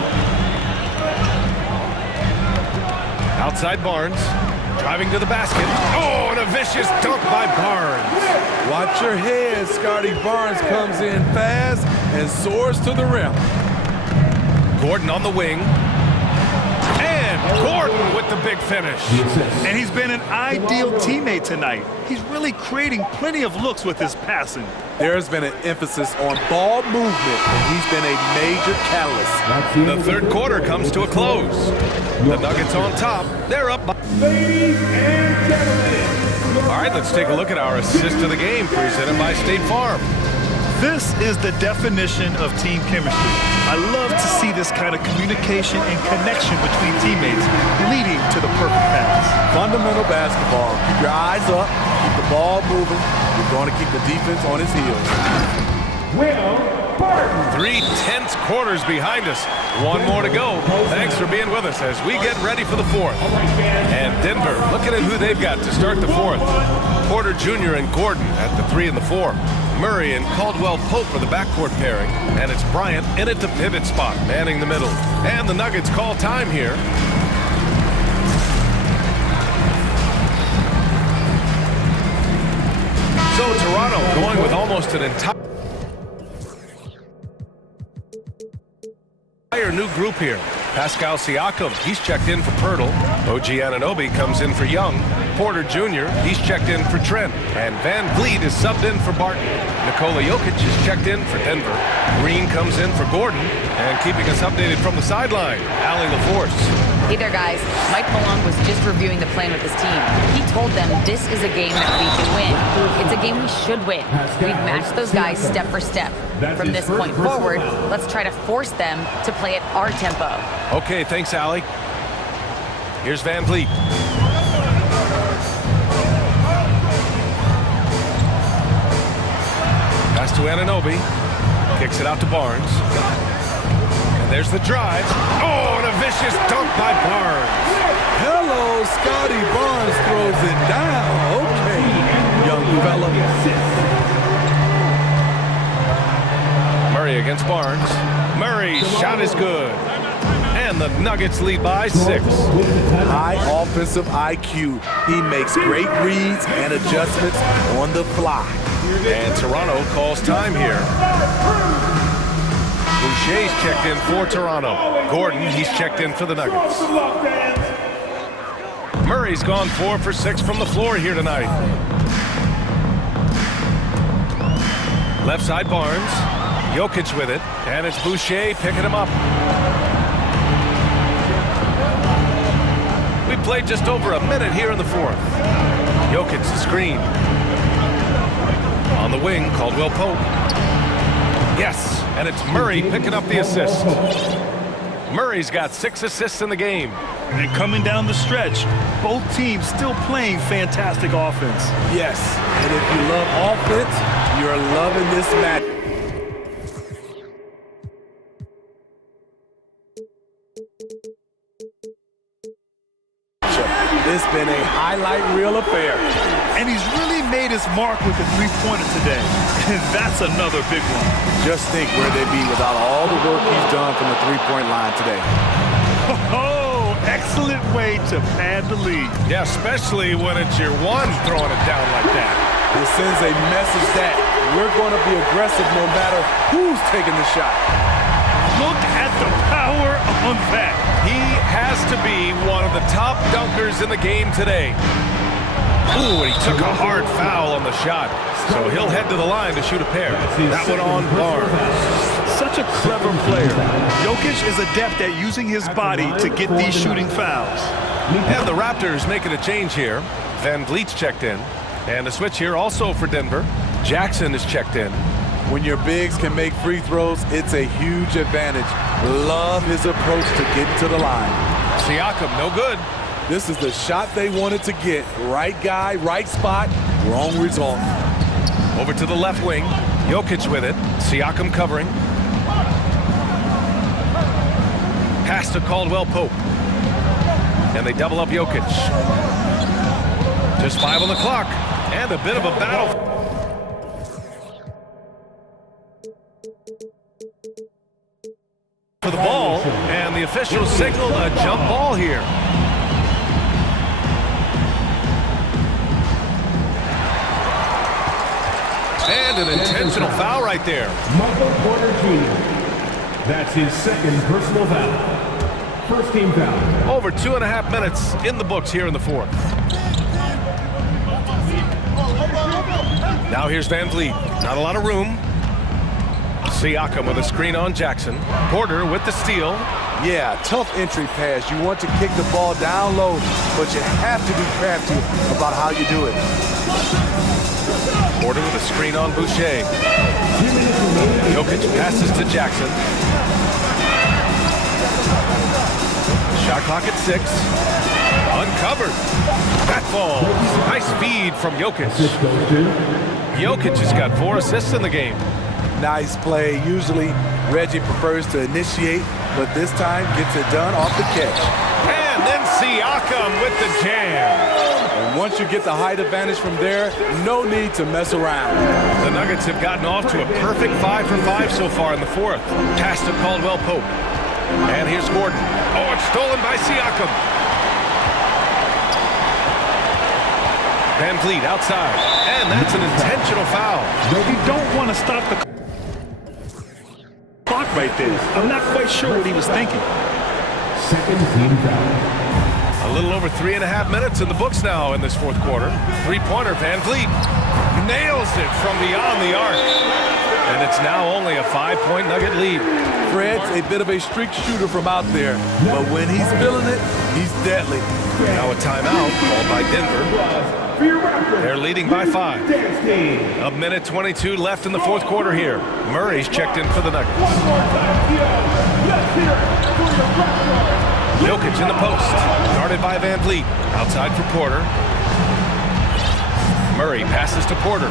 Outside Barnes. Driving to the basket. Oh, and a vicious dunk by Barnes. Watch your head. Scotty Barnes comes in fast and soars to the rim. Gordon on the wing. And Gordon with the big finish. And he's been an ideal teammate tonight. He's really creating plenty of looks with his passing. There's been an emphasis on ball movement, and he's been a major catalyst. The third quarter comes to a close. The Nuggets on top. They're up by... Ladies and gentlemen. All right, let's take a look at our assist of the game presented by State Farm. This is the definition of team chemistry. I love to see this kind of communication and connection between teammates leading to the perfect pass. Fundamental basketball. Keep your eyes up, keep the ball moving. You're going to keep the defense on his heels. Will Barton. 3 tense quarters behind us. One more to go. Thanks for being with us as we get ready for the fourth. And Denver, looking at who they've got to start the fourth. Porter Jr. and Gordon at the 3 and the 4. Murray and Caldwell Pope are the backcourt pairing. And it's Bryant in at the pivot spot, manning the middle. And the Nuggets call time here. So Toronto going with almost an entire new group here. Pascal Siakam, he's checked in for Pirtle. OG Anunoby comes in for Young. Porter Jr., he's checked in for Trent. And Van Vliet is subbed in for Barton. Nikola Jokic is checked in for Denver. Green comes in for Gordon. And keeping us updated from the sideline, Allie LaForce. Hey there, guys. Mike Malone was just reviewing the plan with his team. He told them this is a game that we can win. It's a game we should win. We've matched those guys step for step. From this point forward, let's try to force them to play at our tempo. Okay, thanks, Allie. Here's Van Vliet. Pass to Anunoby. Kicks it out to Barnes. And there's the drive. Oh, and a vicious dunk by Barnes. Hello, Scotty Barnes throws it down. Okay, young fella. Murray against Barnes. Murray's shot is good. And the Nuggets lead by 6. High offensive IQ. He makes great reads and adjustments on the fly. And Toronto calls time here. Boucher's checked in for Toronto. Gordon, he's checked in for the Nuggets. Murray's gone 4 for 6 from the floor here tonight. Left side Barnes. Jokic with it. And it's Boucher picking him up. We played just over a minute here in the fourth. Jokic the screen. On the wing, Caldwell Pope. Yes, and it's Murray picking up the assist. Murray's got 6 assists in the game. And coming down the stretch, both teams still playing fantastic offense. Yes, and if you love offense, you're loving this match. It's been a highlight reel affair. And he's really made his mark with the three-pointer today. And that's another big one. Just think where they'd be without all the work he's done from the three-point line today. Oh, excellent way to pad the lead. Yeah, especially when it's your one throwing it down like that. It sends a message that we're going to be aggressive no matter who's taking the shot. Look at the power on that. He has to be one of the top dunkers in the game today. Ooh, he took a hard foul on the shot. So he'll head to the line to shoot a pair. That one on Barnes. Such a clever player. Jokic is adept at using his body to get these shooting fouls. And the Raptors making a change here. Van Vliet's checked in. And a switch here also for Denver. Jackson is checked in. When your bigs can make free throws, it's a huge advantage. Love his approach to getting to the line. Siakam, no good. This is the shot they wanted to get. Right guy, right spot, wrong result. Over to the left wing. Jokic with it. Siakam covering. Pass to Caldwell Pope. And they double up Jokic. Just 5 on the clock. And a bit of a battle. For the ball. And the officials signal a jump ball here. And an intentional foul right there. Michael Porter Jr. That's his second personal foul. First team foul. Over 2.5 minutes in the books here in the fourth. Now here's Van Vliet. Not a lot of room. Siakam with a screen on Jackson. Porter with the steal. Yeah, tough entry pass. You want to kick the ball down low, but you have to be crafty about how you do it. Porter with a screen on Boucher. Jokic passes to Jackson. Shot clock at 6. Uncovered. That falls. Nice feed from Jokic. Jokic has got 4 assists in the game. Nice play. Usually Reggie prefers to initiate, but this time gets it done off the catch. And then Siakam with the jam. And once you get the height advantage from there, no need to mess around. The Nuggets have gotten off to a perfect 5 for 5 so far in the fourth. Pass to Caldwell Pope. And here's Gordon. Oh, it's stolen by Siakam. Van Vliet outside. And that's an intentional foul. You don't want to stop the clock right there. I'm not quite sure what he was thinking. Second team foul. A little over 3.5 minutes in the books now in this fourth quarter. Three-pointer, Van Vliet nails it from beyond the arc. And it's now only a 5-point Nugget lead. Fred's a bit of a streak shooter from out there, but when he's feeling it, he's deadly. Now a timeout called by Denver. They're leading by 5. A minute 22 left in the fourth quarter here. Murray's checked in for the Nuggets. Jokic in the post. Guarded by Van Vliet. Outside for Porter. Murray passes to Porter.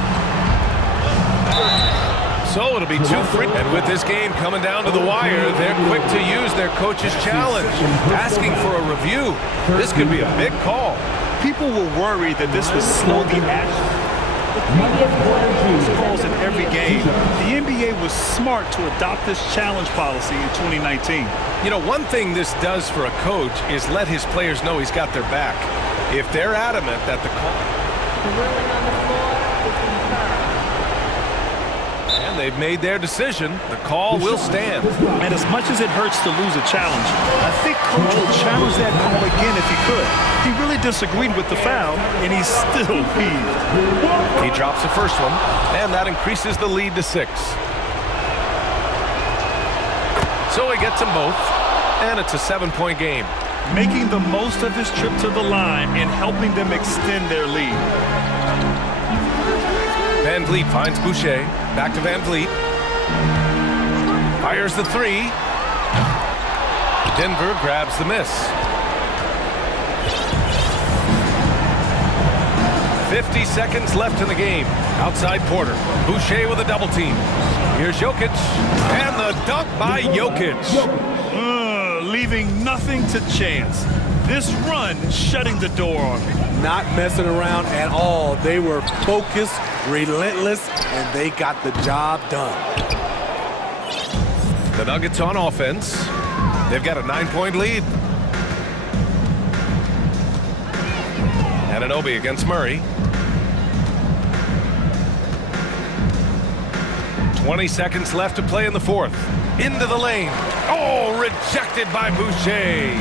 So it'll be 2 free. And with this game coming down to the wire, they're quick to use their coach's challenge. Asking for a review. This could be a big call. People were worried that this would slow the action. The calls in every game. The NBA was smart to adopt this challenge policy in 2019. You know, one thing this does for a coach is let his players know he's got their back. If they're adamant that the call... The ruling on the floor is confirmed. And they've made their decision. The call will stand. And as much as it hurts to lose a challenge, I think Coach will challenge that call again if he could. He really disagreed with the foul, and he's still peeved. He drops the first one, and that increases the lead to 6. So he gets them both, and it's a 7-point game. Making the most of his trip to the line and helping them extend their lead. Van Vliet finds Boucher. Back to Van Vliet. Fires the 3. Denver grabs the miss. 50 seconds left in the game. Outside Porter. Boucher with a double team. Here's Jokic. And the dunk by Jokic. Leaving nothing to chance. This run shutting the door on him. Not messing around at all. They were focused, relentless, and they got the job done. The Nuggets on offense. They've got a 9-point lead. Anunoby against Murray. 20 seconds left to play in the fourth. Into the lane. Oh, rejected by Boucher.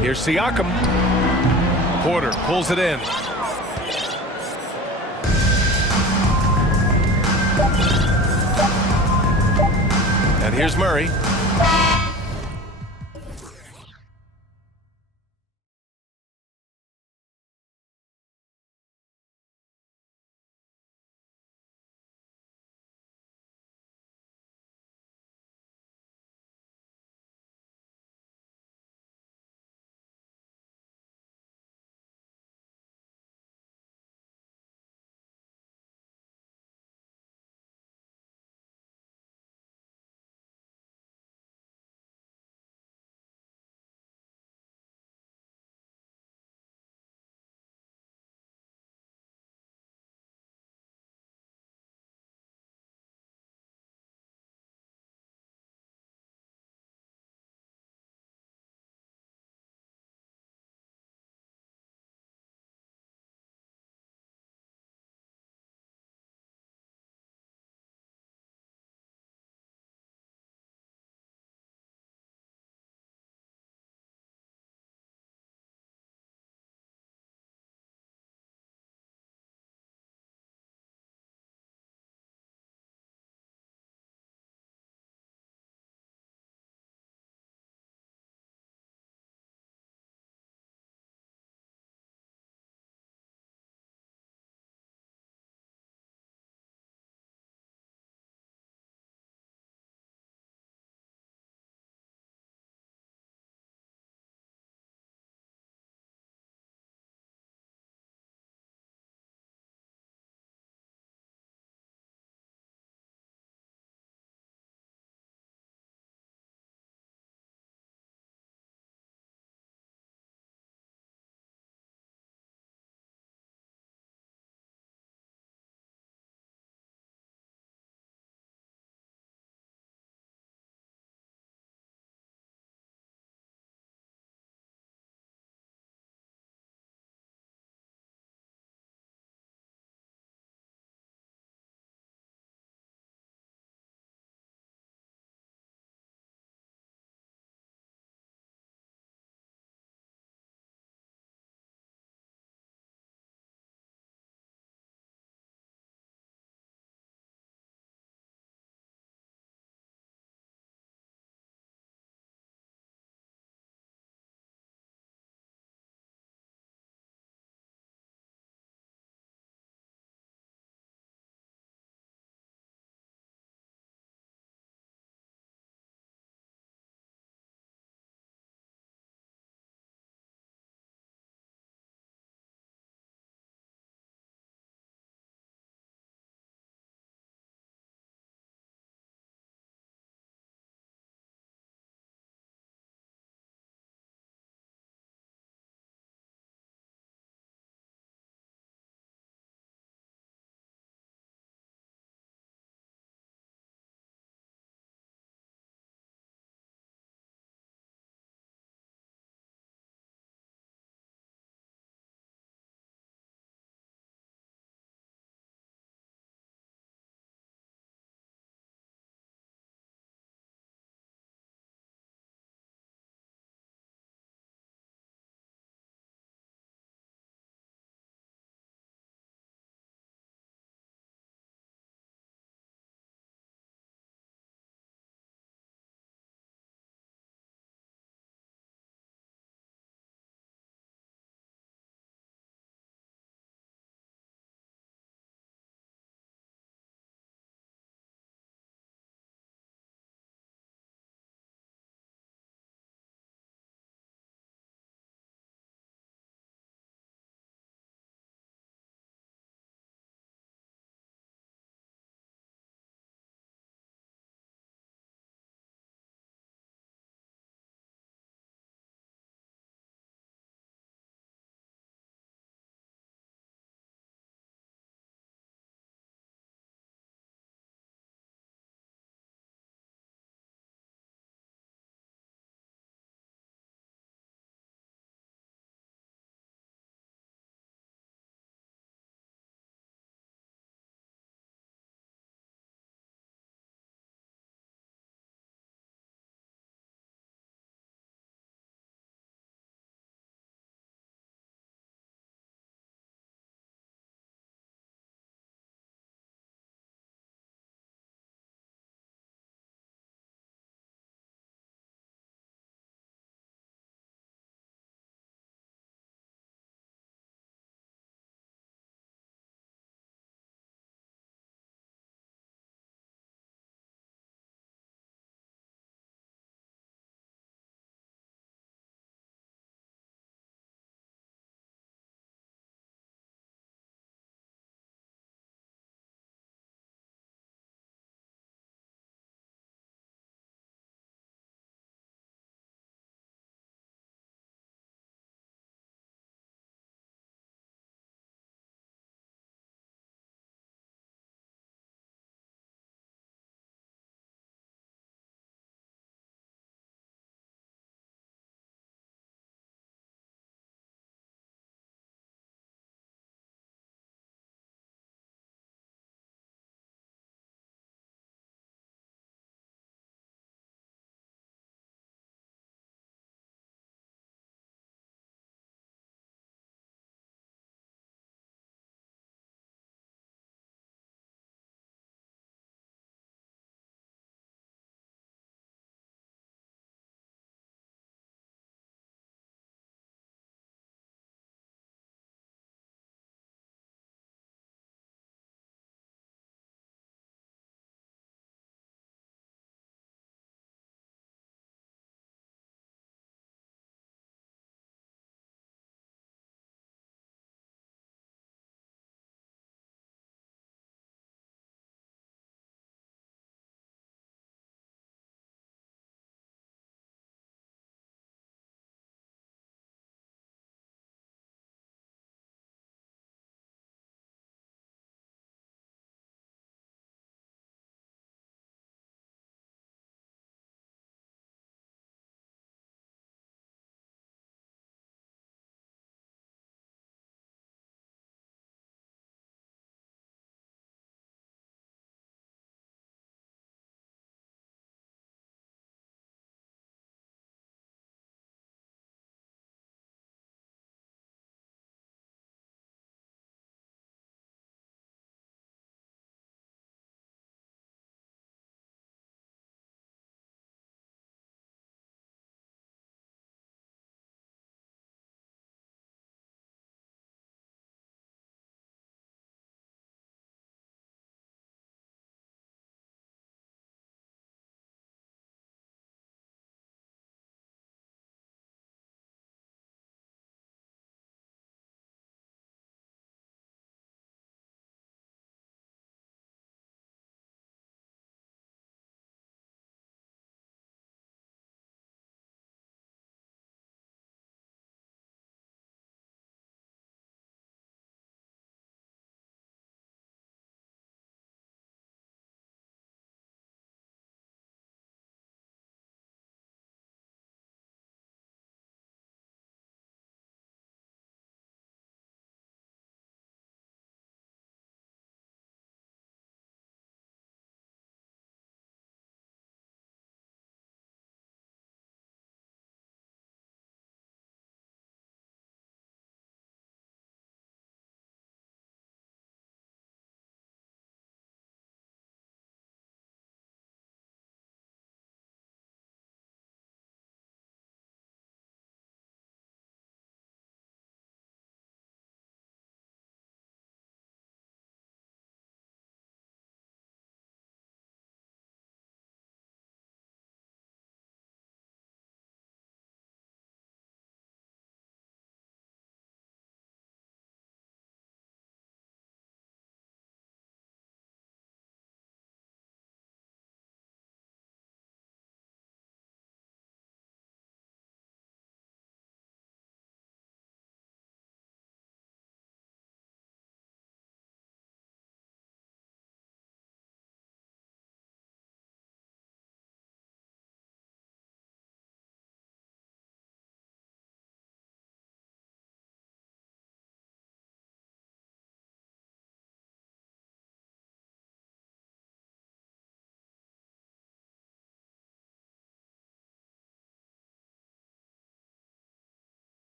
Here's Siakam. Porter pulls it in. And here's Murray.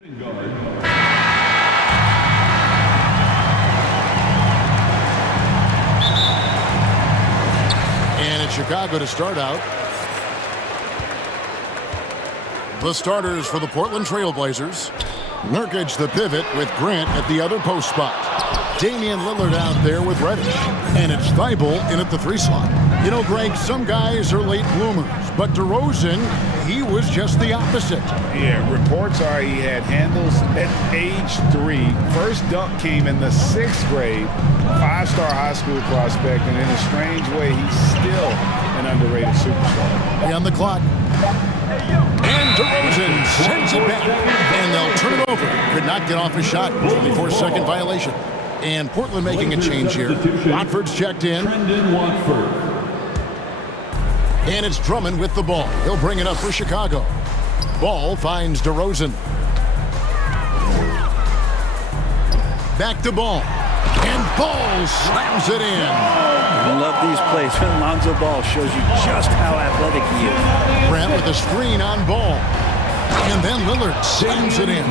And it's Chicago to start out. The starters for the Portland Trail Blazers. Nurkic the pivot with Grant at the other post spot. Damian Lillard out there with Reddish. And it's Thibault in at the 3 slot. You know, Greg, some guys are late bloomers, but DeRozan, he was just the opposite. Yeah, reports are he had handles at age 3. First dunk came in the 6th grade. 5-star high school prospect, and in a strange way, he's still an underrated superstar. On the clock. And DeRozan sends it back. And they'll turn it over. Could not get off a shot. 24-second violation. And Portland making a change here. Watford's checked in. And it's Drummond with the ball. He'll bring it up for Chicago. Ball finds DeRozan. Back to Ball. And Ball slams it in. I love these plays. Lonzo Ball shows you just how athletic he is. Grant with a screen on Ball. And then Lillard slams it in.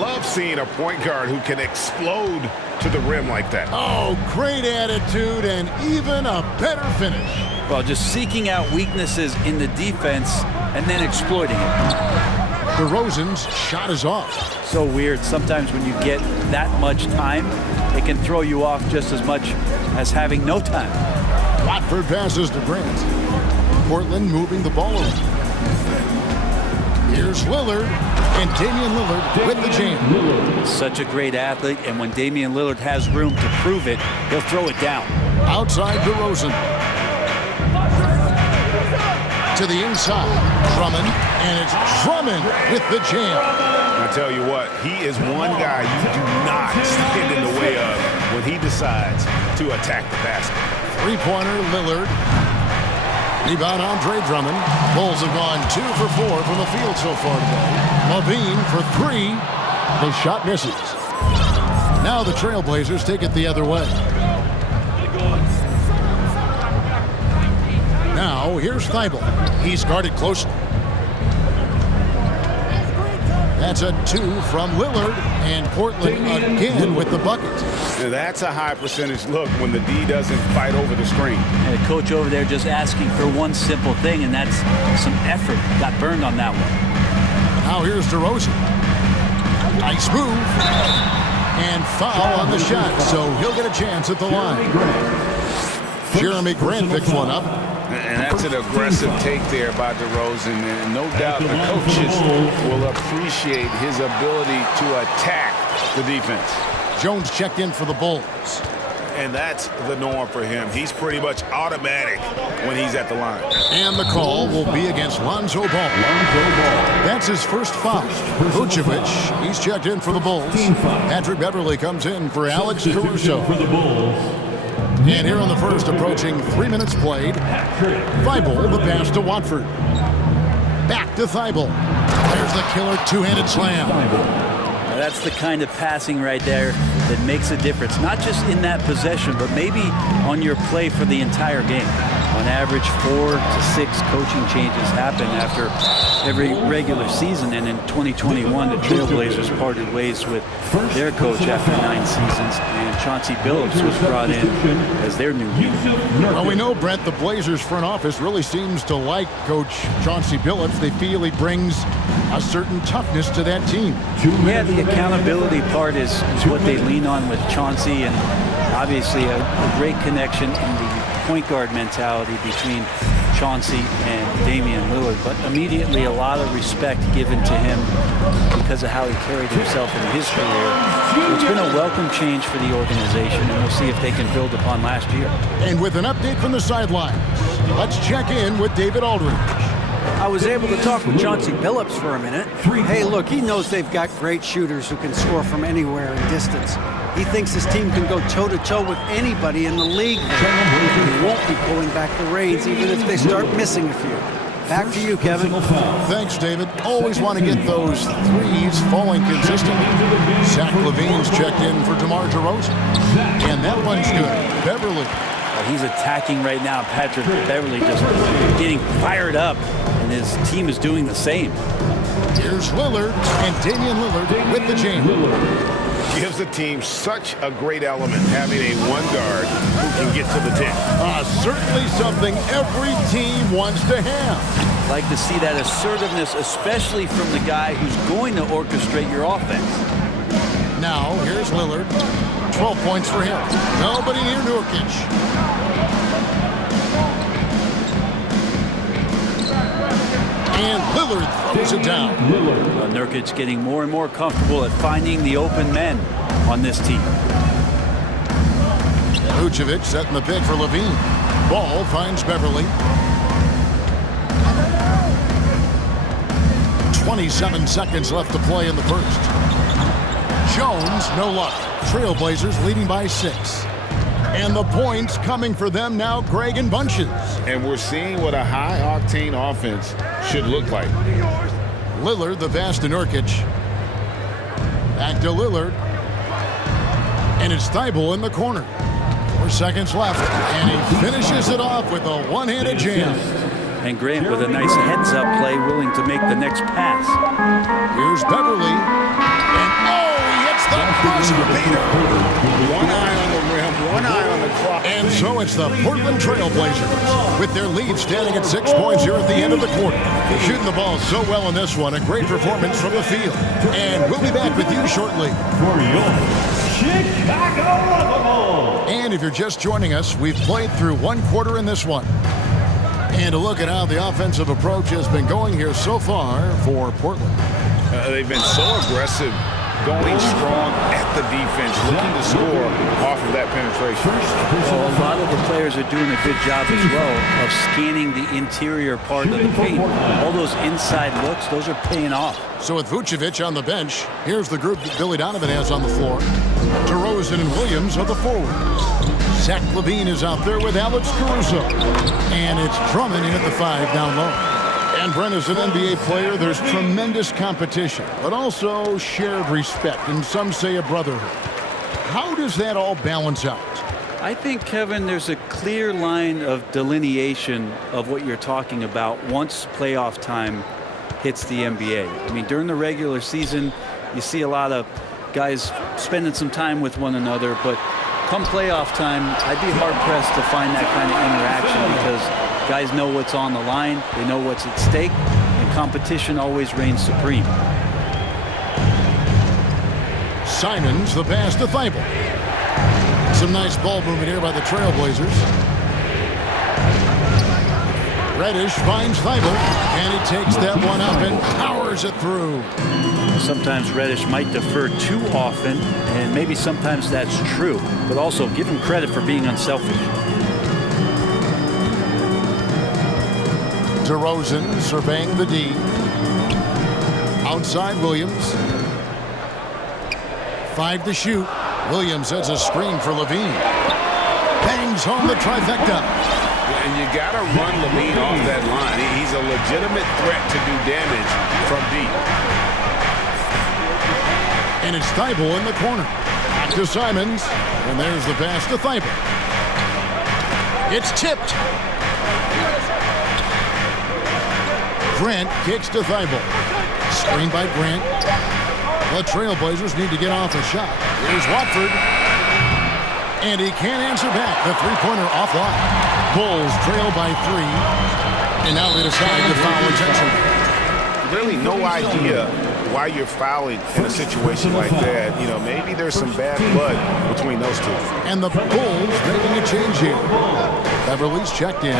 Love seeing a point guard who can explode to the rim like that. Oh, great attitude and even a better finish. Well, just seeking out weaknesses in the defense and then exploiting it. DeRozan's shot is off. So weird. Sometimes when you get that much time, it can throw you off just as much as having no time. Watford passes to Grant. Portland moving the ball around. Here's Lillard, and Damian Lillard with the jam. Such a great athlete, and when Damian Lillard has room to prove it, he'll throw it down. Outside DeRozan. To the inside, Drummond, and it's Drummond with the jam. I tell you what, he is one guy you do not stand in the way of when he decides to attack the basket. Three-pointer, Lillard. Rebound, Andre Drummond. Bulls have gone 2 for 4 from the field so far today. Levine for 3. The shot misses. Now the Trailblazers take it the other way. Now here's Thibault. He's guarded closely. That's a 2 from Lillard, and Portland again with the bucket. Now that's a high percentage look when the D doesn't fight over the screen. And the coach over there just asking for one simple thing, and that's some effort. Got burned on that one. Now here's DeRozan. Nice move. And foul on the shot, so he'll get a chance at the line. Jeremy Grant picks one up. And that's an aggressive take there by DeRozan, and no doubt the coaches will appreciate his ability to attack the defense. Jones checked in for the Bulls. And that's the norm for him. He's pretty much automatic when he's at the line. And the call will be against Lonzo Ball. That's his first foul. Vucevic, he's checked in for the Bulls. Patrick Beverly comes in for Alex Caruso. And here in the first, approaching 3 minutes played, Thibault the pass to Watford. Back to Thibault. There's the killer two-handed slam. Now that's the kind of passing right there that makes a difference, not just in that possession, but maybe on your play for the entire game. On average, 4 to 6 coaching changes happen after every regular season, and in 2021, the Trailblazers parted ways with their coach after 9 seasons, and Chauncey Billups was brought in as their new leader. Well, we know, Brent, the Blazers front office really seems to like Coach Chauncey Billups. They feel he brings a certain toughness to that team. Yeah, the accountability part is what they lean on with Chauncey, and obviously a great connection in the point guard mentality between Chauncey and Damian Lillard, but immediately a lot of respect given to him because of how he carried himself in his career. It's been a welcome change for the organization, and we'll see if they can build upon last year. And with an update from the sidelines, let's check in with David Aldridge. I was able to talk with Chauncey Billups for a minute. Hey, look, he knows they've got great shooters who can score from anywhere in distance. He thinks his team can go toe-to-toe with anybody in the league. He won't be pulling back the reins even if they start missing a few. Back to you, Kevin. Thanks, David. Always want to get those threes falling consistently. Zach LaVine's checked in for DeMar DeRozan. And that one's good. Beverly. He's attacking right now. Patrick Beverly just getting fired up, and his team is doing the same. Here's Lillard, and Damian Lillard with the jam. Gives the team such a great element having a one guard who can get to the 10. Certainly something every team wants to have. Like to see that assertiveness, especially from the guy who's going to orchestrate your offense. Now, here's Lillard. 12 points for him. Nobody near Nurkic. And Lillard throws it down. Nurkic getting more and more comfortable at finding the open men on this team. Vucevic setting the pick for Levine. Ball finds Beverly. 27 seconds left to play in the first. Jones, no luck. Trailblazers leading by 6. And the points coming for them now, Greg, in bunches. And we're seeing what a high-octane offense should look like. Lillard, the pass to Nurkic. Back to Lillard. And it's Thibault in the corner. 4 seconds left. And he finishes it off with a one-handed jam. And Grant with a nice heads-up play, willing to make the next pass. Here's Beverly. And he hits the buzzer beater. One eye on the rim, one eye on the clock. And so it's the Portland Trailblazers with their lead standing at 6 points here at the end of the quarter. Shooting the ball so well in this one. A great performance from the field. And we'll be back with you shortly. For your Chicago. And if you're just joining us, we've played through one quarter in this one. And a look at how the offensive approach has been going here so far for Portland. They've been so aggressive, going strong at the defense, looking to score off of that penetration. Well, a lot of the players are doing a good job as well of scanning the interior part of the paint. All those inside looks, those are paying off. So with Vucevic on the bench, here's the group that Billy Donovan has on the floor. DeRozan and Williams are the forwards. Zach LaVine is out there with Alex Caruso. And it's Drummond in at the 5 down low. And Brent, as an NBA player, there's tremendous competition, but also shared respect, and some say a brotherhood. How does that all balance out? I think, Kevin, there's a clear line of delineation of what you're talking about once playoff time hits the NBA. I mean, during the regular season, you see a lot of guys spending some time with one another, but come playoff time, I'd be hard-pressed to find that kind of interaction because guys know what's on the line, they know what's at stake, and competition always reigns supreme. Simons, the pass to Thibault. Some nice ball movement here by the Trailblazers. Reddish finds Thibault, and he takes that one up and powers it through. Sometimes Reddish might defer too often, and maybe sometimes that's true, but also give him credit for being unselfish. DeRozan surveying the D. Outside Williams. 5 to shoot. Williams has a screen for Levine. Bangs home the trifecta. And you got to run Levine off that line. He's a legitimate threat to do damage from deep. And it's Thibault in the corner. Back to Simons. And there's the pass to Thibault. It's tipped. Grant kicks to Thibault. Screen by Grant. The Trailblazers need to get off a shot. Here's Watford. And he can't answer back. The three-pointer offline. Bulls trail by 3. And now they decide to foul intentionally. Really no idea why you're fouling in a situation like that. You know, maybe there's some bad blood between those two. And the Bulls making a change here. Beverly's checked in.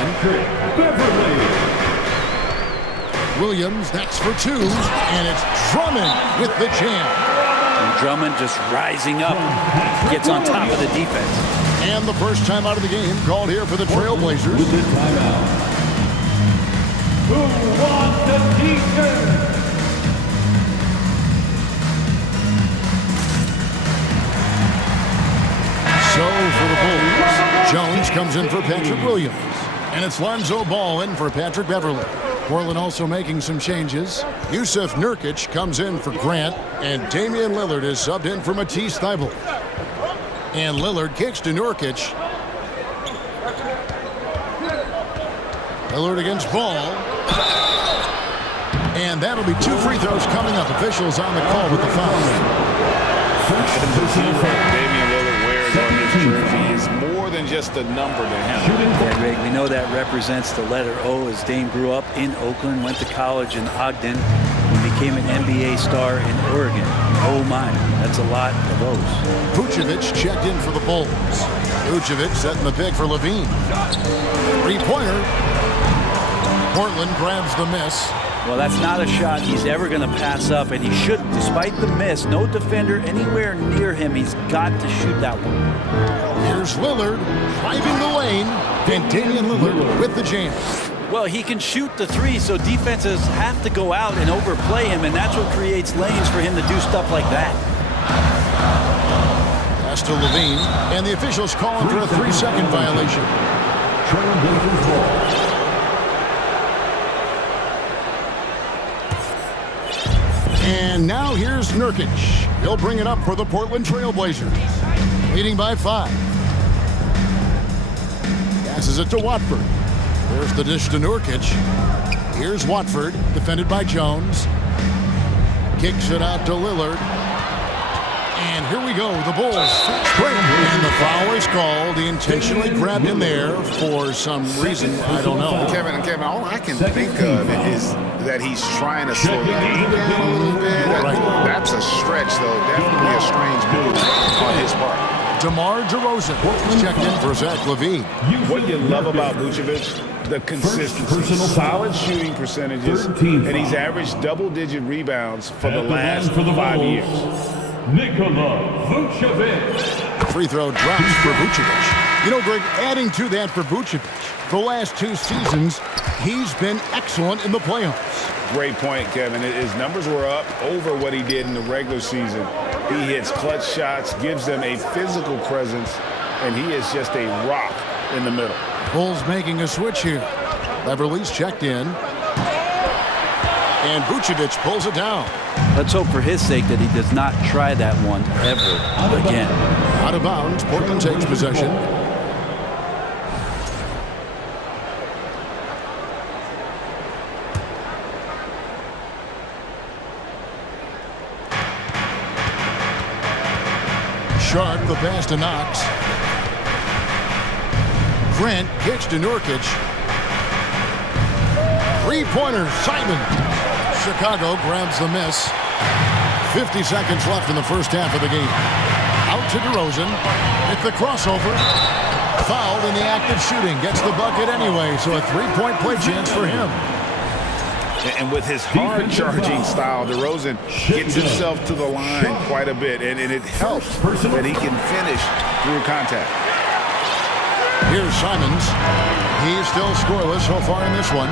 Williams, that's for 2. And it's Drummond with the jam. And Drummond just rising up, gets on top of the defense. And the first time out of the game called here for the Trailblazers. With the timeout. Who wants the T-shirt? So for the Bulls, Jones comes in for Patrick Williams. And it's Lonzo Ball in for Patrick Beverly. Portland also making some changes. Yusuf Nurkic comes in for Grant, and Damian Lillard is subbed in for Matisse Thybulle. And Lillard kicks to Nurkic. Lillard against Ball. And that'll be 2 free throws coming up. Officials on the call with the foul. Damian Lillard wears on his jersey is more than just a number to him. Yeah, Greg, we know that represents the letter O, as Dame grew up in Oakland, went to college in Ogden, and became an NBA star in Oregon. Oh my, that's a lot of O's. Vucevic checked in for the Bulls. Vucevic setting the pick for Levine. 3-pointer. Portland grabs the miss. Well, that's not a shot he's ever going to pass up, and he shouldn't. Despite the miss, no defender anywhere near him. He's got to shoot that one. Here's Lillard driving the lane, and Damian Lillard with the jam. Well, he can shoot the three, so defenses have to go out and overplay him, and that's what creates lanes for him to do stuff like that. Pass to Levine, and the officials calling for a 3-second violation. And now here's Nurkic. He'll bring it up for the Portland Trailblazers. Leading by 5. Passes it to Watford. There's the dish to Nurkic. Here's Watford, defended by Jones. Kicks it out to Lillard. And here we go, the Bulls spring. And the foul is called. He intentionally grabbed him there for some reason, I don't know. Kevin, all I can think of is that he's trying to slow the game down a little bit. That's a stretch, though. Definitely a strange move on his part. DeMar DeRozan is checked in for Zach LaVine. What you love about Vucevic, the consistency, solid shooting percentages, and he's averaged double-digit rebounds for the last 5 years. Nikola Vucevic. Free throw drops for Vucevic. You know, Greg, adding to that for Vucevic, the last 2 seasons, he's been excellent in the playoffs. Great point, Kevin. His numbers were up over what he did in the regular season. He hits clutch shots, gives them a physical presence, and he is just a rock in the middle. Bulls making a switch here. Beverly's checked in. And Vucevic pulls it down. Let's hope for his sake that he does not try that one ever again. Out of bounds, Portland takes possession. Sharp, the pass to Knox. Grant kicks to Nurkic. 3-pointer, Simon. Chicago grabs the miss. 50 seconds left in the first half of the game. Out to DeRozan. It's the crossover. Fouled in the act of shooting. Gets the bucket anyway, so a 3-point play chance for him. And with his hard-charging style, DeRozan gets himself to the line quite a bit, and it helps that he can finish through contact. Here's Simons. He's still scoreless so far in this one.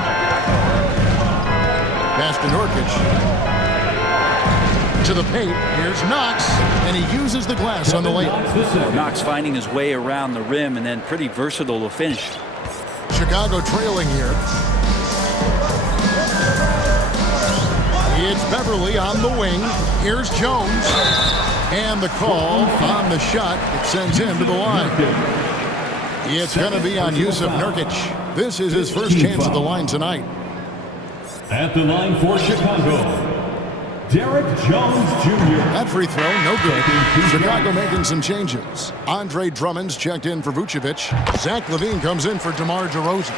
Pass to Nurkic. To the paint. Here's Knox, and he uses the glass on the layup. Knox finding his way around the rim and then pretty versatile to finish. Chicago trailing here. It's Beverly on the wing. Here's Jones. And the call on the shot. It sends him to the line. It's going to be on Yusuf Nurkic. This is his first chance at the line tonight. At the line for Chicago, Derek Jones Jr. That free throw, no good. Chicago making some changes. Andre Drummond's checked in for Vucevic. Zach LaVine comes in for DeMar DeRozan.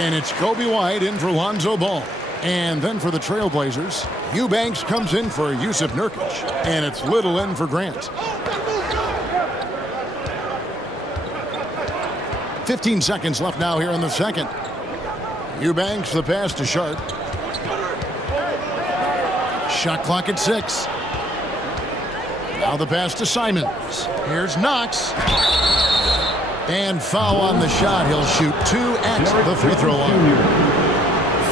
And it's Kobe White in for Lonzo Ball. And then for the Trailblazers, Eubanks comes in for Yusuf Nurkic. And it's Little in for Grant. 15 seconds left now here in the second. Eubanks, the pass to Sharp. Shot clock at 6. Now the pass to Simons. Here's Knox. And foul on the shot. He'll shoot 2 at the free throw line.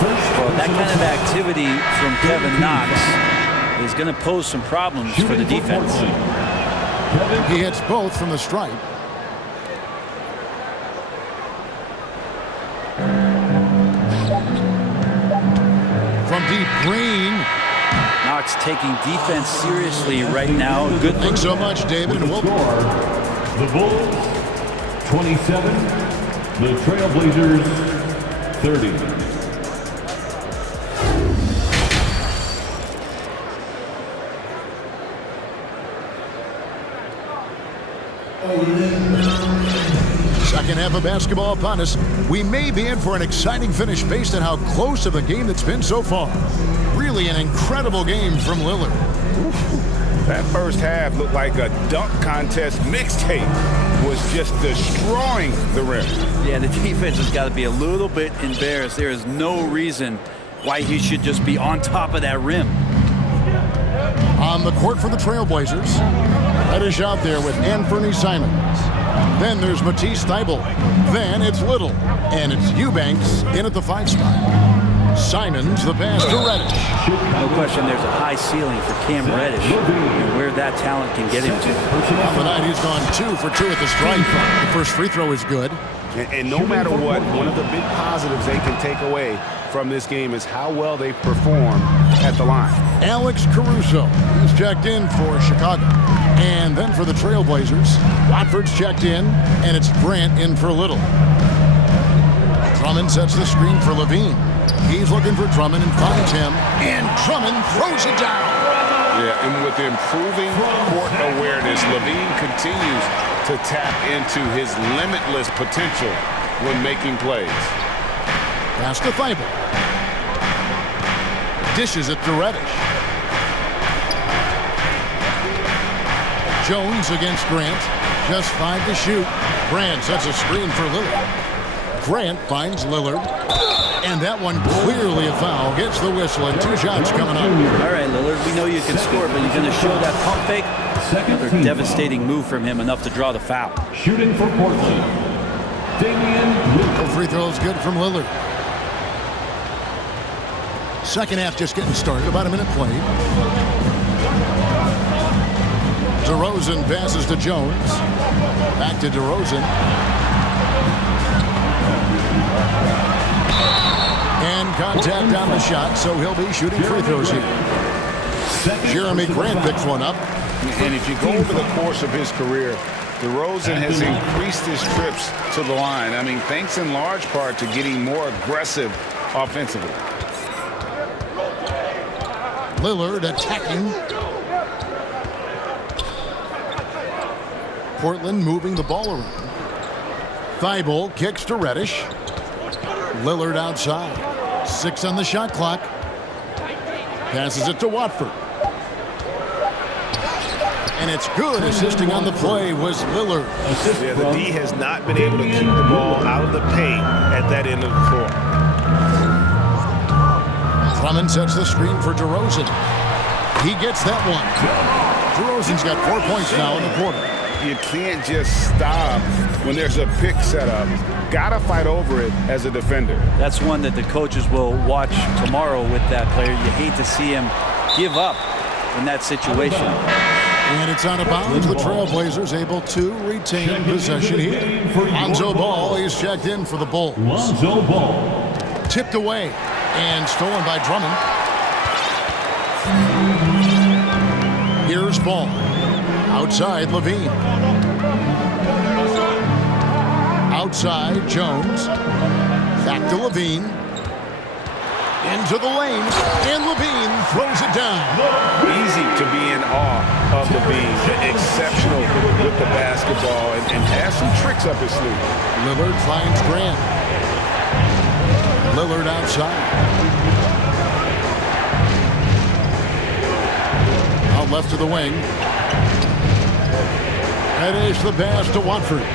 Well, that kind of activity from Kevin Knox is going to pose some problems for the defense. He hits both from the stripe. From deep, Green. Knox taking defense seriously right now. Good. Thanks so much, David. And welcome. The Bulls, 27. The Trailblazers, 30. Second half of basketball upon us. We may be in for an exciting finish based on how close of a game that's been so far. Really an incredible game from Lillard. That first half looked like a dunk contest mixtape. Was just destroying the rim. Yeah, the defense has got to be a little bit embarrassed. There is no reason why he should just be on top of that rim. On the court for the Trailblazers, Reddish out there with Anthony Simons. Then there's Matisse Thybulle. Then it's Little. And it's Eubanks in at the 5 spot. Simons, the pass to Reddish. No question there's a high ceiling for Cam Reddish and where that talent can get him to. On the night, he's gone 2 for 2 at the strike. The first free throw is good. And no matter what, one of the big positives they can take away from this game is how well they perform at the line. Alex Caruso is checked in for Chicago. And then for the Trailblazers, Watford's checked in, and it's Grant in for Little. Drummond sets the screen for Levine. He's looking for Drummond and finds him, and Drummond throws it down. Yeah, and with improving court awareness, Levine continues to tap into his limitless potential when making plays. Pass to Thybulle. Dishes it to Reddish. Jones against Grant. Just 5 to shoot. Grant sets a screen for Lillard. Grant finds Lillard. And that one clearly a foul. Gets the whistle and 2 shots coming up. All right, Lillard, we know you can score, but you're going to show that pump fake. Another devastating move from him, enough to draw the foul. Shooting for Portland, The free throw is good from Lillard. Second half just getting started. About a minute played. DeRozan passes to Jones. Back to DeRozan. And contact on the shot, so he'll be shooting free throws here. Jeremy Grant picks one up. And if you go over the course of his career, DeRozan has increased his trips to the line. I mean, thanks in large part to getting more aggressive offensively. Lillard attacking. Portland moving the ball around. Thybulle kicks to Reddish. Lillard outside. 6 on the shot clock. Passes it to Watford. And it's good. Assisting on the play was Lillard. Yeah, the D has not been able to keep the ball out of the paint at that end of the floor. Drummond sets the screen for DeRozan. He gets that one. DeRozan's got 4 points now in the quarter. You can't just stop when there's a pick set up. Gotta fight over it as a defender. That's one that the coaches will watch tomorrow with that player. You hate to see him give up in that situation. And it's out of bounds. The Trailblazers able to retain possession here. Lonzo Ball is checked in for the Bulls. Lonzo Ball. Tipped away and stolen by Drummond. Here's Ball. Outside, Levine. Outside, Jones. Back to Levine. Into the lane, and Levine throws it down. Easy to be in awe of Levine. Exceptional with the basketball and has some tricks up his sleeve. Lillard finds Grant. Lillard outside. Out left to the wing. Reddish the pass to Watford.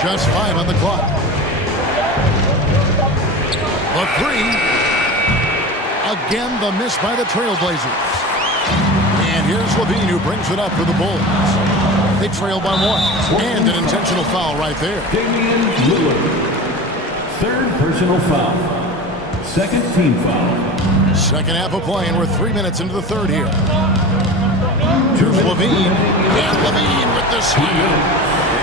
Just 5 on the clock. The 3. Again, the miss by the Trailblazers. And here's Levine who brings it up for the Bulls. They trail by 1. And an intentional foul right there. Damian Lillard. 3rd personal foul. 2nd team foul. Second half of play, and we're 3 minutes into the 3rd here. Here's Levine. And Levine with the slam.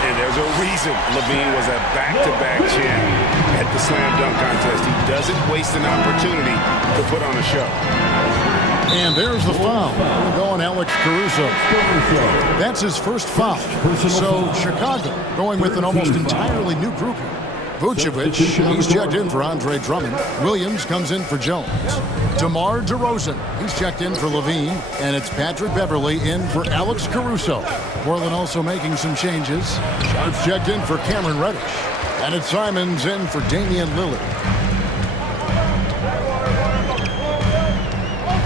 And there's a reason Levine was a back-to-back champ at the slam dunk contest. He doesn't waste an opportunity to put on a show. And there's the foul. We're going Alex Caruso. That's his first foul. So Chicago going with an almost entirely new group here. Vucevic, he's checked in for Andre Drummond. Williams comes in for Jones. DeMar DeRozan. He's checked in for Levine, and it's Patrick Beverley in for Alex Caruso. Portland also making some changes. Sharp's checked in for Cameron Reddish, and it's Simons in for Damian Lillard.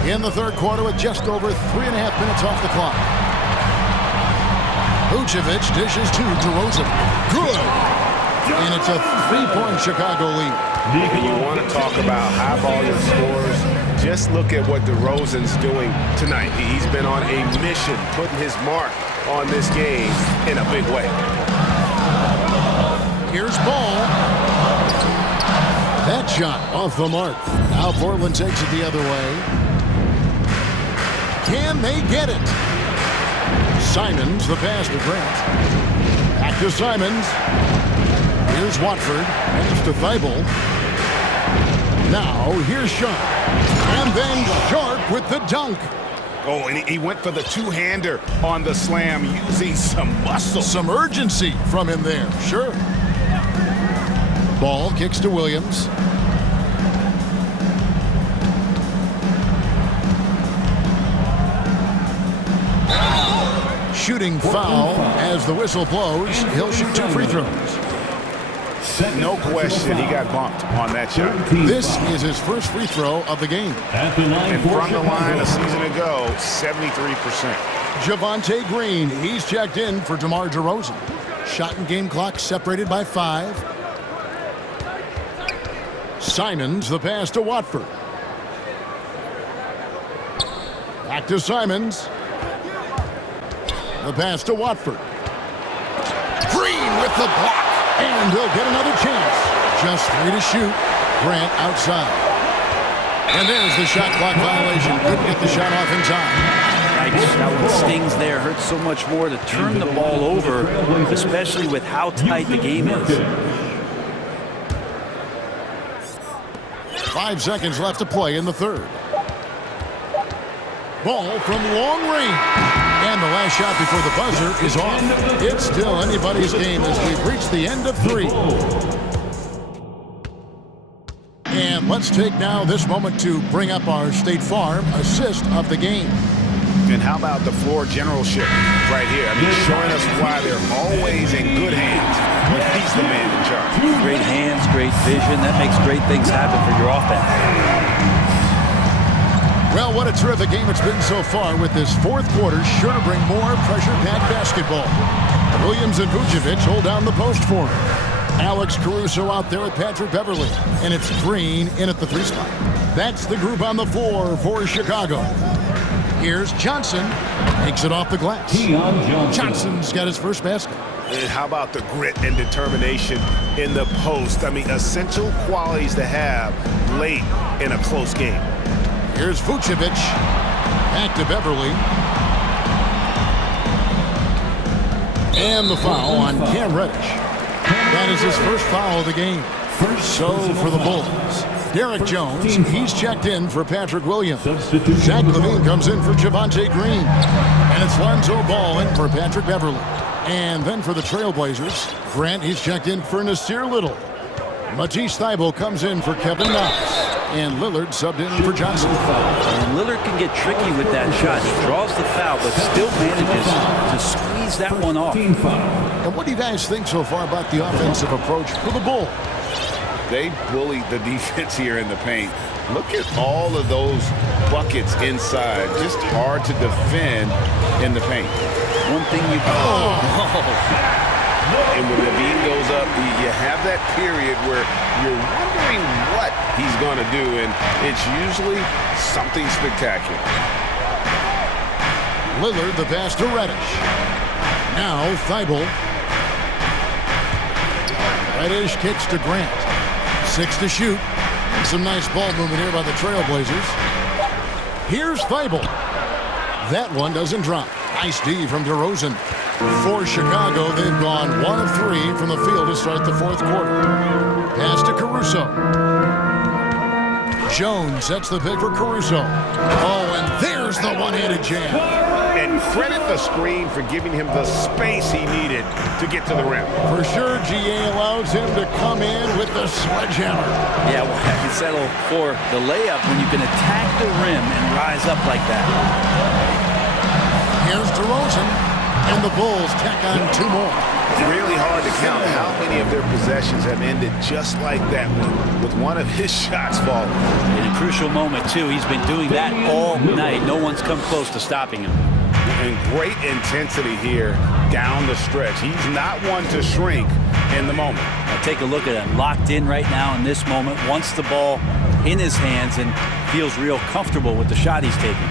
In the third quarter with just over 3.5 minutes off the clock. Vucevic dishes to DeRozan. Good! And it's a 3-point Chicago lead. And you want to talk about high volume scores, just look at what DeRozan's doing tonight. He's been on a mission, putting his mark on this game in a big way. Here's Ball. That shot off the mark. Now Portland takes it the other way. Can they get it? Simons, the pass to Grant. Back to Simons. Here's Watford. Pass to Thibault. Now, here's Sharp. And then Sharp with the dunk. Oh, and he went for the two-hander on the slam, using some muscle. Some urgency from him there, sure. Ball kicks to Williams. Shooting foul as the whistle blows. He'll shoot 2 free throws. No question, he got bumped on that shot. This is his first free throw of the game. And from the line a season ago, 73%. Javonte Green, he's checked in for DeMar DeRozan. Shot and game clock separated by 5. Simons, the pass to Watford. Back to Simons. The pass to Watford. Green with the block. And he'll get another chance. Just 3 to shoot. Grant outside. And there's the shot clock violation. Couldn't get the shot off in time. That one stings there. Hurts so much more to turn the ball over, especially with how tight the game is. 5 seconds left to play in the third. Ball from long range. And the last shot before the buzzer is off. It's still anybody's game as we've reached the end of 3. And let's take now this moment to bring up our State Farm assist of the game. And how about the floor generalship right here? I mean, showing us why they're always in good hands when he's the man in charge. Great hands, great vision. That makes great things happen for your offense. Well, what a terrific game it's been so far, with this fourth quarter sure to bring more pressure-packed basketball. Williams and Vucevic hold down the post for him. Alex Caruso out there with Patrick Beverley. And it's Green in at the 3 spot. That's the group on the floor for Chicago. Here's Johnson. Makes it off the glass. Johnson's got his first basket. And how about the grit and determination in the post? I mean, essential qualities to have late in a close game. Here's Vucevic. Back to Beverley. And the foul on Cam Reddish. That is his first foul of the game. So for the Bulls, Derek Jones, he's checked in for Patrick Williams. Zach LaVine comes in for Javonte Green. And it's Lonzo Ball in for Patrick Beverley. And then for the Trailblazers, Grant, he's checked in for Nasir Little. Matisse Thybulle comes in for Kevin Knox. And Lillard subbed in for Johnson. And Lillard can get tricky with that shot. He draws the foul, but still manages to squeeze that one off. And what do you guys think so far about the offensive approach for the Bulls? They bullied the defense here in the paint. Look at all of those buckets inside. Just hard to defend in the paint. One thing you And when Levine goes up, you have that period where you're wondering what he's going to do, and it's usually something spectacular. Lillard, the pass to Reddish. Now Thybulle. Reddish kicks to Grant. 6 to shoot. Some nice ball movement here by the Trailblazers. Here's Thybulle. That one doesn't drop. Nice D from DeRozan. For Chicago, they've gone 1 of 3 from the field to start the fourth quarter. Pass to Caruso. Jones sets the pick for Caruso. Oh, and there's the one-handed jam. And credit the screen for giving him the space he needed to get to the rim. For sure, GA allows him to come in with the sledgehammer. Yeah, well, I can settle for the layup when you can attack the rim and rise up like that. Here's DeRozan, and the Bulls tack on 2 more. It's really hard to count how many of their possessions have ended just like that with one of his shots falling. In a crucial moment, too. He's been doing that all night. No one's come close to stopping him. And great intensity here down the stretch. He's not one to shrink in the moment. Now take a look at him. Locked in right now in this moment. Wants the ball in his hands and feels real comfortable with the shot he's taking.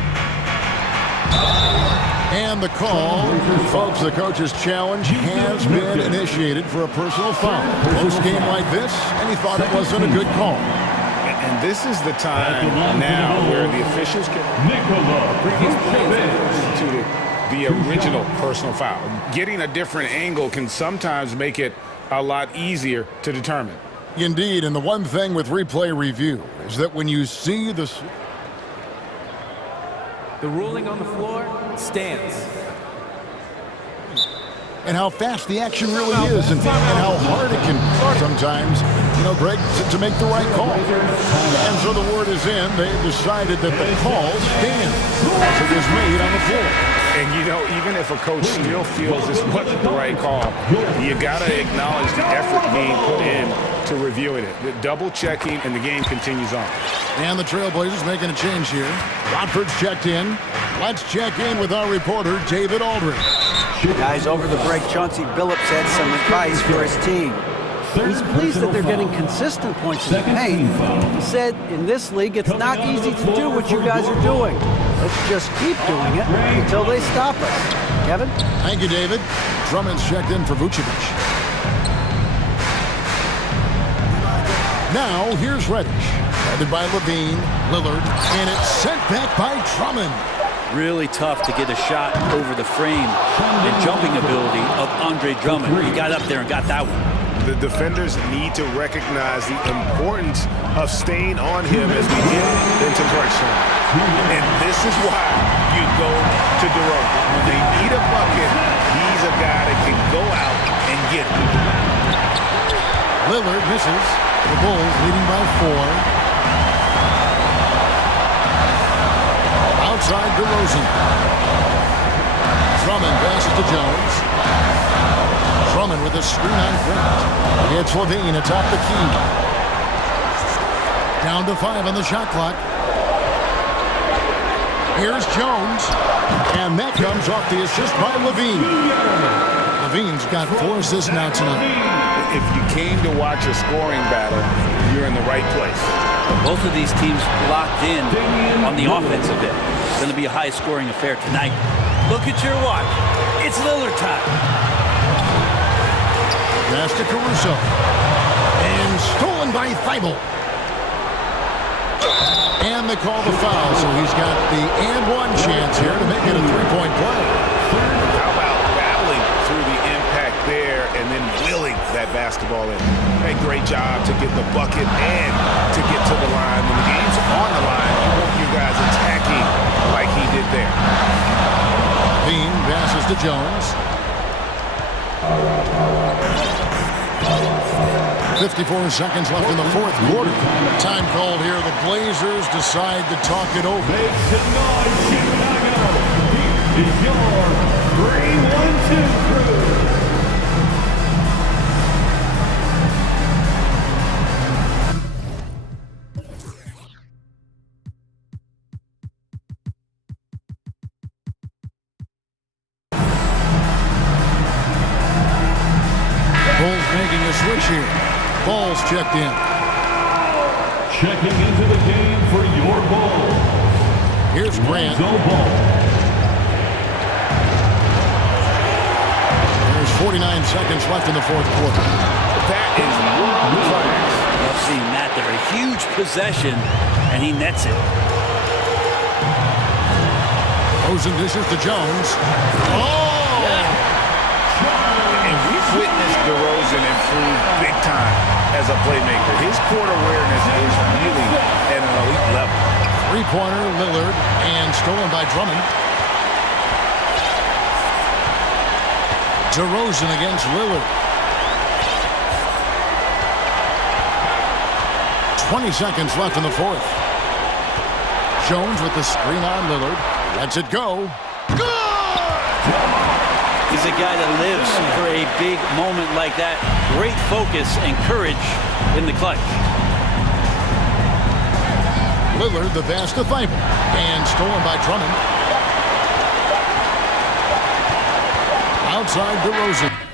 And the call, folks, the coach's challenge has been initiated for a personal foul. Close game like this, and he thought it wasn't a good call. And this is the time now where the officials can to the original personal foul. Getting a different angle can sometimes make it a lot easier to determine. Indeed, and the one thing with replay review is that when you see the ruling on the floor stands. And how fast the action really is, and how hard it can sometimes, Greg, to make the right call. And so the word is in. They decided that the call stands as it was made on the floor. And, even if a coach still feels this wasn't the right call, you got to acknowledge the effort being put in to reviewing it. The double checking, and the game continues on. And the Trailblazers making a change here. Watford's checked in. Let's check in with our reporter, David Aldridge. Guys, over the break, Chauncey Billups had some advice for his team. He's pleased that they're getting consistent points in the paint. He said, in this league, it's not easy to do what you guys are doing. Let's just keep doing it until they stop us. Kevin? Thank you, David. Drummond's checked in for Vucevic. Now, here's Reddish. Guarded by Levine, Lillard, and it's sent back by Drummond. Really tough to get a shot over the frame and jumping ability of Andre Drummond. He got up there and got that one. The defenders need to recognize the importance of staying on him as we get into crunch time. And this is why you go to DeRozan. When they need a bucket, he's a guy that can go out and get it. Lillard misses. The Bulls leading by 4. Outside DeRozan. Drummond passes to Jones. Drummond with a screen on Grant. It's Levine atop the key. Down to 5 on the shot clock. Here's Jones. And that comes off the assist by Levine. Levine's got 4 assists now tonight. If you came to watch a scoring battle, you're in the right place. Both of these teams locked in on the offensive end. It's going to be a high-scoring affair tonight. Look at your watch. It's Lillard time. Pass to Caruso. And stolen by Thibault. And they call the foul, so he's got the and-one chance here to make it a 3-point play. How about battling through the impact there and then willing that basketball in? A great job to get the bucket and to get to the line. When the game's on the line, you want you guys attacking like he did there. Bean passes to Jones. 54 seconds left in the fourth quarter. Time called here. The Blazers decide to talk it over. Make some noise, Chicago. This is your 3-1-2 crew. Bulls making a switch here. Ball's checked in. Checking into the game for your Bulls. Here's Grant. There's 49 seconds left in the fourth quarter. That is world class. Love seeing that there. A huge possession, and he nets it. Rosen dishes to Jones. Oh! And we've witnessed DeRozan improve big time as a playmaker. His court awareness is really at an elite level. Three-pointer, Lillard, and stolen by Drummond. DeRozan against Lillard. 20 seconds left in the fourth. Jones with the screen on Lillard. Lets it go. Good! He's a guy that lives for a big moment like that. Great focus and courage in the clutch. Lillard, the pass to Thibault. And stolen by Drummond. Outside DeRozan.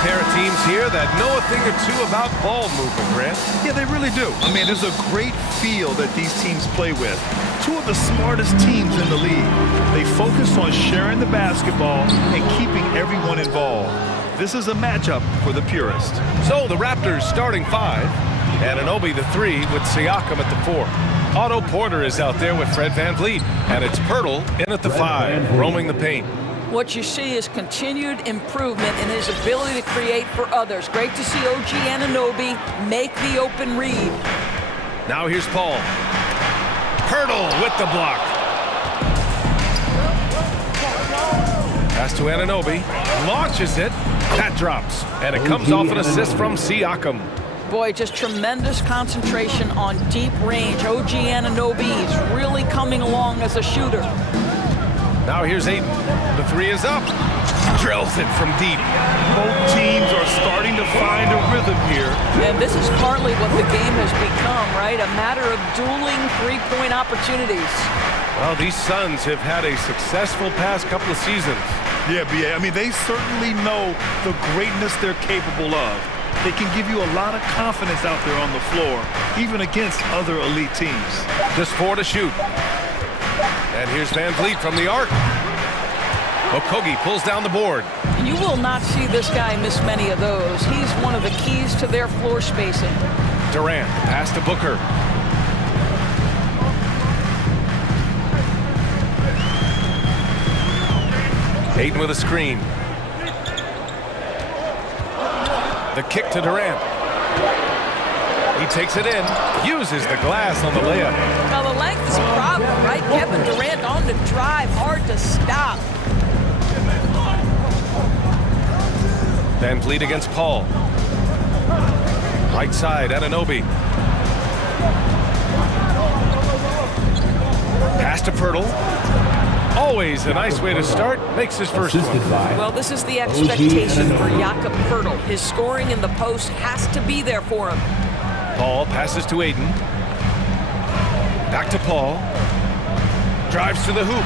pair of teams here that know a thing or two about ball movement, Grant. Yeah, they really do. I mean, there's a great feel that these teams play with. Two of the smartest teams in the league. They focus on sharing the basketball and keeping everyone involved. This is a matchup for the purist. So the Raptors starting 5. Anunoby the 3 with Siakam at the 4. Otto Porter is out there with Fred VanVleet. And it's Pirtle in at the 5, roaming the paint. What you see is continued improvement in his ability to create for others. Great to see OG Anunoby make the open read. Now here's Paul. Pirtle with the block. Pass to Anunoby. Launches it. That drops. And it comes off an assist from Siakam. Boy, just tremendous concentration on deep range. OG Anunoby is really coming along as a shooter. Now here's Ayton. The 3 is up. Drills it from deep. Both teams are starting to find a rhythm here. And this is partly what the game has become, right? A matter of dueling three-point opportunities. Well, these Suns have had a successful past couple of seasons. Yeah, B.A. I mean, they certainly know the greatness they're capable of. They can give you a lot of confidence out there on the floor, even against other elite teams. Just 4 to shoot. And here's VanVleet from the arc. Okogie pulls down the board. You will not see this guy miss many of those. He's one of the keys to their floor spacing. Durant, pass to Booker. Ayton with a screen. The kick to Durant. He takes it in, uses the glass on the layup. Now the length is a problem, right? Kevin Durant on the drive, hard to stop. VanVleet against Paul. Right side, Anunoby. Pass to Pirtle. Always a nice way to start. Makes his first one. Well, this is the expectation for Jakob Pirtle. His scoring in the post has to be there for him. Paul passes to Ayton. Back to Paul. Drives to the hoop.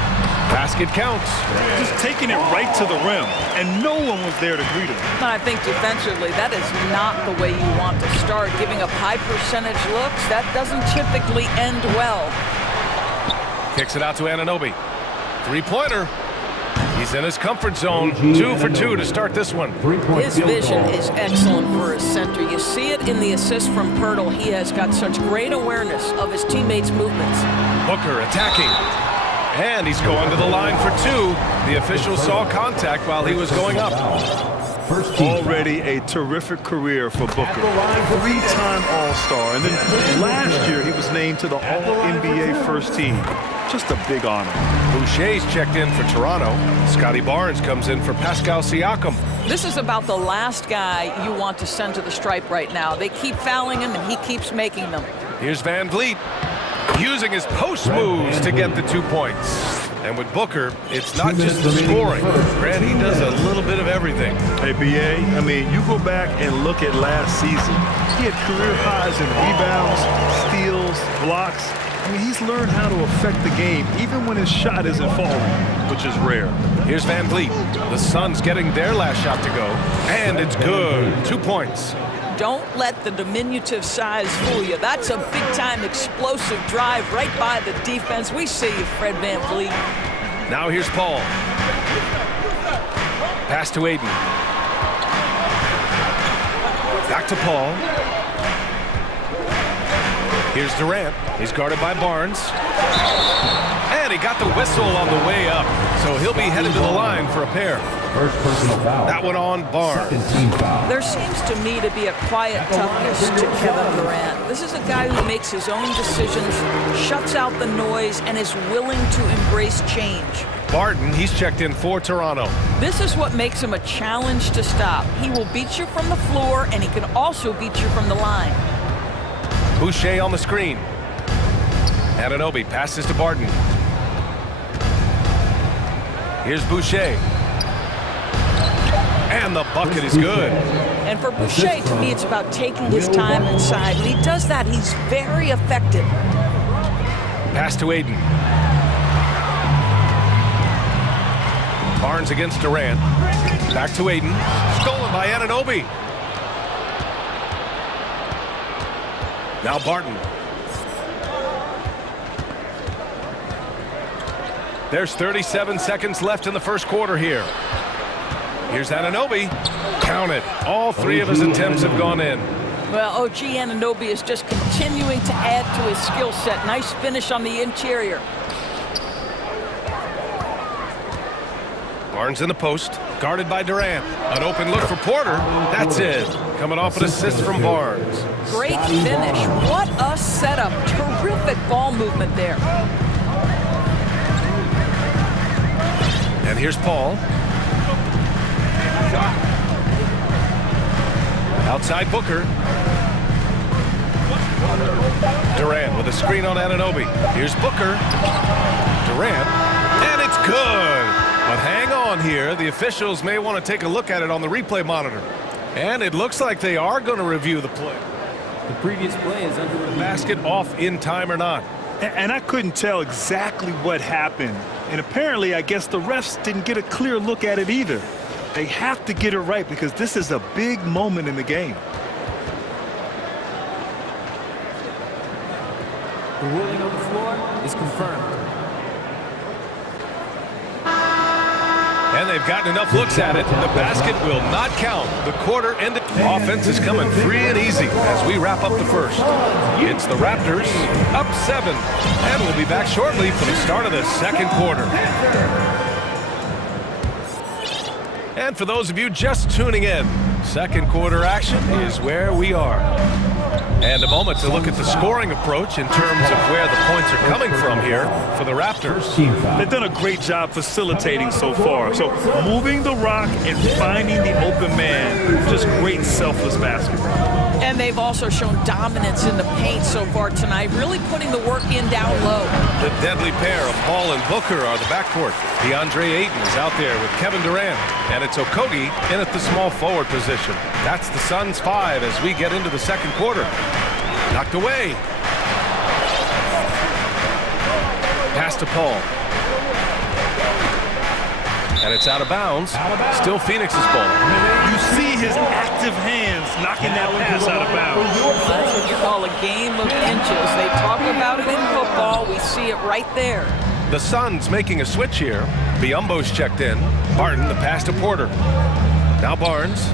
Basket counts. Just taking it right to the rim, and no one was there to greet him. I think defensively, that is not the way you want to start. Giving up high percentage looks, that doesn't typically end well. Kicks it out to Anunoby. Three-pointer. He's in his comfort zone. 2 for 2 to start this one. His vision is excellent for his center. You see it in the assist from Pirtle. He has got such great awareness of his teammates' movements. Booker attacking. And he's going to the line for 2. The official saw contact while he was going up. Already a terrific career for Booker. 3-time All-Star. And then last year he was named to the All-NBA first team. Just a big honor. Boucher's checked in for Toronto. Scotty Barnes comes in for Pascal Siakam. This is about the last guy you want to send to the stripe right now. They keep fouling him, and he keeps making them. Here's VanVleet, using his post moves to get the 2 points. And with Booker, it's not just the scoring. Grant, he does a little bit of everything. Hey, B.A., I mean, you go back and look at last season. He had career highs in rebounds, steals, blocks. I mean, he's learned how to affect the game, even when his shot isn't falling, which is rare. Here's VanVleet. The Suns getting their last shot to go. And it's good. 2 points. Don't let the diminutive size fool you. That's a big-time explosive drive right by the defense. We see you, Fred VanVleet. Now here's Paul. Pass to Ayton. Back to Paul. Here's Durant. He's guarded by Barnes. And he got the whistle on the way up. So he'll be headed to the line for a pair. First personal foul. That one on Barnes. There seems to me to be a quiet toughness to Kevin Durant. This is a guy who makes his own decisions, shuts out the noise, and is willing to embrace change. Barton, he's checked in for Toronto. This is what makes him a challenge to stop. He will beat you from the floor, and he can also beat you from the line. Boucher on the screen. Anunoby passes to Barton. Here's Boucher. And the bucket is good. And for Boucher, to me, it's about taking his time inside. When he does that, he's very effective. Pass to Ayton. Barnes against Durant. Back to Ayton. Stolen by Anunoby. Now Barton. There's 37 seconds left in the first quarter here. Here's Anunoby. Count it. All three of his attempts have gone in. Well, OG Anunoby is just continuing to add to his skill set. Nice finish on the interior. Barnes in the post, guarded by Durant. An open look for Porter. That's it. Coming off an assist from Barnes. Great finish. What a setup. Terrific ball movement there. And here's Paul. Outside Booker. Durant with a screen on Anunoby. Here's Booker. Durant. And it's good. But hang on here. The officials may want to take a look at it on the replay monitor. And it looks like they are going to review the play. The previous play is under the basket off in time or not. And I couldn't tell exactly what happened. And apparently, I guess the refs didn't get a clear look at it either. They have to get it right because this is a big moment in the game. The ruling on the floor is confirmed. And they've gotten enough looks at it. The basket will not count. The quarter ended. Offense is coming free and easy as we wrap up the first. It's the Raptors up 7. And we'll be back shortly for the start of the second quarter. And for those of you just tuning in, second quarter action is where we are. And a moment to look at the scoring approach in terms of where the points are coming from here for the Raptors. They've done a great job facilitating so far. So moving the rock and finding the open man, just great selfless basketball. And they've also shown dominance in the paint so far tonight, really putting the work in down low. The deadly pair of Paul and Booker are the backcourt. DeAndre Ayton is out there with Kevin Durant. And it's Okogie in at the small forward position. That's the Suns 5 as we get into the second quarter. Knocked away. Pass to Paul. And it's out of bounds. Still Phoenix's ball. You see his active hands knocking that pass out of bounds. That's what you call a game of inches. They talk about it in football. We see it right there. The Suns making a switch here. Biyombo's checked in. Barton, the pass to Porter. Now Barnes.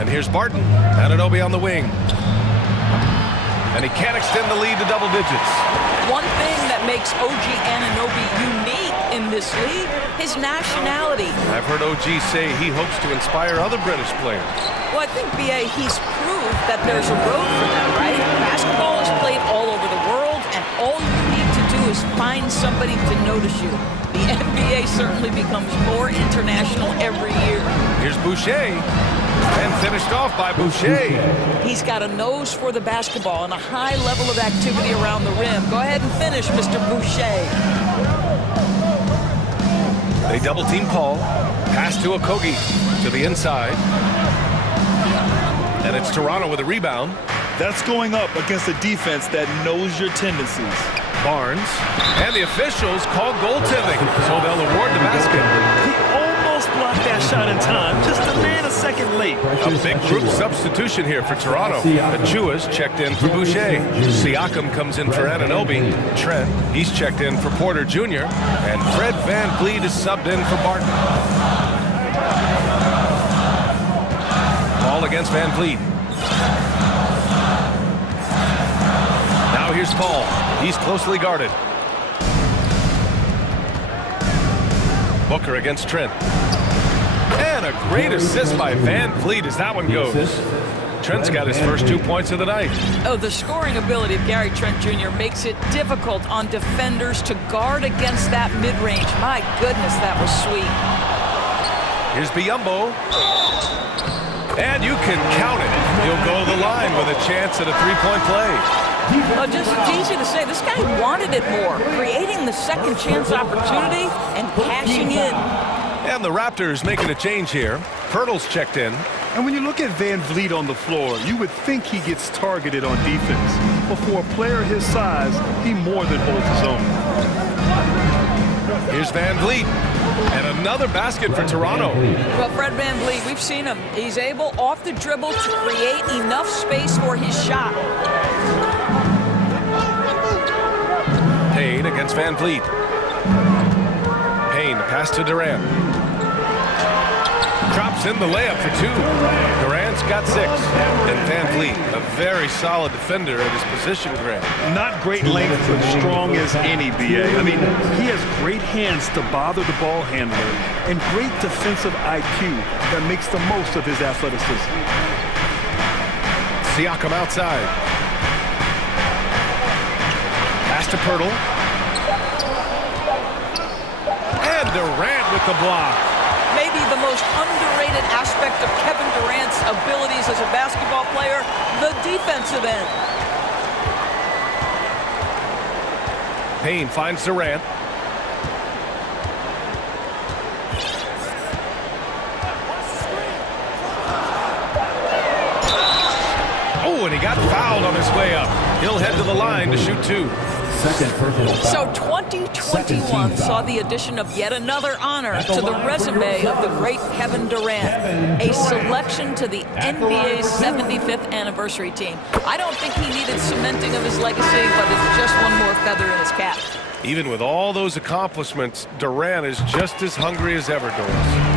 And here's Barton. Anunoby on the wing. And he can't extend the lead to double digits. One thing that makes OG Anunoby unique in this league, his nationality. I've heard OG say he hopes to inspire other British players. Well, I think, B.A., he's proved that there's a road for them, right? Basketball is played all over the world, and all you need to do is find somebody to notice you. The NBA certainly becomes more international every year. Here's Boucher. And finished off by Boucher. He's got a nose for the basketball and a high level of activity around the rim. Go ahead and finish, Mr. Boucher. They double team Paul. Pass to Okogie to the inside. And it's Toronto with a rebound. That's going up against a defense that knows your tendencies. Barnes. And the officials call goaltending, so they'll award the basket. He almost blocked that shot in time, just a man a second late. A big group substitution here for Toronto. Achua's checked in for Boucher. Siakam comes in for Anunoby. Trent, he's checked in for Porter Jr. And Fred VanVleet is subbed in for Barton. Ball against VanVleet. Now here's Paul. He's closely guarded. Booker against Trent. And a great assist by VanVleet as that one goes. Trent's got his first 2 points of the night. Oh, the scoring ability of Gary Trent Jr. makes it difficult on defenders to guard against that mid-range. My goodness, that was sweet. Here's Biyombo. And you can count it. He'll go to the line with a chance at a three-point play. Well, just it's easy to say. This guy wanted it more, creating the second chance opportunity and cashing in. And the Raptors making a change here. Pirtle's checked in. And when you look at VanVleet on the floor, you would think he gets targeted on defense. But for a player his size, he more than holds his own. Here's Van Vliet. And another basket for Toronto. Well, Fred Van Vliet, we've seen him. He's able, off the dribble, to create enough space for his shot. Payne against Van Vliet. Payne, pass to Durant. Drops in the layup for two. Durant's got 6. And Van Vliet, a very solid defender at his position, Grant. Not great length, but strong as any, BA. I mean, he has great hands to bother the ball handler and great defensive IQ that makes the most of his athleticism. Siakam outside. Pass to Pirtle. And Durant with the block. Maybe the most underrated aspect of Kevin Durant's abilities as a basketball player, the defensive end. Payne finds Durant. Oh, and he got fouled on his way up. He'll head to the line to shoot 2. So 2021 saw the addition of yet another honor to the resume of the great Kevin Durant, a selection to the NBA's 75th anniversary team. I don't think he needed cementing of his legacy, but it's just one more feather in his cap. Even with all those accomplishments, Durant is just as hungry as ever, Doris.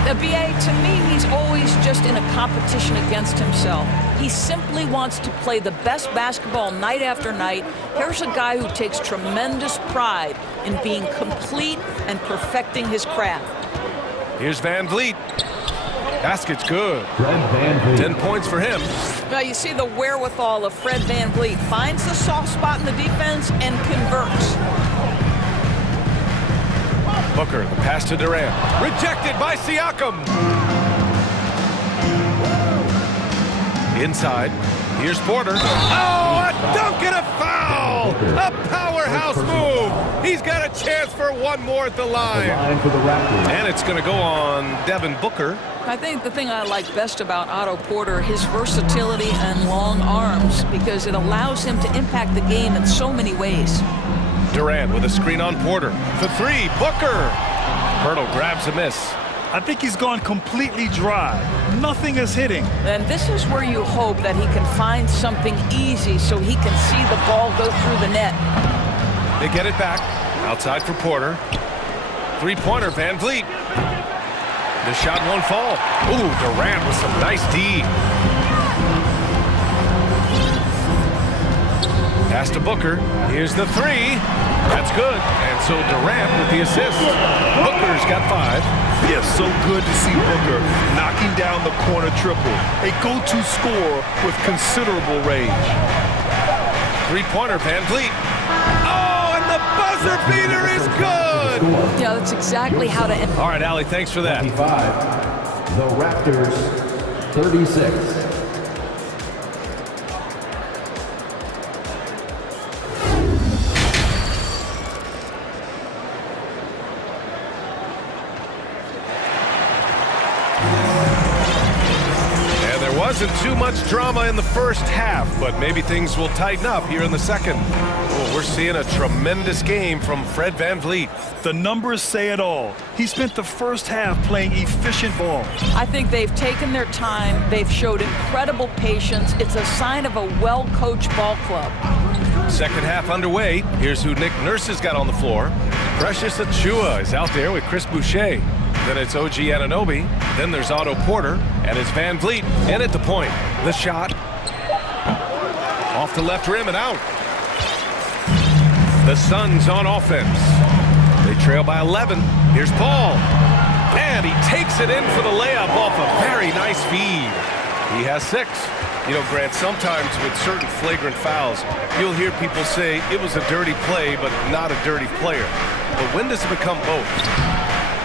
The BA, to me, he's always just in a competition against himself. He simply wants to play the best basketball night after night. Here's a guy who takes tremendous pride in being complete and perfecting his craft. Here's Van Vliet. Basket's good. 10 points for him. Now you see the wherewithal of Fred Van Vliet. Finds the soft spot in the defense and converts. Booker, the pass to Durant. Rejected by Siakam. Inside. Here's Porter. Oh, a dunk and a foul! A powerhouse move. He's got a chance for one more at the line. And it's going to go on Devin Booker. I think the thing I like best about Otto Porter, his versatility and long arms, because it allows him to impact the game in so many ways. Durant with a screen on Porter. For 3, Booker. Pirtle grabs a miss. I think he's gone completely dry. Nothing is hitting. And this is where you hope that he can find something easy so he can see the ball go through the net. They get it back. Outside for Porter. 3-pointer, Van Vliet. The shot won't fall. Ooh, Durant with some nice D. Pass to Booker. Here's the 3. That's good. And so Durant with the assist. Booker's got 5. Yes, so good to see Booker knocking down the corner triple. A go-to scorer with considerable range. 3-pointer, Van Vliet. Oh, and the buzzer beater is good! Yeah, that's exactly how to end. All right, Allie, thanks for that. 25. The Raptors, 36. Wasn't too much drama in the first half, but maybe things will tighten up here in the second. Oh, we're seeing a tremendous game from Fred Van Vliet. The numbers say it all. He spent the first half playing efficient ball. I think they've taken their time. They've showed incredible patience. It's a sign of a well-coached ball club. Second half underway. Here's who Nick Nurse has got on the floor. Precious Achiuwa is out there with Chris Boucher. Then it's OG Anunoby. Then there's Otto Porter. And it's Van Vliet in at the point. The shot. Off the left rim and out. The Suns on offense. They trail by 11. Here's Paul. And he takes it in for the layup off a very nice feed. He has 6. You know, Grant, sometimes with certain flagrant fouls, you'll hear people say it was a dirty play, but not a dirty player. But when does it become both?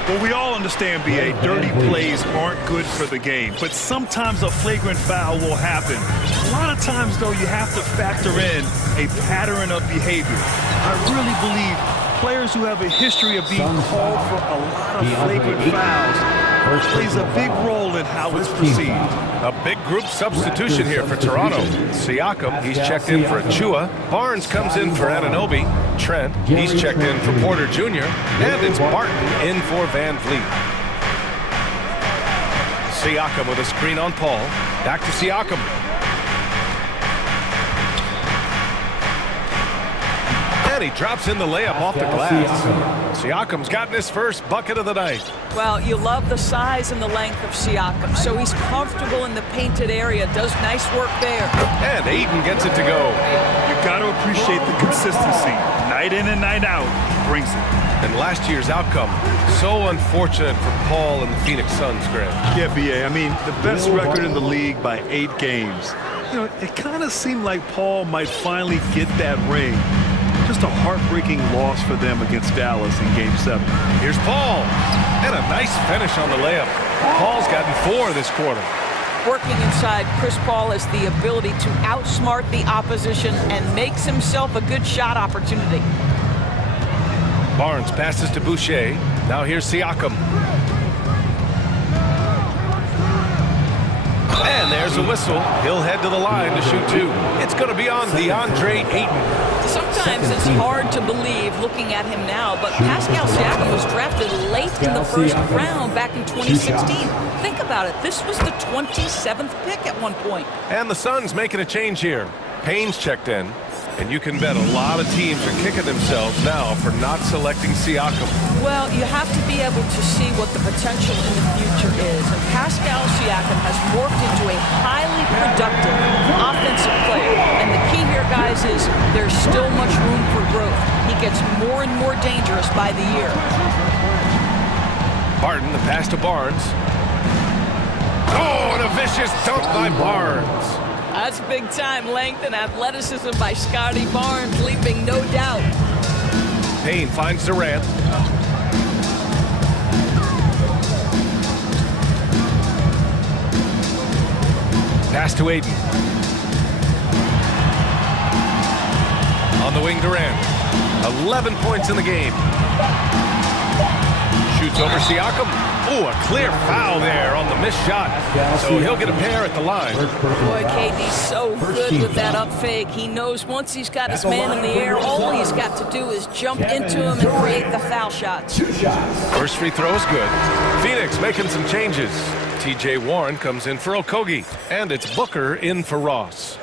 Well, we all understand, BA, dirty plays aren't good for the game, but sometimes a flagrant foul will happen. A lot of times, though, you have to factor in a pattern of behavior. I really believe players who have a history of being called for a lot of flagrant fouls plays a big role in how it's perceived. A big group substitution here for Toronto. Siakam, he's checked in for Achua. Barnes comes in for Anunoby. Trent, he's checked in for Porter Jr. And it's Barton in for Van Vliet. Siakam with a screen on Paul. Back to Siakam. And he drops in the layup off the glass. Siakam's gotten his first bucket of the night. Well, you love the size and the length of Siakam, so he's comfortable in the painted area, does nice work there. And Aiden gets it to go. You got to appreciate the consistency. Night in and night out, he brings it. And last year's outcome, so unfortunate for Paul and the Phoenix Suns, Grant. Yeah, BA, I mean, the best record in the league by 8 games. You know, it kind of seemed like Paul might finally get that ring. Just a heartbreaking loss for them against Dallas in Game 7. Here's Paul. And a nice finish on the layup. Paul's gotten 4 this quarter. Working inside, Chris Paul has the ability to outsmart the opposition and makes himself a good shot opportunity. Barnes passes to Boucher. Now here's Siakam. And there's a whistle. He'll head to the line to shoot 2. It's going to be on DeAndre Ayton. Sometimes it's hard to believe looking at him now, but Pascal Siakam was drafted late in the first round back in 2016. Think about it. This was the 27th pick at one point. And the Suns making a change here. Payne's checked in. And you can bet a lot of teams are kicking themselves now for not selecting Siakam. Well, you have to be able to see what the potential in the future is. And Pascal Siakam has morphed into a highly productive offensive player. And the key here, guys, is there's still much room for growth. He gets more and more dangerous by the year. Barton, the pass to Barnes. Oh, and a vicious dunk by Barnes. That's big-time length and athleticism by Scotty Barnes, leaving no doubt. Payne finds Durant. Pass to Aiden. On the wing, Durant. 11 points in the game. Shoots over Siakam. Ooh, a clear foul there on the missed shot. So he'll get a pair at the line. Boy, KD's so good with that up fake. He knows once he's got his man in the air, all he's got to do is jump into him and create the foul shots. First free throw is good. Phoenix making some changes. TJ Warren comes in for Okogie. And it's Booker in for Ross.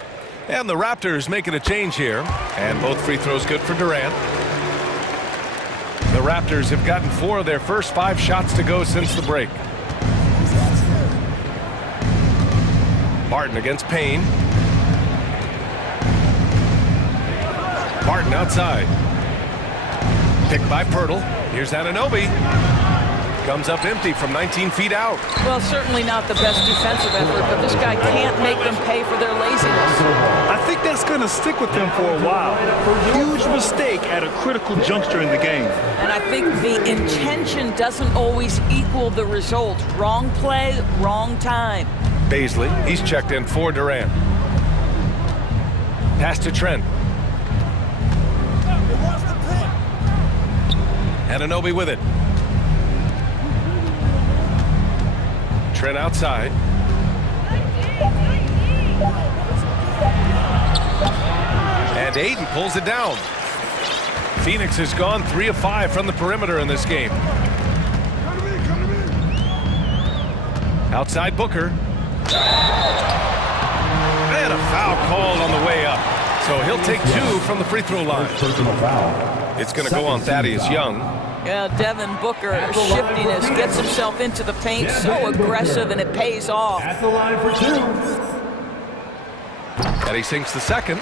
And the Raptors making a change here. And both free throws good for Durant. The Raptors have gotten 4 of their first 5 shots to go since the break. Barton against Payne. Barton outside. Picked by Pirtle. Here's Anunoby. Comes up empty from 19 feet out. Well, certainly not the best defensive effort, but this guy can't make them pay for their laziness. I think that's going to stick with them for a while. Huge mistake at a critical juncture in the game. And I think the intention doesn't always equal the result. Wrong play, wrong time. Baisley, he's checked in for Durant. Pass to Trent. Anunoby with it. Trent outside. And Aiden pulls it down. Phoenix has gone 3 of 5 from the perimeter in this game. Outside Booker. And a foul called on the way up. So he'll take 2 from the free throw line. It's going to go on Thaddeus Young. Yeah, Devin Booker, shiftiness, gets himself into the paint, so aggressive, and it pays off. At the line for 2. And he sinks the second.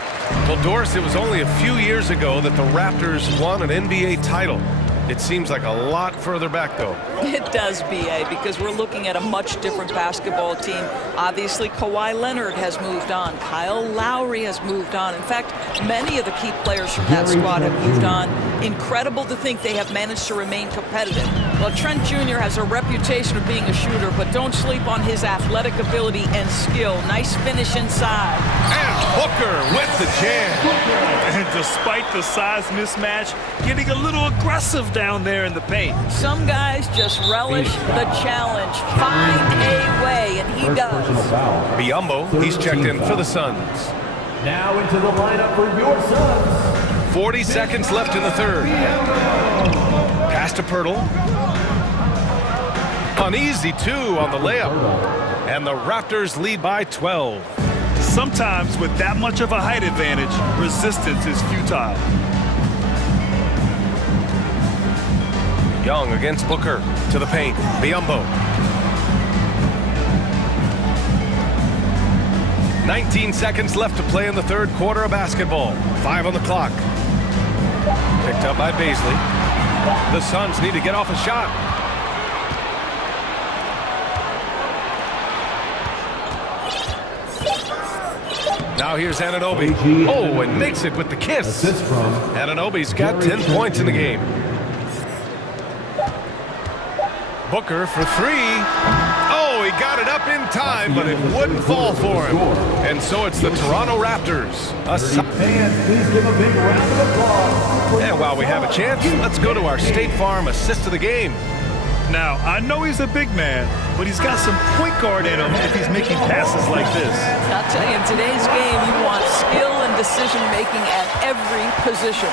Well, Doris, it was only a few years ago that the Raptors won an NBA title. It seems like a lot further back, though. It does, B.A., because we're looking at a much different basketball team. Obviously, Kawhi Leonard has moved on. Kyle Lowry has moved on. In fact, many of the key players from that squad have moved on. Incredible to think they have managed to remain competitive. Well, Trent Jr. has a reputation of being a shooter, but don't sleep on his athletic ability and skill. Nice finish inside. And Booker with the jam. And despite the size mismatch, getting a little aggressive down there in the paint. Some guys just relish the challenge. Find a way, and he does. Biyombo, he's checked in for the Suns. Now into the lineup for your Suns. 40 seconds left in the third. Pass to Pirtle. An easy 2 on the layup. And the Raptors lead by 12. Sometimes with that much of a height advantage, resistance is futile. Young against Booker to the paint. Biyombo. 19 seconds left to play in the third quarter of basketball. 5 on the clock. Picked up by Bazley. The Suns need to get off a shot. Now here's Anunoby. Oh, and makes it with the kiss. Anunoby's got 10 points in the game. Booker for 3. Oh, he got it up in time, but it wouldn't fall for him. And so it's the Toronto Raptors. Please give a big round of applause. And while we have a chance, let's go to our State Farm assist of the game. Now, I know he's a big man, but he's got some point guard in him if he's making passes like this. I'll tell you, in today's game, you want skill and decision-making at every position.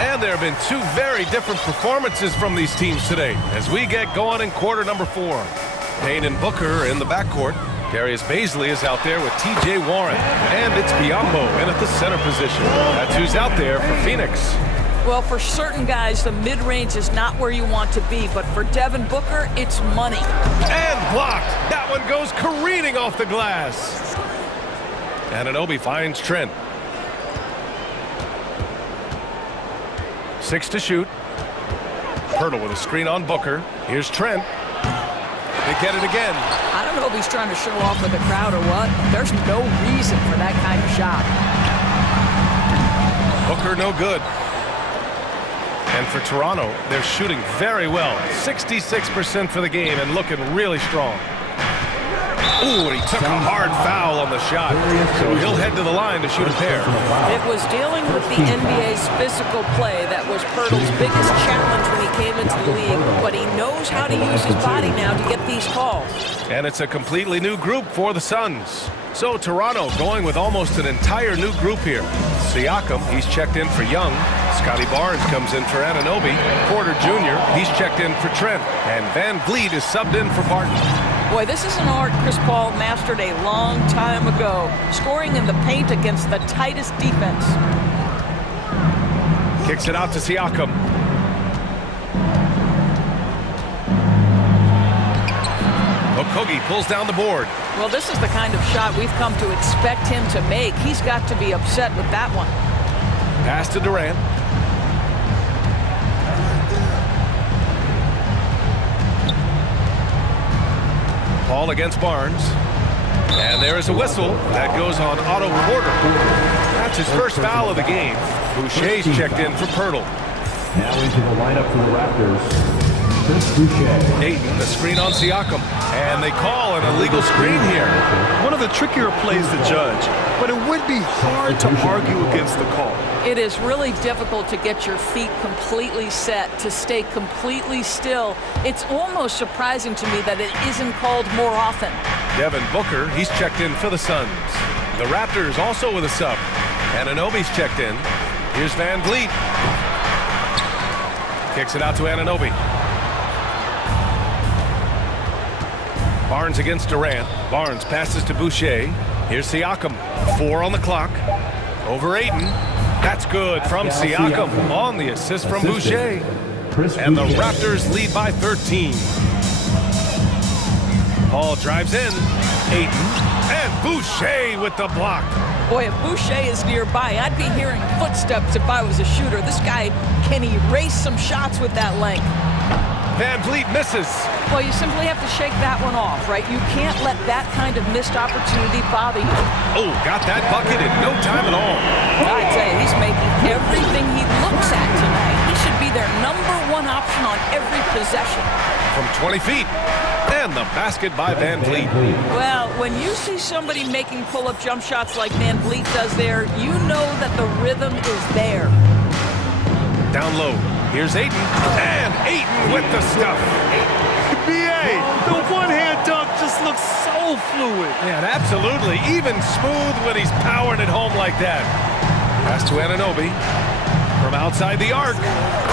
And there have been 2 very different performances from these teams today as we get going in quarter number 4. Payne and Booker in the backcourt. Darius Bazley is out there with T.J. Warren. And it's Biyombo in at the center position. That's who's out there for Phoenix. Well, for certain guys, the mid-range is not where you want to be, but for Devin Booker, it's money. And blocked. That one goes careening off the glass. Anunoby finds Trent. 6 to shoot. Pirtle with a screen on Booker. Here's Trent. They get it again. I don't know if he's trying to show off with the crowd or what. There's no reason for that kind of shot. Booker no good. And for Toronto, they're shooting very well. 66% for the game and looking really strong. Ooh, and he took a hard foul on the shot. So he'll head to the line to shoot a pair. It was dealing with the NBA's physical play that was Pirtle's biggest challenge when he came into the league, but he knows how to use his body now to get these calls. And it's a completely new group for the Suns. So Toronto going with almost an entire new group here. Siakam, he's checked in for Young. Scotty Barnes comes in for Anunoby. Porter Jr., he's checked in for Trent. And Van Vliet is subbed in for Barton. Boy, this is an art Chris Paul mastered a long time ago, scoring in the paint against the tightest defense. Kicks it out to Siakam. Okogie pulls down the board. Well, this is the kind of shot we've come to expect him to make. He's got to be upset with that one. Pass to Durant. Paul against Barnes. And there is a whistle. That goes on Otto Porter. That's his first foul of the game. Boucher's checked in for Pirtle. Now into the lineup for the Raptors. Ayton, the screen on Siakam. And they call an illegal screen here. One of the trickier plays to judge, but it would be hard to argue against the call. It is really difficult to get your feet completely set, to stay completely still. It's almost surprising to me that it isn't called more often. Devin Booker, he's checked in for the Suns. The Raptors also with a sub. Anunoby's checked in. Here's Van Vliet. Kicks it out to Anunoby. Barnes against Durant. Barnes passes to Boucher. Here's Siakam. 4 on the clock. Over Ayton. That's good from Siakam on the assist from Boucher. And the Raptors lead by 13. Paul drives in. Ayton. And Boucher with the block. Boy, if Boucher is nearby, I'd be hearing footsteps if I was a shooter. This guy can erase some shots with that length. Van Vliet misses. Well, you simply have to shake that one off, right? You can't let that kind of missed opportunity bother you. Oh, got that bucket in no time at all. I'd say he's making everything he looks at tonight. He should be their #1 option on every possession. From 20 feet. And the basket by Van Vliet. Well, when you see somebody making pull-up jump shots like Van Vliet does there, you know that the rhythm is there. Down low. Here's Ayton. And Ayton with the stuff. BA, the one-hand dunk just looks so fluid. Yeah, and absolutely. Even smooth when he's powering it home like that. Pass to Anunoby. From outside the arc.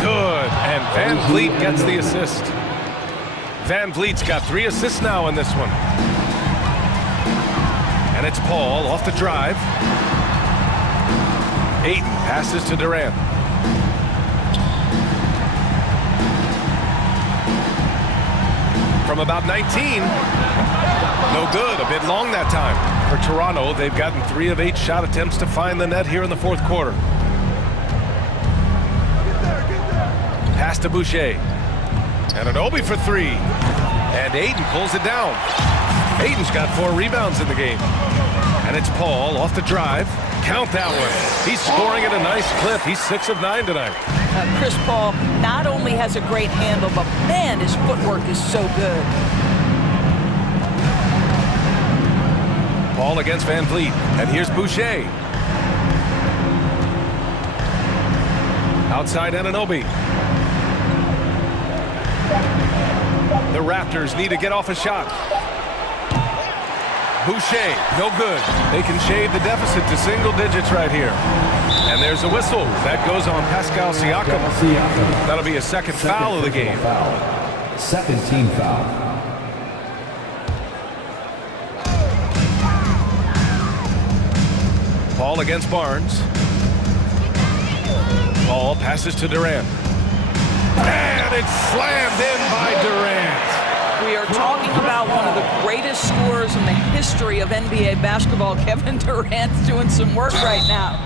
Good. And Van Vliet gets the assist. Van Vliet's got 3 assists now in this one. And it's Paul off the drive. Ayton passes to Durant. From about 19. No good. A bit long that time. For Toronto, they've gotten 3 of 8 shot attempts to find the net here in the 4th quarter. Pass to Boucher. And Anunoby for 3. And Ayton pulls it down. Ayton's got 4 rebounds in the game. And it's Paul off the drive. Count that one. He's scoring at a nice clip. He's 6 of 9 tonight. Chris Paul not only has a great handle, but man, his footwork is so good. Paul against Van Vliet. And here's Boucher. Outside Anunoby. The Raptors need to get off a shot. Boucher, no good. They can shave the deficit to single digits right here. And there's a whistle. That goes on Pascal Siakam. That'll be a second foul of the game. Second team foul. Paul against Barnes. Paul passes to Durant. And it's slammed in by Durant. We are talking about one of the greatest scorers in the history of NBA basketball. Kevin Durant's doing some work right now.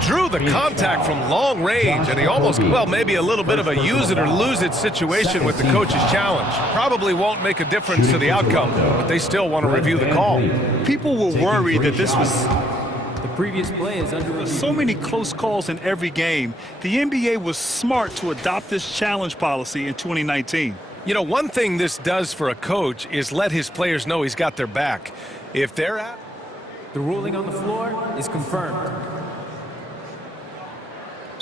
Drew the contact from long range, and he almost, well, maybe a little bit of a use it or lose it situation with the coach's challenge. Probably won't make a difference to the outcome, but they still want to review the call. People were worried that this was The previous play is under review. so many close calls in every game. The NBA was smart to adopt this challenge policy in 2019. You know, one thing this does for a coach is let his players know he's got their back. If they're out, The ruling on the floor is confirmed.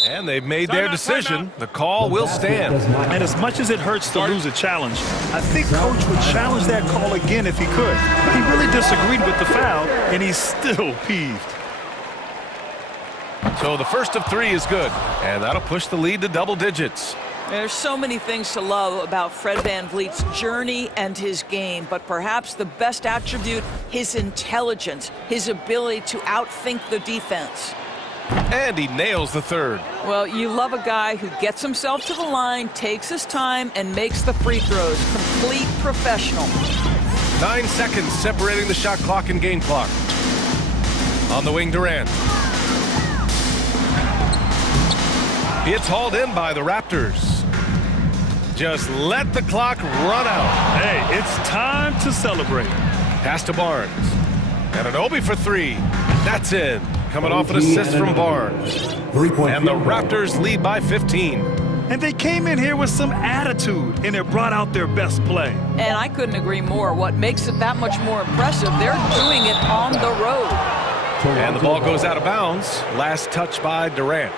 and they've made their decision, the call will stand. And as much as it hurts to lose a challenge, I think Coach would challenge that call again if he could. He really disagreed with the foul, and he's still peeved. So the first of 3 is good, and that'll push the lead to double digits. There's so many things to love about Fred VanVleet's journey and his game, but perhaps the best attribute, his intelligence, his ability to outthink the defense. And he nails the third. Well, you love a guy who gets himself to the line, takes his time, and makes the free throws. Complete professional. 9 seconds separating the shot clock and game clock. On the wing, Durant. It's hauled in by the Raptors. Just let the clock run out. Hey, it's time to celebrate. Pass to Barnes. And Anunoby for 3. That's in. Coming off an assist from Barnes. And the Raptors lead by 15. And they came in here with some attitude, and it brought out their best play. And I couldn't agree more. What makes it that much more impressive, they're doing it on the road. And the ball goes out of bounds. Last touch by Durant.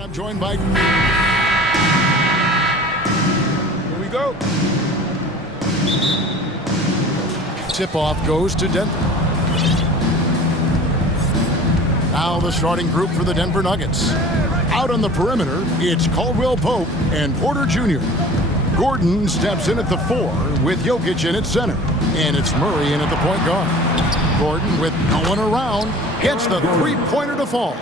And I'm joined by... Here we go. Tip-off goes to Denver. Now the starting group for the Denver Nuggets. Out on the perimeter, it's Caldwell Pope and Porter Jr. Gordon steps in at the 4 with Jokic in at center. And it's Murray in at the point guard. Gordon, with no one around, gets the three-pointer to fall.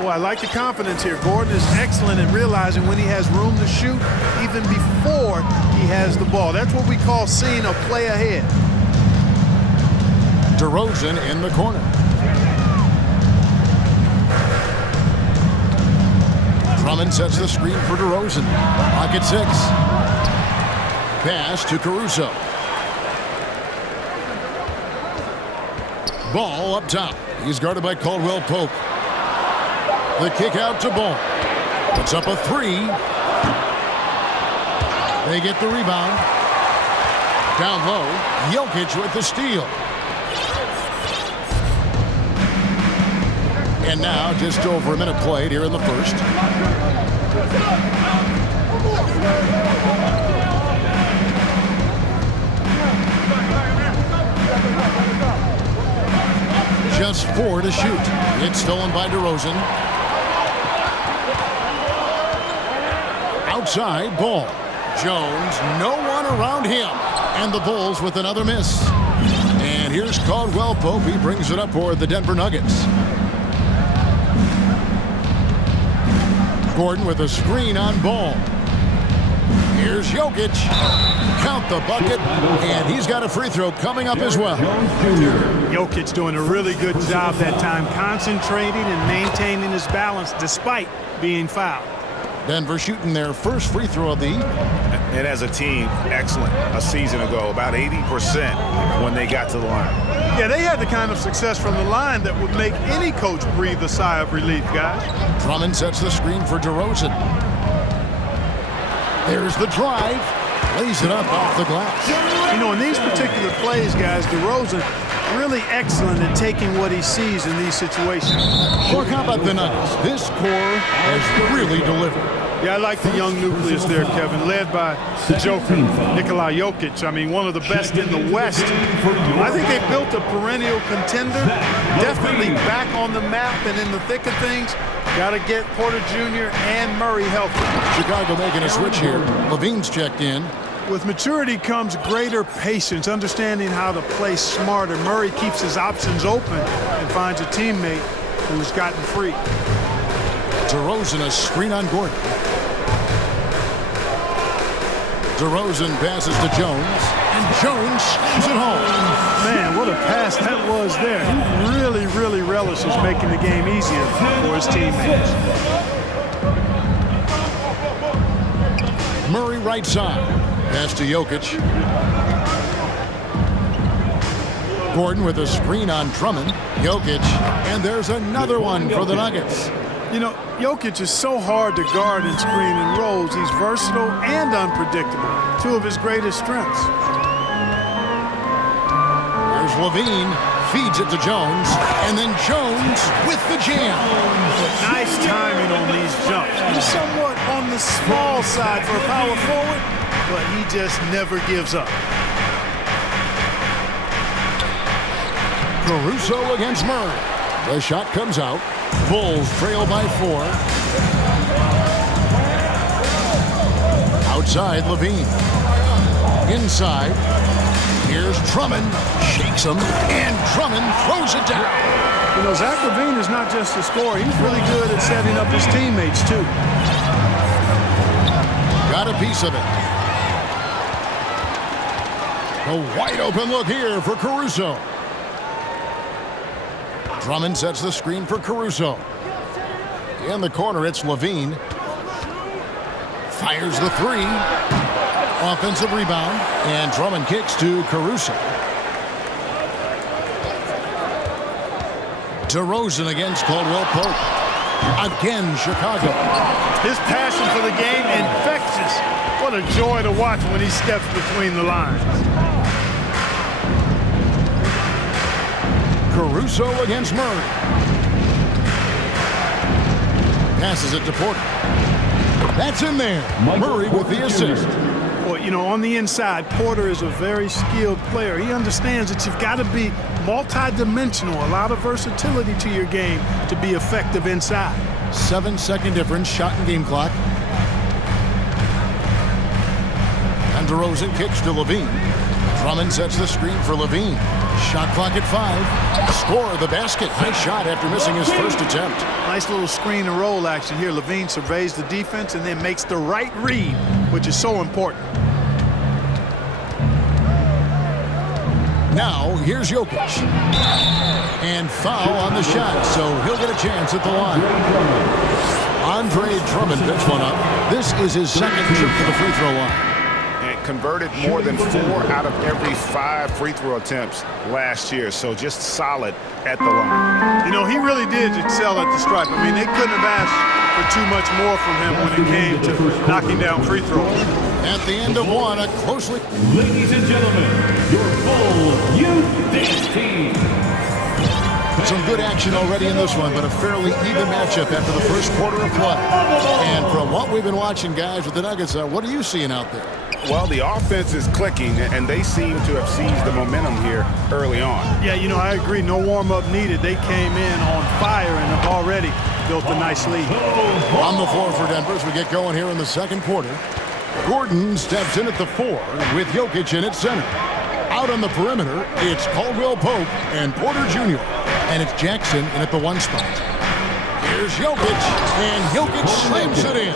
Boy, I like the confidence here. Gordon is excellent at realizing when he has room to shoot, even before he has the ball. That's what we call seeing a play ahead. DeRozan in the corner. Drummond sets the screen for DeRozan. Clock at 6. Pass to Caruso. Ball up top. He's guarded by Caldwell Pope. The kick out to Ball. Puts up a 3. They get the rebound. Down low, Jokic with the steal. And now just over a minute played here in the first. Just 4 to shoot. It's stolen by DeRozan. Outside, Ball. Jones, no one around him. And the Bulls with another miss. And here's Caldwell Pope. He brings it up for the Denver Nuggets. Gordon with a screen on Ball. Here's Jokic. Count the bucket. And he's got a free throw coming up as well. Jokic doing a really good job that time, concentrating and maintaining his balance despite being fouled. Denver shooting their first free throw of the evening. And as a team, excellent. A season ago, about 80% when they got to the line. Yeah, they had the kind of success from the line that would make any coach breathe a sigh of relief, guys. Drummond sets the screen for DeRozan. There's the drive. Lays it up off the glass. You know, in these particular plays, guys, DeRozan really excellent at taking what he sees in these situations. Look, how about the Nuggets? This core has really delivered. Yeah, I like the young nucleus there, Kevin, led by the Joker, Nikola Jokic. I mean, one of the best in the West. I think they built a perennial contender, definitely back on the map and in the thick of things. Got to get Porter Jr. and Murray healthy. Chicago making a switch here. Levine's checked in. With maturity comes greater patience, understanding how to play smarter. Murray keeps his options open and finds a teammate who's gotten free. DeRozan, a screen on Gordon. DeRozan passes to Jones, and Jones slams it home. Man, what a pass that was there. He really, really relishes making the game easier for his teammates. Murray right side. Pass to Jokic. Gordon with a screen on Drummond. Jokic, and there's another one for the Nuggets. You know, Jokic is so hard to guard and screen and rolls. He's versatile and unpredictable, two of his greatest strengths. Here's Levine, feeds it to Jones, and then Jones with the jam. Nice timing on these jumps. He's somewhat on the small side for a power forward, but he just never gives up. Caruso against Murray. The shot comes out. Bulls trail by 4. Outside, Levine. Inside. Here's Drummond. Shakes him, and Drummond throws it down. You know, Zach LaVine is not just a scorer. He's really good at setting up his teammates, too. Got a piece of it. A wide open look here for Caruso. Drummond sets the screen for Caruso. In the corner, it's Levine. Fires the 3. Offensive rebound. And Drummond kicks to Caruso. DeRozan against Caldwell Pope. Again, Chicago. His passion for the game infectious. What a joy to watch when he steps between the lines. Caruso against Murray. Passes it to Porter. That's in there. Murray with the assist. Well, you know, on the inside, Porter is a very skilled player. He understands that you've got to be multi-dimensional, a lot of versatility to your game to be effective inside. 7-second difference, shot and game clock. And DeRozan kicks to Levine. Drummond sets the screen for Levine. Shot clock at 5. Score the basket. Nice shot after missing his first attempt. Nice little screen and roll action here. Levine surveys the defense and then makes the right read, which is so important. Now, here's Jokic. And foul on the shot, so he'll get a chance at the line. Andre Drummond picks one up. This is his second trip to the free throw line. And converted more than 4 out of every 5 free throw attempts last year, so just solid at the line. You know, he really did excel at the stripe. I mean, they couldn't have asked for too much more from him when it came to knocking down free throws. At the end of one, a closely... Ladies and gentlemen, your full youth dance team. Some good action already in this one, but a fairly even matchup after the first quarter of play. And from what we've been watching, guys, with the Nuggets, what are you seeing out there? Well, the offense is clicking, and they seem to have seized the momentum here early on. Yeah, you know, I agree. No warm-up needed. They came in on fire and have already built a nice lead. On the floor for Denver as we get going here in the second quarter. Gordon steps in at the 4 with Jokic in at center. Out on the perimeter, it's Caldwell Pope and Porter Jr. And it's Jackson in at the 1 spot. Here's Jokic, and Jokic slams it in.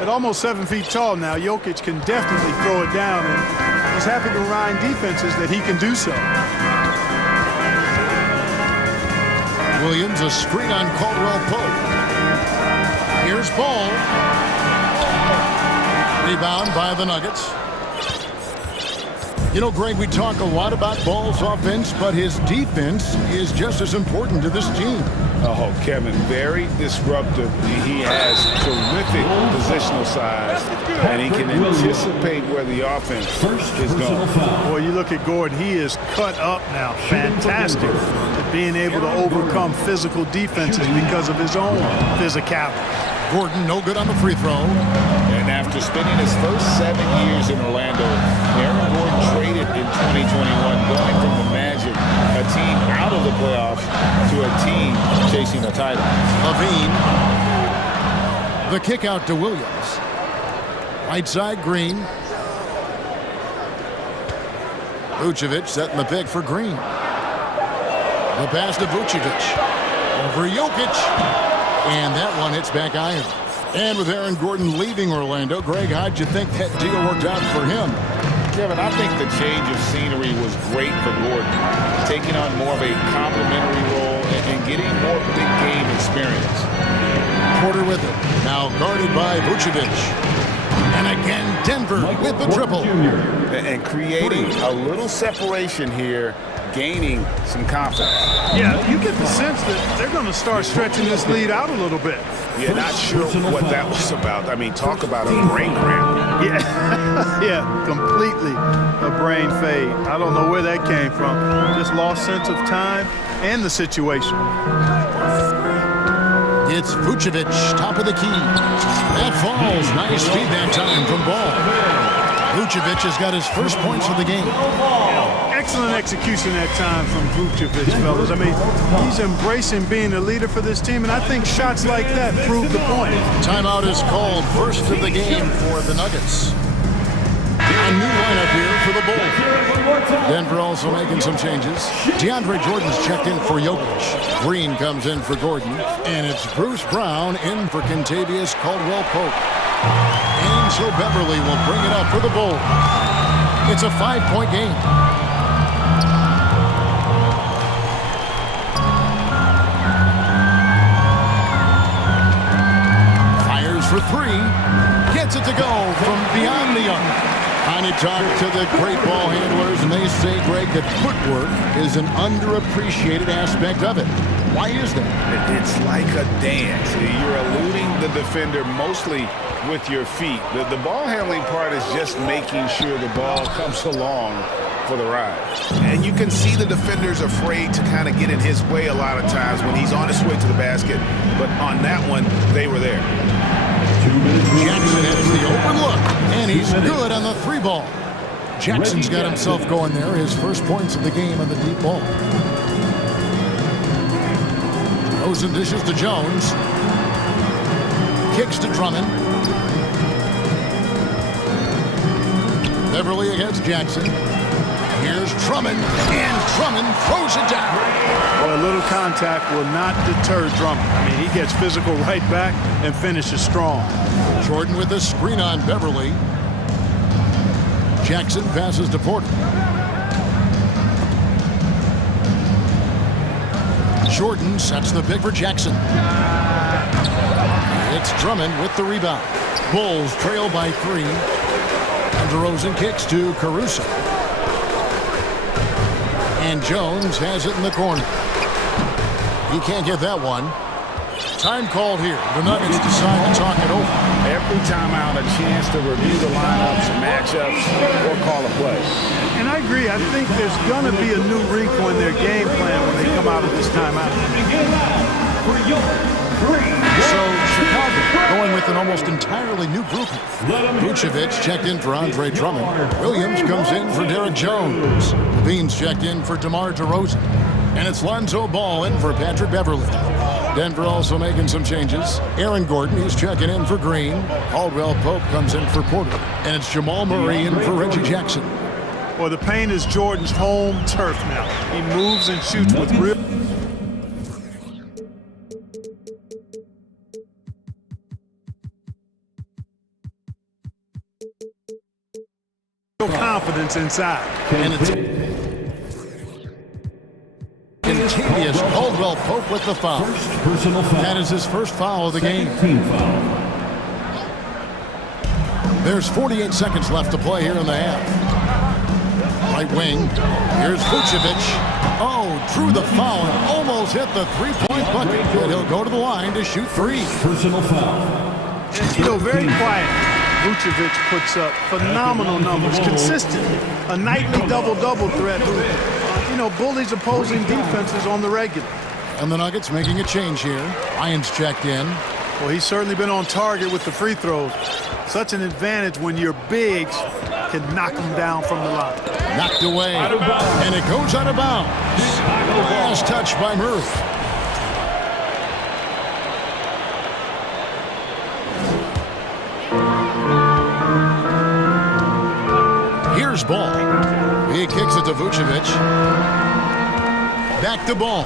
At almost 7 feet tall now, Jokic can definitely throw it down, and he's happy to remind defenses that he can do so. Williams, a screen on Caldwell Pope. Here's Ball. Rebound by the Nuggets. You know, Greg, we talk a lot about Ball's offense, but his defense is just as important to this team. Oh, Kevin, very disruptive. He has terrific positional size, and he can anticipate where the offense is going. Boy, you look at Gordon, he is cut up now. Fantastic at being able to overcome physical defenses because of his own physicality. Gordon, no good on the free throw. And after spending his first 7 years in Orlando, Aaron Gordon traded in 2021, going from the Magic, a team out of the playoffs, to a team chasing a title. Levine. The kick out to Williams. Right side, Green. Vucevic setting the pick for Green. The pass to Vucevic. Over Jokic. And that one hits back iron. And with Aaron Gordon leaving Orlando, Greg, how'd you think that deal worked out for him? Kevin, I think the change of scenery was great for Gordon, taking on more of a complimentary role and getting more big game experience. Porter with it. Now guarded by Vucevic. And again, Denver with the triple. And creating a little separation here, gaining some confidence. Yeah, you get the sense that they're going to start stretching this lead out a little bit. Yeah, not sure what that was about. I mean, talk about a brain cramp. Yeah, yeah, completely a brain fade. I don't know where that came from. Just lost sense of time and the situation. It's Vucevic, top of the key. That falls. Nice feedback time from Ball. Vucevic has got his first points of the game. Excellent execution that time from Vucevic, fellas. I mean, he's embracing being a leader for this team, and I think shots like that prove the point. Timeout is called. First of the game for the Nuggets. A new lineup here for the Bulls. Denver also making some changes. DeAndre Jordan's checked in for Jokic. Green comes in for Gordon. And it's Bruce Brown in for Kentavious Caldwell-Pope. Angel Beverly will bring it up for the Bulls. It's a 5-point game. Fires for 3. Gets it to go from beyond the arc. I talked to the great ball handlers, and they say, Greg, that footwork is an underappreciated aspect of it. Why is that? It's like a dance. You're eluding the defender mostly with your feet. The ball handling part is just making sure the ball comes along for the ride. And you can see the defender's afraid to kind of get in his way a lot of times when he's on his way to the basket. But on that one, they were there. Jackson has the open look, and he's good on the 3 ball. Jackson's got himself going there, his first points of the game on the deep ball. Rosen dishes to Jones. Kicks to Drummond. Beverly against Jackson. Here's Drummond, and Drummond throws it down. Well, a little contact will not deter Drummond. I mean, he gets physical right back and finishes strong. Jordan with the screen on Beverly. Jackson passes to Porter. Jordan sets the pick for Jackson. It's Drummond with the rebound. Bulls trail by 3. And DeRozan kicks to Caruso. And Jones has it in the corner. He can't get that one. Time called here. The Nuggets decide to talk it over. Every time out, a chance to review the lineups, matchups, or call a play. And I agree. I think there's going to be a new wrinkle in their game plan when they come out of this timeout. So Chicago going with an almost entirely new grouping. Vucevic checked in for Andre Drummond. Williams comes in for Derek Jones. Levine's checked in for DeMar DeRozan. And it's Lonzo Ball in for Patrick Beverly. Denver also making some changes. Aaron Gordon, he's checking in for Green. Caldwell Pope comes in for Porter. And it's Jamal Murray in for Reggie Jackson. Well, the paint is Jordan's home turf now. He moves and shoots with real confidence inside. And it's Contavious Caldwell Pope with the foul. That is his first foul of the game. There's 48 seconds left to play here in the half. Right wing. Here's Vucevic. Oh, drew the foul and almost hit the 3-point bucket. And he'll go to the line to shoot 3. Personal foul. And, you know, very quiet. Vucevic puts up phenomenal numbers consistently. A nightly double-double threat who, bullies opposing defenses on the regular. And the Nuggets making a change here. Ryan's checked in. Well, he's certainly been on target with the free throws. Such an advantage when your bigs can knock them down from the line. Knocked away. And it goes out of bounds. Last touch by Murray. Here's Ball. He kicks it to Vucevic. Back to Ball.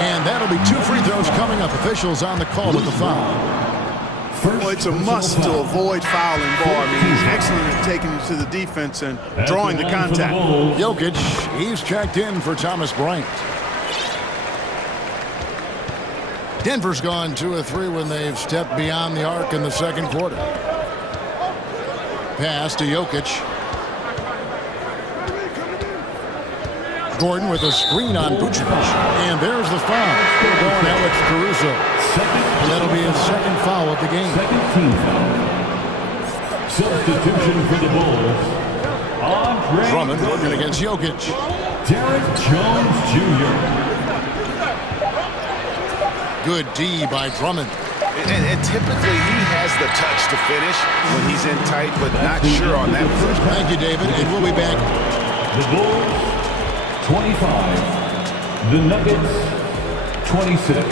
And that'll be 2 free throws coming up. Officials on the call with the foul. Well, it's a must to avoid fouling Ball. I mean, he's excellent at taking it to the defense and drawing the contact. Jokic, he's checked in for Thomas Bryant. Denver's gone 2 of 3 when they've stepped beyond the arc in the second quarter. Pass to Jokic. Gordon with a screen on Vucevic. And there's the foul. Going Alex Caruso. And that'll be his second foul of the game. Second team foul. Substitution for the Bulls. Drummond working against Jokic. Derek Jones Jr. Good D by Drummond. And typically he has the touch to finish when he's in tight, but not sure on that first. Thank you, David, and we'll be back. The Bulls, 25. The Nuggets, 26.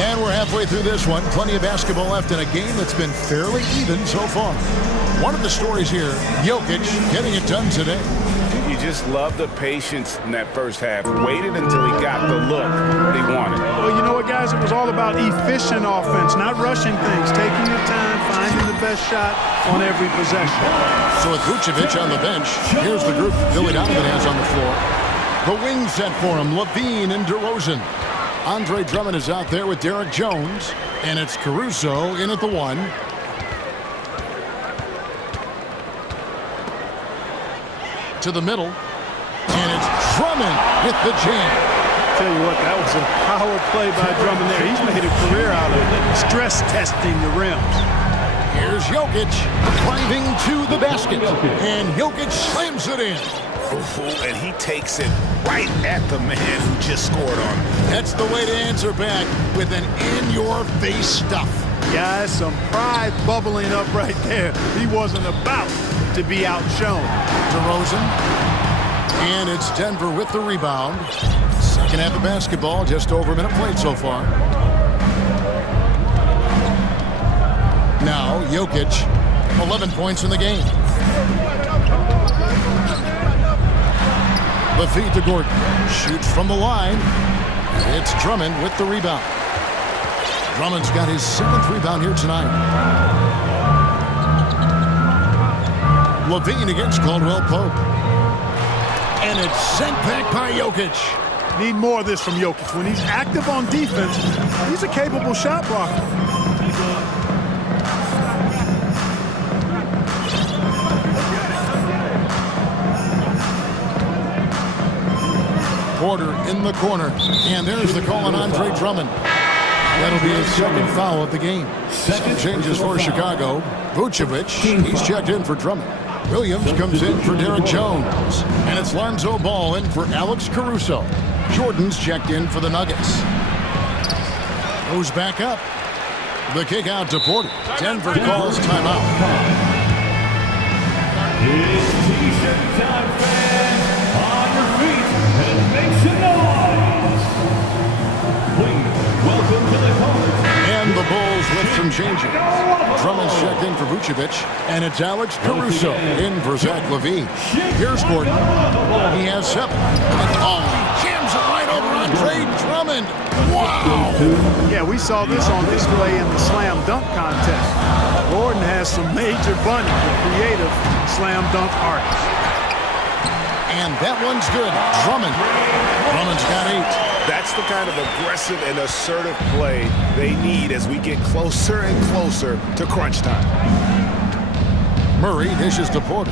And we're halfway through this one. Plenty of basketball left in a game that's been fairly even so far. One of the stories here, Jokic getting it done today. You just love the patience in that first half. Waited until he got the look that he wanted. Well, you know what, guys? It was all about efficient offense, not rushing things, taking your time, finding the best shot on every possession. So with Vucevic on the bench, here's the group Billy Donovan has on the floor. The wing set for him, Levine and DeRozan. Andre Drummond is out there with Derek Jones, and it's Caruso in at the 1. To the middle, and it's Drummond with the jam. Tell you what, that was a power play by Drummond there. He's made a career out of stress testing the rims. Here's Jokic driving to the basket, and Jokic slams it in. And he takes it right at the man who just scored on him. That's the way to answer back with an in-your-face stuff. Guys, some pride bubbling up right there. He wasn't about to be outshone. DeRozan, and it's Denver with the rebound. Second half of basketball, just over a minute played so far. Now, Jokic, 11 points in the game. The feed to Gordon. Shoots from the line. It's Drummond with the rebound. Drummond's got his 7th rebound here tonight. Levine against Caldwell Pope. And it's sent back by Jokic. Need more of this from Jokic. When he's active on defense, he's a capable shot blocker. Porter in the corner. And there's the call on Andre Drummond. That'll be his 2nd foul of the game. Some changes for Chicago. Vucevic, he's checked in for Drummond. Williams comes in for Derek Jones. And it's Lonzo Ball in for Alex Caruso. Jordan's checked in for the Nuggets. Goes back up. The kick out to Porter. Denver calls timeout. It's T-shirt time, fans. On your feet and make some noise. Please welcome to the court. And the Bulls with some changes. Drummond's checked in for Vucevic, and it's Alex Caruso in for Zach LaVine. Here's Gordon. He has 7. Oh, he jams it right over Andre Drummond. Wow! Yeah, we saw this on display in the slam dunk contest. Gordon has some major bunny, the creative slam dunk artist. And that one's good. Drummond's got 8. That's the kind of aggressive and assertive play they need as we get closer and closer to crunch time. Murray dishes to Porter.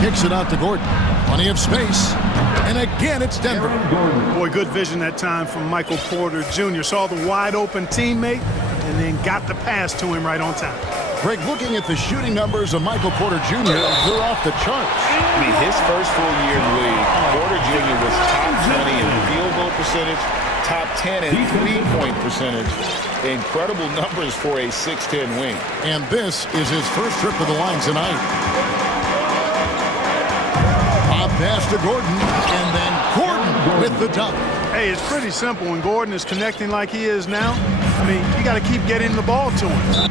Kicks it out to Gordon. Plenty of space. And again, it's Denver. Boy, good vision that time from Michael Porter Jr. Saw the wide open teammate and then got the pass to him right on time. Greg, looking at the shooting numbers of Michael Porter Jr., they're off the charts. I mean, his first full year in the league, Porter Jr. was top 20 in field goal percentage, top 10 in three-point percentage. Incredible numbers for a 6'10 wing. And this is his first trip to the line tonight. A pass to Gordon, and then Gordon with the dunk. Hey, it's pretty simple. When Gordon is connecting like he is now, I mean, you got to keep getting the ball to him.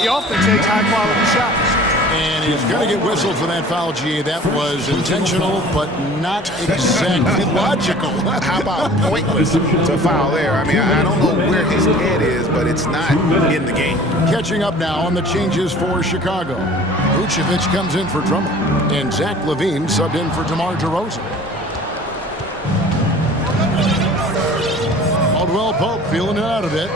He often takes high-quality shots. And he's going to get whistled for that foul, G. That was intentional, but not exactly logical. How about pointless to foul there? I mean, I don't know where his head is, but it's not in the game. Catching up now on the changes for Chicago. Vucevic comes in for Drummond, and Zach LaVine subbed in for DeMar DeRozan. Caldwell Pope feeling it out a bit.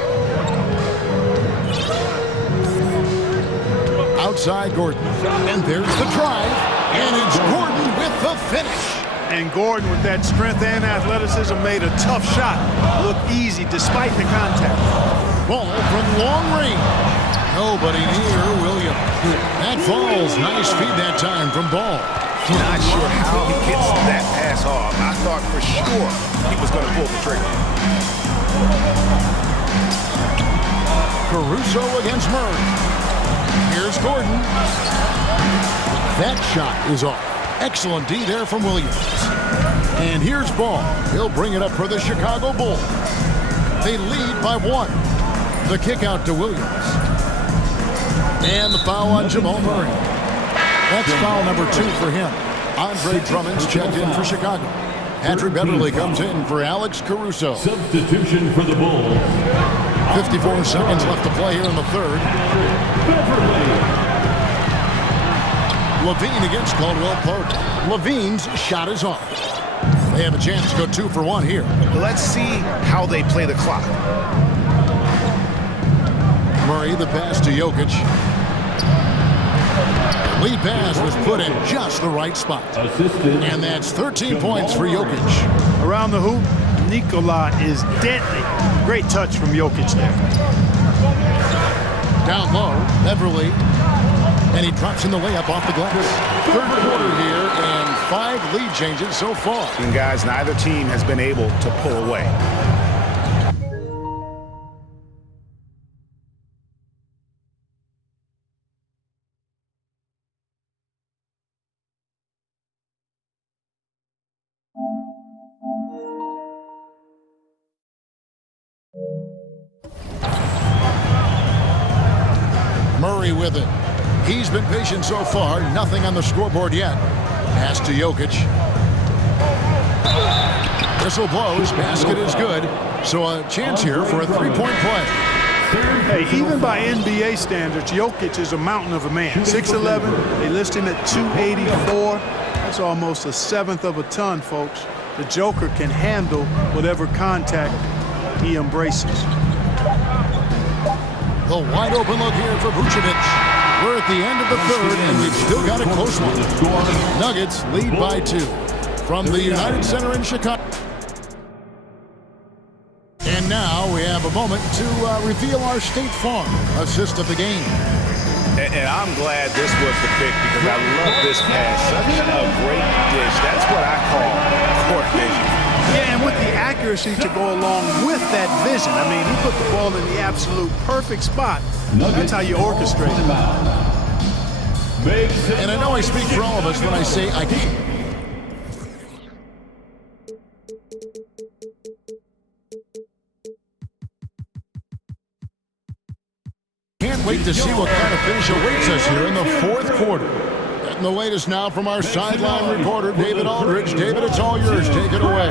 Outside Gordon, and there's the drive, and it's Gordon with the finish. And Gordon, with that strength and athleticism, made a tough shot look easy despite the contact. Ball from long range. Nobody near Williams. That falls. Nice feed that time from Ball. Not sure how he gets that pass off. I thought for sure he was going to pull the trigger. Caruso against Murray. Here's Gordon. That shot is off. Excellent D there from Williams. And here's Ball. He'll bring it up for the Chicago Bulls. They lead by 1. The kick out to Williams. And the foul on Jamal Murray. That's foul number 2 for him. Andre Drummond's checked in for Chicago. Patrick Beverly comes in for Alex Caruso. Substitution for the Bulls. 54 seconds left to play here in the third. Levine against Caldwell Pope. Levine's shot is off. They have a chance to go 2 for 1 here. Let's see how they play the clock. Murray, the pass to Jokic. Lead pass was put in just the right spot. And that's 13 points for Jokic. Around the hoop, Nikola is deadly. Great touch from Jokic there. Down low, Beverly. And he drops in the layup off the glass. Third quarter here, and 5 lead changes so far. And guys, neither team has been able to pull away. Murray with it. He's been patient so far. Nothing on the scoreboard yet. Pass to Jokic. Whistle blows. Basket is good. So a chance here for a three-point play. Hey, even by NBA standards, Jokic is a mountain of a man. 6'11", they list him at 284. That's almost a seventh of a ton, folks. The Joker can handle whatever contact he embraces. The wide open look here for Vucevic. We're at the end of the third, and we've still got a close one. Nuggets lead by 2 from the United Center in Chicago. And now we have a moment to reveal our State Farm assist of the game. And I'm glad this was the pick because I love this pass. Such a great dish. That's what I call court vision. Yeah, and with the accuracy to go along with that vision. I mean, he put the ball in the absolute perfect spot. That's how you orchestrate it. And I know I speak for all of us when I say I can't wait to see what kind of finish awaits us here in the fourth quarter. Getting the latest now from our sideline reporter, David Aldridge. David, it's all yours. Take it away.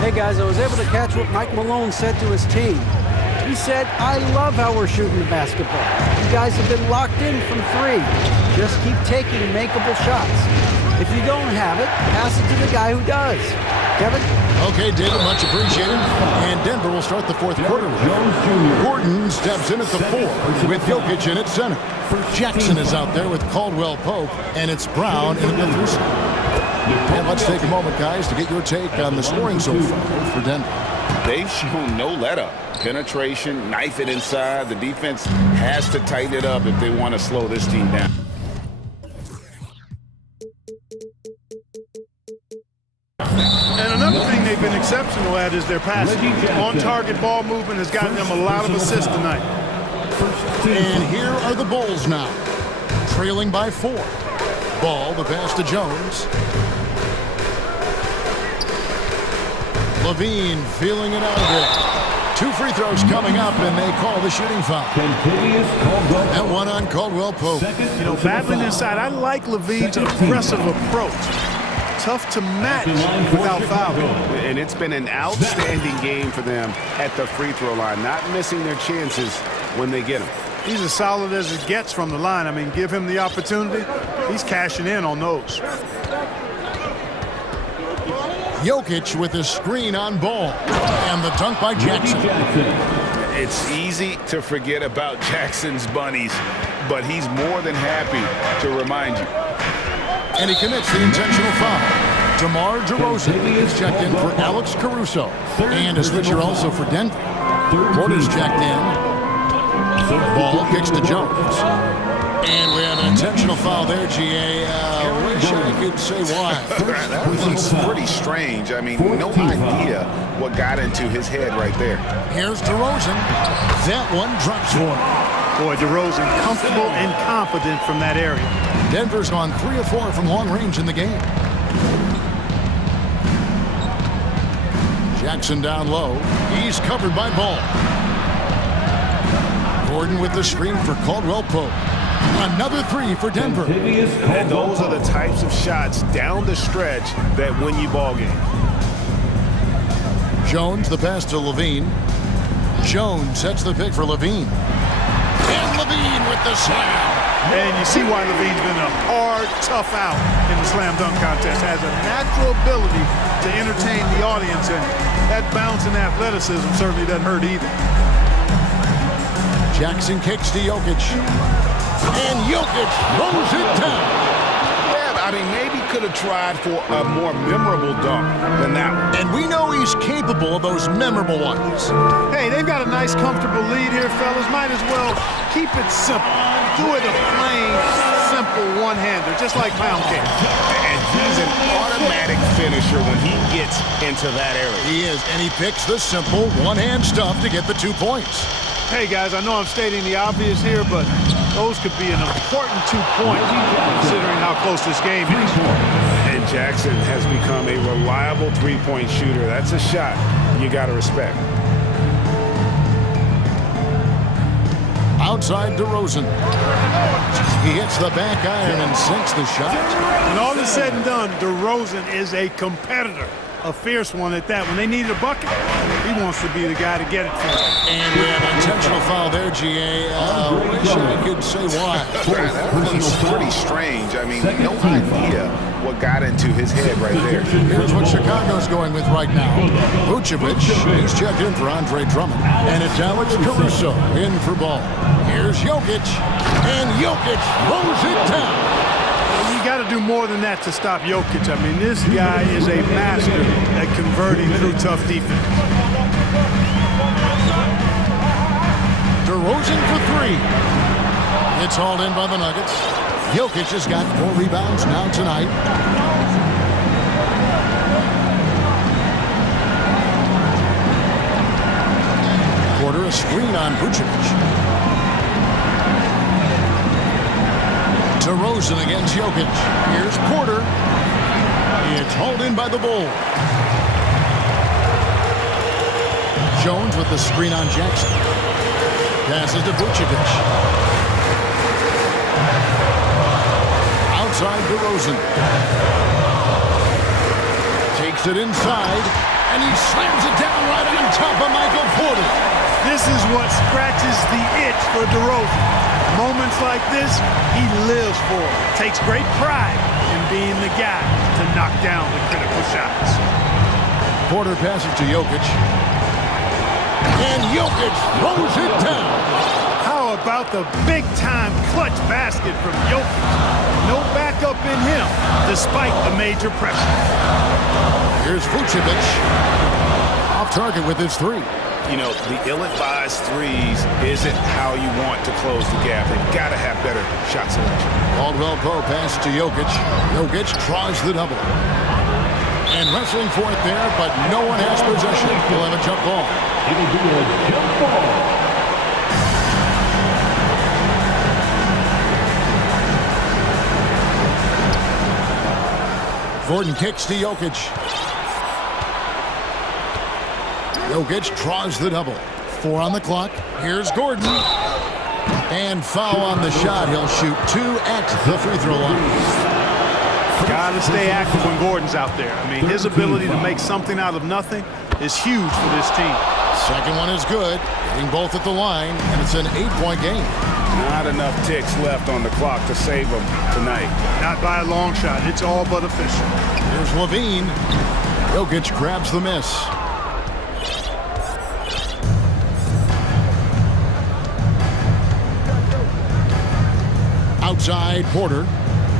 Hey, guys, I was able to catch what Mike Malone said to his team. He said, I love how we're shooting the basketball. You guys have been locked in from 3. Just keep taking makeable shots. If you don't have it, pass it to the guy who does. Kevin? Okay, David, much appreciated. And Denver will start the fourth quarter. Gordon steps in at the 4 with Jokic in at center. Jackson is out there with Caldwell Pope, and it's Brown in at the 3. And let's take a moment, guys, to get your take on the scoring so far for Denver. They've shown no let-up. Penetration, knife it inside. The defense has to tighten it up if they want to slow this team down. And another thing they've been exceptional at is their passing. On-target ball movement has gotten them a lot of assists tonight. And here are the Bulls now, trailing by 4. Ball, the pass to Jones. Levine feeling it out of there. 2 free throws coming up, and they call the shooting foul. And one on Caldwell Pope. You know, battling inside, I like Levine's aggressive approach. Tough to match without fouling. And it's been an outstanding game for them at the free throw line, not missing their chances when they get them. He's as solid as it gets from the line. I mean, give him the opportunity, he's cashing in on those. Jokic with a screen on Ball. And the dunk by Jackson. It's easy to forget about Jackson's bunnies, but he's more than happy to remind you. And he commits the intentional foul. DeMar DeRozan is checked in for Alex Caruso. And a switcher also for Denver. Porter's checked in. Ball kicks to Jones. And we have an intentional foul there, GA. Wish I could say why. That was pretty strange. I mean, no idea what got into his head right there. Here's DeRozan. That one drops for him. Boy, DeRozan comfortable and confident from that area. Denver's on 3 of 4 from long range in the game. Jackson down low. He's covered by Ball. Gordon with the screen for Caldwell Pope. Another 3 for Denver. And those are the types of shots down the stretch that win you ball game. Jones, the pass to Levine. Jones sets the pick for Levine. And Levine Levine with the slam. And you see why Levine's been a hard, tough out in the slam dunk contest. Has a natural ability to entertain the audience, and that bounce and athleticism certainly doesn't hurt either. Jackson kicks to Jokic. And Jokic throws it down. Yeah, I mean, maybe could have tried for a more memorable dunk than that one. And we know he's capable of those memorable ones. Hey, they've got a nice, comfortable lead here, fellas. Might as well keep it simple. Do it a plain, simple one-hander, just like pound cake. And he's an automatic finisher when he gets into that area. He is, and he picks the simple one-hand stuff to get the 2 points. Hey, guys, I know I'm stating the obvious here, but those could be an important 2 points considering how close this game is. And Jackson has become a reliable three-point shooter. That's a shot you got to respect. Outside DeRozan. He hits the back iron and sinks the shot. When all is said and done, DeRozan is a competitor. A fierce one at that. When they need a bucket, he wants to be the guy to get it for them. And we have an intentional foul there, GA. Wish I could say why. That was pretty strange. I mean, no idea what got into his head right there. Here's what Chicago's going with right now. Vucevic, he's checked in for Andre Drummond. And it's Alex Caruso in for ball. Here's Jokic. And Jokic throws it down. You got to do more than that to stop Jokic. I mean, this guy is a master at converting through tough defense. DeRozan for three. It's hauled in by the Nuggets. Jokic has got 4 rebounds now tonight. Porter a screen on Vucevic. DeRozan against Jokic. Here's Porter. It's hauled in by the Bulls. Jones with the screen on Jackson. Passes to Vucevic. Outside DeRozan. Takes it inside, and he slams it down right on top of Michael Porter. This is what scratches the itch for DeRozan. Moments like this, he lives for it. Takes great pride in being the guy to knock down the critical shots. Porter passes to Jokic. And Jokic throws it down. How about the big-time clutch basket from Jokic? No backup in him, despite the major pressure. Here's Vucevic. Off target with his three. You know, the ill-advised threes isn't how you want to close the gap. They've got to have better shot selection. Caldwell Pope passes to Jokic. Jokic tries the double. And wrestling for it there, but no one has possession. He'll have a jump ball. It'll be a jump ball. Gordon kicks to Jokic. Jokic draws the double. 4 on the clock. Here's Gordon. And foul on the shot. He'll shoot 2 at the free throw line. Got to stay active when Gordon's out there. I mean, his ability to make something out of nothing is huge for this team. Second one is good. Getting both at the line, and it's an 8-point game. Not enough ticks left on the clock to save them tonight. Not by a long shot. It's all but official. Here's Levine. Jokic grabs the miss. Outside, Porter.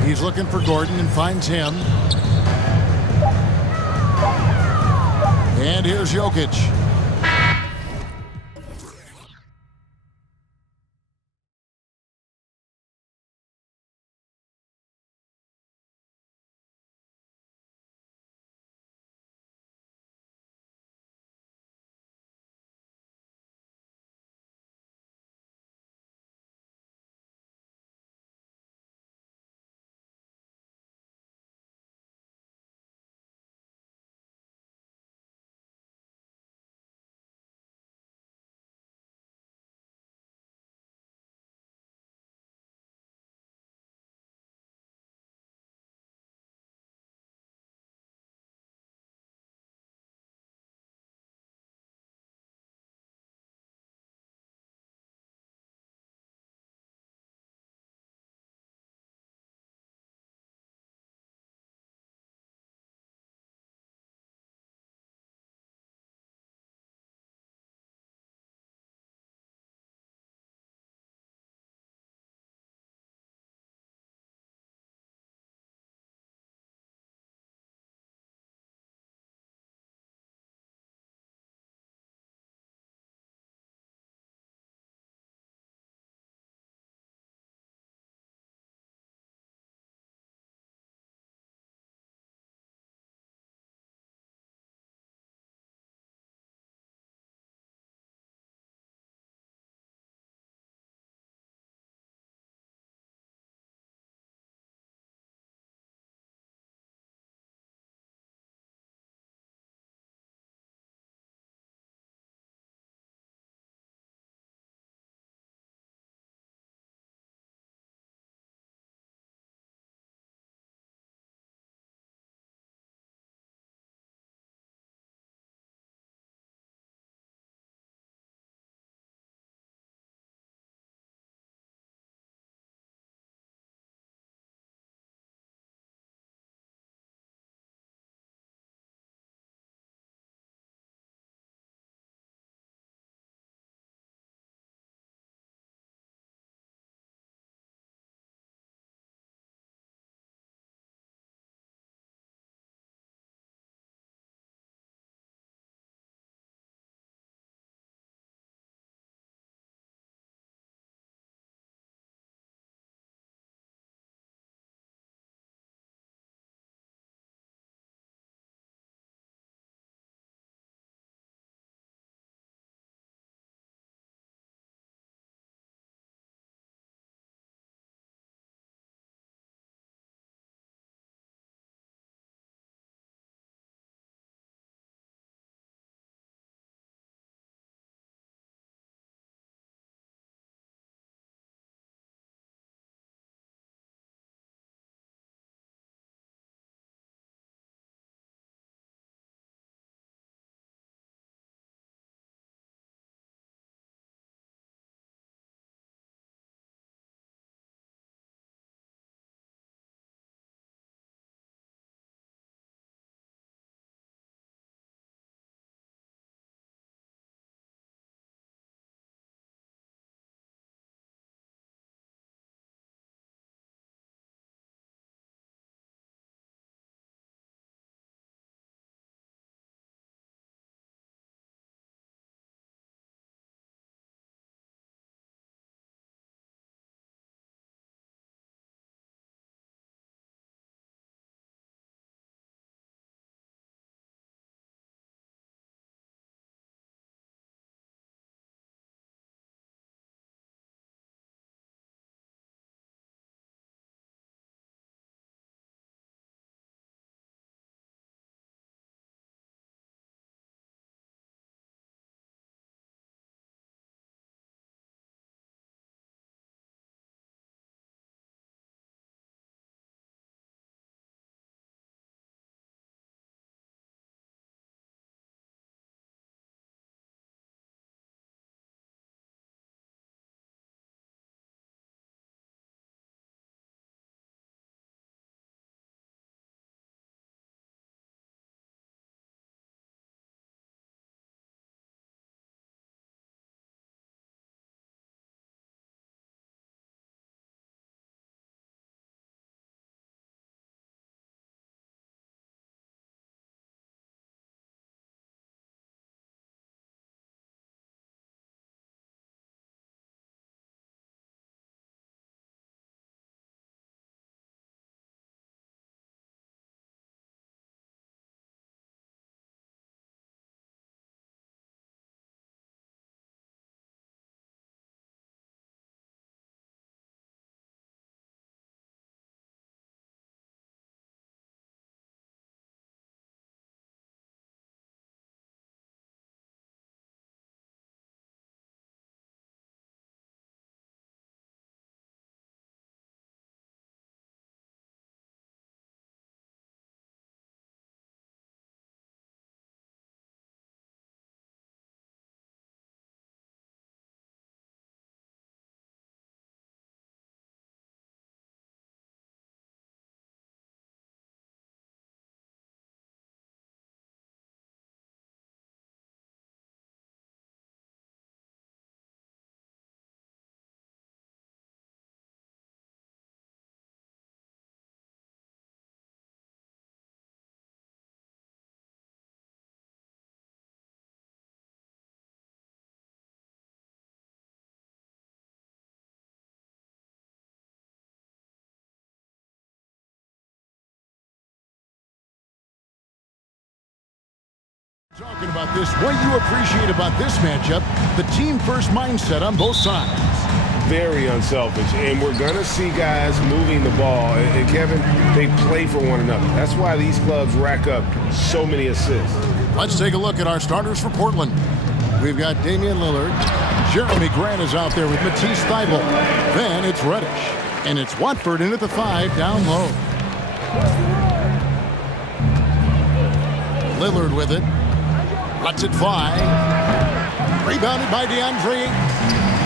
He's looking for Gordon and finds him. And here's Jokic. Talking about this, what you appreciate about this matchup, the team-first mindset on both sides. Very unselfish, and we're going to see guys moving the ball. And Kevin, they play for one another. That's why these clubs rack up so many assists. Let's take a look at our starters for Portland. We've got Damian Lillard. Jeremy Grant is out there with Matisse Thybulle. Then it's Reddish. And it's Watford in at the 5 down low. Lillard with it. Lets it fly. Rebounded by DeAndre.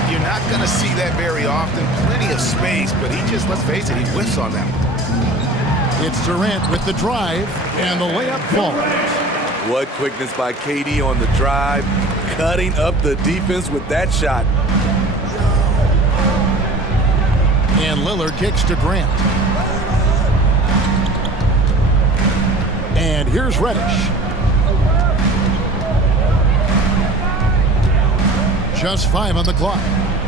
You're not going to see that very often. Plenty of space, but he just, let's face it, he whiffs on that one. It's Durant with the drive, and the layup falls. What quickness by KD on the drive, cutting up the defense with that shot. And Lillard kicks to Grant. And here's Reddish. Just 5 on the clock.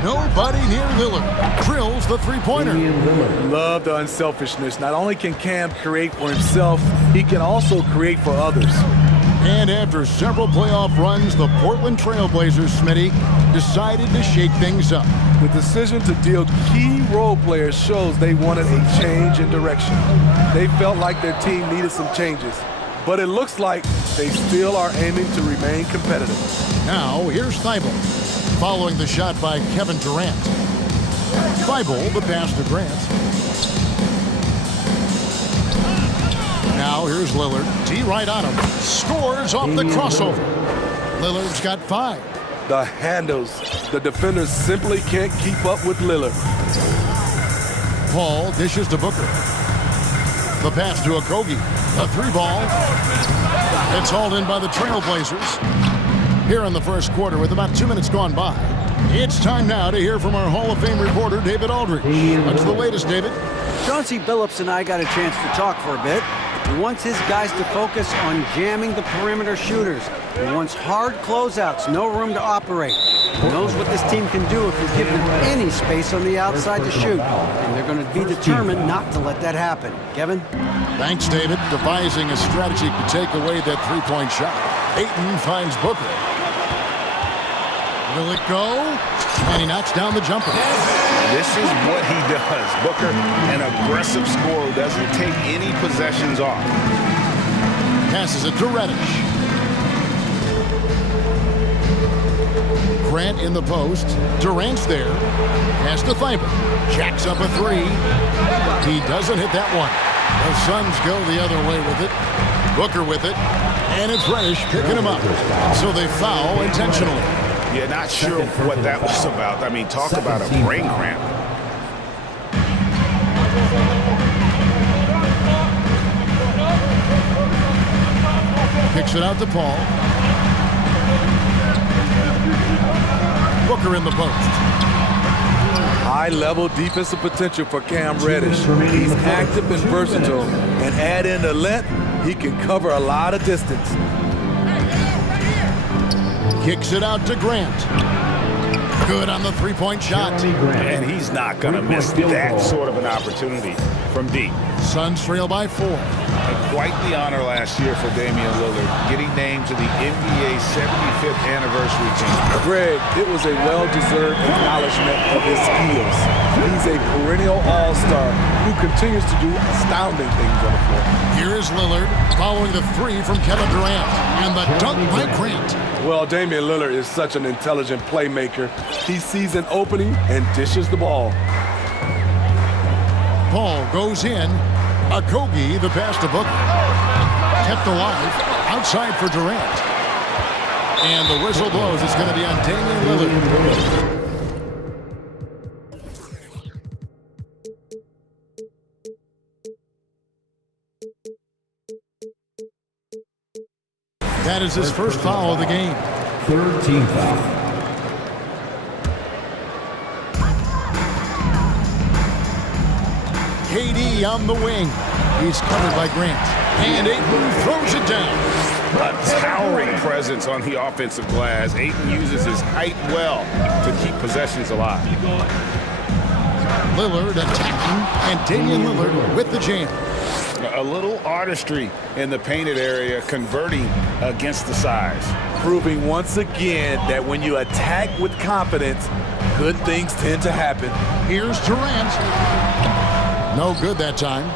Nobody near Lillard. Drills the three-pointer. Love the unselfishness. Not only can Cam create for himself, he can also create for others. And after several playoff runs, the Portland Trailblazers, Smitty, decided to shake things up. The decision to deal key role players shows they wanted a change in direction. They felt like their team needed some changes. But it looks like they still are aiming to remain competitive. Now, here's Thybulle. Following the shot by Kevin Durant. Thybulle, the pass to Grant. Now here's Lillard. D right on him. Scores off the crossover. Lillard's got 5. The handles. The defenders simply can't keep up with Lillard. Paul dishes to Booker. The pass to Okogie. The 3-ball. It's hauled in by the Trailblazers. Here in the first quarter with about 2 minutes gone by. It's time now to hear from our Hall of Fame reporter, David Aldridge. What's the latest, David? Chauncey Billups and I got a chance to talk for a bit. He wants his guys to focus on jamming the perimeter shooters. He wants hard closeouts, no room to operate. He knows what this team can do if you give them any space on the outside to shoot. And they're going to be determined not to let that happen. Kevin? Thanks, David. Devising a strategy to take away that three-point shot. Ayton finds Booker. Will it go? And he knocks down the jumper. This is what he does. Booker, an aggressive scorer who doesn't take any possessions off. Passes it to Reddish. Grant in the post. Durant's there. Pass to Thybulle. Jacks up a 3. He doesn't hit that one. The Suns go the other way with it. Booker with it. And it's Reddish picking him up. So they foul intentionally. Yeah, not sure what that was about. I mean, talk about a brain cramp. Kicks it out to Paul. Booker in the post. High-level defensive potential for Cam Reddish. He's active and versatile, and add in the length, he can cover a lot of distance. Kicks it out to Grant. Good on the three-point shot. And he's not going to miss that sort of an opportunity from deep. Suns trail by 4. Quite the honor last year for Damian Lillard, getting named to the NBA 75th anniversary team. Greg, it was a well-deserved acknowledgement of his skills. He's a perennial all-star who continues to do astounding things on the floor. Here is Lillard following the 3 from Kevin Durant and the dunk by Grant. Well, Damian Lillard is such an intelligent playmaker. He sees an opening and dishes the ball. Ball goes in. Okogie, the pass to Booker. Kept alive. Outside for Durant. And the whistle blows. It's going to be on Damian Lillard. That is his first foul of the game. Third team foul. KD on the wing. He's covered by Grant. And Ayton throws it down. A towering presence on the offensive glass. Ayton uses his height well to keep possessions alive. Lillard attacking, and Damian Lillard with the jam. A little artistry in the painted area, converting against the size. Proving once again that when you attack with confidence, good things tend to happen. Here's Durant. No good that time.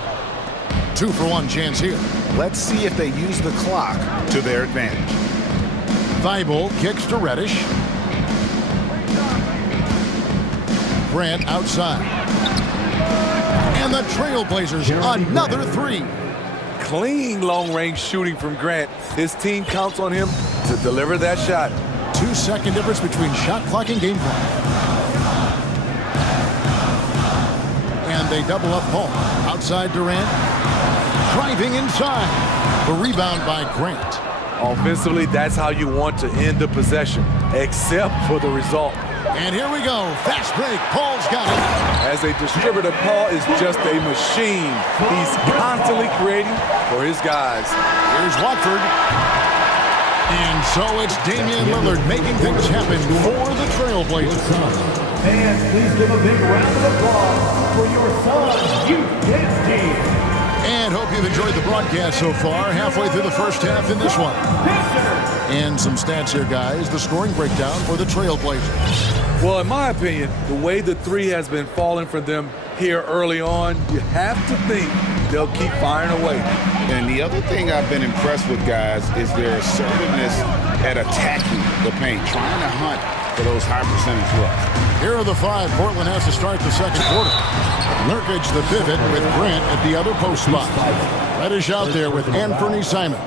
2-for-1 chance here. Let's see if they use the clock to their advantage. Thibault kicks to Reddish. Grant outside. And the Trailblazers, another three. Clean long-range shooting from Grant. His team counts on him to deliver that shot. 2-second difference between shot clock and game clock. And they double up Paul. Outside Durant. Driving inside. The rebound by Grant. Offensively, that's how you want to end the possession, except for the result. And here we go. Fast break. Paul's got it. As a distributor, Paul is just a machine. He's constantly creating for his guys. Here's Watford. And so it's Damian Lillard making things happen for the Trailblazers. Fans, please give a big round of applause for your son's youth dance team. And hope you've enjoyed the broadcast so far. Halfway through the first half in this one. And some stats here, guys. The scoring breakdown for the Trailblazers. Well, in my opinion, the way the three has been falling for them here early on, you have to think they'll keep firing away. And the other thing I've been impressed with, guys, is their assertiveness at attacking the paint, trying to hunt for those high percentage looks. Here are the five. Portland has to start the second quarter. Nurkic the pivot with Grant at the other post spot. Reddish out there with Anthony Simons.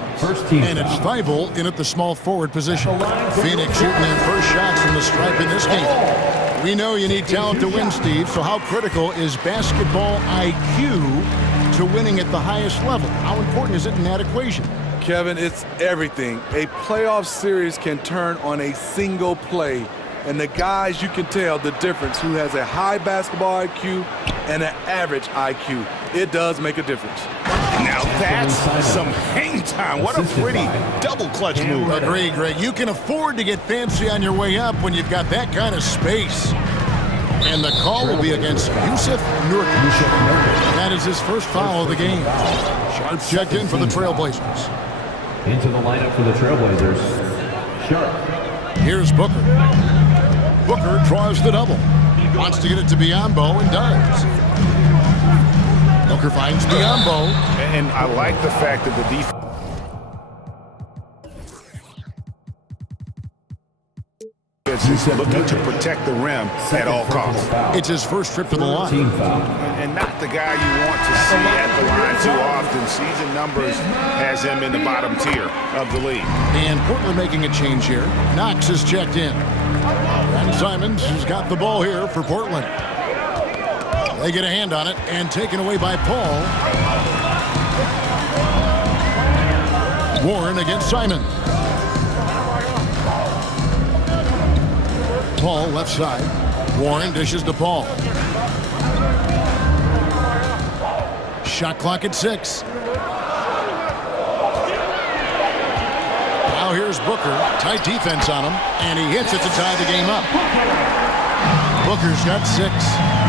And it's Thibault in at the small forward position. Phoenix shooting their first shots from the stripe in this game. We know you need talent to win, Steve, so how critical is basketball IQ to winning at the highest level? How important is it in that equation? Kevin, it's everything. A playoff series can turn on a single play. And the guys, you can tell the difference who has a high basketball IQ and an average IQ. It does make a difference. Now that's some hang time. What a pretty double clutch move. Agree, Greg. You can afford to get fancy on your way up when you've got that kind of space. And the call will be against Yusuf Nurkic. That is his first foul of the game. Sharp checked in for the Trailblazers. Into the lineup for the Trailblazers, Sharp. Here's Booker. Booker draws the double. Wants to get it to Biyombo and does. Booker finds Biyombo. And I like the fact that the defense is looking to protect the rim at all costs. It's his first trip to the line. And not the guy you want to see at the line too often. Season numbers has him in the bottom tier of the league. And Portland making a change here. Knox is checked in. And Simons has got the ball here for Portland. They get a hand on it and taken away by Paul. Warren against Simon. Paul left side. Warren dishes to Paul. Shot clock at 6. Now here's Booker. Tight defense on him. And he hits it to tie the game up. Booker's got 6.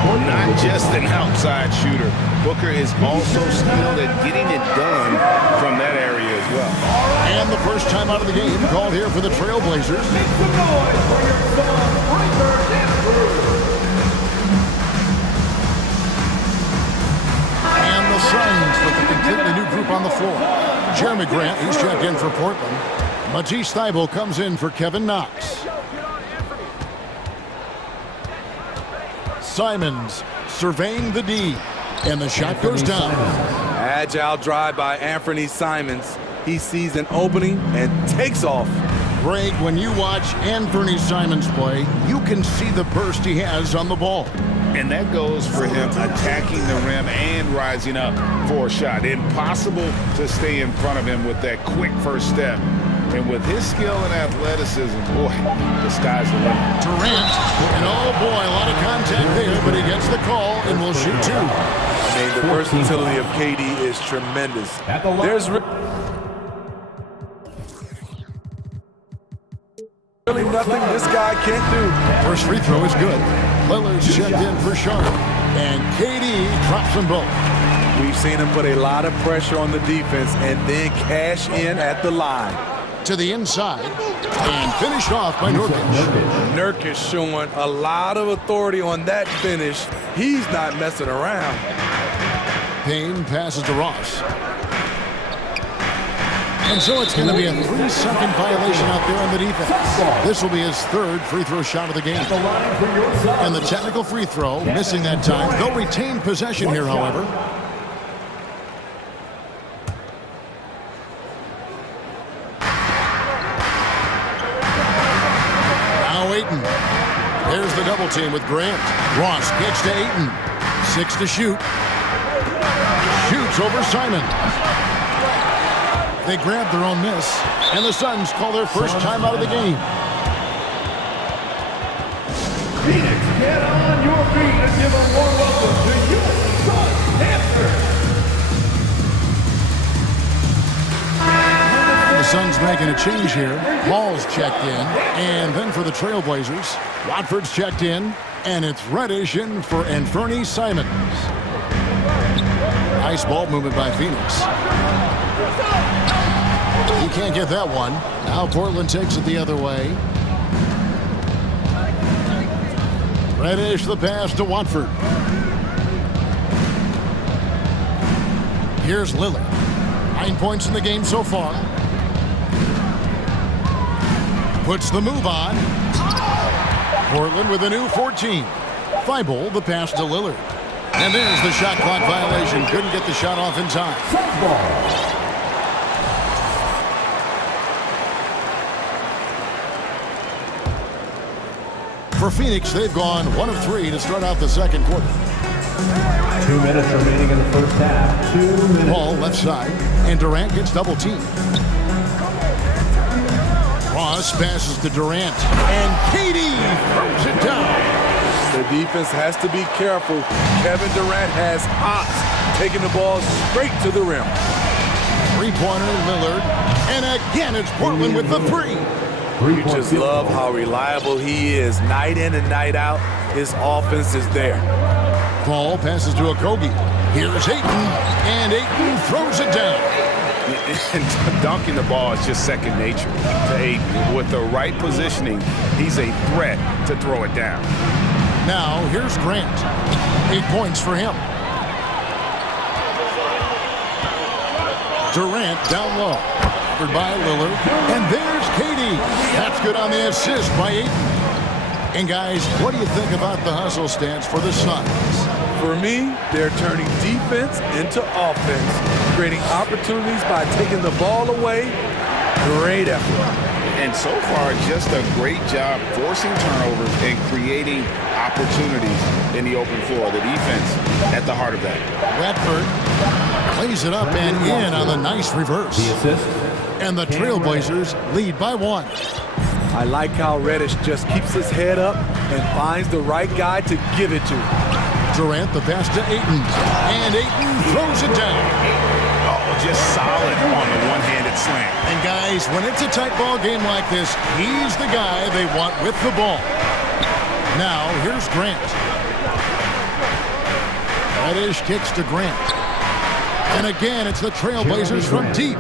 Not just an outside shooter. Booker is also skilled at getting it done from that area as well. And the first time out of the game called here for the Trailblazers. And the Suns with a completely new group on the floor. Jeremy Grant, he's checked in for Portland. Matisse Thibault comes in for Kevin Knox. Simons surveying the D, and the shot goes down. Agile drive by Anthony Simons. He sees an opening and takes off. Greg, when you watch Anthony Simons play, you can see the burst he has on the ball. And that goes for him attacking the rim and rising up for a shot. Impossible to stay in front of him with that quick first step. And with his skill and athleticism, boy, the sky's the limit. Durant, and oh boy, a lot of contact there, but he gets the call and will shoot 2. I mean, the versatility of KD is tremendous. There's really ain't nothing this guy can't do. First free throw is good. Lillard's checked in for Sharp. And KD drops them both. We've seen him put a lot of pressure on the defense and then cash in at the line. To the inside and finished off by Nurkic. Nurkic showing a lot of authority on that finish. He's not messing around. Payne passes to Ross. And so it's going to be a 3-second violation out there on the defense. This will be his third free throw shot of the game. And the technical free throw, missing that time. They'll retain possession here, however. Now Ayton. There's the double team with Grant. Ross gets to Ayton. 6 to shoot. Shoots over Simon. They grab their own miss, and the Suns call their first timeout of the game. Phoenix, get on your feet and give a warm welcome to your Suns Dancers. The Suns making a change here. Ball's checked in, and then for the Trailblazers, Watford's checked in, and it's Reddish in for Anthony Simons. Nice ball movement by Phoenix. He can't get that one. Now Portland takes it the other way. Reddish the pass to Watford. Here's Lillard. 9 points in the game so far. Puts the move on. Portland with a new 14. Thibault the pass to Lillard. And there's the shot clock violation. Couldn't get the shot off in time. For Phoenix, they've gone 1 of 3 to start out the second quarter. 2 minutes remaining in the first half. 2 minutes. Ball left side, and Durant gets double teamed. Ross passes to Durant, and KD throws it down. The defense has to be careful. Kevin Durant has hops, taking the ball straight to the rim. Three-pointer, Lillard, and again it's Portland with the 3. You just love how reliable he is. Night in and night out, his offense is there. Ball passes to Okogie. Here's Ayton, and Ayton throws it down. And dunking the ball is just second nature to Ayton. With the right positioning, he's a threat to throw it down. Now, here's Grant. 8 points for him. Durant down low. Covered by Lillard. And there's KD. That's good on the assist by Ayton. And guys, what do you think about the hustle stance for the Suns? For me, they're turning defense into offense, creating opportunities by taking the ball away. Great effort. And so far, just a great job forcing turnovers and creating opportunities in the open floor. The defense at the heart of that. Radford plays it up and in on the nice reverse. The assist. And the Trailblazers lead by 1. I like how Reddish just keeps his head up and finds the right guy to give it to. Durant the pass to Ayton. And Ayton throws it down. Oh, just solid on the one-handed slam. And guys, when it's a tight ball game like this, he's the guy they want with the ball. Now, here's Grant. Reddish kicks to Grant. And again, it's the Trailblazers from deep.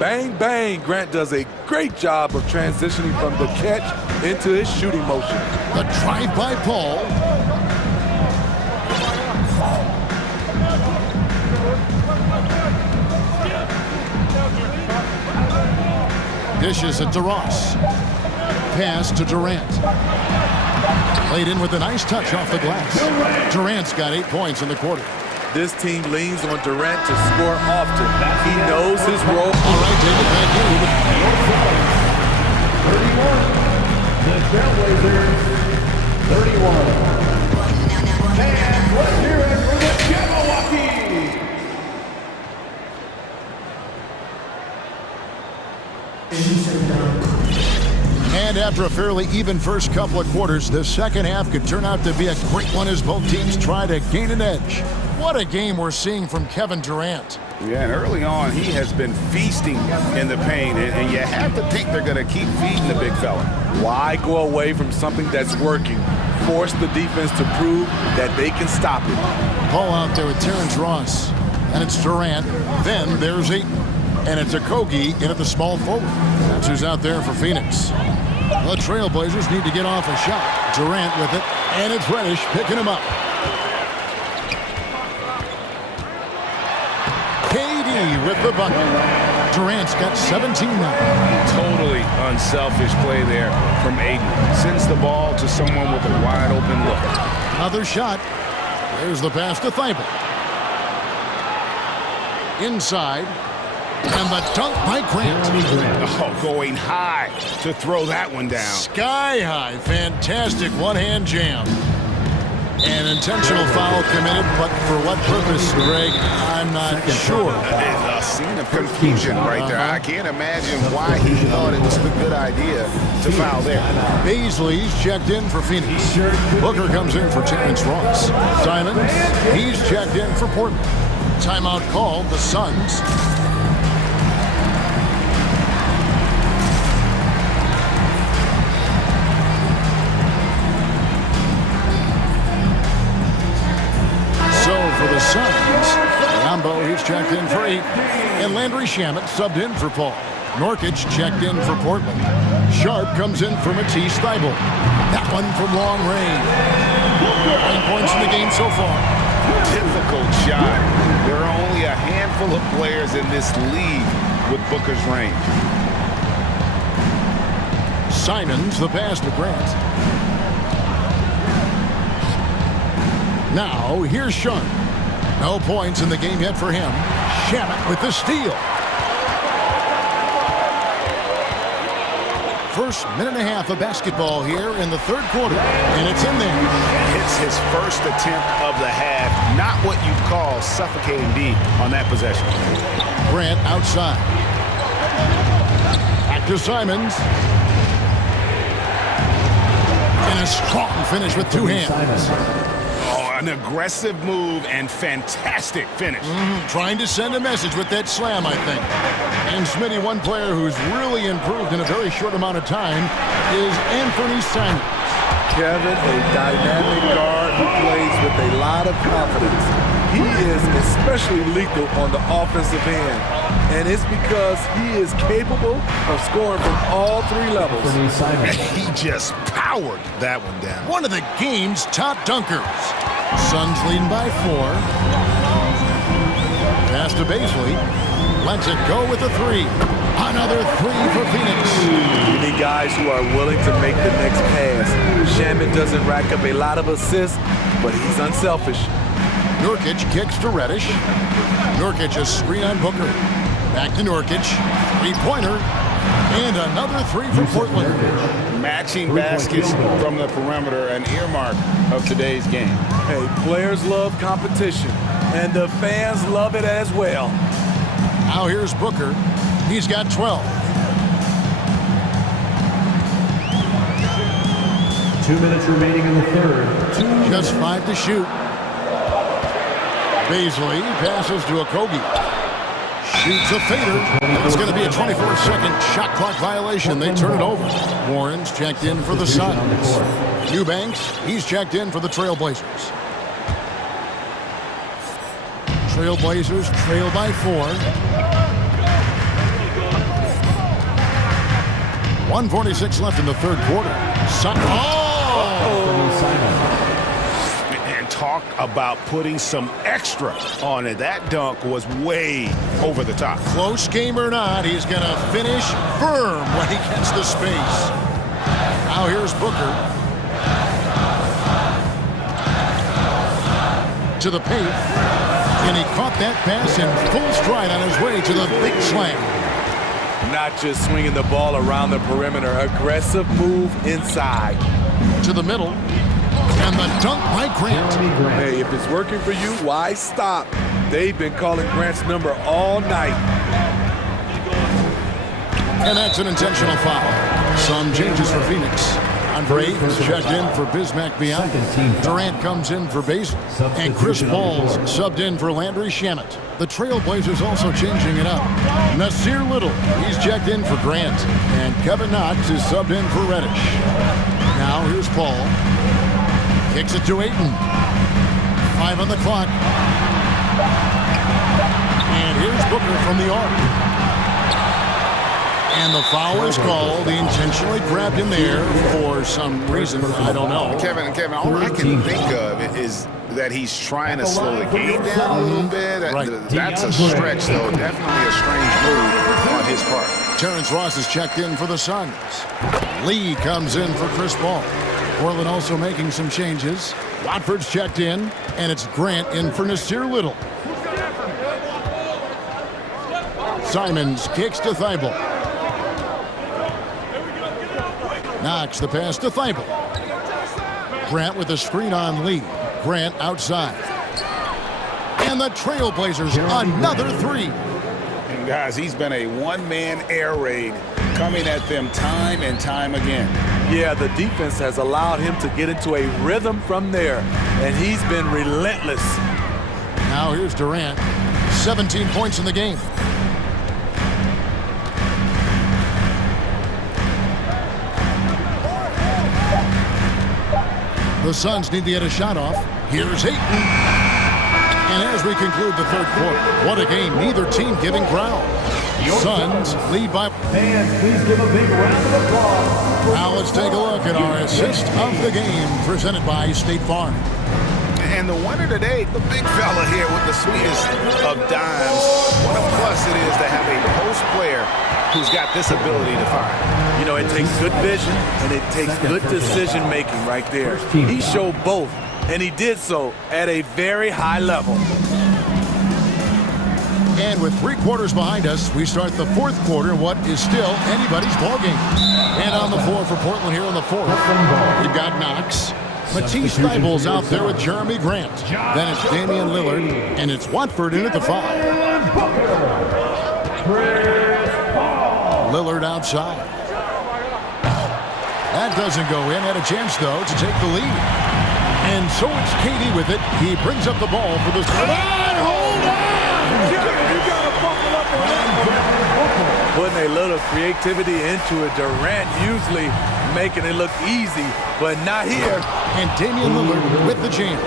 Bang, bang. Grant does a great job of transitioning from the catch into his shooting motion. The drive by Paul. Dishes it to Ross. Pass to Durant. Played in with a nice touch off the glass. Durant's got 8 points in the quarter. This team leans on Durant to score often. He knows his role. All right, David, thank you. 31. The Trailblazers, 31. And let's hear it for the Jabberwocky. And after a fairly even first couple of quarters, the second half could turn out to be a great one as both teams try to gain an edge. What a game we're seeing from Kevin Durant. Yeah, and early on, he has been feasting in the paint, and you have to think they're going to keep feeding the big fella. Why go away from something that's working? Force the defense to prove that they can stop it. Ball out there with Terrence Ross, and it's Durant. Then there's Ayton, and it's Okogie in at the small forward. That's who's out there for Phoenix. The Trailblazers need to get off a shot. Durant with it, and it's Reddish picking him up. KD with the bucket. Durant's got 17 now. Totally unselfish play there from Ayton. Sends the ball to someone with a wide open look. Another shot. There's the pass to Thibault. Inside. And the dunk by Grant. Oh, going high to throw that one down. Sky high. Fantastic one-hand jam. An intentional foul committed, but for what purpose, Greg, I'm not sure. A scene of confusion right there. I can't imagine why he thought it was a good idea to foul there. Baisley's checked in for Phoenix. Booker comes in for Terrence Ross. Simons, he's checked in for Portland. Timeout called, the Suns. For the Suns, Rambo, he's checked in for 8. And Landry Shamet subbed in for Paul. Nurkic checked in for Portland. Sharp comes in for Matisse Thybulle. That one from long range. 9 points in the game so far. Difficult shot. There are only a handful of players in this league with Booker's range. Simons, the pass to Grant. Now, here's Sean. No points in the game yet for him. Shamet with the steal. First minute and a half of basketball here in the third quarter, and it's in there. It's his first attempt of the half. Not what you call suffocating deep on that possession. Grant outside. Back to Simons. And a strong finish with two hands. An aggressive move and fantastic finish. Trying to send a message with that slam, I think. And Smitty, one player who's really improved in a very short amount of time is Anthony Simons. Kevin, a dynamic guard who plays with a lot of confidence. He is especially lethal on the offensive end. And it's because he is capable of scoring from all three levels. He just powered that one down. One of the game's top dunkers. Suns leading by 4. Pass to Baisley. Lets it go with a 3. Another 3 for Phoenix. You need guys who are willing to make the next pass. Shamet doesn't rack up a lot of assists, but he's unselfish. Nurkic kicks to Reddish. Nurkic a screen on Booker. Back to Nurkic. 3-pointer. And another 3 for Portland. Matching baskets from the perimeter, an earmark of today's game. Hey, players love competition, and the fans love it as well. Now here's Booker. He's got 12. 2 minutes remaining in the third. Just 5 to shoot. Baisley passes to Okogie. Shoots a fader. It's going to be a 24-second shot clock violation. They turn it over. Warren's checked in for the Suns. Eubanks, he's checked in for the Trailblazers. Trailblazers trail by 4. 1:46 left in the third quarter. And talk about putting some extra on it. That dunk was way over the top. Close game or not, he's going to finish firm when he gets the space. Now here's Booker. To the paint. And he caught that pass in full stride on his way to the big slam. Not just swinging the ball around the perimeter. Aggressive move inside. To the middle. And the dunk by Grant. Hey, if it's working for you, why stop? They've been calling Grant's number all night. And that's an intentional foul. Some changes for Phoenix. Andre Ayton's checked in for Bismack Beyond. Durant comes in for Basil. And Chris Paul's subbed in for Landry Shamet. The Trailblazers also changing it up. Nasir Little, he's checked in for Grant. And Kevin Knox is subbed in for Reddish. Now here's Paul. Kicks it to Ayton. 5 on the clock. And here's Booker from the arc. And the foul is called. He intentionally grabbed him there for some reason. I don't know. Kevin, all I can think of is that he's trying to slow the game down a little bit. Right. That's a stretch, though. Definitely a strange move on his part. Terrence Ross is checked in for the Suns. Lee comes in for Chris Paul. Portland also making some changes. Watford's checked in, and it's Grant in for Nasir Little. Simons kicks to Thibault. Knox the pass to Thibault. Grant with a screen on Lee. Grant outside. And the Trailblazers another three. And guys, he's been a one-man air raid coming at them time and time again. Yeah, the defense has allowed him to get into a rhythm from there, and he's been relentless. Now here's Durant. 17 points in the game. The Suns need to get a shot off. Here's Ayton. And as we conclude the third quarter, what a game. Neither team giving ground. Suns lead by... Fans, please give a big round of applause. Now let's take a look at our assist of the game presented by State Farm. And the winner today, the big fella here with the sweetest of dimes. What a plus it is to have a post player who's got this ability to fire. You know, it takes good vision and it takes good decision making right there. He showed both, and he did so at a very high level. And with 3 quarters behind us, we start the fourth quarter in what is still anybody's ball game. And on the floor for Portland here in the fourth, we've got Knox. Matisse Thybulle's out there with Jeremy Grant. Then it's Damian Lillard, and it's Watford in at the 5. Lillard outside. That doesn't go in. Had a chance, though, to take the lead. And so it's Katie with it. He brings up the ball for the... Hold on! You gotta buckle up on that. Putting a little creativity into it. Durant usually making it look easy, but not here. And Damian Lillard with the jam.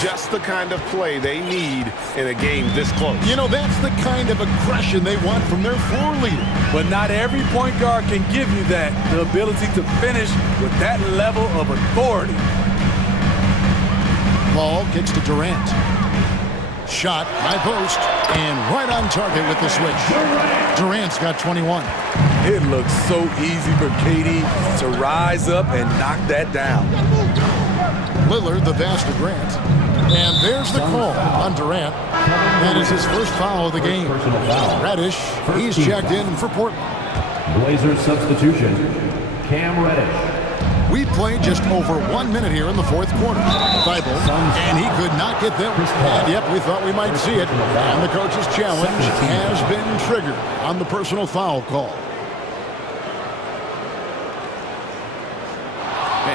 Just the kind of play they need in a game this close. You know, that's the kind of aggression they want from their floor leader. But not every point guard can give you that, the ability to finish with that level of authority. Ball kicks to Durant. Shot, high post, and right on target with the switch. Durant's got 21. It looks so easy for KD to rise up and knock that down. Lillard, the pass to Grant. And there's the call on Durant. That is his first foul of the game. Reddish, he's checked in for Portland. Blazers substitution, Cam Reddish. We played just over 1 minute here in the fourth quarter. Thibault, and he could not get them. And yep, we thought we might see it. And the coach's challenge has been triggered on the personal foul call.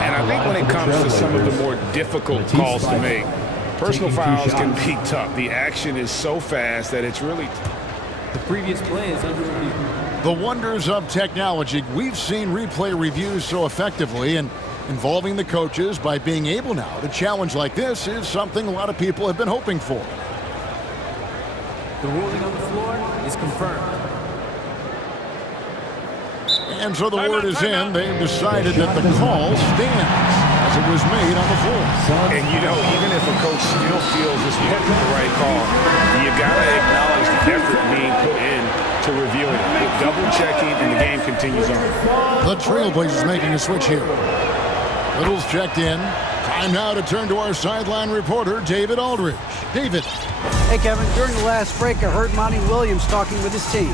And I think when it comes to some of the more difficult calls to make, personal fouls can be tough. The action is so fast that it's really... The previous play is under review. The wonders of technology. We've seen replay reviews so effectively, and involving the coaches by being able now to challenge like this is something a lot of people have been hoping for. The ruling on the floor is confirmed. And so the word is in. They've decided that the call stands as it was made on the floor. And you know, even if a coach still feels this wasn't the right call, you gotta acknowledge the effort being put in to review it. Double checking, and the game continues on. The Trailblazers making a switch here. Little's checked in. Time now to turn to our sideline reporter, David Aldridge. David. Hey, Kevin, during the last break, I heard Monty Williams talking with his team.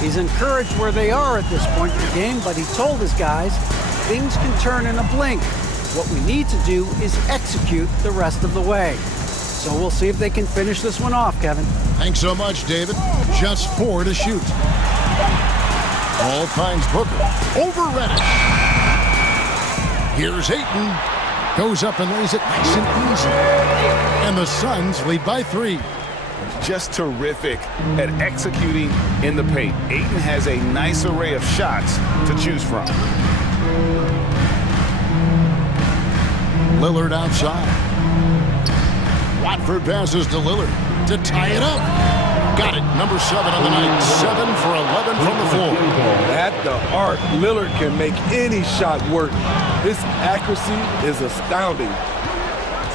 He's encouraged where they are at this point in the game, but he told his guys things can turn in a blink. What we need to do is execute the rest of the way. So we'll see if they can finish this one off, Kevin. Thanks so much, David. Just 4 to shoot. Ball finds Booker. Over Reddish. Here's Ayton. Goes up and lays it nice and easy. And the Suns lead by 3. Just terrific at executing in the paint. Ayton has a nice array of shots to choose from. Lillard outside. Watford passes to Lillard to tie it up. Got it. Number 7 on the night. 7 for 11 from the floor. At the arc, Lillard can make any shot work. His accuracy is astounding.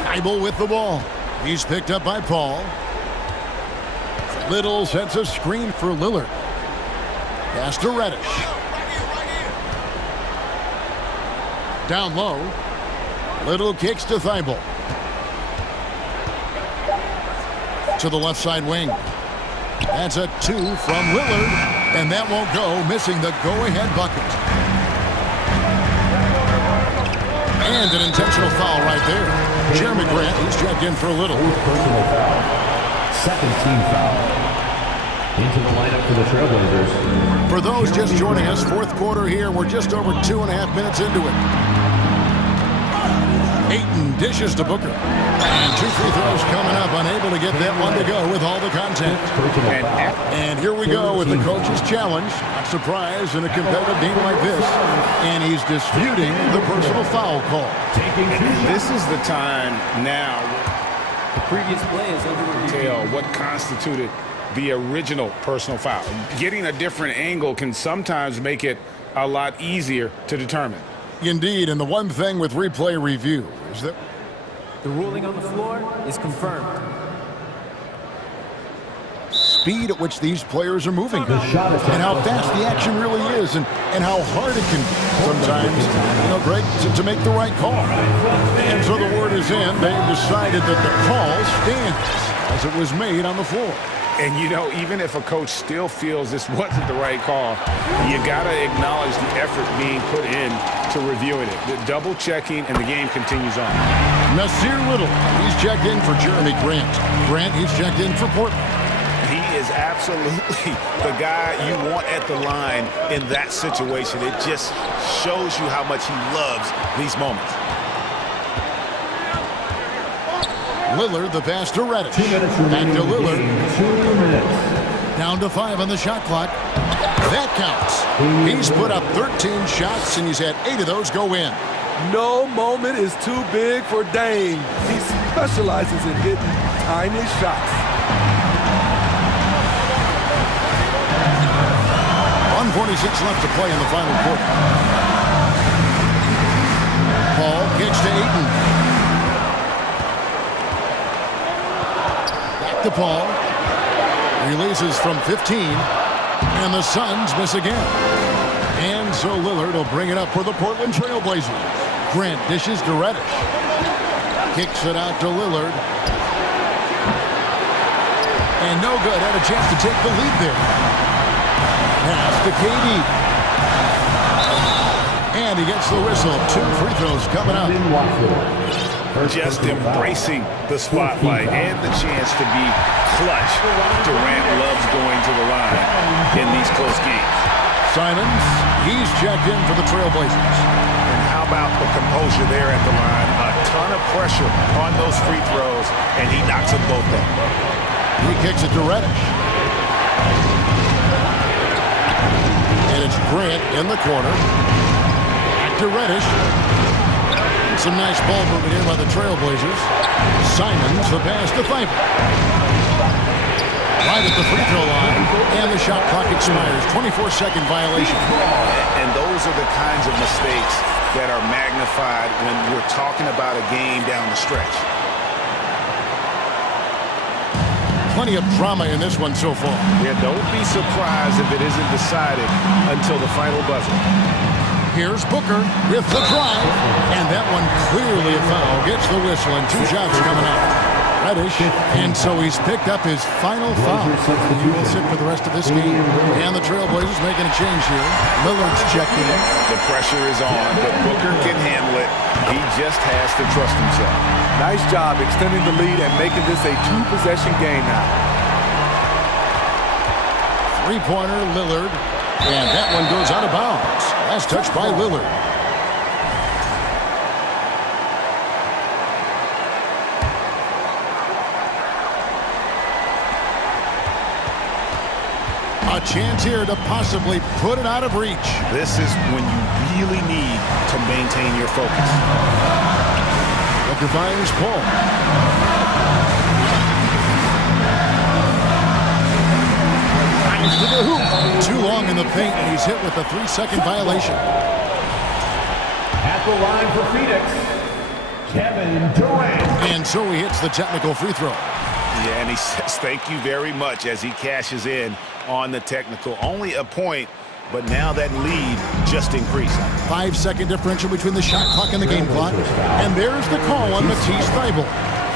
Thibault with the ball. He's picked up by Paul. Little sets a screen for Lillard. Pass to Reddish. Down low. Little kicks to Thibault. To the left side wing. That's a 2 from Lillard. And that won't go, missing the go-ahead bucket. And an intentional foul right there. Jeremy Grant, he's checked in for a little. Personal foul. Second team foul. Into the lineup for the Trailblazers. For those just joining us, fourth quarter here. We're just over 2.5 minutes into it. Ayton dishes to Booker. And 2 free throws coming up. Unable to get that one to go with all the content. And here we go with the coach's challenge. Not surprised in a competitive game like this. And he's disputing the personal foul call. This is the time now. The previous play is under review. Tell what constituted the original personal foul. Getting a different angle can sometimes make it a lot easier to determine. Indeed, and the one thing with replay review is that the ruling on the floor is confirmed. Speed at which these players are moving and how fast the action really is and how hard it can be sometimes, Greg, to make the right call. And so the word is in. They've decided that the call stands as it was made on the floor. And, even if a coach still feels this wasn't the right call, you got to acknowledge the effort being put in to reviewing it. The double checking, and the game continues on. Nasir Little, he's checked in for Jeremy Grant. Grant, he's checked in for Portland. He is absolutely the guy you want at the line in that situation. It just shows you how much he loves these moments. Lillard, the pass to Reddish. Back to Lillard. Down to 5 on the shot clock. That counts. He's put up 13 shots, and he's had 8 of those go in. No moment is too big for Dame. He specializes in hitting timely shots. 1:46 left to play in the final quarter. Paul kicks to Ayton. To Paul. Releases from 15. And the Suns miss again. And so Lillard will bring it up for the Portland Trailblazers. Grant dishes to Reddish. Kicks it out to Lillard. And no good. Had a chance to take the lead there. Pass to KD. And he gets the whistle. 2 free throws coming up. Just embracing the spotlight and the chance to be clutch. Durant loves going to the line in these close games. Simons, he's checked in for the Trailblazers. And how about the composure there at the line? A ton of pressure on those free throws, and he knocks them both down. He kicks it to Reddish. And it's Grant in the corner. Back to Reddish. Some nice ball movement here by the Trailblazers. Simons, the pass to Thibault. Right at the free throw line, and the shot clock expires. 24-second violation. And those are the kinds of mistakes that are magnified when we're talking about a game down the stretch. Plenty of drama in this one so far. Yeah, don't be surprised if it isn't decided until the final buzzer. Here's Booker with the drive, and that one clearly a foul. Gets the whistle, and 2 shots coming up. Reddish, and so he's picked up his final foul. He will sit for the rest of this game. And the Trailblazers making a change here. Lillard's checked in. The pressure is on, but Booker can handle it. He just has to trust himself. Nice job extending the lead and making this a 2-possession game now. Three-pointer, Lillard. And that one goes out of bounds. Last touch by Lillard. A chance here to possibly put it out of reach. This is when you really need to maintain your focus. Booker finds Paul. Finds to the hoop. Too long in the paint, and he's hit with a 3-second violation. At the line for Phoenix, Kevin Durant. And so he hits the technical free throw. Yeah, and he says thank you very much as he cashes in on the technical. Only a point, but now that lead just increased. 5-second differential between the shot clock and the game clock. And there's the call on Matisse Thybulle.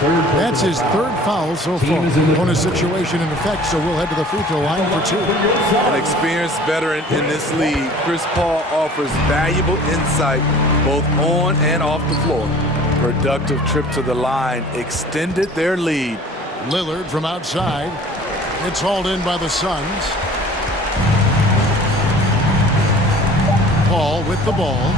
That's his third foul so far on a situation in effect, so we'll head to the free throw line for 2. An experienced veteran in this league, Chris Paul offers valuable insight both on and off the floor. Productive trip to the line extended their lead. Lillard from outside. It's hauled in by the Suns. Paul with the ball.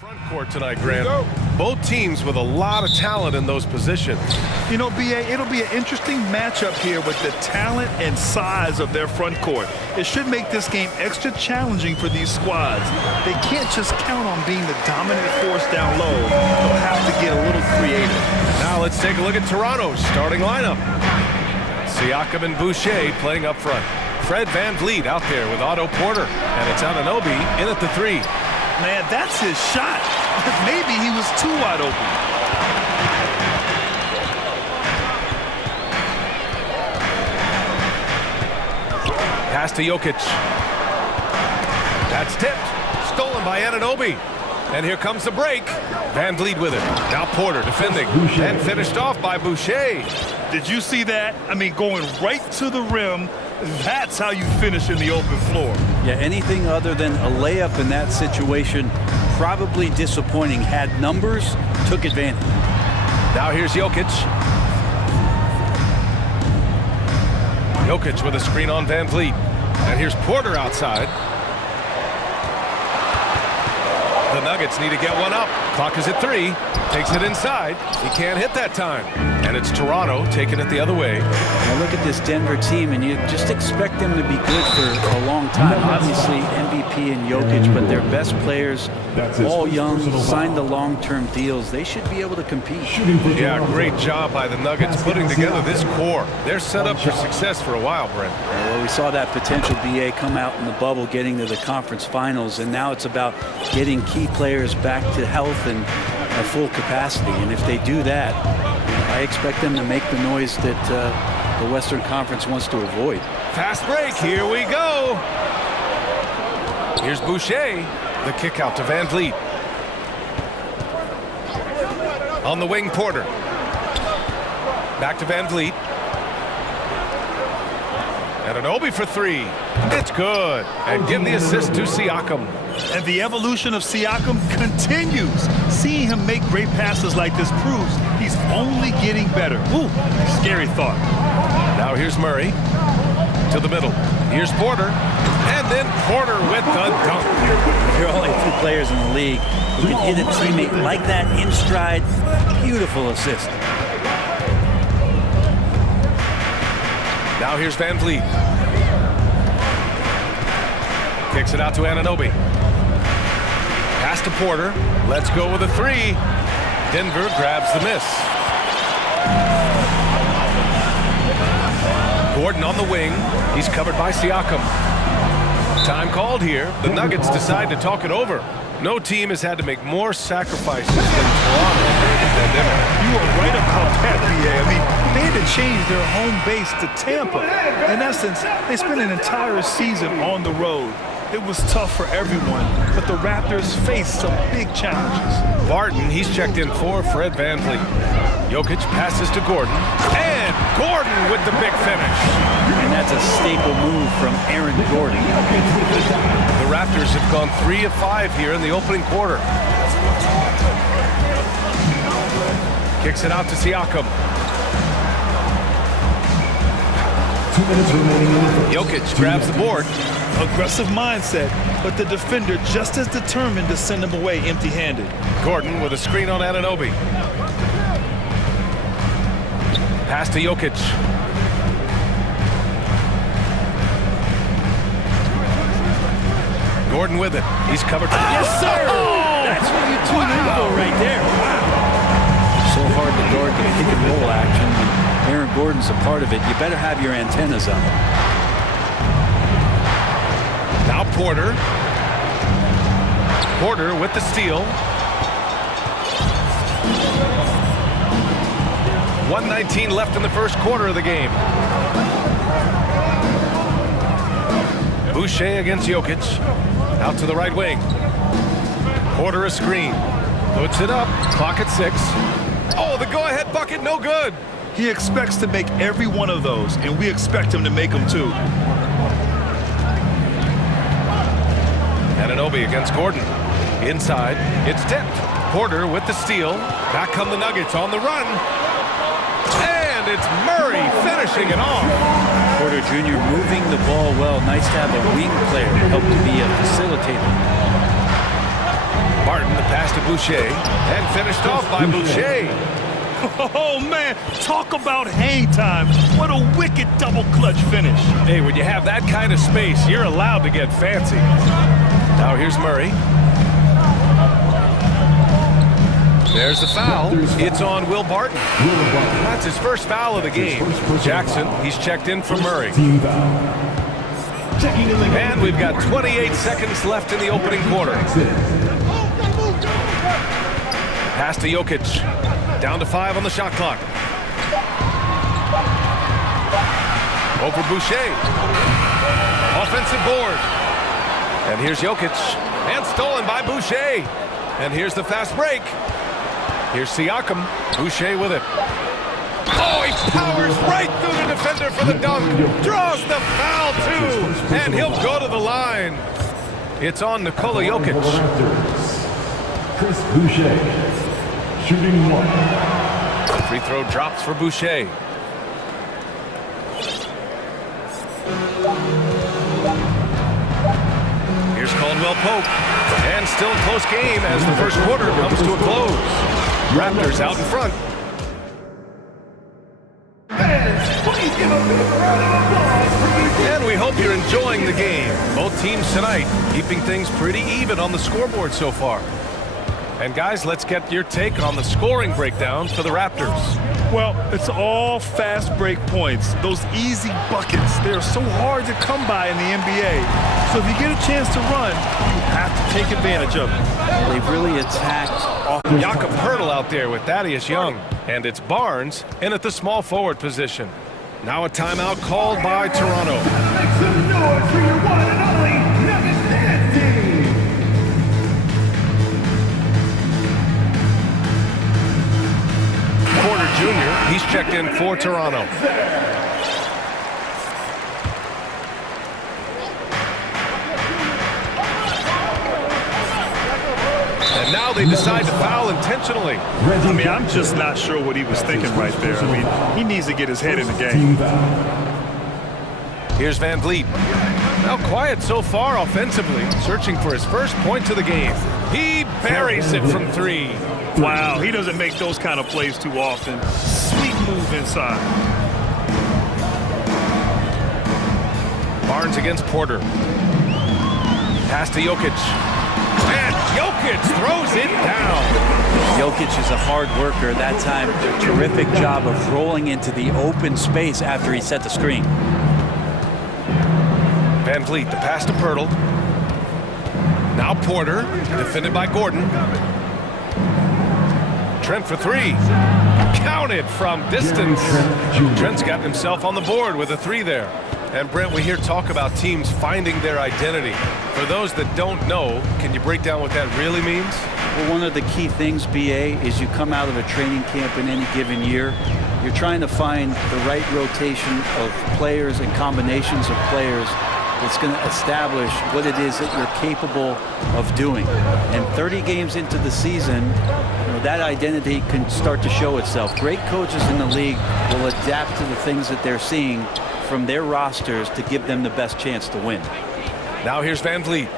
Front court tonight, Grant. Both teams with a lot of talent in those positions. You know, B.A., it'll be an interesting matchup here with the talent and size of their front court. It should make this game extra challenging for these squads. They can't just count on being the dominant force down low. They'll have to get a little creative. Now let's take a look at Toronto's starting lineup. Siakam and Boucher playing up front. Fred VanVleet out there with Otto Porter. And it's Anunoby in at the 3. Man, that's his shot. Maybe he was too wide open. Pass to Jokic. That's tipped. Stolen by Anunoby. And here comes the break. VanVleet with it. Now Porter defending. And finished off by Boucher. Did you see that? I mean, going right to the rim. That's how you finish in the open floor. Yeah, anything other than a layup in that situation, probably disappointing. Had numbers, took advantage. Now here's Jokic. Jokic with a screen on VanVleet. And here's Porter outside. The Nuggets need to get one up. Clock is at 3. Takes it inside. He can't hit that time. And it's Toronto taking it the other way. Now look at this Denver team, and you just expect them to be good for a long time. Obviously, MVP and Jokic, but their best players, all young, signed the long-term deals. They should be able to compete. Yeah, great job by the Nuggets putting together this core. They're set up for success for a while, Brent. Well, we saw that potential BA come out in the bubble, getting to the conference finals, and now it's about getting key players back to health and at full capacity. And if they do that, I expect them to make the noise that the Western Conference wants to avoid. Fast break, here we go. Here's Boucher, the kick out to VanVleet. On the wing, Porter. Back to VanVleet. Anunoby for 3. It's good. And give the assist to Siakam. And the evolution of Siakam continues. Seeing him make great passes like this proves he's only getting better. Ooh, scary thought. Now here's Murray to the middle. Here's Porter. And then Porter with the dunk. There are only 2 players in the league who can hit a teammate like that in stride. Beautiful assist. Now here's VanVleet. Kicks it out to Anunoby. Pass to Porter. Let's go with a 3. Denver grabs the miss. Gordon on the wing. He's covered by Siakam. Time called here. The Nuggets decide to talk it over. No team has had to make more sacrifices than Toronto than Denver. You are right about that, BA. I mean, they had to change their home base to Tampa. In essence, they spent an entire season on the road. It was tough for everyone, but the Raptors faced some big challenges. Barton, he's checked in for Fred VanVleet. Jokic passes to Gordon, and Gordon with the big finish. And that's a staple move from Aaron Gordon. The Raptors have gone 3 of 5 here in the opening quarter. Kicks it out to Siakam. 2 minutes remaining. Jokic grabs the board. Aggressive mindset, but the defender just as determined to send him away empty-handed. Gordon with a screen on Anunoby. Pass to Jokic. Gordon with it. He's covered. Yes, sir! That's what you tune in for right there. Wow. So hard to guard the pick and roll action. When Aaron Gordon's a part of it, you better have your antennas up. Now Porter. Porter with the steal. 1:19 left in the first quarter of the game. Boucher against Jokic. Out to the right wing. Porter a screen. Puts it up. Clock at 6. Oh, the go-ahead bucket, no good. He expects to make every one of those, and we expect him to make them too. Anunoby against Gordon. Inside, it's tipped. Porter with the steal. Back come the Nuggets on the run. And it's Murray finishing it off. Porter Jr. moving the ball well. Nice to have a wing player help to be a facilitator. Barton, the pass to Boucher, and finished off by Boucher. Oh, man, talk about hang time. What a wicked double clutch finish. Hey, when you have that kind of space, you're allowed to get fancy. Now here's Murray. There's the foul. It's on Will Barton. That's his first foul of the game. Jackson, he's checked in for Murray. And we've got 28 seconds left in the opening quarter. Pass to Jokic. Down to 5 on the shot clock. Over Boucher. Offensive board. And here's Jokic. And stolen by Boucher. And here's the fast break. Here's Siakam. Boucher with it. Oh, he powers right through the defender for the dunk. Draws the foul, too. And he'll go to the line. It's on Nikola Jokic. Chris Boucher, shooting 1. Free throw drops for Boucher. Here's Caldwell Pope. And still a close game as the first quarter comes to a close. Raptors out in front. Please give a big round of applause for you. And we hope you're enjoying the game. Both teams tonight keeping things pretty even on the scoreboard so far. And guys, let's get your take on the scoring breakdown for the Raptors. Well, it's all fast break points. Those easy buckets, they're so hard to come by in the NBA. So if you get a chance to run, you have to take advantage of it. They've really attacked. Jakob Poeltl out there with Thaddeus Young. And it's Barnes in at the small forward position. Now a timeout called by Toronto. Make some noise for your one and only Nuggets dance team. Porter Jr., he's checked in for Toronto. And now they decide to foul intentionally. I mean, I'm just not sure what he was thinking right there. I mean, he needs to get his head in the game. Here's Van Vliet. Now quiet so far offensively, searching for his first point of the game. He buries it from 3. Wow, he doesn't make those kind of plays too often. Sweet move inside. Barnes against Porter. Pass to Jokic. And Jokic throws it down. Jokic is a hard worker. That time, a terrific job of rolling into the open space after he set the screen. Van Vliet, the pass to Poeltl. Now Porter, defended by Gordon. Trent for 3. Counted from distance. Trent's got himself on the board with a 3 there. And Brent, we hear talk about teams finding their identity. For those that don't know, can you break down what that really means? Well, one of the key things, BA, is you come out of a training camp in any given year. You're trying to find the right rotation of players and combinations of players that's going to establish what it is that you're capable of doing. And 30 games into the season, that identity can start to show itself. Great coaches in the league will adapt to the things that they're seeing from their rosters to give them the best chance to win. Now here's Van Vliet.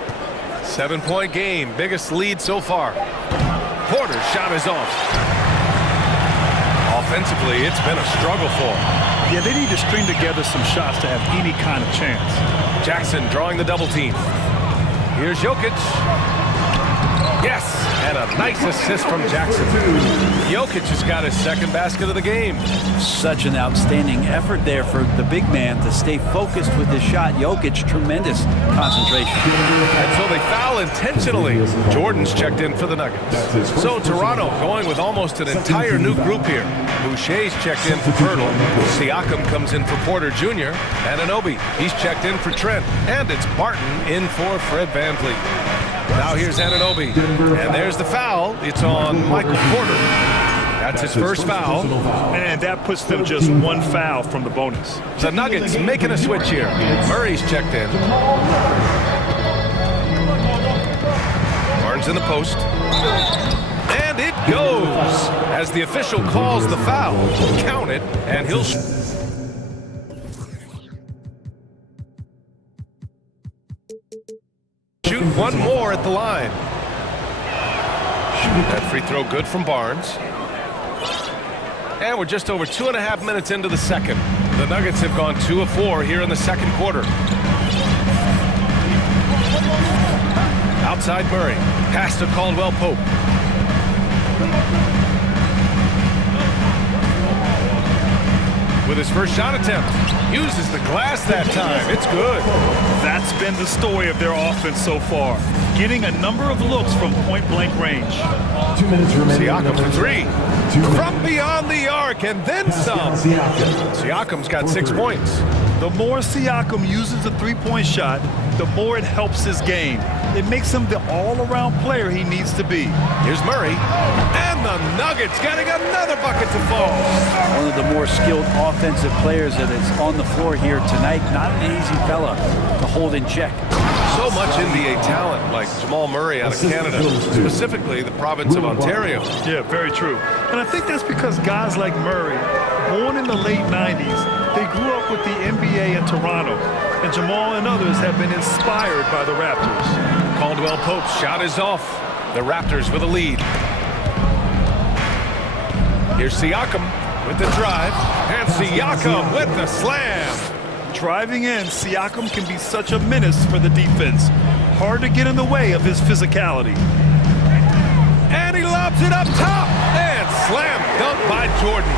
7-point game, biggest lead so far. Porter's shot is off. Offensively, it's been a struggle for them. Yeah, they need to string together some shots to have any kind of chance. Jackson drawing the double team. Here's Jokic. Yes, and a nice assist from Jackson. Jokic has got his second basket of the game. Such an outstanding effort there for the big man to stay focused with his shot. Jokic, tremendous concentration. And so they foul intentionally. Jordan's checked in for the Nuggets. So Toronto going with almost an entire new group here. Boucher's checked in for Poeltl. Siakam comes in for Porter Jr. And Anunoby, he's checked in for Trent. And it's Barton in for Fred Van Vliet. Now here's Anunoby, and there's the foul. It's on Michael Porter. That's his first foul. And that puts them just 1 foul from the bonus. The Nuggets making a switch here. Murray's checked in. Barnes in the post. And it goes as the official calls the foul. Count it, and he'll... shoot one more at the line. That free throw good from Barnes. And we're just over 2.5 minutes into the second. The Nuggets have gone 2 of 4 here in the second quarter. Outside Murray. Pass to Caldwell Pope. With his first shot attempt. Uses the glass that time. It's good. That's been the story of their offense so far. Getting a number of looks from point-blank range. 2 minutes remaining. Siakam for three. From beyond the arc and then some. Siakam's got 6 points. The more Siakam uses the three-point shot, the more it helps his game. It makes him the all-around player he needs to be. Here's Murray. And the Nuggets getting another bucket to fall. One of the more skilled offensive players that is on the floor here tonight. Not an easy fella to hold in check. So much NBA talent like Jamal Murray out of Canada, specifically the province of Ontario. Yeah, very true. And I think that's because guys like Murray, born in the late 90s, they grew up with the NBA in Toronto. And Jamal and others have been inspired by the Raptors. Caldwell Pope's shot is off. The Raptors with a lead. Here's Siakam with the drive. And Siakam with the slam. Driving in, Siakam can be such a menace for the defense. Hard to get in the way of his physicality. And he lobs it up top. And slam dunk by Jordan.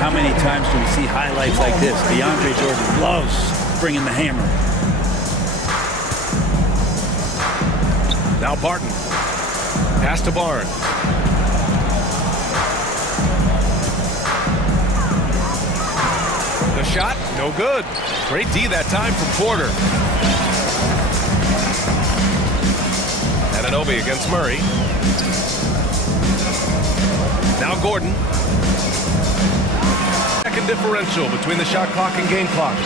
How many times do we see highlights like this? DeAndre Jordan loves bringing the hammer. Now Barton. Pass to Barnes. The shot, no good. Great D that time from Porter. Anunoby against Murray. Now Gordon. Second differential between the shot clock and game clock.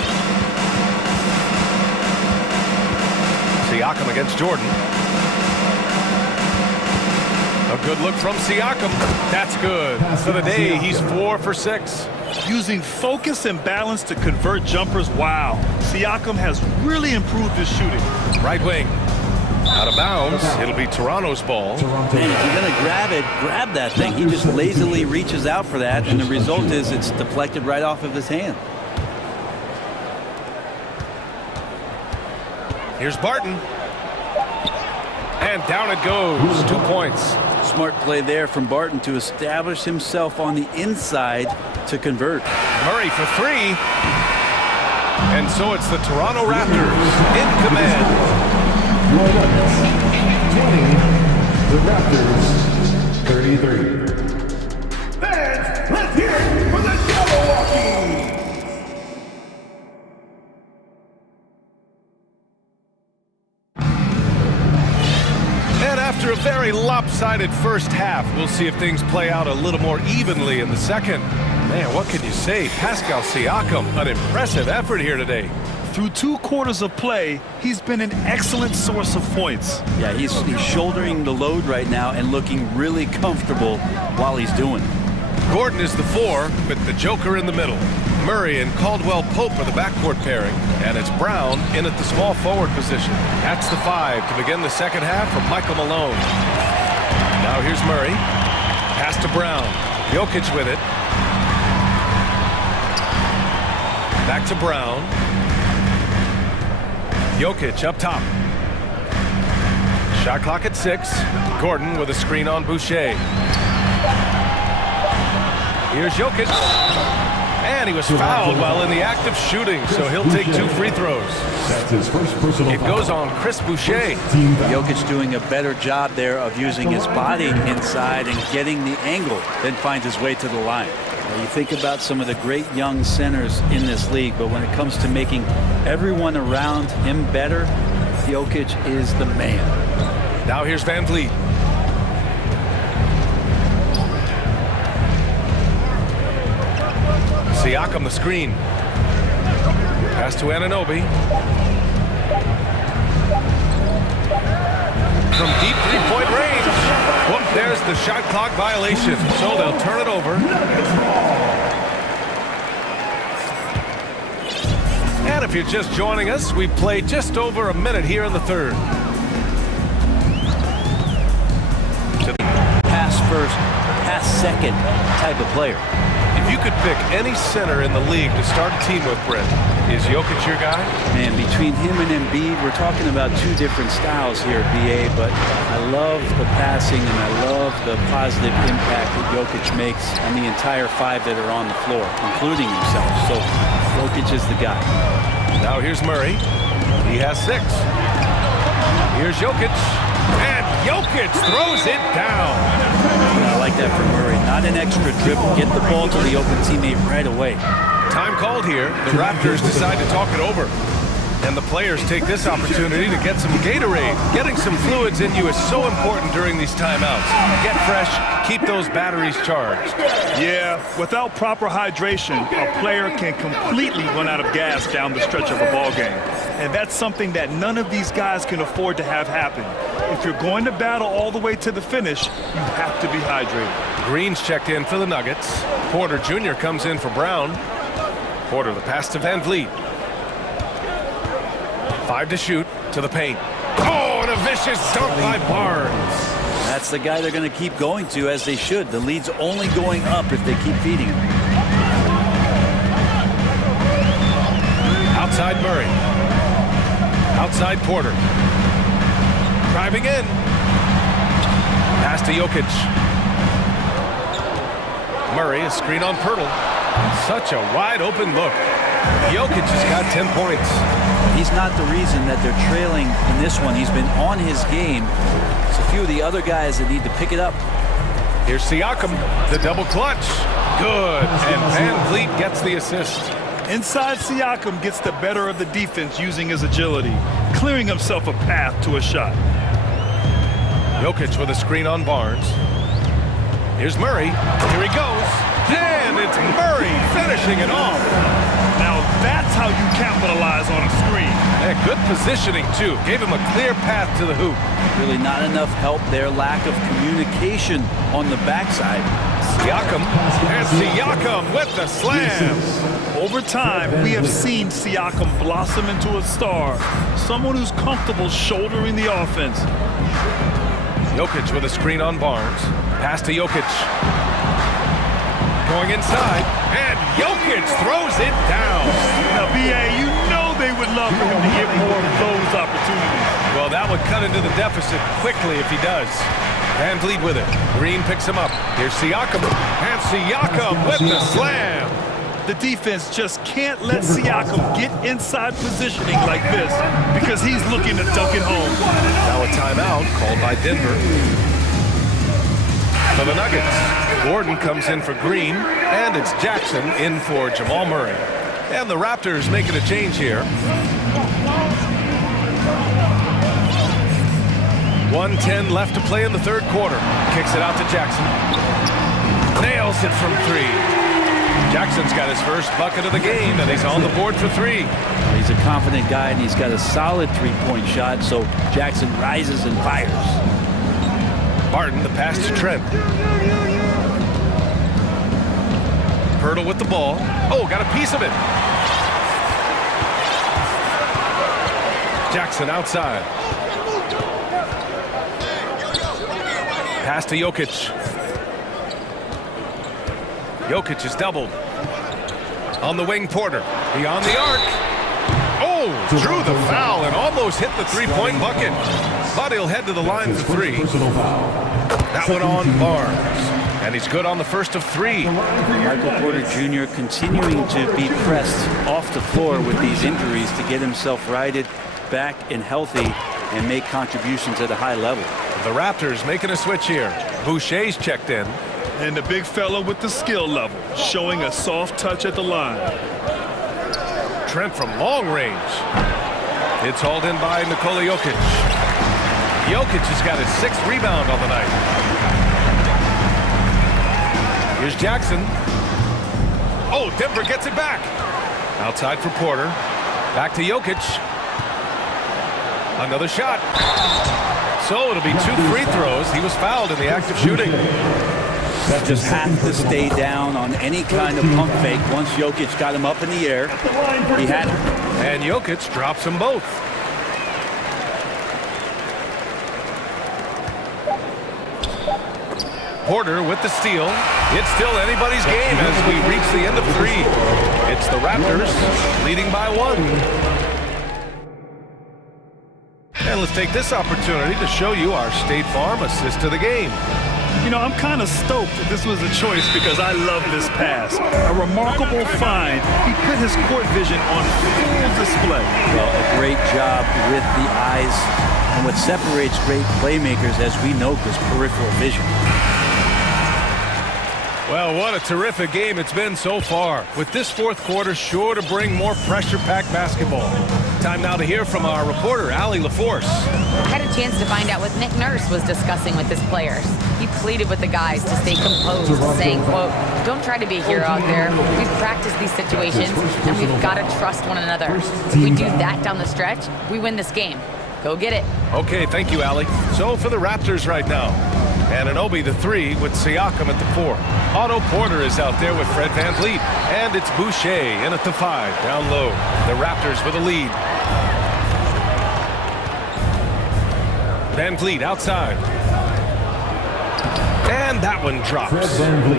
Siakam against Jordan. A good look from Siakam. That's good. For the day, he's 4 for 6. Using focus and balance to convert jumpers, wow. Siakam has really improved his shooting. Right wing. Out of bounds. It'll be Toronto's ball. Man, if you're going to grab it, grab that thing. He just lazily reaches out for that, and the result is it's deflected right off of his hand. Here's Barton. And down it goes. 2 points. Smart play there from Barton to establish himself on the inside to convert. Murray for three. And so it's the Toronto Raptors in command. 20, the Raptors 33. Fans, let's hear it for the Jabberwockies! And after a very lopsided first half, we'll see if things play out a little more evenly in the second. Man, what can you say? Pascal Siakam, an impressive effort here today. Through 2 quarters of play, he's been an excellent source of points. Yeah, he's shouldering the load right now and looking really comfortable while he's doing it. Gordon is the 4, with the Joker in the middle. Murray and Caldwell Pope are the backcourt pairing, and it's Brown in at the small forward position. That's the 5 to begin the second half from Michael Malone. Now here's Murray. Pass to Brown. Jokic with it. Back to Brown. Jokic up top. Shot clock at 6. Gordon with a screen on Boucher. Here's Jokic. And he was fouled while in the act of shooting, so he'll take 2 free throws. That's his first personal It goes on Chris Boucher. Jokic doing a better job there of using his body inside and getting the angle, then finds his way to the line. You think about some of the great young centers in this league, but when it comes to making everyone around him better, Jokic is the man. Now here's Van Vliet. Siakam the screen. Pass to Anunoby. From deep three-point range. Whoop, there's the shot clock violation. So they'll turn it over. And if you're just joining us, we played just over a minute here in the third. first, pass second type of player. If you could pick any center in the league to start a team with, Brent, is Jokic your guy? Man, between him and Embiid, we're talking about two different styles here, BA, but I love the passing and I love the positive impact that Jokic makes on the entire five that are on the floor, including himself. So Jokic is the guy. Now here's Murray. He has 6. Here's Jokic. And Jokic throws it down. I like that from Murray. Not an extra dribble. Get the ball to the open teammate right away. Time called here. The Raptors decide to talk it over. And the players take this opportunity to get some Gatorade. Getting some fluids in you is so important during these timeouts. Get fresh, keep those batteries charged. Yeah, without proper hydration, a player can completely run out of gas down the stretch of a ball game. And that's something that none of these guys can afford to have happen. If you're going to battle all the way to the finish, you have to be hydrated. Green's checked in for the Nuggets. Porter Jr. comes in for Brown. Porter the pass to Van Vliet. 5 to shoot to the paint. Oh, and a vicious dunk by Barnes. That's the guy they're going to keep going to, as they should. The lead's only going up if they keep feeding him. Outside Murray. Outside Porter. Driving in. Pass to Jokic. Murray, a screen on Pirtle. Such a wide open look. Jokic has got 10 points. He's not the reason that they're trailing in this one. He's been on his game. It's a few of the other guys that need to pick it up. Here's Siakam, the double clutch. Good, and Van Vliet gets the assist. Inside, Siakam gets the better of the defense using his agility, clearing himself a path to a shot. Jokic with a screen on Barnes. Here's Murray. Here he goes. And it's Murray finishing it off. Now that's how you capitalize on a screen. Yeah, good positioning, too. Gave him a clear path to the hoop. Really not enough help there. Lack of communication on the backside. Siakam. And Siakam with the slam. Over time, we have seen Siakam blossom into a star. Someone who's comfortable shouldering the offense. Jokic with a screen on Barnes. Pass to Jokic. Going inside, and Jokic throws it down. Now, B.A., you know they would love for him to get more of those opportunities. Well, that would cut into the deficit quickly if he does. Van Vliet with it. Green picks him up. Here's Siakam, and Siakam with the slam. The defense just can't let Siakam get inside positioning like this because he's looking to dunk it home. Now a timeout called by Denver. For the Nuggets, Gordon comes in for Green, and it's Jackson in for Jamal Murray. And the Raptors making a change here. 1:10 left to play in the third quarter. Kicks it out to Jackson. Nails it from 3. Jackson's got his first bucket of the game, and he's on the board for 3. He's a confident guy, and he's got a solid three-point shot, so Jackson rises and fires. Barton, the pass to Trent. Pirtle with the ball. Oh, got a piece of it. Jackson outside. Pass to Jokic. Jokic is doubled. On the wing, Porter. Beyond the arc. Oh, drew the foul and almost hit the three-point bucket. But he'll head to the line for 3. That one on Barnes. And he's good on the first of 3. Michael Porter Jr. continuing to be pressed off the floor with these injuries to get himself righted back and healthy and make contributions at a high level. The Raptors making a switch here. Boucher's checked in. And the big fella with the skill level, showing a soft touch at the line. Trent from long range. It's hauled in by Nikola Jokic. Jokic has got his 6th rebound on the night. Here's Jackson. Oh, Denver gets it back. Outside for Porter. Back to Jokic. Another shot. So it'll be 2 free throws. He was fouled in the act of shooting. Just have to stay down on any kind of pump fake. Once Jokic got him up in the air, he had him. And Jokic drops them both. Porter with the steal. It's still anybody's game as we reach the end of 3. It's the Raptors leading by 1. And let's take this opportunity to show you our State Farm assist to the game. You know, I'm kind of stoked that this was a choice because I love this pass. A remarkable find. He put his court vision on full display. Well, a great job with the eyes. And what separates great playmakers, as we know, is peripheral vision. Well, what a terrific game it's been so far, with this fourth quarter sure to bring more pressure-packed basketball. Time now to hear from our reporter, Allie LaForce. Had a chance to find out what Nick Nurse was discussing with his players. He pleaded with the guys to stay composed, saying, quote, "Don't try to be a hero out there. We've practiced these situations, and we've got to trust one another. If we do that down the stretch, we win this game. Go get it." Okay, thank you, Allie. So for the Raptors right now, Anunoby the 3 with Siakam at the 4. Otto Porter is out there with Fred VanVleet. And it's Boucher in at the 5, down low. The Raptors with a lead. VanVleet outside. And that one drops.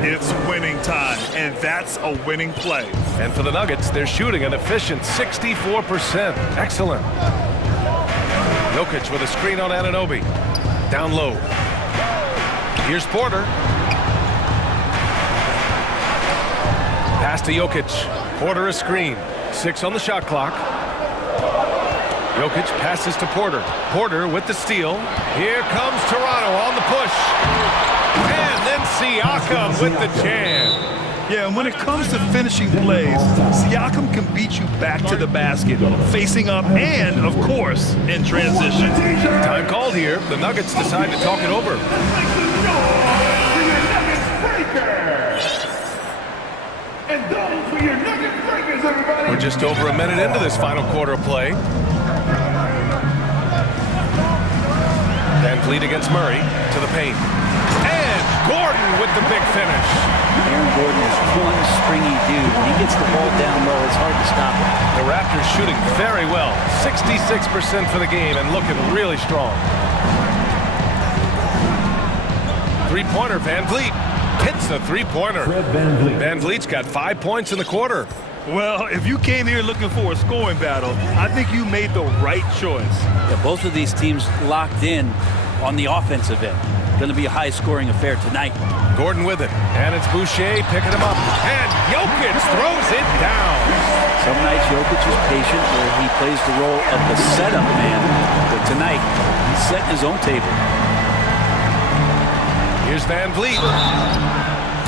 It's winning time, and that's a winning play. And for the Nuggets, they're shooting an efficient 64%. Excellent. Jokic with a screen on Anunoby. Down low. Here's Porter. Pass to Jokic. Porter a screen. 6 on the shot clock. Jokic passes to Porter. Porter with the steal. Here comes Toronto on the push. And then Siakam with the jam. Yeah, and when it comes to finishing plays, Siakam can beat you back to the basket, facing up and, of course, in transition. Time called here. The Nuggets decide to talk it over. We're just over a minute into this final quarter of play. VanVleet against Murray to the paint. And Gordon with the big finish. Aaron Gordon is one springy dude. When he gets the ball down low, it's hard to stop him. The Raptors shooting very well. 66% for the game and looking really strong. Three-pointer, VanVleet. Hits the three-pointer. VanVleet's got 5 points in the quarter. Well, if you came here looking for a scoring battle, I think you made the right choice. Yeah, both of these teams locked in on the offensive end. Going to be a high-scoring affair tonight. Gordon with it, and it's Boucher picking him up. And Jokic throws it down. Some nights Jokic is patient where he plays the role of the setup man. But tonight, he's setting his own table. Here's VanVleet.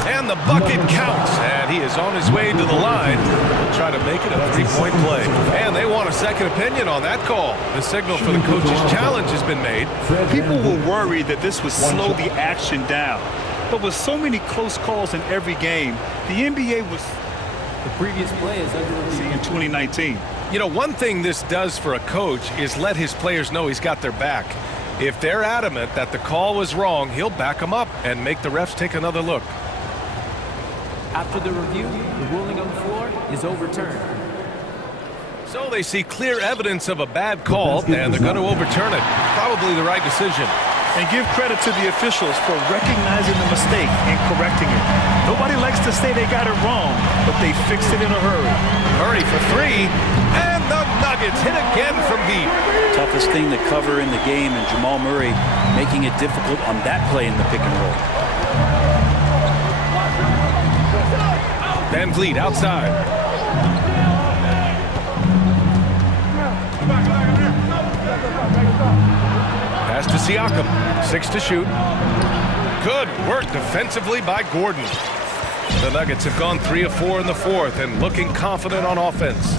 And the bucket counts. And he is on his way to the line. He'll try to make it a three-point play. And they want a second opinion on that call. The signal for the coach's challenge has been made. People were worried that this would slow the action down. But with so many close calls in every game, the NBA was... The previous play is under review in 2019. You know, one thing this does for a coach is let his players know he's got their back. If they're adamant that the call was wrong, he'll back them up and make the refs take another look. After the review, the ruling on the floor is overturned. So they see clear evidence of a bad call, and they're going to overturn it. Probably the right decision. And give credit to the officials for recognizing the mistake and correcting it. Nobody likes to say they got it wrong, but they fixed it in a hurry. Murray for 3, and the Nuggets hit again from deep. Toughest thing to cover in the game, and Jamal Murray making it difficult on that play in the pick and roll. VanVleet outside. Pass to Siakam. 6 to shoot. Good work defensively by Gordon. The Nuggets have gone 3 of 4 in the fourth and looking confident on offense.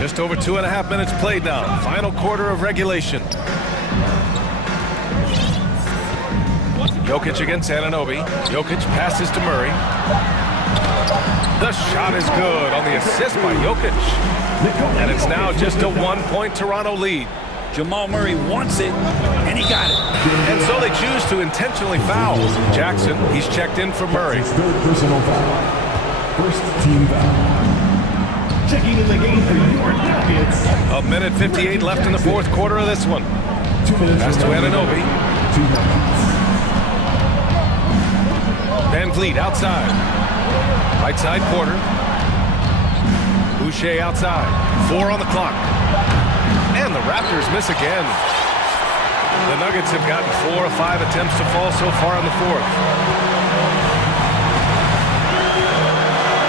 Just over 2.5 minutes played now. Final quarter of regulation. Jokic against Anunoby. Jokic passes to Murray. The shot is good on the assist by Jokic. And it's now just a 1-point Toronto lead. Jamal Murray wants it, and he got it. And so they choose to intentionally foul. Jackson, he's checked in for Murray. Third personal foul. First team foul. Checking in the game for your Nuggets. A minute 58 left in the fourth quarter of this one. Pass to Anunoby. Van Vliet outside. Right side, Porter. Boucher outside. 4 on the clock. And the Raptors miss again. The Nuggets have gotten 4 of 5 attempts to fall so far in the fourth.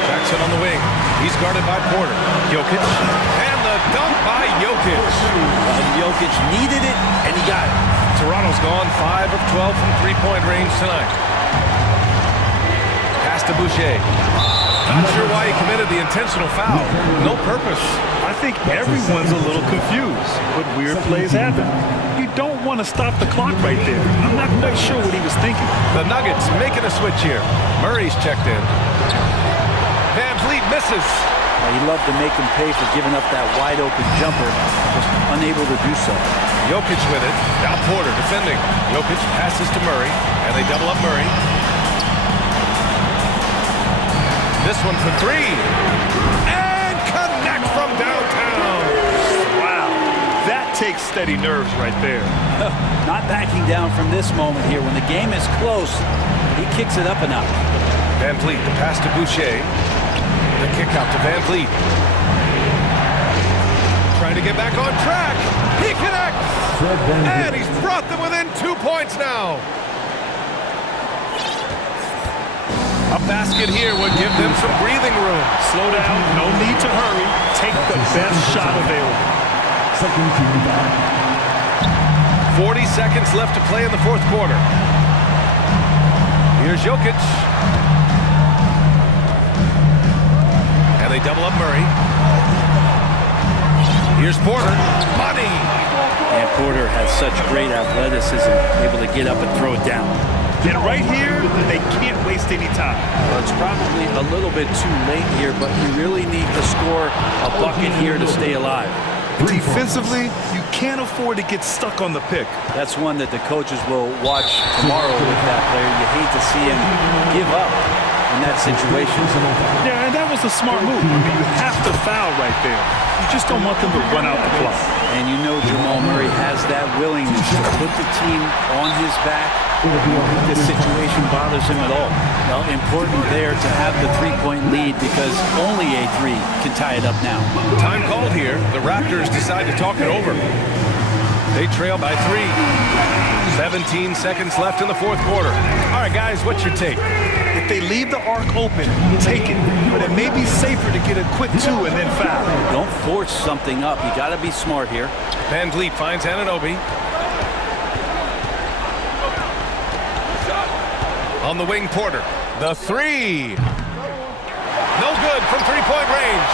Jackson on the wing. He's guarded by Porter. Jokic. And the dunk by Jokic. Jokic needed it, and he got it. Toronto's gone 5 of 12 from three-point range tonight. Pass to Boucher. Not sure why he committed the intentional foul. No purpose. I think everyone's a little confused, but weird plays happen. You don't want to stop the clock right there. I'm not quite sure what he was thinking. The Nuggets making a switch here. Murray's checked in. Van Vliet misses. He loved to make him pay for giving up that wide-open jumper. Was unable to do so. Jokic with it. Now Porter defending. Jokic passes to Murray, and they double up Murray. This one for 3. And connect from downtown. Wow. That takes steady nerves right there. Not backing down from this moment here. When the game is close, he kicks it up a notch. Van Vliet, the pass to Boucher. The kick out to Van Vliet. Trying to get back on track. He connects. And he's brought them within 2 points now. A basket here would give them some breathing room. Slow down, no need to hurry. Take the best shot available. 40 seconds left to play in the fourth quarter. Here's Jokic. And they double up Murray. Here's Porter. Money! And Porter has such great athleticism, able to get up and throw it down. And right here, they can't waste any time. Well, it's probably a little bit too late here, but you really need to score a bucket here to stay alive. Defensively, you can't afford to get stuck on the pick. That's one that the coaches will watch tomorrow with that player. You hate to see him give up in that situation. Yeah, and that was a smart move. I mean, you have to foul right there. You just don't want them to run out the clock. And you know Jamal Murray has that willingness to put the team on his back. This situation bothers him at all. Well, important there to have the three-point lead because only a 3 can tie it up now. Time called here. The Raptors decide to talk it over. They trail by 3. 17 seconds left in the fourth quarter. All right, guys, what's your take? If they leave the arc open, take it. But it may be safer to get a quick 2 and then foul. Don't force something up. You got to be smart here. Van Vliet finds Anunoby. On the wing, Porter. The 3. No good from three-point range.